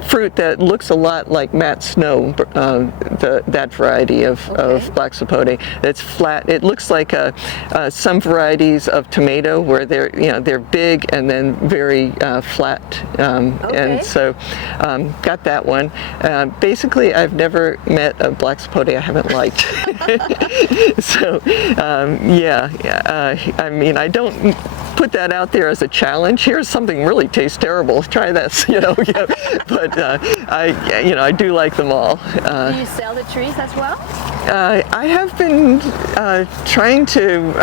fruit that looks a lot like Matt Snow, that variety of black sapote. It's flat. It looks like some varieties of tomato where they're big and then very flat. And so got that one. Basically, I've never met a black sapote I haven't liked. So I mean, I don't put that out there as a challenge. Here's something really tastes terrible. Try this, But I do like them all. Do you sell the trees as well? I have been trying to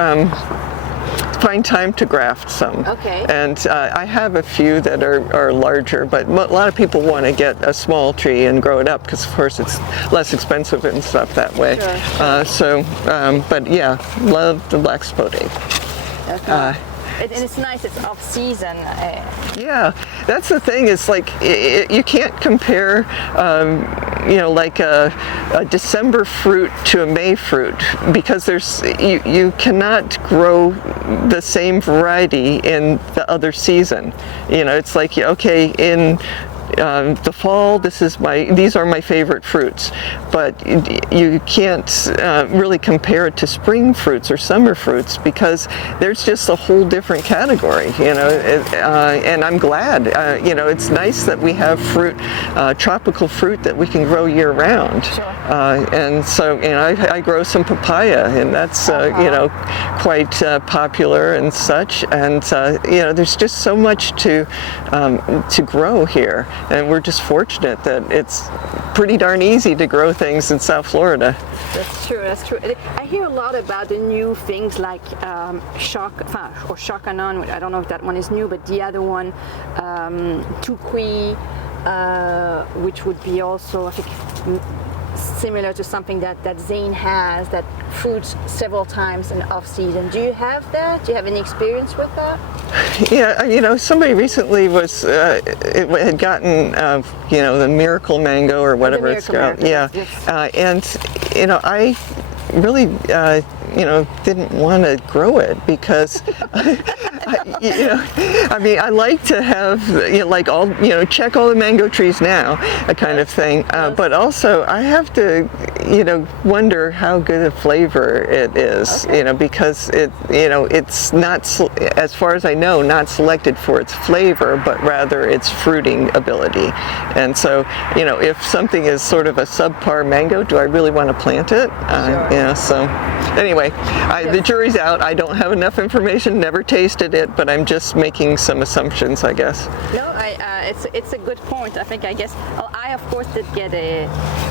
find time to graft some. Okay. And I have a few that are larger, but a lot of people want to get a small tree and grow it up because, of course, it's less expensive and stuff that way. Sure. But yeah, love the black sapote. Okay. And it's nice, it's off season. Yeah, that's the thing, is like you can't compare like a December fruit to a May fruit, because you cannot grow the same variety in the other season. It's like, okay, in the fall, these are my favorite fruits, but you can't really compare it to spring fruits or summer fruits, because there's just a whole different category, and I'm glad, it's nice that we have fruit, tropical fruit that we can grow year round. Sure. And so, I grow some papaya, and that's, quite popular and such, and, there's just so much to grow here. And we're just fortunate that it's pretty darn easy to grow things in South Florida. That's true. I hear a lot about the new things like Shokanon. I don't know if that one is new, but the other one, Tukui, which would be also, I think, similar to something that Zane has, that fruits several times in off season. Do you have that? Do you have any experience with that? Yeah, somebody recently had gotten the miracle mango or whatever it's called. Yeah, yes. And I really didn't want to grow it because I like to have check all the mango trees now, that kind of thing. But also I have to wonder how good a flavor it is. Because it's not, as far as I know, not selected for its flavor, but rather its fruiting ability. And so if something is sort of a subpar mango, do I really want to plant it? So anyway, the jury's out. I don't have enough information, never tasted it, but I'm just making some assumptions, I guess. No, it's a good point. I guess I of course did get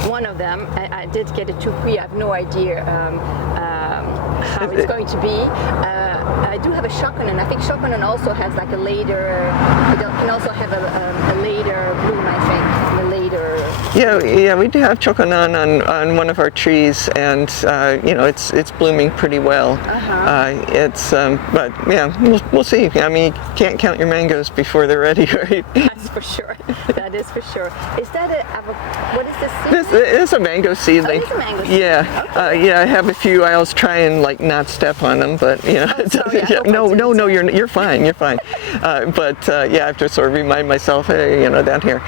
one of them. I did get a Tukui. I have no idea how it's going to be. I do have a Shokanon. I think Shokanon also has like a later. It can also have a later bloom. I think the later. Yeah, we do have Shokanon on one of our trees, and it's blooming pretty well. But yeah, we'll see. I mean, you can't count your mangoes before they're ready, right? That's for sure. That is for sure. Is that what is this seedling? It's a mango seedling. Oh, it's a mango seedling. Yeah. Okay. I have a few. I always try and not step on them, but no, you're fine. You're fine. But I have to sort of remind myself, hey, down here.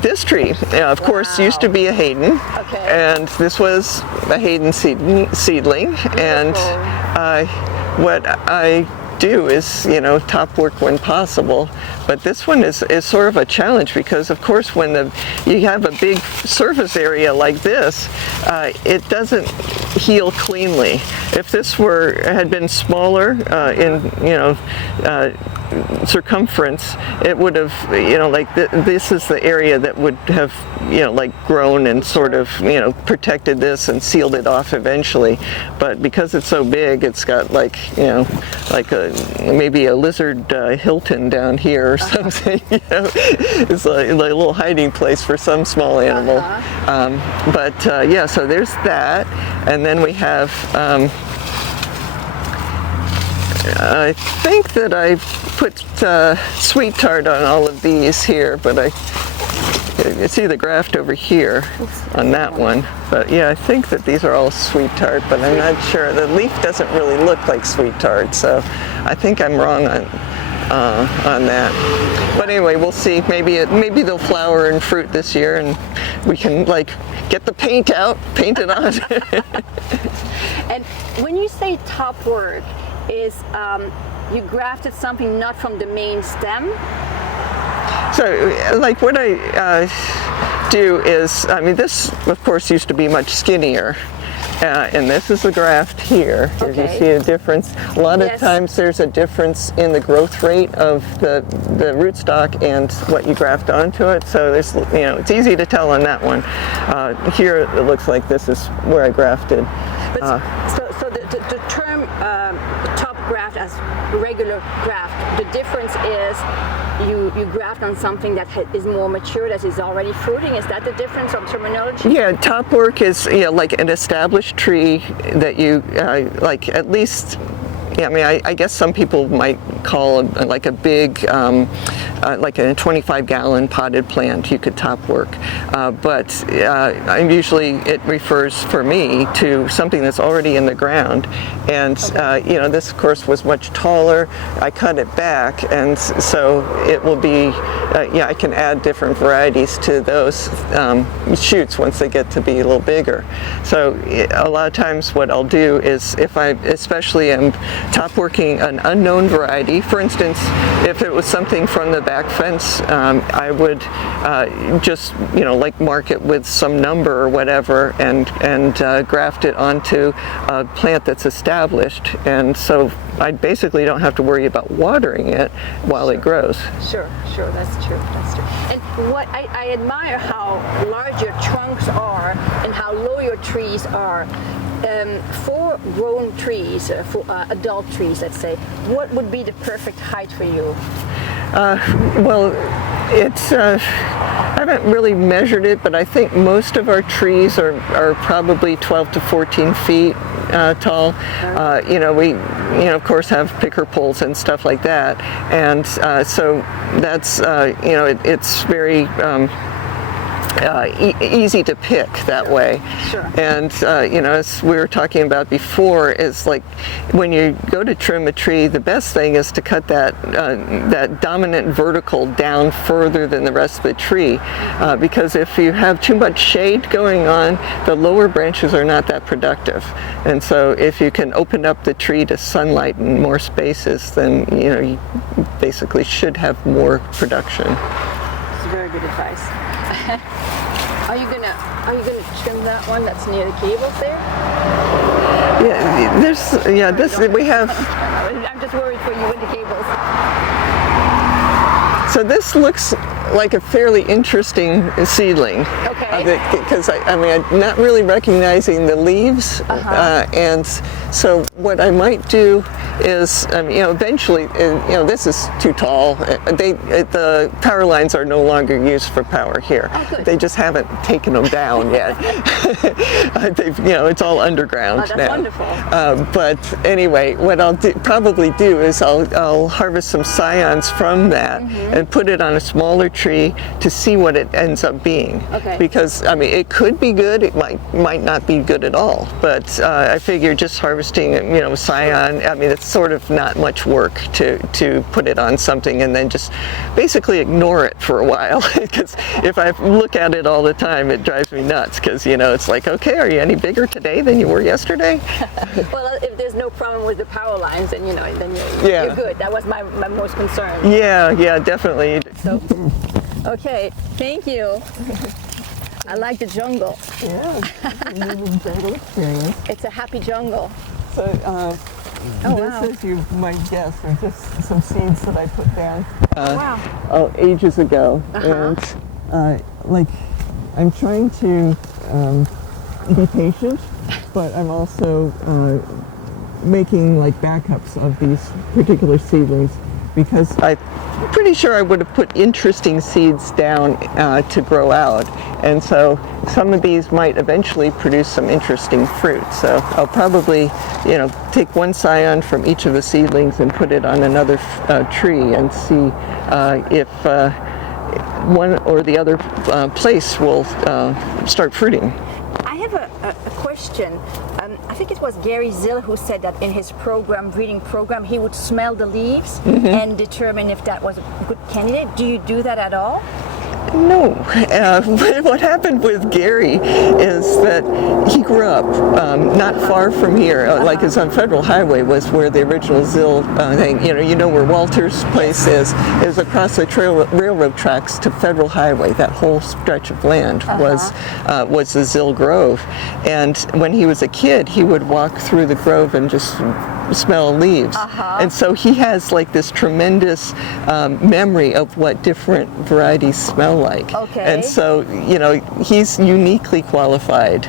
This tree, of course, used to be a Hayden, and this was a Hayden seedling. And what I do is, you know, top work when possible. But this one is sort of a challenge because, of course, when you have a big surface area like this, it doesn't heal cleanly. If this had been smaller in, you know, circumference, it would have, you know, like this is the area that would have, you know, like grown and sort of, you know, protected this and sealed it off eventually. But because it's so big, it's got like, you know, like maybe a lizard Hilton down here or something. You know, it's like a little hiding place for some small animal. Yeah, so there's that, and then we have. I think that I put sweet tart on all of these here, but I see the graft over here on that one. But yeah, I think that these are all sweet tart, but I'm not sure. The leaf doesn't really look like sweet tart, so I think I'm wrong on that. But anyway, we'll see. Maybe they'll flower and fruit this year, and we can like get the paint out, paint it on. And when you say top work, is you grafted something not from the main stem? So, like what I do is, I mean, this of course used to be much skinnier. And this is the graft here. Okay. You see a difference. A lot of times there's a difference in the growth rate of the rootstock and what you graft onto it. So there's, you know, it's easy to tell on that one. Here it looks like this is where I grafted. But so the term top graft as regular graft, the difference is you graft on something that is more mature, that is already fruiting. Is that the difference of terminology? Yeah, top work is, you know, like an established tree that you like at least. Yeah, I mean, I guess some people might call like a big, like a 25-gallon potted plant, you could top work. But usually it refers for me to something that's already in the ground. And, you know, this, of course, was much taller. I cut it back, and so it will be, yeah, I can add different varieties to those shoots once they get to be a little bigger. So a lot of times what I'll do is, if I especially am top working an unknown variety. For instance, if it was something from the back fence, I would just, you know, like mark it with some number or whatever, and graft it onto a plant that's established, and so I basically don't have to worry about watering it while it grows. Sure, that's true. And what I admire how large your trunks are and how low your trees are. For grown trees, for adult trees, let's say, what would be the perfect height for you? Well, it's, I haven't really measured it, but I think most of our trees are probably 12 to 14 feet tall. You know, we, you know, of course have picker poles and stuff like that. And so that's, you know, it's very, easy to pick that way. Sure. And you know, as we were talking about before, is like when you go to trim a tree, the best thing is to cut that dominant vertical down further than the rest of the tree, because if you have too much shade going on, the lower branches are not that productive. And so if you can open up the tree to sunlight and more spaces, then, you know, you basically should have more production. That's very good advice. Are you gonna trim that one that's near the cables there? Yeah, this we have. I'm just worried for you with the cables. So this looks like a fairly interesting seedling. Okay. Because I mean, I'm not really recognizing the leaves, and so what I might do is, you know, eventually, you know, this is too tall. The power lines are no longer used for power here. Oh, good. They just haven't taken them down yet. You know, it's all underground that's now. Wonderful. But anyway, what I'll probably do is I'll harvest some scions from that and put it on a smaller tree. tree to see what it ends up being. Okay. Because I mean, it could be good, it might not be good at all. But I figure just harvesting, scion, I mean, it's sort of not much work to put it on something and then just basically ignore it for a while. Because if I look at it all the time, it drives me nuts. Because it's like, okay, are you any bigger today than you were yesterday? Well, if there's no problem with the power lines, then Yeah. you're good. That was my most concern. Yeah, definitely. So, okay, thank you. I like the jungle. Yeah, jungle experience. It's a happy jungle. So, wow. this, as you might guess, are just some seeds that I put down Wow. ages ago. Uh-huh. And, I'm trying to be patient, but I'm also making like backups of these particular seedlings because I'm pretty sure I would have put interesting seeds down to grow out, and so some of these might eventually produce some interesting fruit. So I'll probably take one scion from each of the seedlings and put it on another tree and see if one or the other place will start fruiting. I have a question. I think it was Gary Zill who said that in his breeding program, he would smell the leaves and determine if that was a good candidate. Do you do that at all? No. What happened with Gary is that he grew up not far from here, like it's on Federal Highway was where the original Zill thing, where Walter's place is across the railroad tracks to Federal Highway. That whole stretch of land was the Zill Grove. And when he was a kid, he would walk through the grove and just smell leaves. And so he has like this tremendous memory of what different varieties smell like. Okay. And so, he's uniquely qualified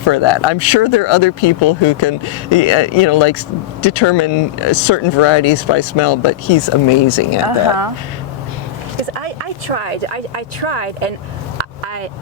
for that. I'm sure there are other people who can, determine certain varieties by smell, but he's amazing at that. Because I tried, and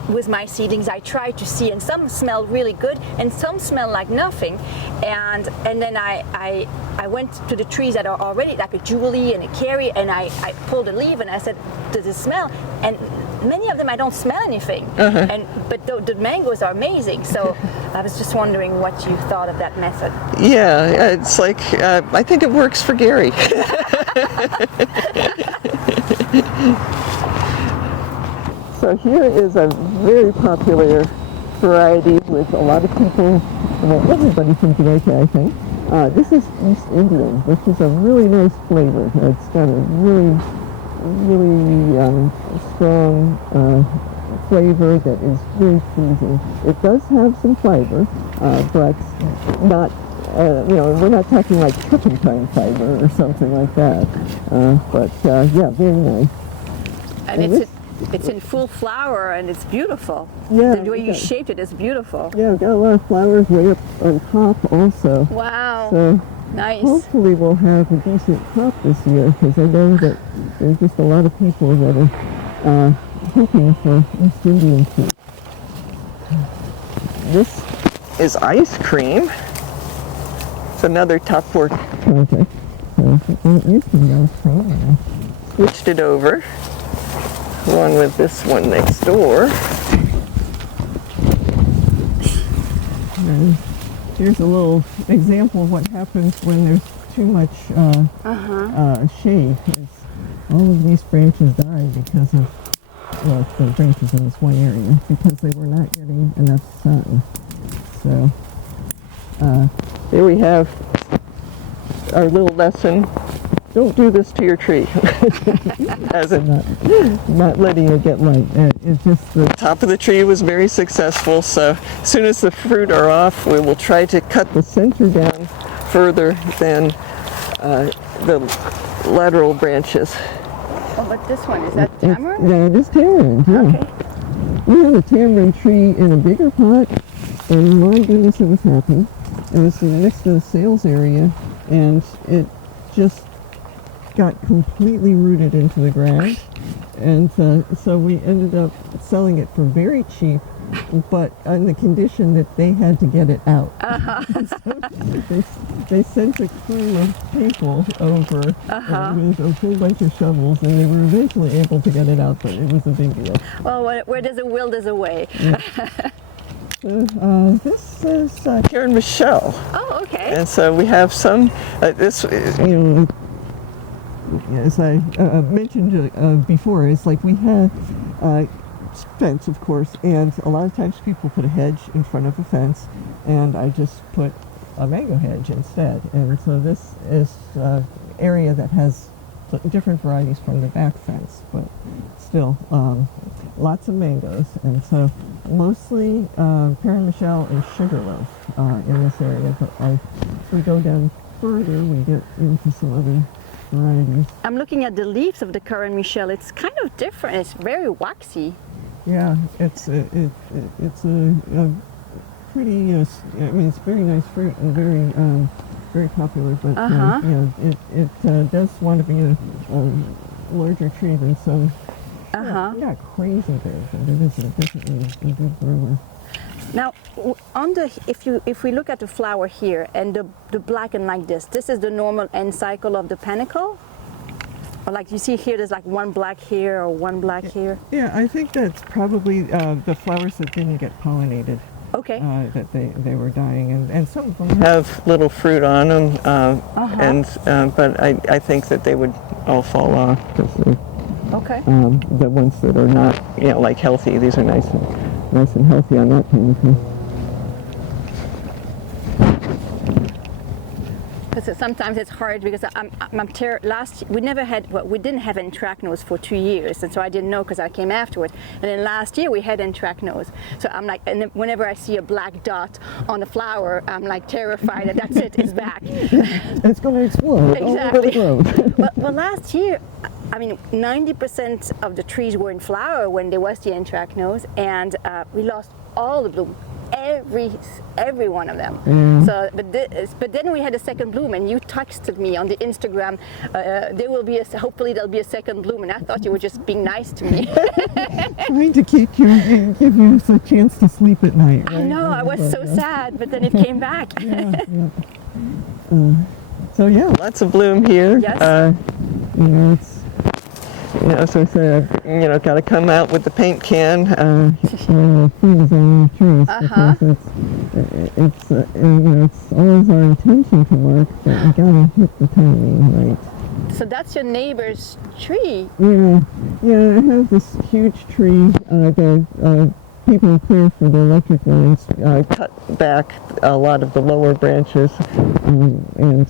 with my seedlings, I tried to see, and some smell really good, and some smell like nothing. And then I went to the trees that are already like a Julie and a Carrie, and I pulled a leaf and I said, "Does it smell?" And many of them I don't smell anything. But the mangoes are amazing. So I was just wondering what you thought of that method. Yeah, it's like I think it works for Gary. So here is a very popular variety with a lot of people, well, everybody seems to like it, I think. This is East Indian, which is a really nice flavor. It's got a really strong flavor that is very pleasing. It does have some fiber, but not, we're not talking like turpentine fiber or something like that. Yeah, very nice. And it's in full flower and it's beautiful. Yeah, the way you shaped it is beautiful. Yeah, we've got a lot of flowers way up on top also. Wow. So nice. hopefully we'll have a decent crop this year, because I know that there's just a lot of people that are hoping for East Indian fruit. This is ice cream. It's another top work project. So it used to be ice cream, and I switched it over, along with this one next door. And here's a little example of what happens when there's too much shade. All of these branches die because of, well, the branches in this one area, because they were not getting enough sun. So here we have our little lesson. Don't do this to your tree. As in not letting it get light. It's just the top of the tree was very successful, so as soon as the fruit are off, we will try to cut the center down further than the lateral branches. Oh, but this one, is that tamarind? Yeah, it is tamarind, yeah. Okay. We had a tamarind tree in a bigger pot, and my goodness, it was happy. It was next to the sales area, and it just got completely rooted into the ground, and so we ended up selling it for very cheap but on the condition that they had to get it out. They sent a crew of people over with a whole bunch of shovels, and they were eventually able to get it out, but it was a big deal. Well, where there's a will, there's a way. This is Karen Michelle. Oh, okay. And so we have some, this, as I mentioned before, it's like we have fence, of course, and a lot of times people put a hedge in front of a fence, and I just put a mango hedge instead. And so this is an area that has different varieties from the back fence, but still lots of mangoes. And so mostly Karen Michelle and Sugarloaf in this area, but if we go down further, we get into some other varieties. I'm looking at the leaves of the Karen Michelle. It's kind of different. It's very waxy. Yeah, it's a pretty. I mean, it's very nice fruit and very popular. But it does want to be a larger tree than some. Not crazy big, but it is definitely a good grower. Now, on the if we look at the flower here and the blackened like this is the normal end cycle of the panicle. Or like you see here, there's like one black here or one black here. Yeah, I think that's probably the flowers that didn't get pollinated. Okay. That they were dying, and some of them have little fruit on them, but I think that they would all fall off because okay. The ones that are not, like healthy, these are nice and healthy on that panicle. Because sometimes it's hard because we didn't have anthracnose for 2 years, and so I didn't know because I came afterwards. And then last year we had anthracnose, so I'm like, and then whenever I see a black dot on a flower, I'm like terrified that that's it's back. It's going to explode. Exactly. Well, last year, I mean, 90% of the trees were in flower when there was the anthracnose, and we lost all the bloom. Every one of them. So, but then we had a second bloom, and you texted me on the Instagram. Hopefully there'll be a second bloom, and I thought you were just being nice to me. Trying to give you a chance to sleep at night. Right? I know, I was so sad, but then it came back. So yeah, lots of bloom here. Yes. So I said, I've got to come out with the paint can and freeze on the trees because it's always our intention to work, but you gotta hit the timing right. So that's your neighbor's tree. Yeah, I have this huge tree. The people clear for the electric lines cut back a lot of the lower branches and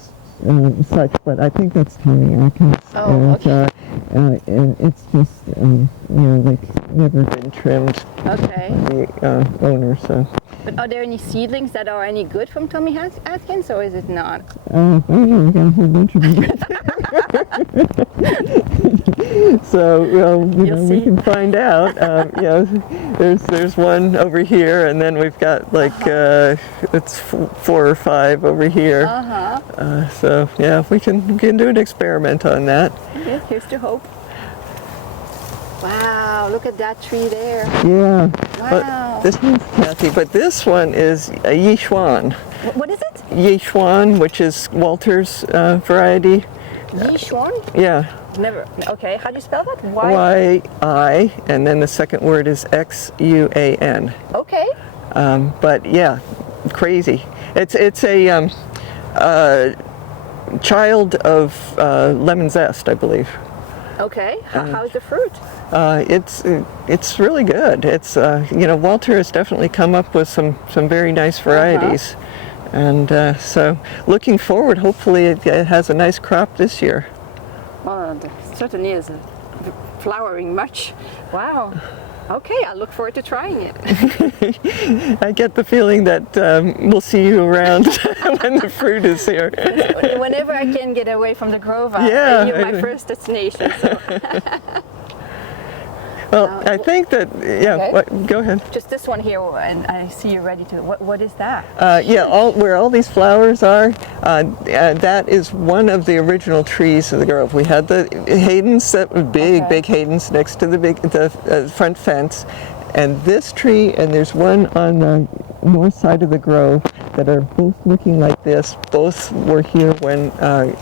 such, but I think that's Tommy Atkins. Oh, okay. And it's just, like never been trimmed. Okay. By the owner, so. But are there any seedlings that are any good from Tommy Atkins, or is it not? I don't know, we got a whole bunch of them. So, we can find out. There's one over here, and then we've got like, it's 4 or 5 over here. So, yeah, we can do an experiment on that. Okay, here's to hope. Wow, look at that tree there. Yeah. Wow. This one's Kathy, but this one is a Yichuan. What is it? Yichuan, which is Walter's variety. Yichuan? Yeah. Never. Okay, how do you spell that? Y-I, and then the second word is X-U-A-N. Okay. But yeah, crazy. It's a child of lemon zest, I believe. Okay. How's the fruit? It's really good. It's Walter has definitely come up with some very nice varieties, and so looking forward. Hopefully, it has a nice crop this year. Well, it certainly is flowering much. Wow. Okay, I look forward to trying it. I get the feeling that we'll see you around when the fruit is here. Whenever I can get away from the grove, you're my first destination. So. Well, I think that, go ahead. Just this one here, and I see you're ready to, what is that? Where all these flowers are, that is one of the original trees of the grove. We had the Haydens, that were big Haydens next to the front fence, And this tree, and there's one on the north side of the grove that are both looking like this. Both were here when,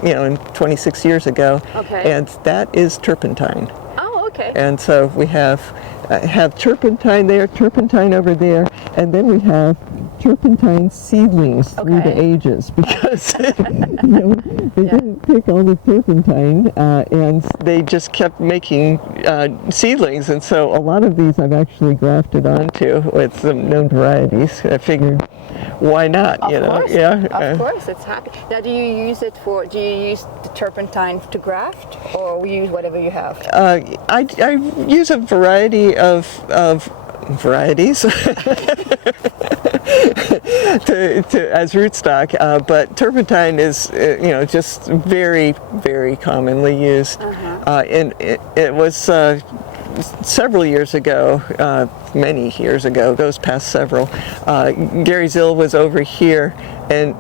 in 26 years ago. Okay. And that is turpentine. Oh, okay. And so we have turpentine there, turpentine over there, and then we have turpentine seedlings through the ages, because they didn't pick all the turpentine, and they just kept making seedlings. And so a lot of these I've actually grafted onto with some known varieties. I figured, why not? Of course. Yeah. Of course, it's happy. Now, do you use the turpentine to graft, or we use whatever you have? I use a variety of varieties as rootstock, but turpentine is just very, very commonly used. And it was several years ago, many years ago, goes past several. Gary Zill was over here, and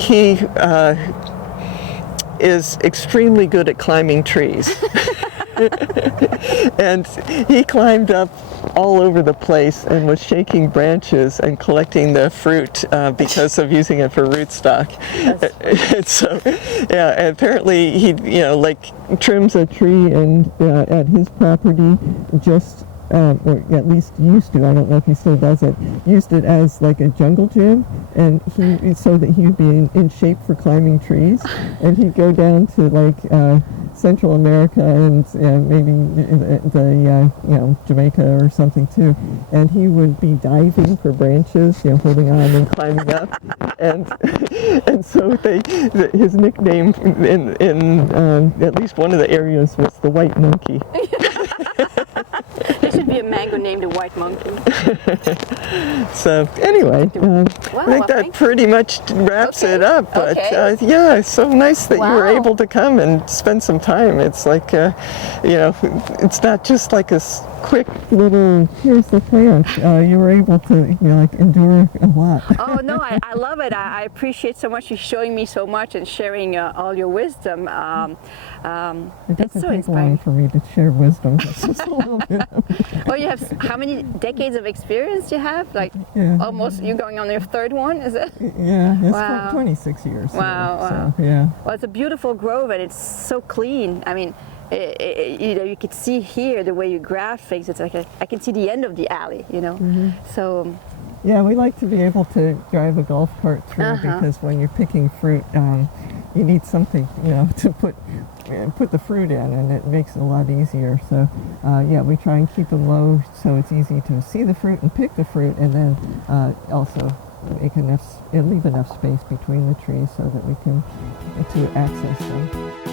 he is extremely good at climbing trees. And he climbed up all over the place and was shaking branches and collecting the fruit because of using it for rootstock. And so, yeah, apparently he, trims a tree and at his property just. Or at least used to, I don't know if he still does it, used it as like a jungle gym, and so that he would be in shape for climbing trees. And he'd go down to like Central America and maybe the Jamaica or something too, and he would be diving for branches, holding on and climbing up. And so his nickname in at least one of the areas was the White Monkey. There should be a mango named the White Monkey. So anyway, I think that pretty much wraps it up. But yeah, it's so nice that you were able to come and spend some time. It's like, it's not just like a quick little, here's the plant. You were able to endure a lot. Oh no, I love it. I appreciate so much you showing me so much and sharing all your wisdom. It it's doesn't so take inspiring long for me to share wisdom. It's just a little bit. Well, you have how many decades of experience you have? Like almost, you're going on your third one, is it? Yeah, it's 26 years. Wow. So, yeah. Well, it's a beautiful grove and it's so clean. I mean, you could see here the way you graft things. It's like I can see the end of the alley, So. Yeah, we like to be able to drive a golf cart through because when you're picking fruit, you need something, to put the fruit in, and it makes it a lot easier. So, yeah, we try and keep them low so it's easy to see the fruit and pick the fruit, and then also make leave enough space between the trees so that we can to access them.